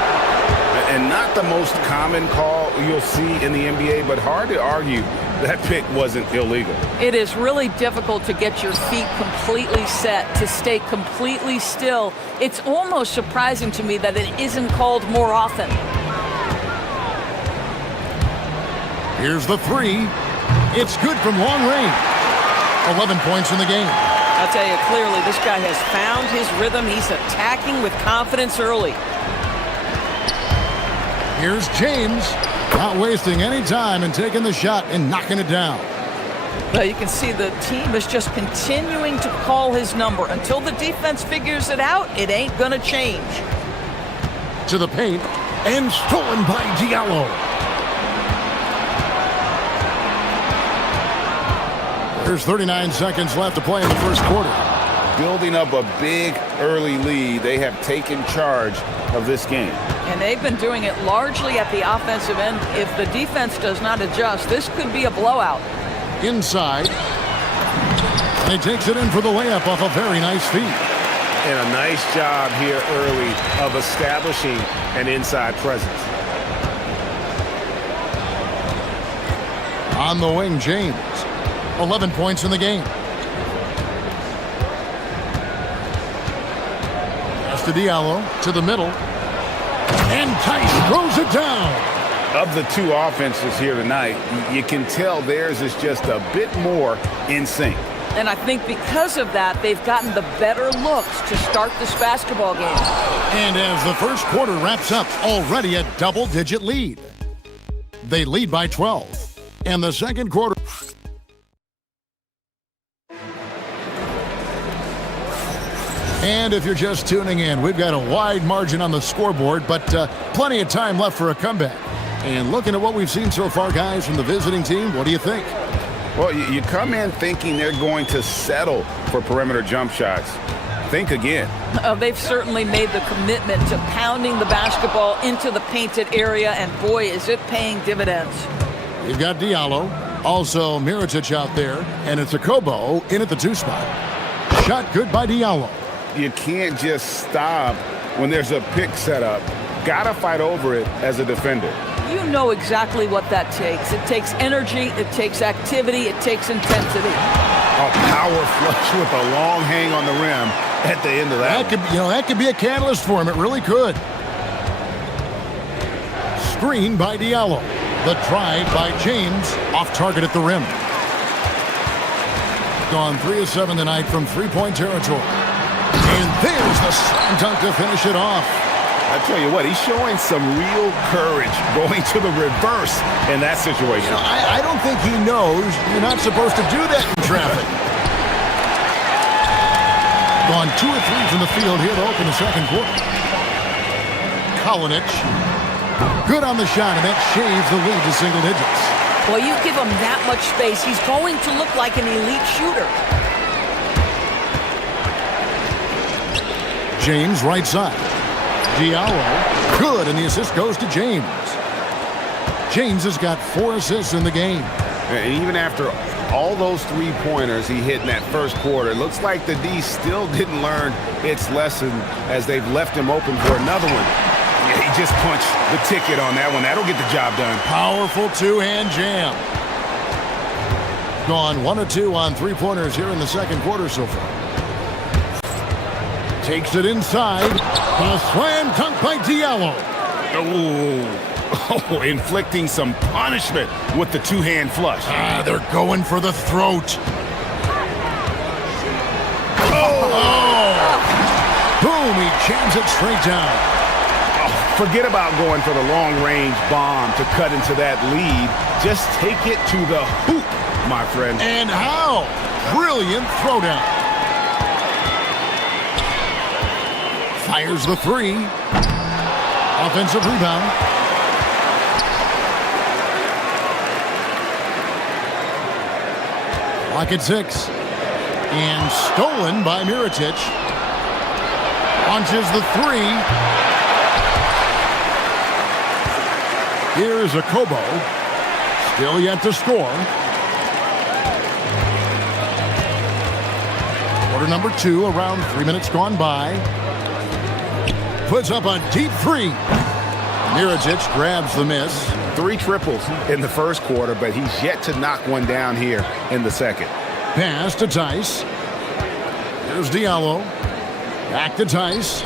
And not the most common call you'll see in the NBA, but hard to argue that pick wasn't illegal. It is really difficult to get your feet completely set, to stay completely still. It's almost surprising to me that it isn't called more often. Here's the three. It's good from long range. 11 points in the game. I'll tell you clearly, this guy has found his rhythm. He's attacking with confidence early. Here's James, not wasting any time and taking the shot and knocking it down. Well, you can see the team is just continuing to call his number. Until the defense figures it out, it ain't going to change. To the paint, and stolen by Diallo. There's 39 seconds left to play in the first quarter. Building up a big early lead, they have taken charge of this game. And they've been doing it largely at the offensive end. If the defense does not adjust, this could be a blowout. Inside. And he takes it in for the layup off a very nice feed. And a nice job here early of establishing an inside presence. On the wing, James. 11 points in the game. Pass to Diallo, to the middle. And Tice throws it down. Of the two offenses here tonight, you can tell theirs is just a bit more in sync. And I think because of that, they've gotten the better looks to start this basketball game. And as the first quarter wraps up, already a double-digit lead. They lead by 12. And the second quarter... And if you're just tuning in, we've got a wide margin on the scoreboard, but plenty of time left for a comeback. And looking at what we've seen so far, guys, from the visiting team, what do you think? Well, you come in thinking they're going to settle for perimeter jump shots. Think again. They've certainly made the commitment to pounding the basketball into the painted area, and boy, is it paying dividends. You've got Diallo, also Mirotic out there, and it's a Kobo in at the 2 spot. Shot good by Diallo. You can't just stop when there's a pick set up. Gotta fight over it as a defender. You know exactly what that takes. It takes energy, it takes activity, it takes intensity. A power flush with a long hang on the rim at the end of that. That could be a catalyst for him. It really could. Screen by Diallo. The drive by James, off target at the rim. Gone 3 of 7 tonight from three-point territory. And there's the slam dunk to finish it off. I tell you what, he's showing some real courage going to the reverse in that situation. I don't think he knows you're not supposed to do that in traffic. Gone 2 of 3 from the field here to open the second quarter. Kalinic. Good on the shot, and that shaves the lead to single digits. Well, you give him that much space, he's going to look like an elite shooter. James, right side. Diallo, good, and the assist goes to James. James has got 4 assists in the game. And even after all those three-pointers he hit in that first quarter, it looks like the D still didn't learn its lesson as they've left him open for another one. Yeah, he just punched the ticket on that one. That'll get the job done. Powerful two-hand jam. Gone 1 of 2 on three-pointers here in the second quarter so far. Takes it inside. A slam dunk by Diallo. Oh, inflicting some punishment with the two-hand flush. They're going for the throat. Boom, he jams it straight down. Forget about going for the long-range bomb to cut into that lead. Just take it to the hoop, my friend. And how? Brilliant throwdown. Fires the 3. Offensive rebound. Clock at 6. And stolen by Mirotic. Launches the 3. Here's a Kobo. Still yet to score. Quarter number 2, around 3 minutes gone by. Puts up a deep 3. Mirotic grabs the miss. 3 triples in the first quarter, but he's yet to knock one down here in the second. Pass to Tice. Here's Diallo. Back to Tice.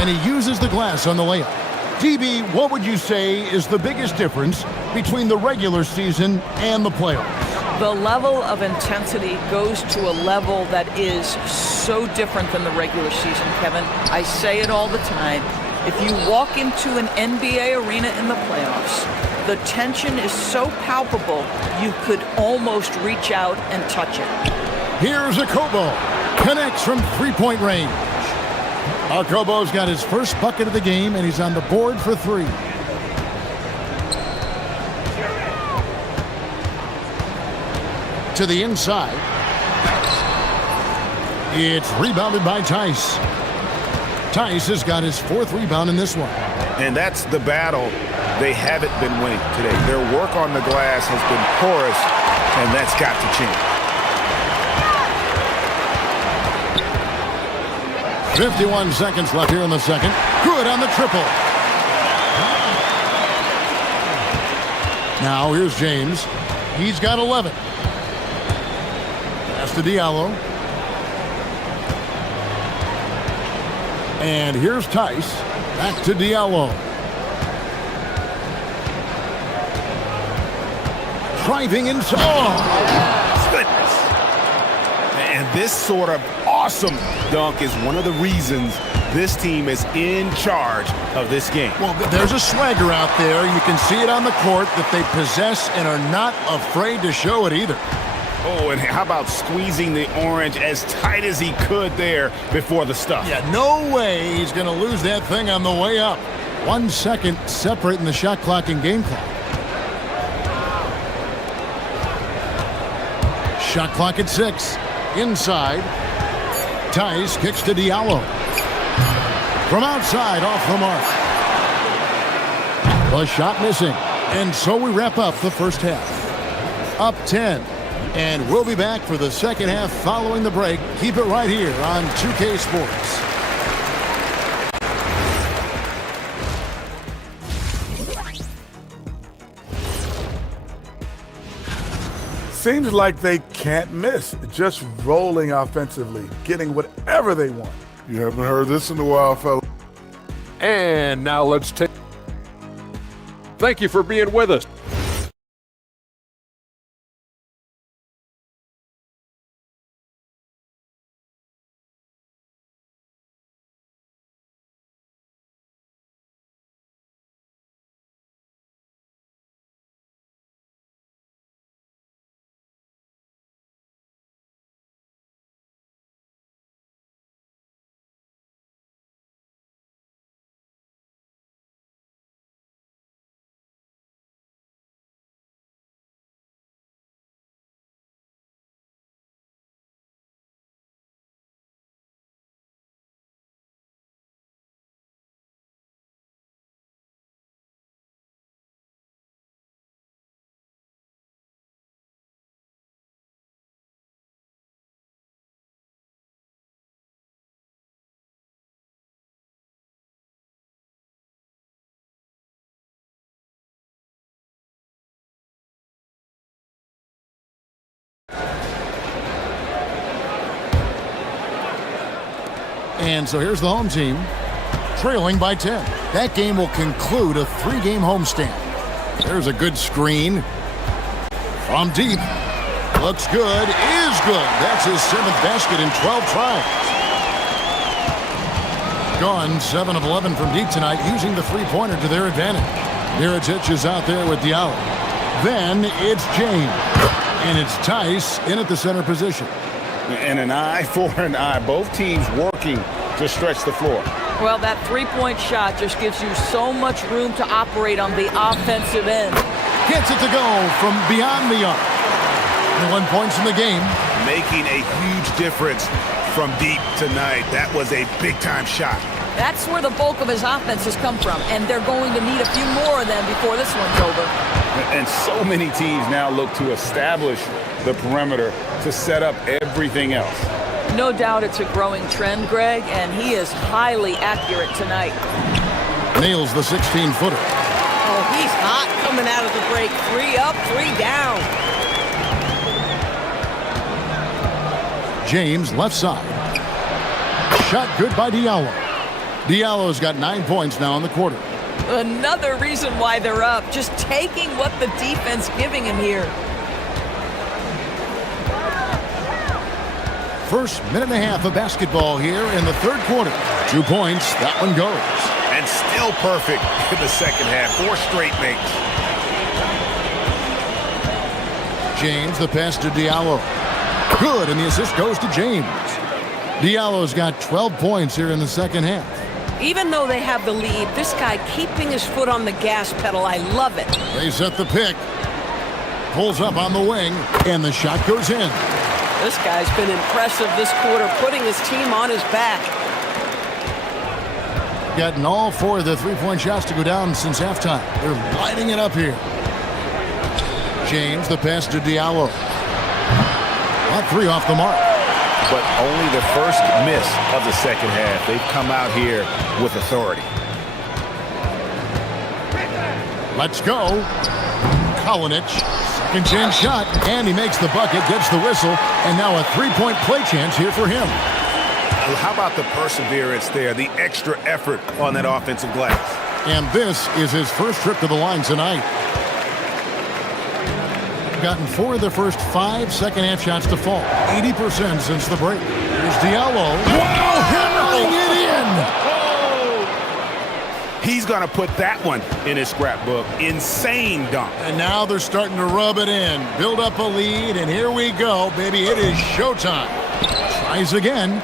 And he uses the glass on the layup. DB, what would you say is the biggest difference between the regular season and the playoffs? The level of intensity goes to a level that is so different than the regular season, Kevin. I say it all the time. If you walk into an NBA arena in the playoffs, the tension is so palpable, you could almost reach out and touch it. Here's a Kobo. Connects from three-point range. Kobo's got his first bucket of the game, and he's on the board for 3. To the inside. It's rebounded by Tice. Tice has got his 4th rebound in this one. And that's the battle they haven't been winning today. Their work on the glass has been porous, and that's got to change. 51 seconds left here in the second. Good on the triple. Now here's James. He's got 11. Pass to Diallo. And here's Tice. Back to Diallo. Driving inside. Oh, goodness. And this sort of awesome dunk is one of the reasons this team is in charge of this game. Well, there's a swagger out there. You can see it on the court that they possess and are not afraid to show it either. Oh, and how about squeezing the orange as tight as he could there before the stuff? Yeah, no way he's going to lose that thing on the way up. 1 second separating the shot clock and game clock. Shot clock at 6. Inside. Tice kicks to Diallo. From outside, off the mark. The shot missing. And so we wrap up the first half. Up 10. And we'll be back for the second half following the break. Keep it right here on 2K Sports. Seems like they can't miss. Just rolling offensively, getting whatever they want. You haven't heard this in a while, fella. And now let's take... Thank you for being with us. And so here's the home team, trailing by 10. That game will conclude a 3-game homestand. There's a good screen. From deep. Looks good. Is good. That's his 7th basket in 12 tries. Gone 7 of 11 from deep tonight, using the three-pointer to their advantage. Mirotic is out there with Diallo. Then it's James. And it's Tice in at the center position. And an eye for an eye. Both teams working to stretch the floor. Well, that three-point shot just gives you so much room to operate on the offensive end. Gets it to go from beyond the arc. 1 point in the game. Making a huge difference from deep tonight. That was a big-time shot. That's where the bulk of his offense has come from, and they're going to need a few more of them before this one's over. And so many teams now look to establish the perimeter to set up everything else. No doubt it's a growing trend, Greg, and he is highly accurate tonight. Nails the 16-footer. Oh, he's hot coming out of the break. 3 up, 3 down. James left side. Shot good by Diallo. Diallo's got 9 points now in the quarter. Another reason why they're up, just taking what the defense giving him here. First minute and a half of basketball here in the third quarter. 2 points, that one goes. And still perfect in the second half. 4 straight makes. James, the pass to Diallo. Good, and the assist goes to James. Diallo's got 12 points here in the second half. Even though they have the lead, this guy keeping his foot on the gas pedal, I love it. They set the pick. Pulls up on the wing, and the shot goes in. This guy's been impressive this quarter, putting his team on his back. Gotten all 4 of the three-point shots to go down since halftime. They're lighting it up here. James, the pass to Diallo. About 3 off the mark. but only the first miss of the second half. They've come out here with authority. Let's go. Kalinic, second chance shot, and he makes the bucket, gets the whistle, and now a three-point play chance here for him. How about the perseverance there, the extra effort on that offensive glass? And this is his first trip to the line tonight. Gotten 4 of the first 5 second-half shots to fall. 80% since the break. Here's Diallo. Wow, hammering it in! He's going to put that one in his scrapbook. Insane dunk. And now they're starting to rub it in. Build up a lead, and here we go, baby. It is showtime. Tries again.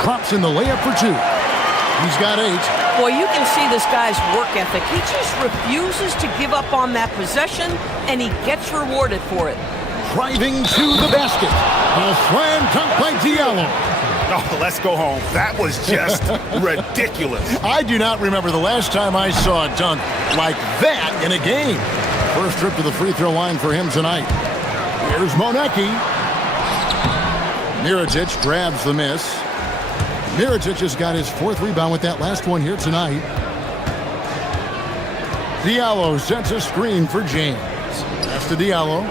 Drops in the layup for 2. He's got 8. Boy, you can see this guy's work ethic. He just refuses to give up on that possession, and he gets rewarded for it. Driving to the basket. A slam dunk by Diallo. Oh, let's go home. That was just ridiculous. I do not remember the last time I saw a dunk like that in a game. First trip to the free throw line for him tonight. Here's Monecki. Mirotic grabs the miss. Mirotic has got his 4th rebound with that last one here tonight. Diallo sets a screen for James. Pass to Diallo.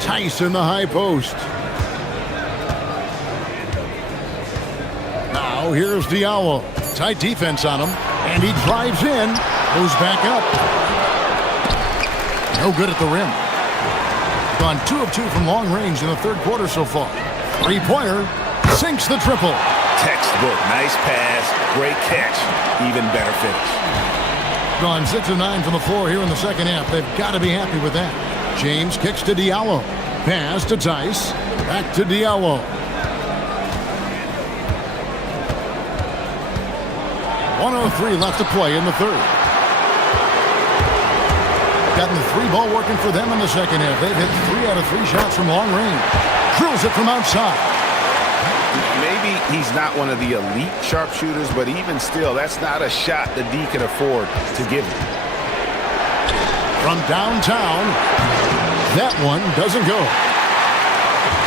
Tice in the high post. Now here's Diallo. Tight defense on him. And he drives in. Goes back up. No good at the rim. Gone 2 of 2 from long range in the third quarter so far. Three-pointer. Sinks the triple. Textbook. Nice pass. Great catch. Even better finish. Gone 6 of 9 from the floor here in the second half. They've got to be happy with that. James kicks to Diallo. Pass to Tice. Back to Diallo. 1:03 left to play in the third. Gotten the 3-ball working for them in the second half. They've hit 3 out of 3 shots from long range. Drills it from outside. Maybe he's not one of the elite sharpshooters, but even still, that's not a shot that D can afford to give him. From downtown, that one doesn't go.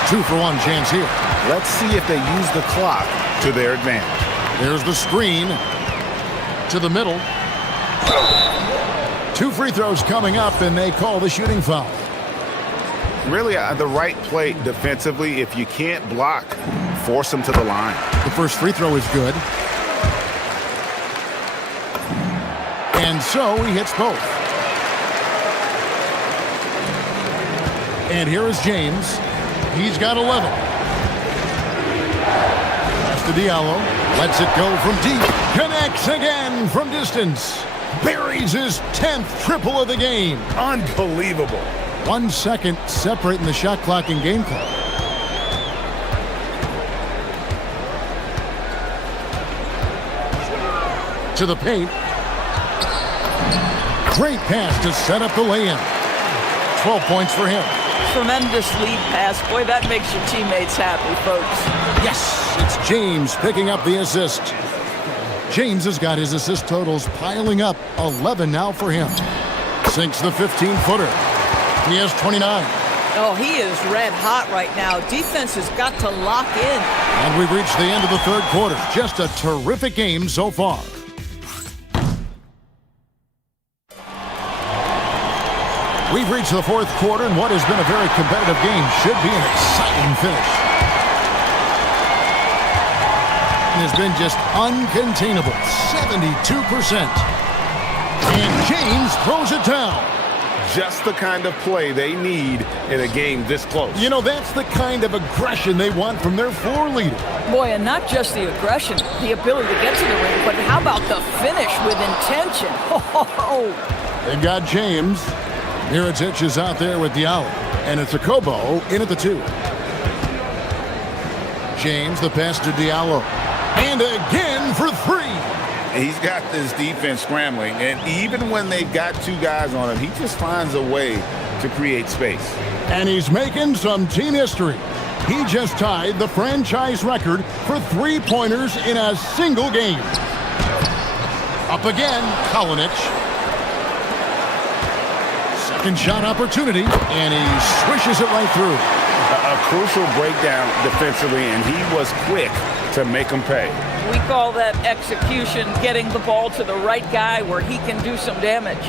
2 for 1 chance here. Let's see if they use the clock to their advantage. There's the screen to the middle. 2 free throws coming up, and they call the shooting foul. Really, the right play defensively. If you can't block, force them to the line. The first free throw is good. And so he hits both. And here is James. He's got 11. Pass to Diallo. Lets it go from deep. Connects again from distance. Buries his 10th triple of the game. Unbelievable. 1 second separating the shot clock and game clock. To the paint. Great pass to set up the lay-in. 12 points for him. Tremendous lead pass. Boy, that makes your teammates happy, folks. Yes, it's James picking up the assist. James has got his assist totals piling up. 11 now for him. Sinks the 15-footer. He has 29. Oh, he is red hot right now. Defense has got to lock in. And we've reached the end of the third quarter. Just a terrific game so far. We've reached the fourth quarter, and what has been a very competitive game should be an exciting finish. It has been just uncontainable, 72%. And James throws it down. Just the kind of play they need in a game this close. You know, that's the kind of aggression they want from their floor leader. Boy, and not just the aggression, the ability to get to the ring, but how about the finish with intention? They've got James. Mirotic is out there with Diallo. And it's a Kobo in at the 2. James, the pass to Diallo. And again for 3. He's got this defense scrambling, and even when they've got 2 guys on him, he just finds a way to create space. And he's making some team history. He just tied the franchise record for 3-pointers in a single game. Up again, Kalinic. Second shot opportunity, and he swishes it right through. A crucial breakdown defensively, and he was quick to make them pay. We call that execution, getting the ball to the right guy where he can do some damage.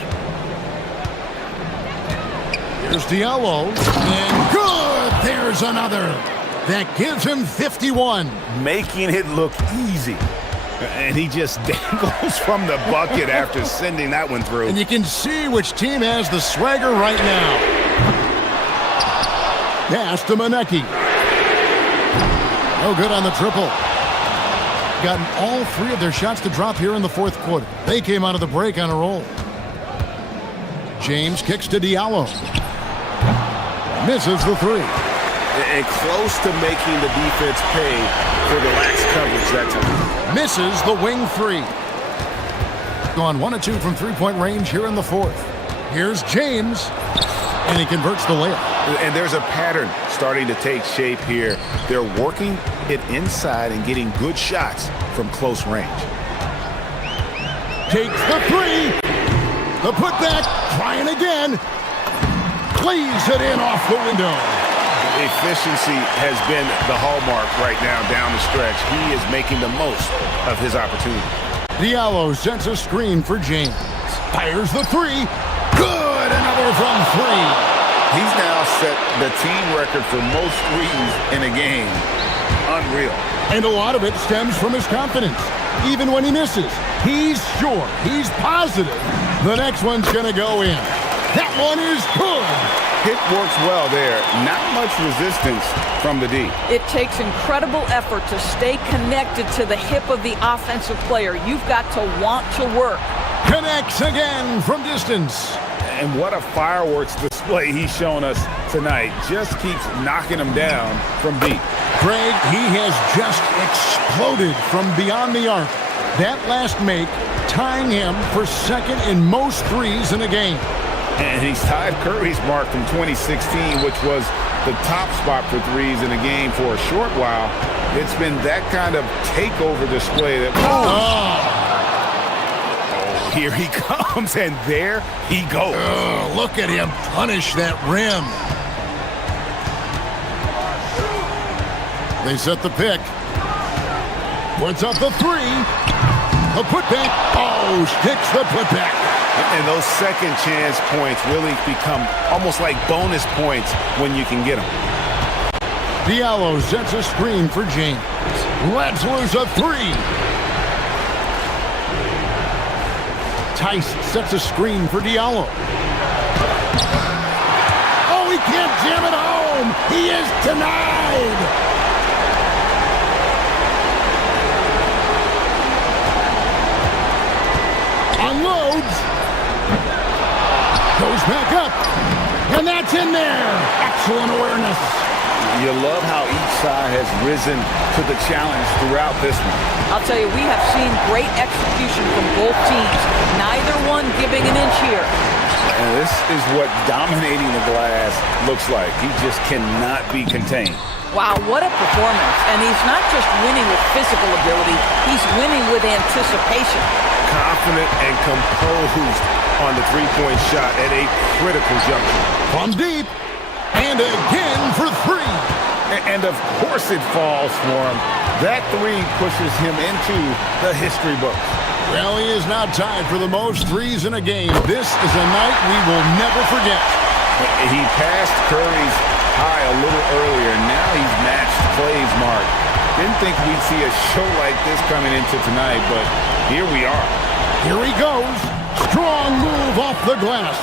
Here's Diallo, and good! There's another. That gives him 51. Making it look easy. And he just dangles from the bucket after sending that one through. And you can see which team has the swagger right now. Pass to Manecki. No good on the triple. Gotten all three of their shots to drop here in the fourth quarter. They came out of the break on a roll. James kicks to Diallo. Misses the three. And close to making the defense pay for the lax coverage that time. Misses the wing three. Gone 1 of 2 from three-point range here in the fourth. Here's James, and he converts the layup. And there's a pattern starting to take shape here. They're working it inside and getting good shots from close range. Takes the three. The putback, trying again. Cleaves it in off the window. Efficiency has been the hallmark right now down the stretch. He is making the most of his opportunity. Diallo sends a screen for James. Fires the three. Good, another from three. He's now set the team record for most threes in a game. Unreal. And a lot of it stems from his confidence. Even when he misses, he's sure, he's positive the next one's gonna go in. That one is good. Hit works well there. Not much resistance from the D. It takes incredible effort to stay connected to the hip of the offensive player. You've got to want to work. Connects again from distance. And what a fireworks display he's shown us tonight. Just keeps knocking them down from deep. Greg, he has just exploded from beyond the arc. That last make tying him for second in most threes in a game. And he's tied Curry's mark from 2016, which was the top spot for threes in a game for a short while. It's been that kind of takeover display that... Here he comes, and there he goes. Look at him punish that rim. They set the pick. Puts up the three. The putback. Oh, sticks the putback. And those second chance points really become almost like bonus points when you can get them. Diallo sets a screen for James. Lets loose a three. Tice sets a screen for Diallo. Oh, he can't jam it home. He is denied. Unloads. Goes back up. And that's in there. Excellent awareness. You love how each side has risen to the challenge throughout this one. I'll tell you, we have seen great execution from both teams. Neither one giving an inch here. And this is what dominating the glass looks like. He just cannot be contained. Wow, what a performance. And he's not just winning with physical ability, he's winning with anticipation. Confident and composed on the three-point shot at a critical juncture. From deep, and again for three. And of course it falls for him. That three pushes him into the history books. Well, he is now tied for the most threes in a game. This is a night we will never forget. He passed Curry's high a little earlier. Now he's matched Clay's mark. Didn't think we'd see a show like this coming into tonight, but here we are. Here he goes. Strong move off the glass.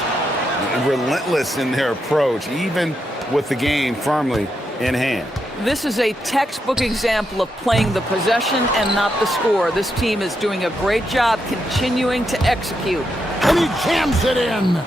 Relentless in their approach, even with the game firmly in hand. This is a textbook example of playing the possession and not the score. This team is doing a great job continuing to execute. And he jams it in.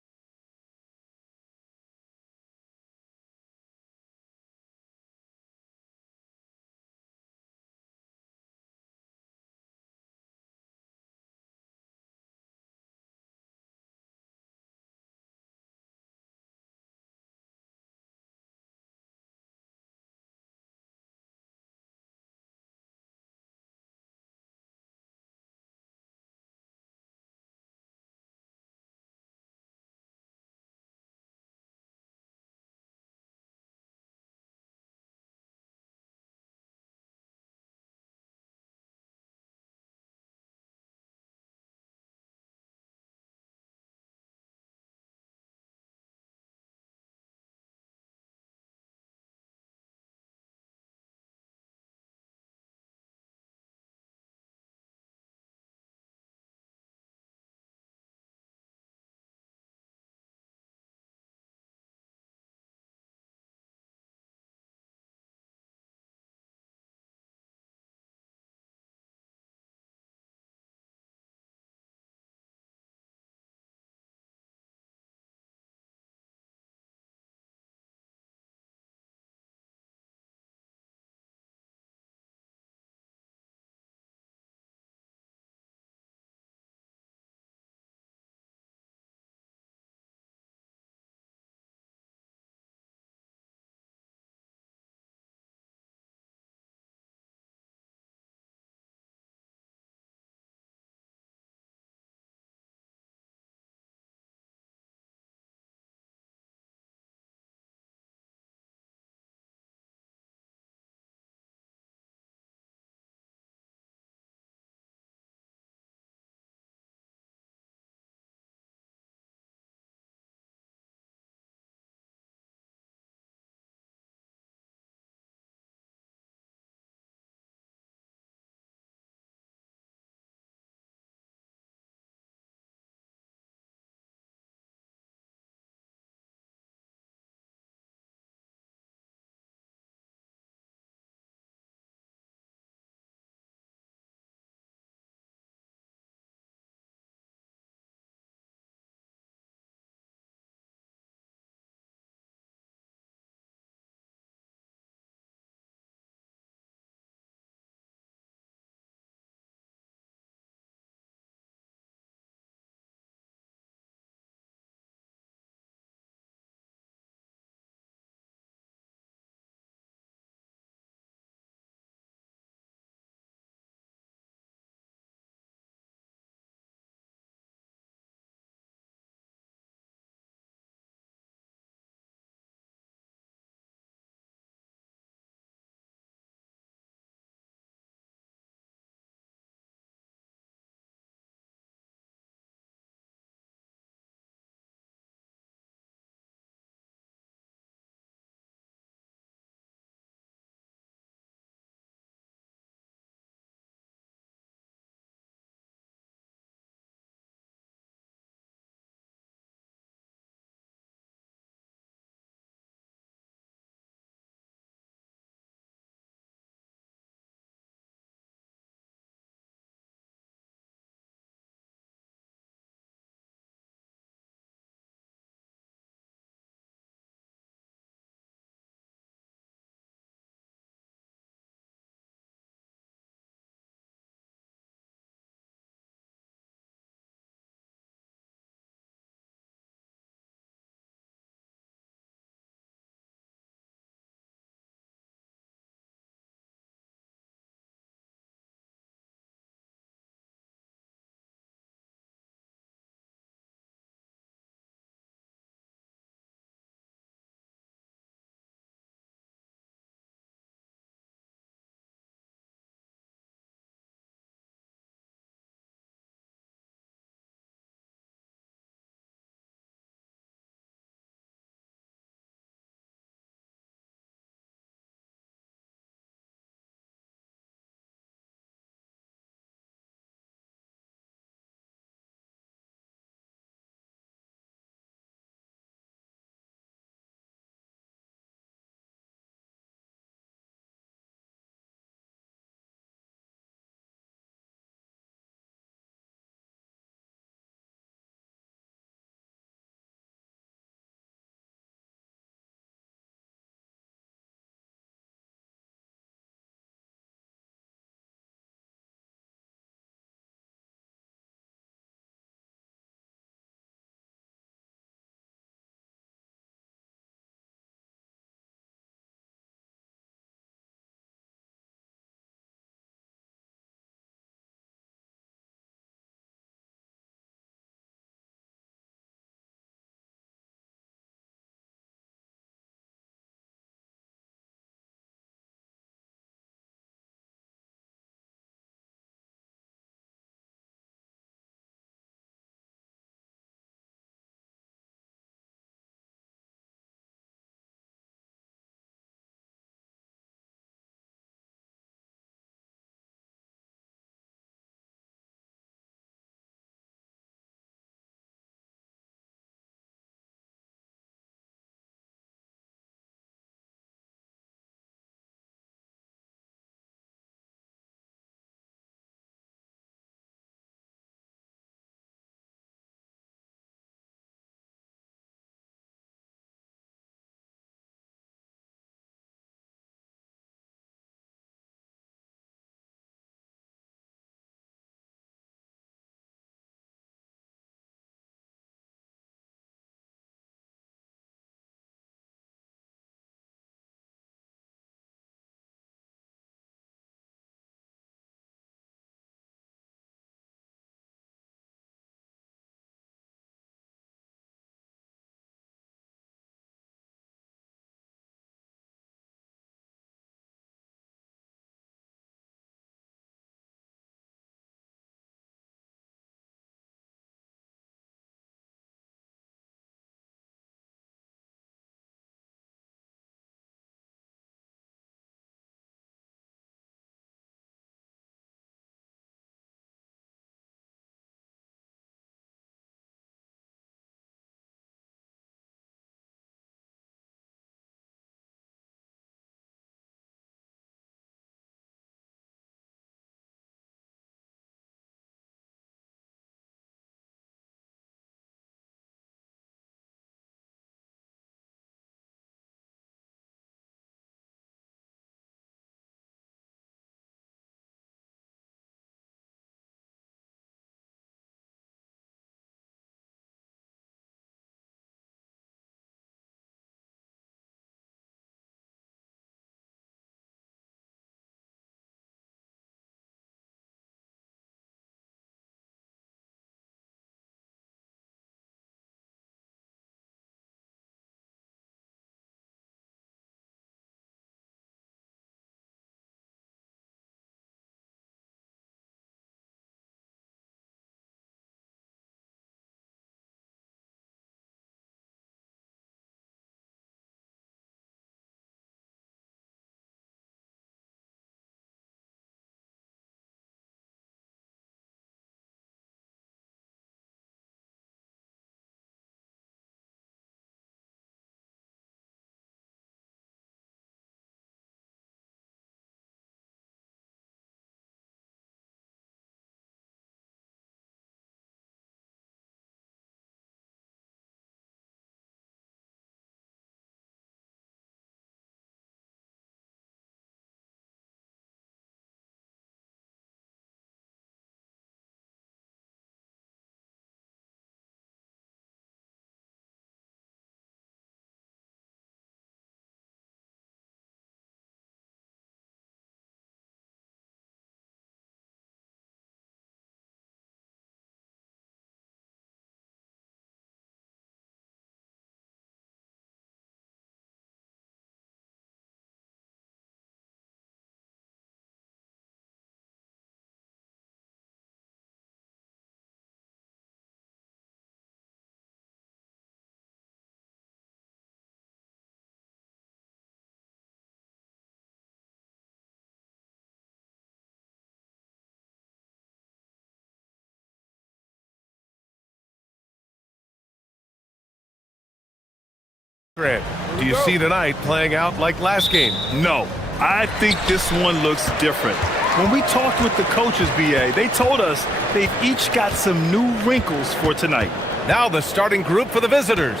Grant, do you see tonight playing out like last game? No, I think this one looks different. When we talked with the coaches, BA, they told us they've each got some new wrinkles for tonight. Now the starting group for the visitors.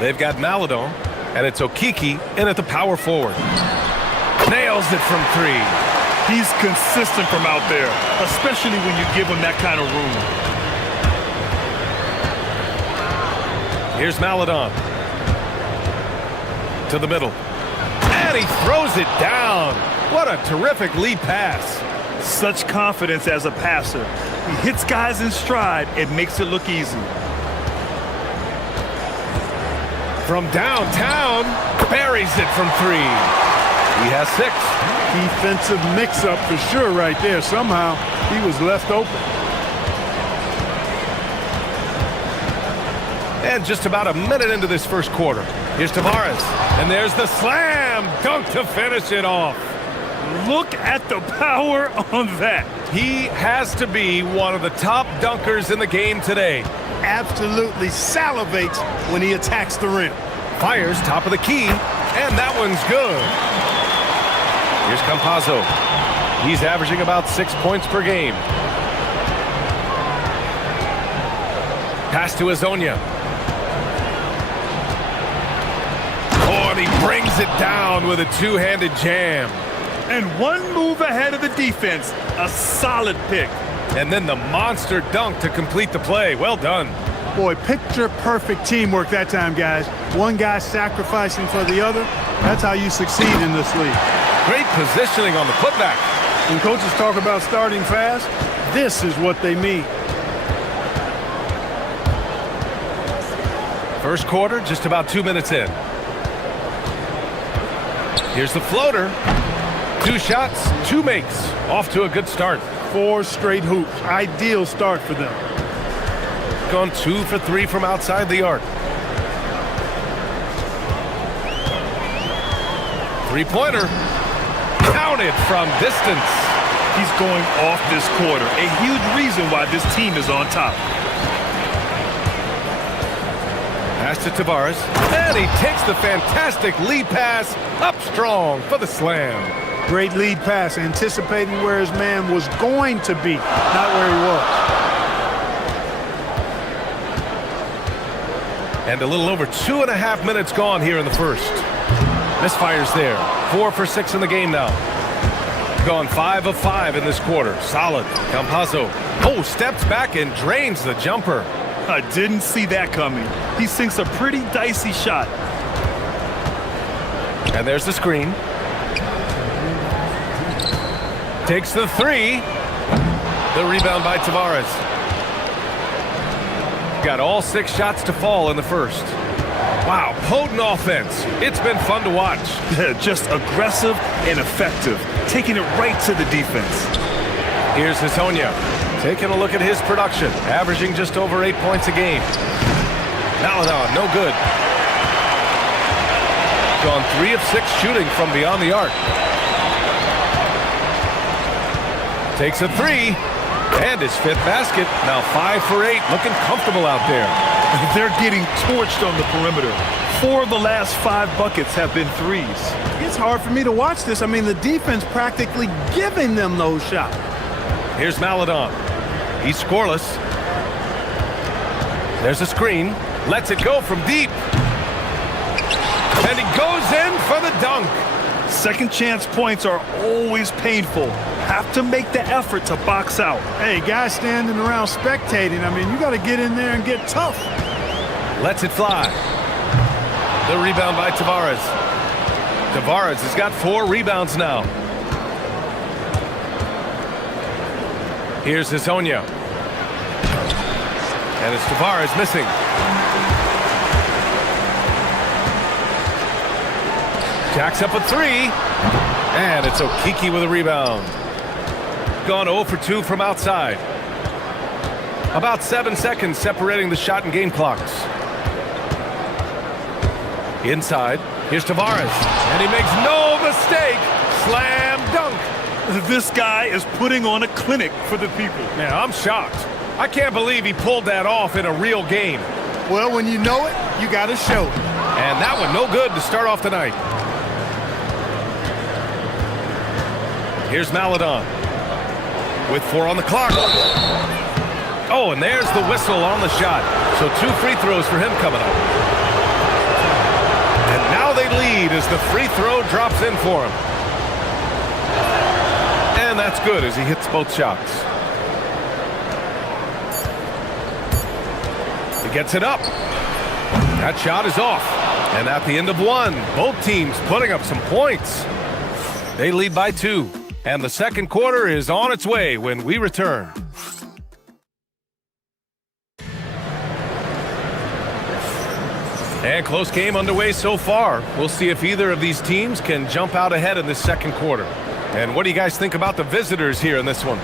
They've got Maladon, and it's Okiki in at the power forward. Nails it from three. He's consistent from out there, especially when you give him that kind of room. Here's Maladon. To the middle. And he throws it down. What a terrific lead pass. Such confidence as a passer. He hits guys in stride and makes it look easy. From downtown, buries it from three. He has 6. Defensive mix-up for sure right there. Somehow he was left open. And just about a minute into this first quarter. Here's Tavares. And there's the slam dunk to finish it off. Look at the power on that. He has to be one of the top dunkers in the game today. Absolutely salivates when he attacks the rim. Fires top of the key, and that one's good. Here's Campazzo. He's averaging about 6 points per game. Pass to Azonia. Oh, and he brings it down with a two-handed jam. And one move ahead of the defense. A solid pick. And then the monster dunk to complete the play. Well done. Boy, picture-perfect teamwork that time, guys. One guy sacrificing for the other. That's how you succeed in this league. Great positioning on the putback. When coaches talk about starting fast, this is what they mean. First quarter, just about 2 minutes in. Here's the floater. 2 shots, 2 makes. Off to a good start. 4 straight hoops. Ideal start for them. Gone 2 for 3 from outside the arc. 3-pointer. Counted from distance. He's going off this quarter. A huge reason why this team is on top. Pass to Tavares. And he takes the fantastic lead pass up strong for the slam. Great lead pass, anticipating where his man was going to be, not where he was. And a little over 2.5 minutes gone here in the first. Misfires there. 4 for 6 in the game now. Gone 5 of 5 in this quarter. Solid. Campazzo. Oh, steps back and drains the jumper. I didn't see that coming. He sinks a pretty dicey shot. And there's the screen. Takes the 3. The rebound by Tavares. Got all 6 shots to fall in the first. Wow, potent offense. It's been fun to watch. Just aggressive and effective. Taking it right to the defense. Here's Hazonia. Taking a look at his production. Averaging just over 8 points a game. Maladon, no good. Gone 3 of 6 shooting from beyond the arc. Takes a 3. And his 5th basket. Now 5 for 8. Looking comfortable out there. They're getting torched on the perimeter. 4 of the last 5 buckets have been threes. It's hard for me to watch this. I mean, the defense practically giving them those shots. Here's Maladon. He's scoreless. There's a screen. Lets it go from deep. And he goes in for the dunk. Second chance points are always painful. Have to make the effort to box out. Hey, guys standing around spectating, I mean, you got to get in there and get tough. Lets it fly. The rebound by Tavares. Tavares has got 4 rebounds now. Here's Hazonia. And it's Tavares missing. Jacks up a 3. And it's Okiki with a rebound. Gone 0 for 2 from outside. About 7 seconds separating the shot and game clocks. Inside, here's Tavares. And he makes no mistake. Slam dunk. This guy is putting on a clinic for the people. Man, I'm shocked. I can't believe he pulled that off in a real game. Well, when you know it, you got to show it. And that one no good to start off the night. Here's Maladon with 4 on the clock. Oh, and there's the whistle on the shot. So 2 free throws for him coming up. And now they lead as the free throw drops in for him. And that's good as he hits both shots. He gets it up. That shot is off. And at the end of 1, both teams putting up some points. They lead by 2. And the second quarter is on its way when we return. And close game underway so far. We'll see if either of these teams can jump out ahead in this second quarter. And what do you guys think about the visitors here in this one?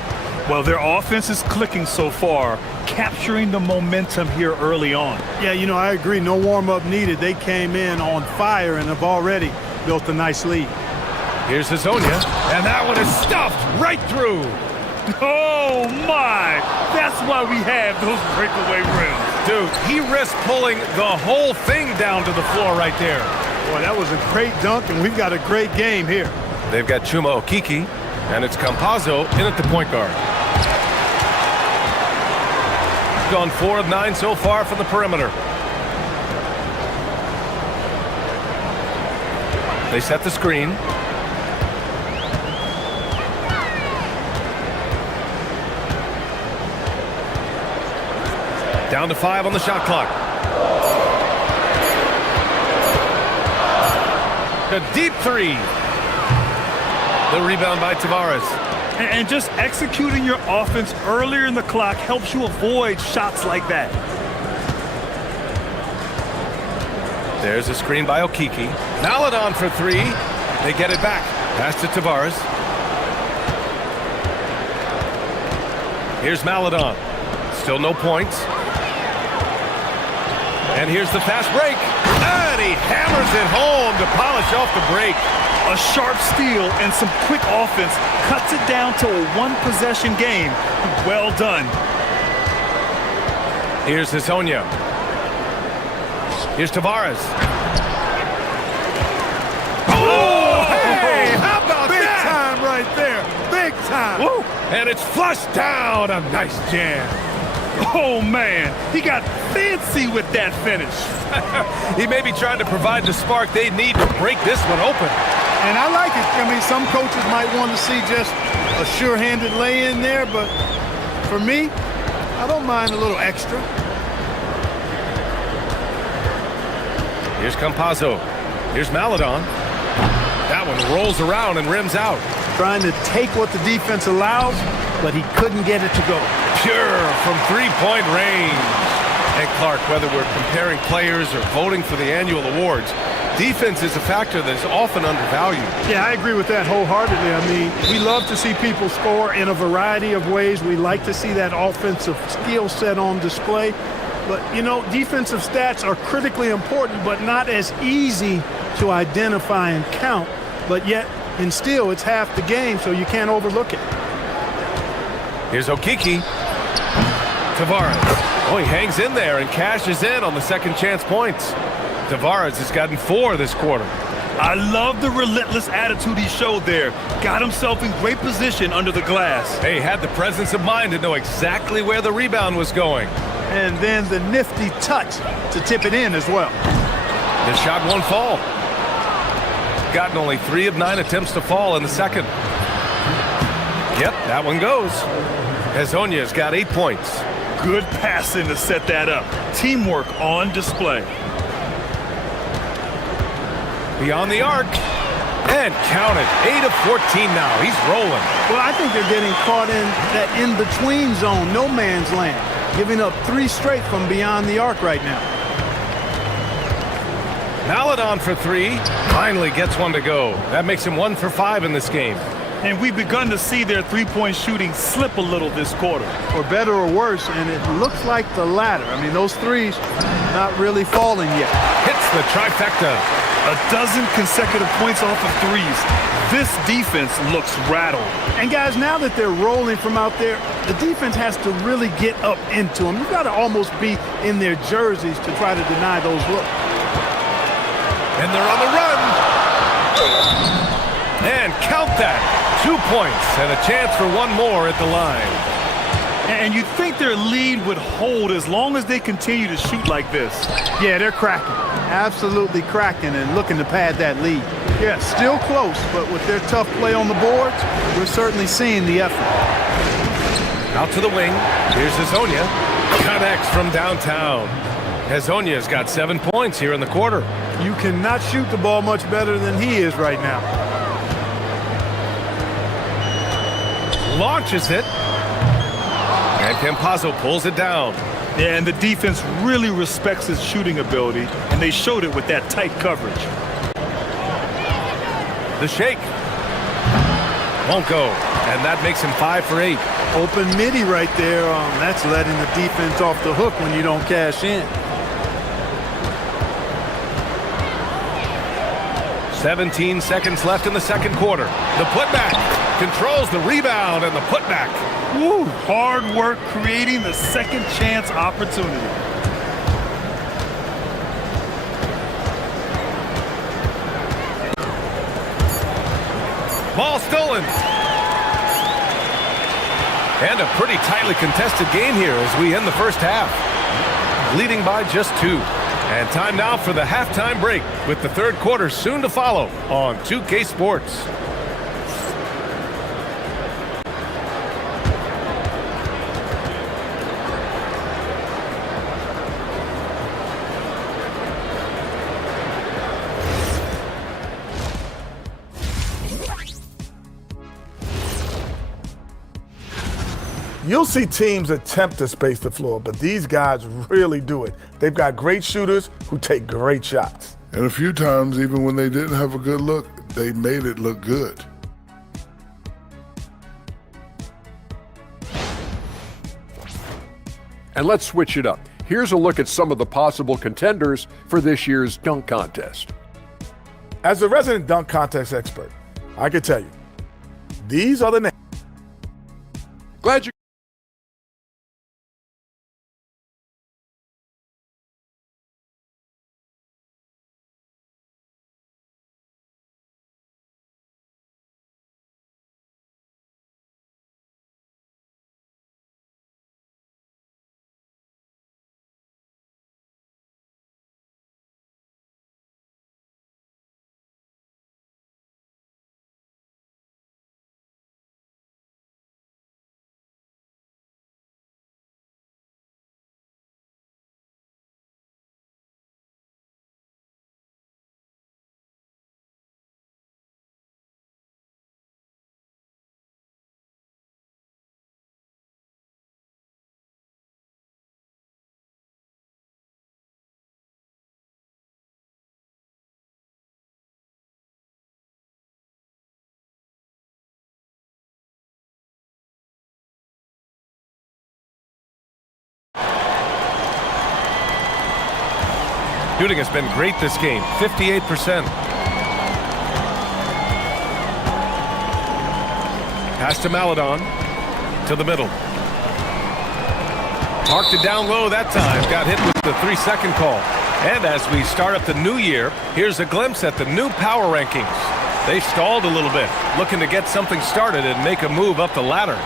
Well, their offense is clicking so far, capturing the momentum here early on. Yeah, you know, I agree. No warm-up needed. They came in on fire and have already built a nice lead. Here's Hazonia, and that one is stuffed right through. Oh, my! That's why we have those breakaway rims. Dude, he risked pulling the whole thing down to the floor right there. Boy, that was a great dunk, and we've got a great game here. They've got Chuma Okiki, and it's Campazzo in at the point guard. Gone 4 of 9 so far from the perimeter. They set the screen. Down to 5 on the shot clock. A deep 3. The rebound by Tavares. And just executing your offense earlier in the clock helps you avoid shots like that. There's a screen by Okiki. Maladon for 3. They get it back. Pass to Tavares. Here's Maladon. Still no points. And here's the fast break. And he hammers it home to polish off the break. A sharp steal and some quick offense cuts it down to a 1-possession game. Well done. Here's Hazonia. Here's Tavares. Oh, hey, how about Big that? time right there. Big time. Woo. And it's flushed down. A nice jam. Oh, man. He got fancy with that finish. He may be trying to provide the spark they need to break this one open. And I like it. I mean, some coaches might want to see just a sure-handed lay-in there, but for me, I don't mind a little extra. Here's Campazzo. Here's Maladon. That one rolls around and rims out. Trying to take what the defense allows, but he couldn't get it to go. Pure from three-point range. And Clark, whether we're comparing players or voting for the annual awards, defense is a factor that is often undervalued. Yeah, I agree with that wholeheartedly. I mean, we love to see people score in a variety of ways. We like to see that offensive skill set on display. But, you know, defensive stats are critically important, but not as easy to identify and count. But yet, and still, it's half the game, so you can't overlook it. Here's Okiki. Tavares. Oh, he hangs in there and cashes in on the second chance points. Tavares has gotten 4 this quarter. I love the relentless attitude he showed there. Got himself in great position under the glass. Hey, had the presence of mind to know exactly where the rebound was going. And then the nifty touch to tip it in as well. The shot won't fall. Gotten only 3 of 9 attempts to fall in the second. Yep, that one goes. Hazonia's got 8 points. Good passing to set that up. Teamwork on display. Beyond the arc. And count it. 8 of 14 now. He's rolling. Well, I think they're getting caught in that in-between zone, no man's land. Giving up 3 straight from beyond the arc right now. Maladon for 3. Finally gets one to go. That makes him 1 for 5 in this game. And we've begun to see their three-point shooting slip a little this quarter. For better or worse, and it looks like the latter. I mean, those threes not really falling yet. Hits the trifecta. A dozen consecutive points off of threes. This defense looks rattled. And guys, now that they're rolling from out there, the defense has to really get up into them. You've got to almost be in their jerseys to try to deny those looks. And they're on the run. And count that. 2 points and a chance for one more at the line. And you think their lead would hold as long as they continue to shoot like this. Yeah, they're cracking. Absolutely cracking and looking to pad that lead. Yeah, still close, but with their tough play on the boards, we're certainly seeing the effort. Out to the wing. Here's Hazonia. Connects from downtown. Hazonia's got 7 points here in the quarter. You cannot shoot the ball much better than he is right now. Launches it. And Campazzo pulls it down. Yeah, and the defense really respects his shooting ability, and they showed it with that tight coverage. The shake. Won't go, and that makes him 5 for 8. Open midi right there. That's letting the defense off the hook when you don't cash in. 17 seconds left in the second quarter. The putback controls the rebound and the putback. Woo, hard work creating the second chance opportunity. Ball stolen. And a pretty tightly contested game here as we end the first half. Leading by just 2. And time now for the halftime break with the third quarter soon to follow on 2K Sports. You'll see teams attempt to space the floor, but these guys really do it. They've got great shooters who take great shots. And a few times, even when they didn't have a good look, they made it look good. And let's switch it up. Here's a look at some of the possible contenders for this year's dunk contest. As a resident dunk contest expert, I can tell you, these are the names. Glad you Shooting has been great this game, 58%. Pass to Maladon, to the middle. Parked it down low that time, got hit with the 3-second call. And as we start up the new year, here's a glimpse at the new power rankings. They stalled a little bit, looking to get something started and make a move up the ladder.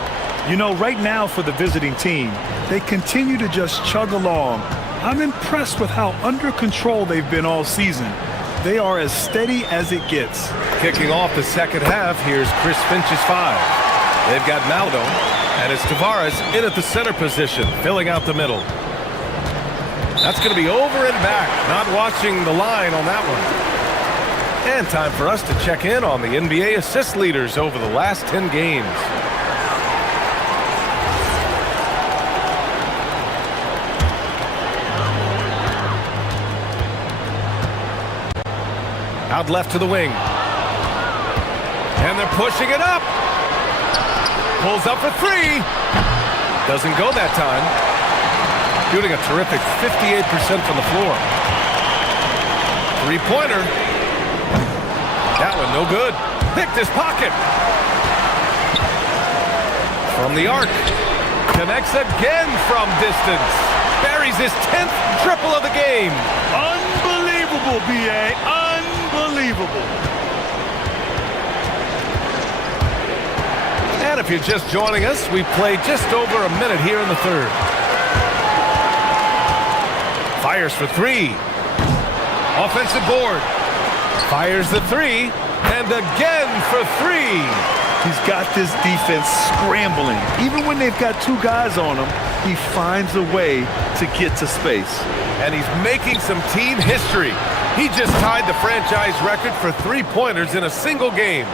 You know, right now for the visiting team, they continue to just chug along. I'm impressed with how under control they've been all season. They are as steady as it gets. Kicking off the second half, here's Chris Finch's 5. They've got Maldo, and it's Tavares in at the center position, filling out the middle. That's going to be over and back, not watching the line on that one. And time for us to check in on the NBA assist leaders over the last 10 games. Out left to the wing. And they're pushing it up. Pulls up for 3. Doesn't go that time. Shooting a terrific 58% from the floor. 3-pointer. That one no good. Picked his pocket. From the arc. Connects again from distance. Buries his 10th triple of the game. Unbelievable, B.A. Unbelievable. And if you're just joining us, we've played just over a minute here in the third. Fires for three. Offensive board. Fires the three. And again for three. He's got this defense scrambling. Even when they've got two guys on him, he finds a way to get to space. And he's making some team history. He just tied the franchise record for three-pointers in a single game.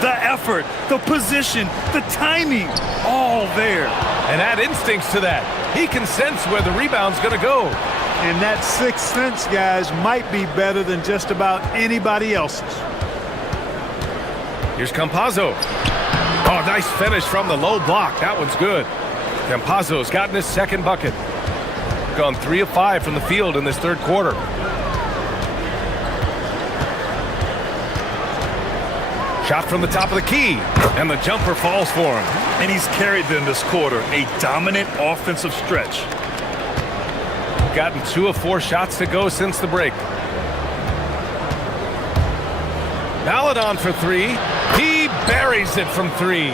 The effort, the position, the timing, all there. And add instincts to that. He can sense where the rebound's going to go. And that sixth sense, guys, might be better than just about anybody else's. Here's Campazzo. Oh, nice finish from the low block. That one's good. Campazzo's gotten his second bucket. Gone 3 of 5 from the field in this third quarter. Shot from the top of the key, and the jumper falls for him. And he's carried them this quarter, a dominant offensive stretch. Gotten 2 of 4 shots to go since the break. Maladon for three. He buries it from three.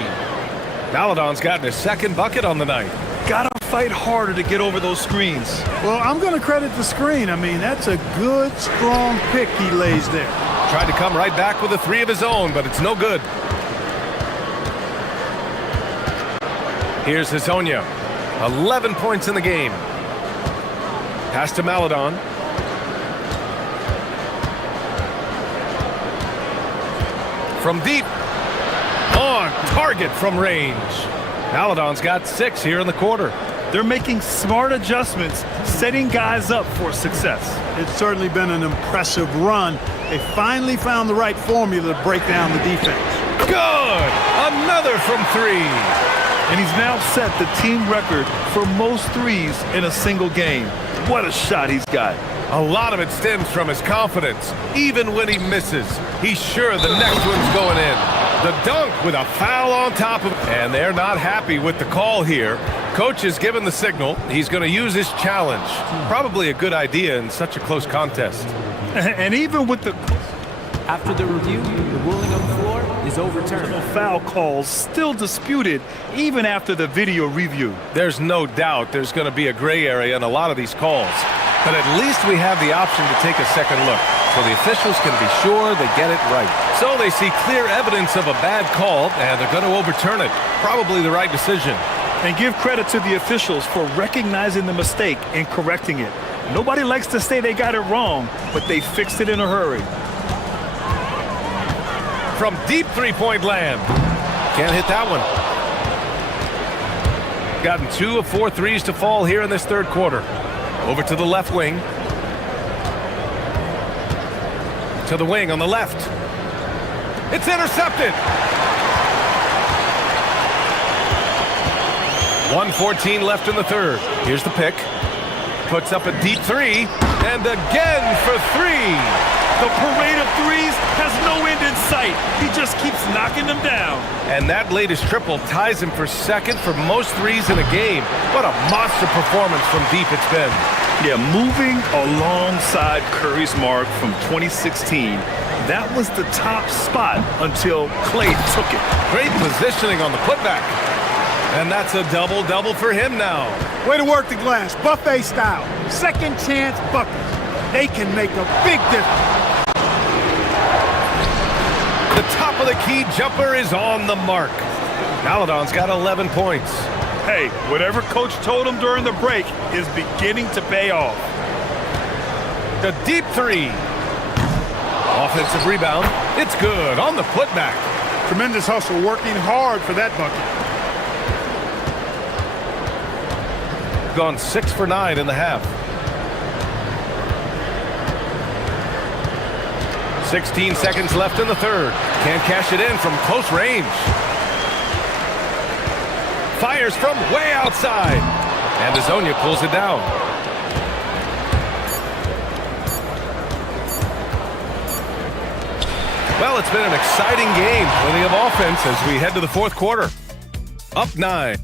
Maladon's gotten his second bucket on the night. Gotta fight harder to get over those screens. Well, I'm going to credit the screen. I mean, that's a good, strong pick he lays there. Tried to come right back with a three of his own, but it's no good. Here's Hezonja. 11 points in the game. Pass to Maladon. From deep. On target from range. Maladon's got 6 here in the quarter. They're making smart adjustments, setting guys up for success. It's certainly been an impressive run. They finally found the right formula to break down the defense. Good! Another from three. And he's now set the team record for most threes in a single game. What a shot he's got. A lot of it stems from his confidence. Even when he misses, he's sure the next one's going in. The dunk with a foul on top of it. And they're not happy with the call here. Coach has given the signal. He's going to use his challenge. Probably a good idea in such a close contest. And even with the... After the review, the ruling on the floor is overturned. Foul calls still disputed even after the video review. There's no doubt there's going to be a gray area in a lot of these calls. But at least we have the option to take a second look, so the officials can be sure they get it right. So they see clear evidence of a bad call, and they're going to overturn it. Probably the right decision. And give credit to the officials for recognizing the mistake and correcting it. Nobody likes to say they got it wrong, but they fixed it in a hurry. From deep three-point land. Can't hit that one. Gotten 2 of 4 threes to fall here in this third quarter. Over to the left wing. To the wing on the left. It's intercepted. 1:14 left in the third. Here's the pick. Puts up a deep three. And again for three. The parade of threes has no end in sight. He just keeps knocking them down. And that latest triple ties him for second for most threes in a game. What a monster performance from deep it's been. Yeah, moving alongside Curry's mark from 2016. That was the top spot until Clay took it. Great positioning on the putback. And that's a double-double for him now. Way to work the glass, buffet style. Second chance buckets. They can make a big difference. The top of the key jumper is on the mark. Maladon's got 11 points. Hey, whatever coach told him during the break is beginning to pay off. The deep three. Offensive rebound. It's good on the putback. Tremendous hustle, working hard for that bucket. Gone 6 for 9 in the half. 16 seconds left in the third. Can't cash it in from close range. Fires from way outside. And Hezonja pulls it down. Well, it's been an exciting game. Plenty of offense as we head to the fourth quarter. Up 9.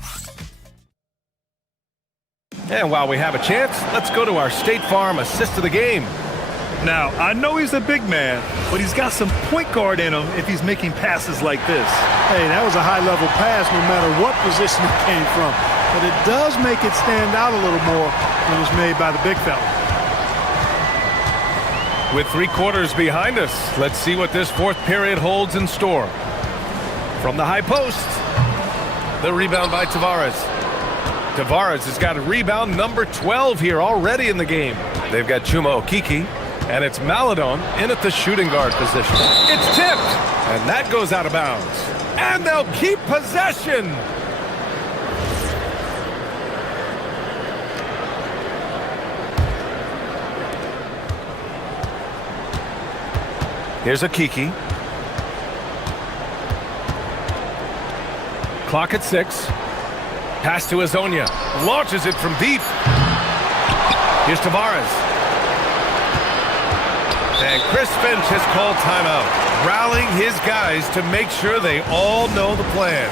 And while we have a chance, let's go to our State Farm assist of the game. Now, I know he's a big man, but he's got some point guard in him if he's making passes like this. Hey, that was a high-level pass no matter what position it came from. But it does make it stand out a little more when it's made by the big fella. With 3 quarters behind us, let's see what this fourth period holds in store. From the high post, the rebound by Tavares. Tavares has got a rebound number 12 here already in the game. They've got Chuma Okeke, and it's Maladon in at the shooting guard position. It's tipped, and that goes out of bounds. And they'll keep possession. Here's Okeke. Clock at 6. Pass to Azonia. Launches it from deep. Here's Tavares. And Chris Finch has called timeout, rallying his guys to make sure they all know the plan.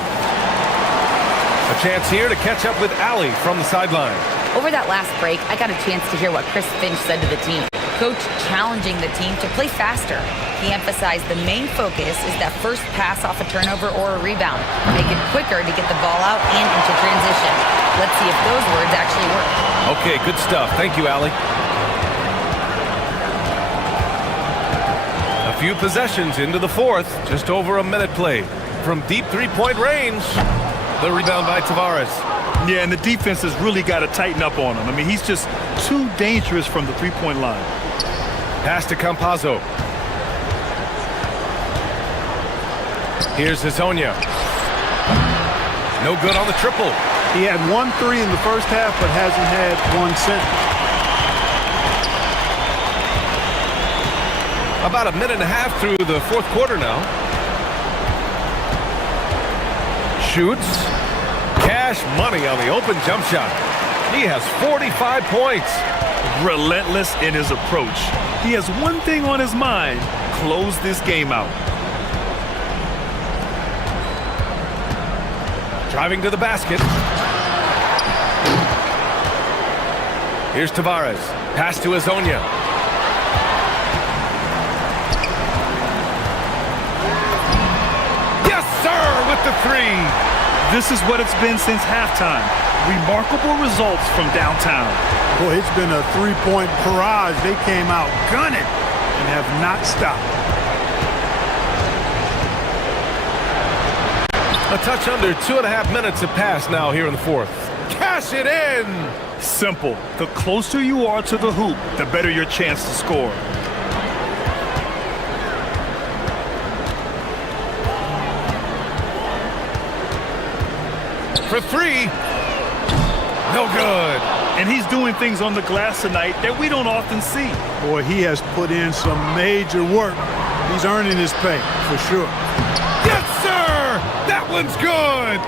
A chance here to catch up with Allie from the sideline. Over that last break, I got a chance to hear what Chris Finch said to the team. Coach challenging the team to play faster. He emphasized the main focus is that first pass off a turnover or a rebound. Make it quicker to get the ball out and into transition. Let's see if those words actually work. Okay, good stuff. Thank you, Allie. A few possessions into the fourth, just over a minute played. From deep three-point range, the rebound by Tavares. Yeah, and the defense has really got to tighten up on him. I mean, he's just too dangerous from the three-point line. Pass to Campazzo. Here's Azonia. No good on the triple. He had 1 3 in the first half, but hasn't had 1 since. About a minute and a half through the fourth quarter now. Shoots. Cash money on the open jump shot. He has 45 points. Relentless in his approach. He has one thing on his mind: close this game out. Driving to the basket. Here's Tavares. Pass to Azonia. Yes, sir, with the 3. This is what it's been since halftime. Remarkable results from downtown. Boy, it's been a 3-point barrage. They came out gunning and have not stopped. A touch under 2.5 minutes have passed now here in the fourth. Cash it in! Simple. The closer you are to the hoop, the better your chance to score. For 3. No good. And he's doing things on the glass tonight that we don't often see. Boy, he has put in some major work. He's earning his pay, for sure. Yes, sir! That one's good!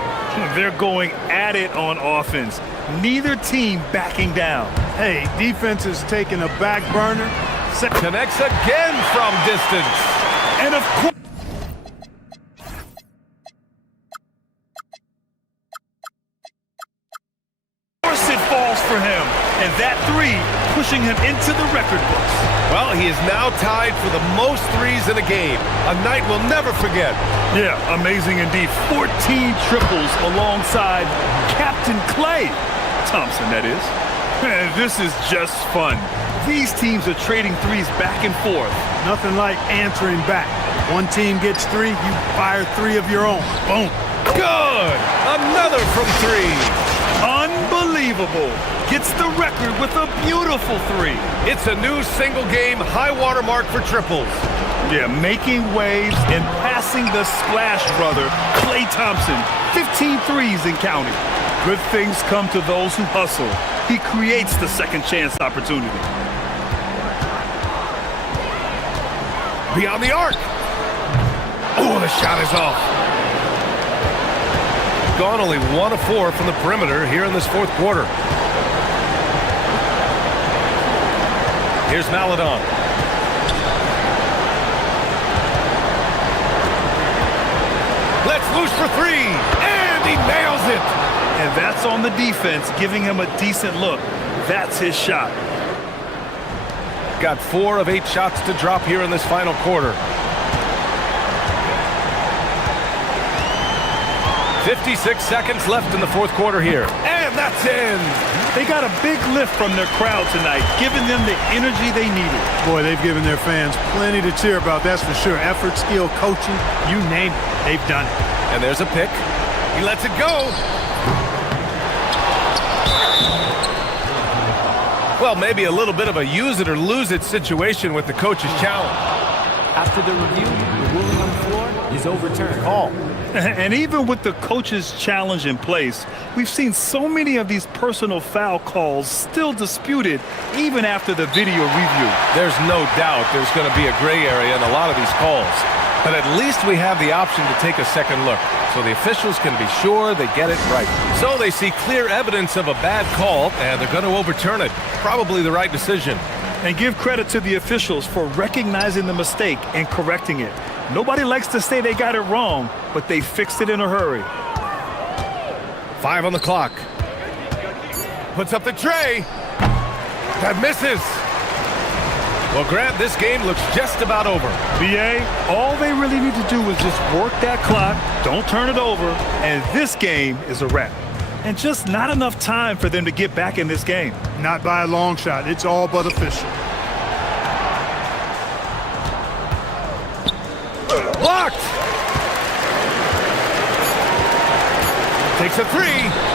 They're going at it on offense. Neither team backing down. Hey, defense is taking a back burner. Connects again from distance. And of course, it falls for him. And that 3 pushing him into the record books. Well, he is now tied for the most 3s in a game. A night we'll never forget. Yeah, amazing indeed. 14 triples alongside Captain Clay Thompson, that is. Man, this is just fun. These teams are trading 3s back and forth. Nothing like answering back. One team gets 3, you fire 3 of your own. Boom. Good! Another from 3. Unbelievable. Gets the record with a beautiful 3. It's a new single-game high-water mark for triples. Yeah, making waves and passing the Splash brother, Klay Thompson. 15 threes and counting. Good things come to those who hustle. He creates the second chance opportunity. Beyond the arc. Oh, the shot is off. Gone only 1 of 4 from the perimeter here in this fourth quarter. Here's Maladon. Let's loose for 3, and he nails it. And that's on the defense, giving him a decent look. That's his shot. got 4 of 8 shots to drop here in this final quarter. 56 seconds left in the fourth quarter here. And that's in. They got a big lift from their crowd tonight, giving them the energy they needed. Boy, they've given their fans plenty to cheer about, that's for sure. Effort, skill, coaching, you name it, they've done it. And there's a pick. He lets it go. Well, maybe a little bit of a use it or lose it situation with the coach's challenge. After the review, the ruling on the floor is overturned. Call. And even with the coach's challenge in place, we've seen so many of these personal foul calls still disputed even after the video review. There's no doubt there's going to be a gray area in a lot of these calls. But at least we have the option to take a second look, so the officials can be sure they get it right. So they see clear evidence of a bad call, and they're going to overturn it. Probably the right decision. And give credit to the officials for recognizing the mistake and correcting it. Nobody likes to say they got it wrong, but they fixed it in a hurry. 5 on the clock. Puts up the tray. That misses. Well, Grant, this game looks just about over. BA, all they really need to do is just work that clock, don't turn it over, and this game is a wrap. And just not enough time for them to get back in this game. Not by a long shot. It's all but official. Blocked! Takes a 3.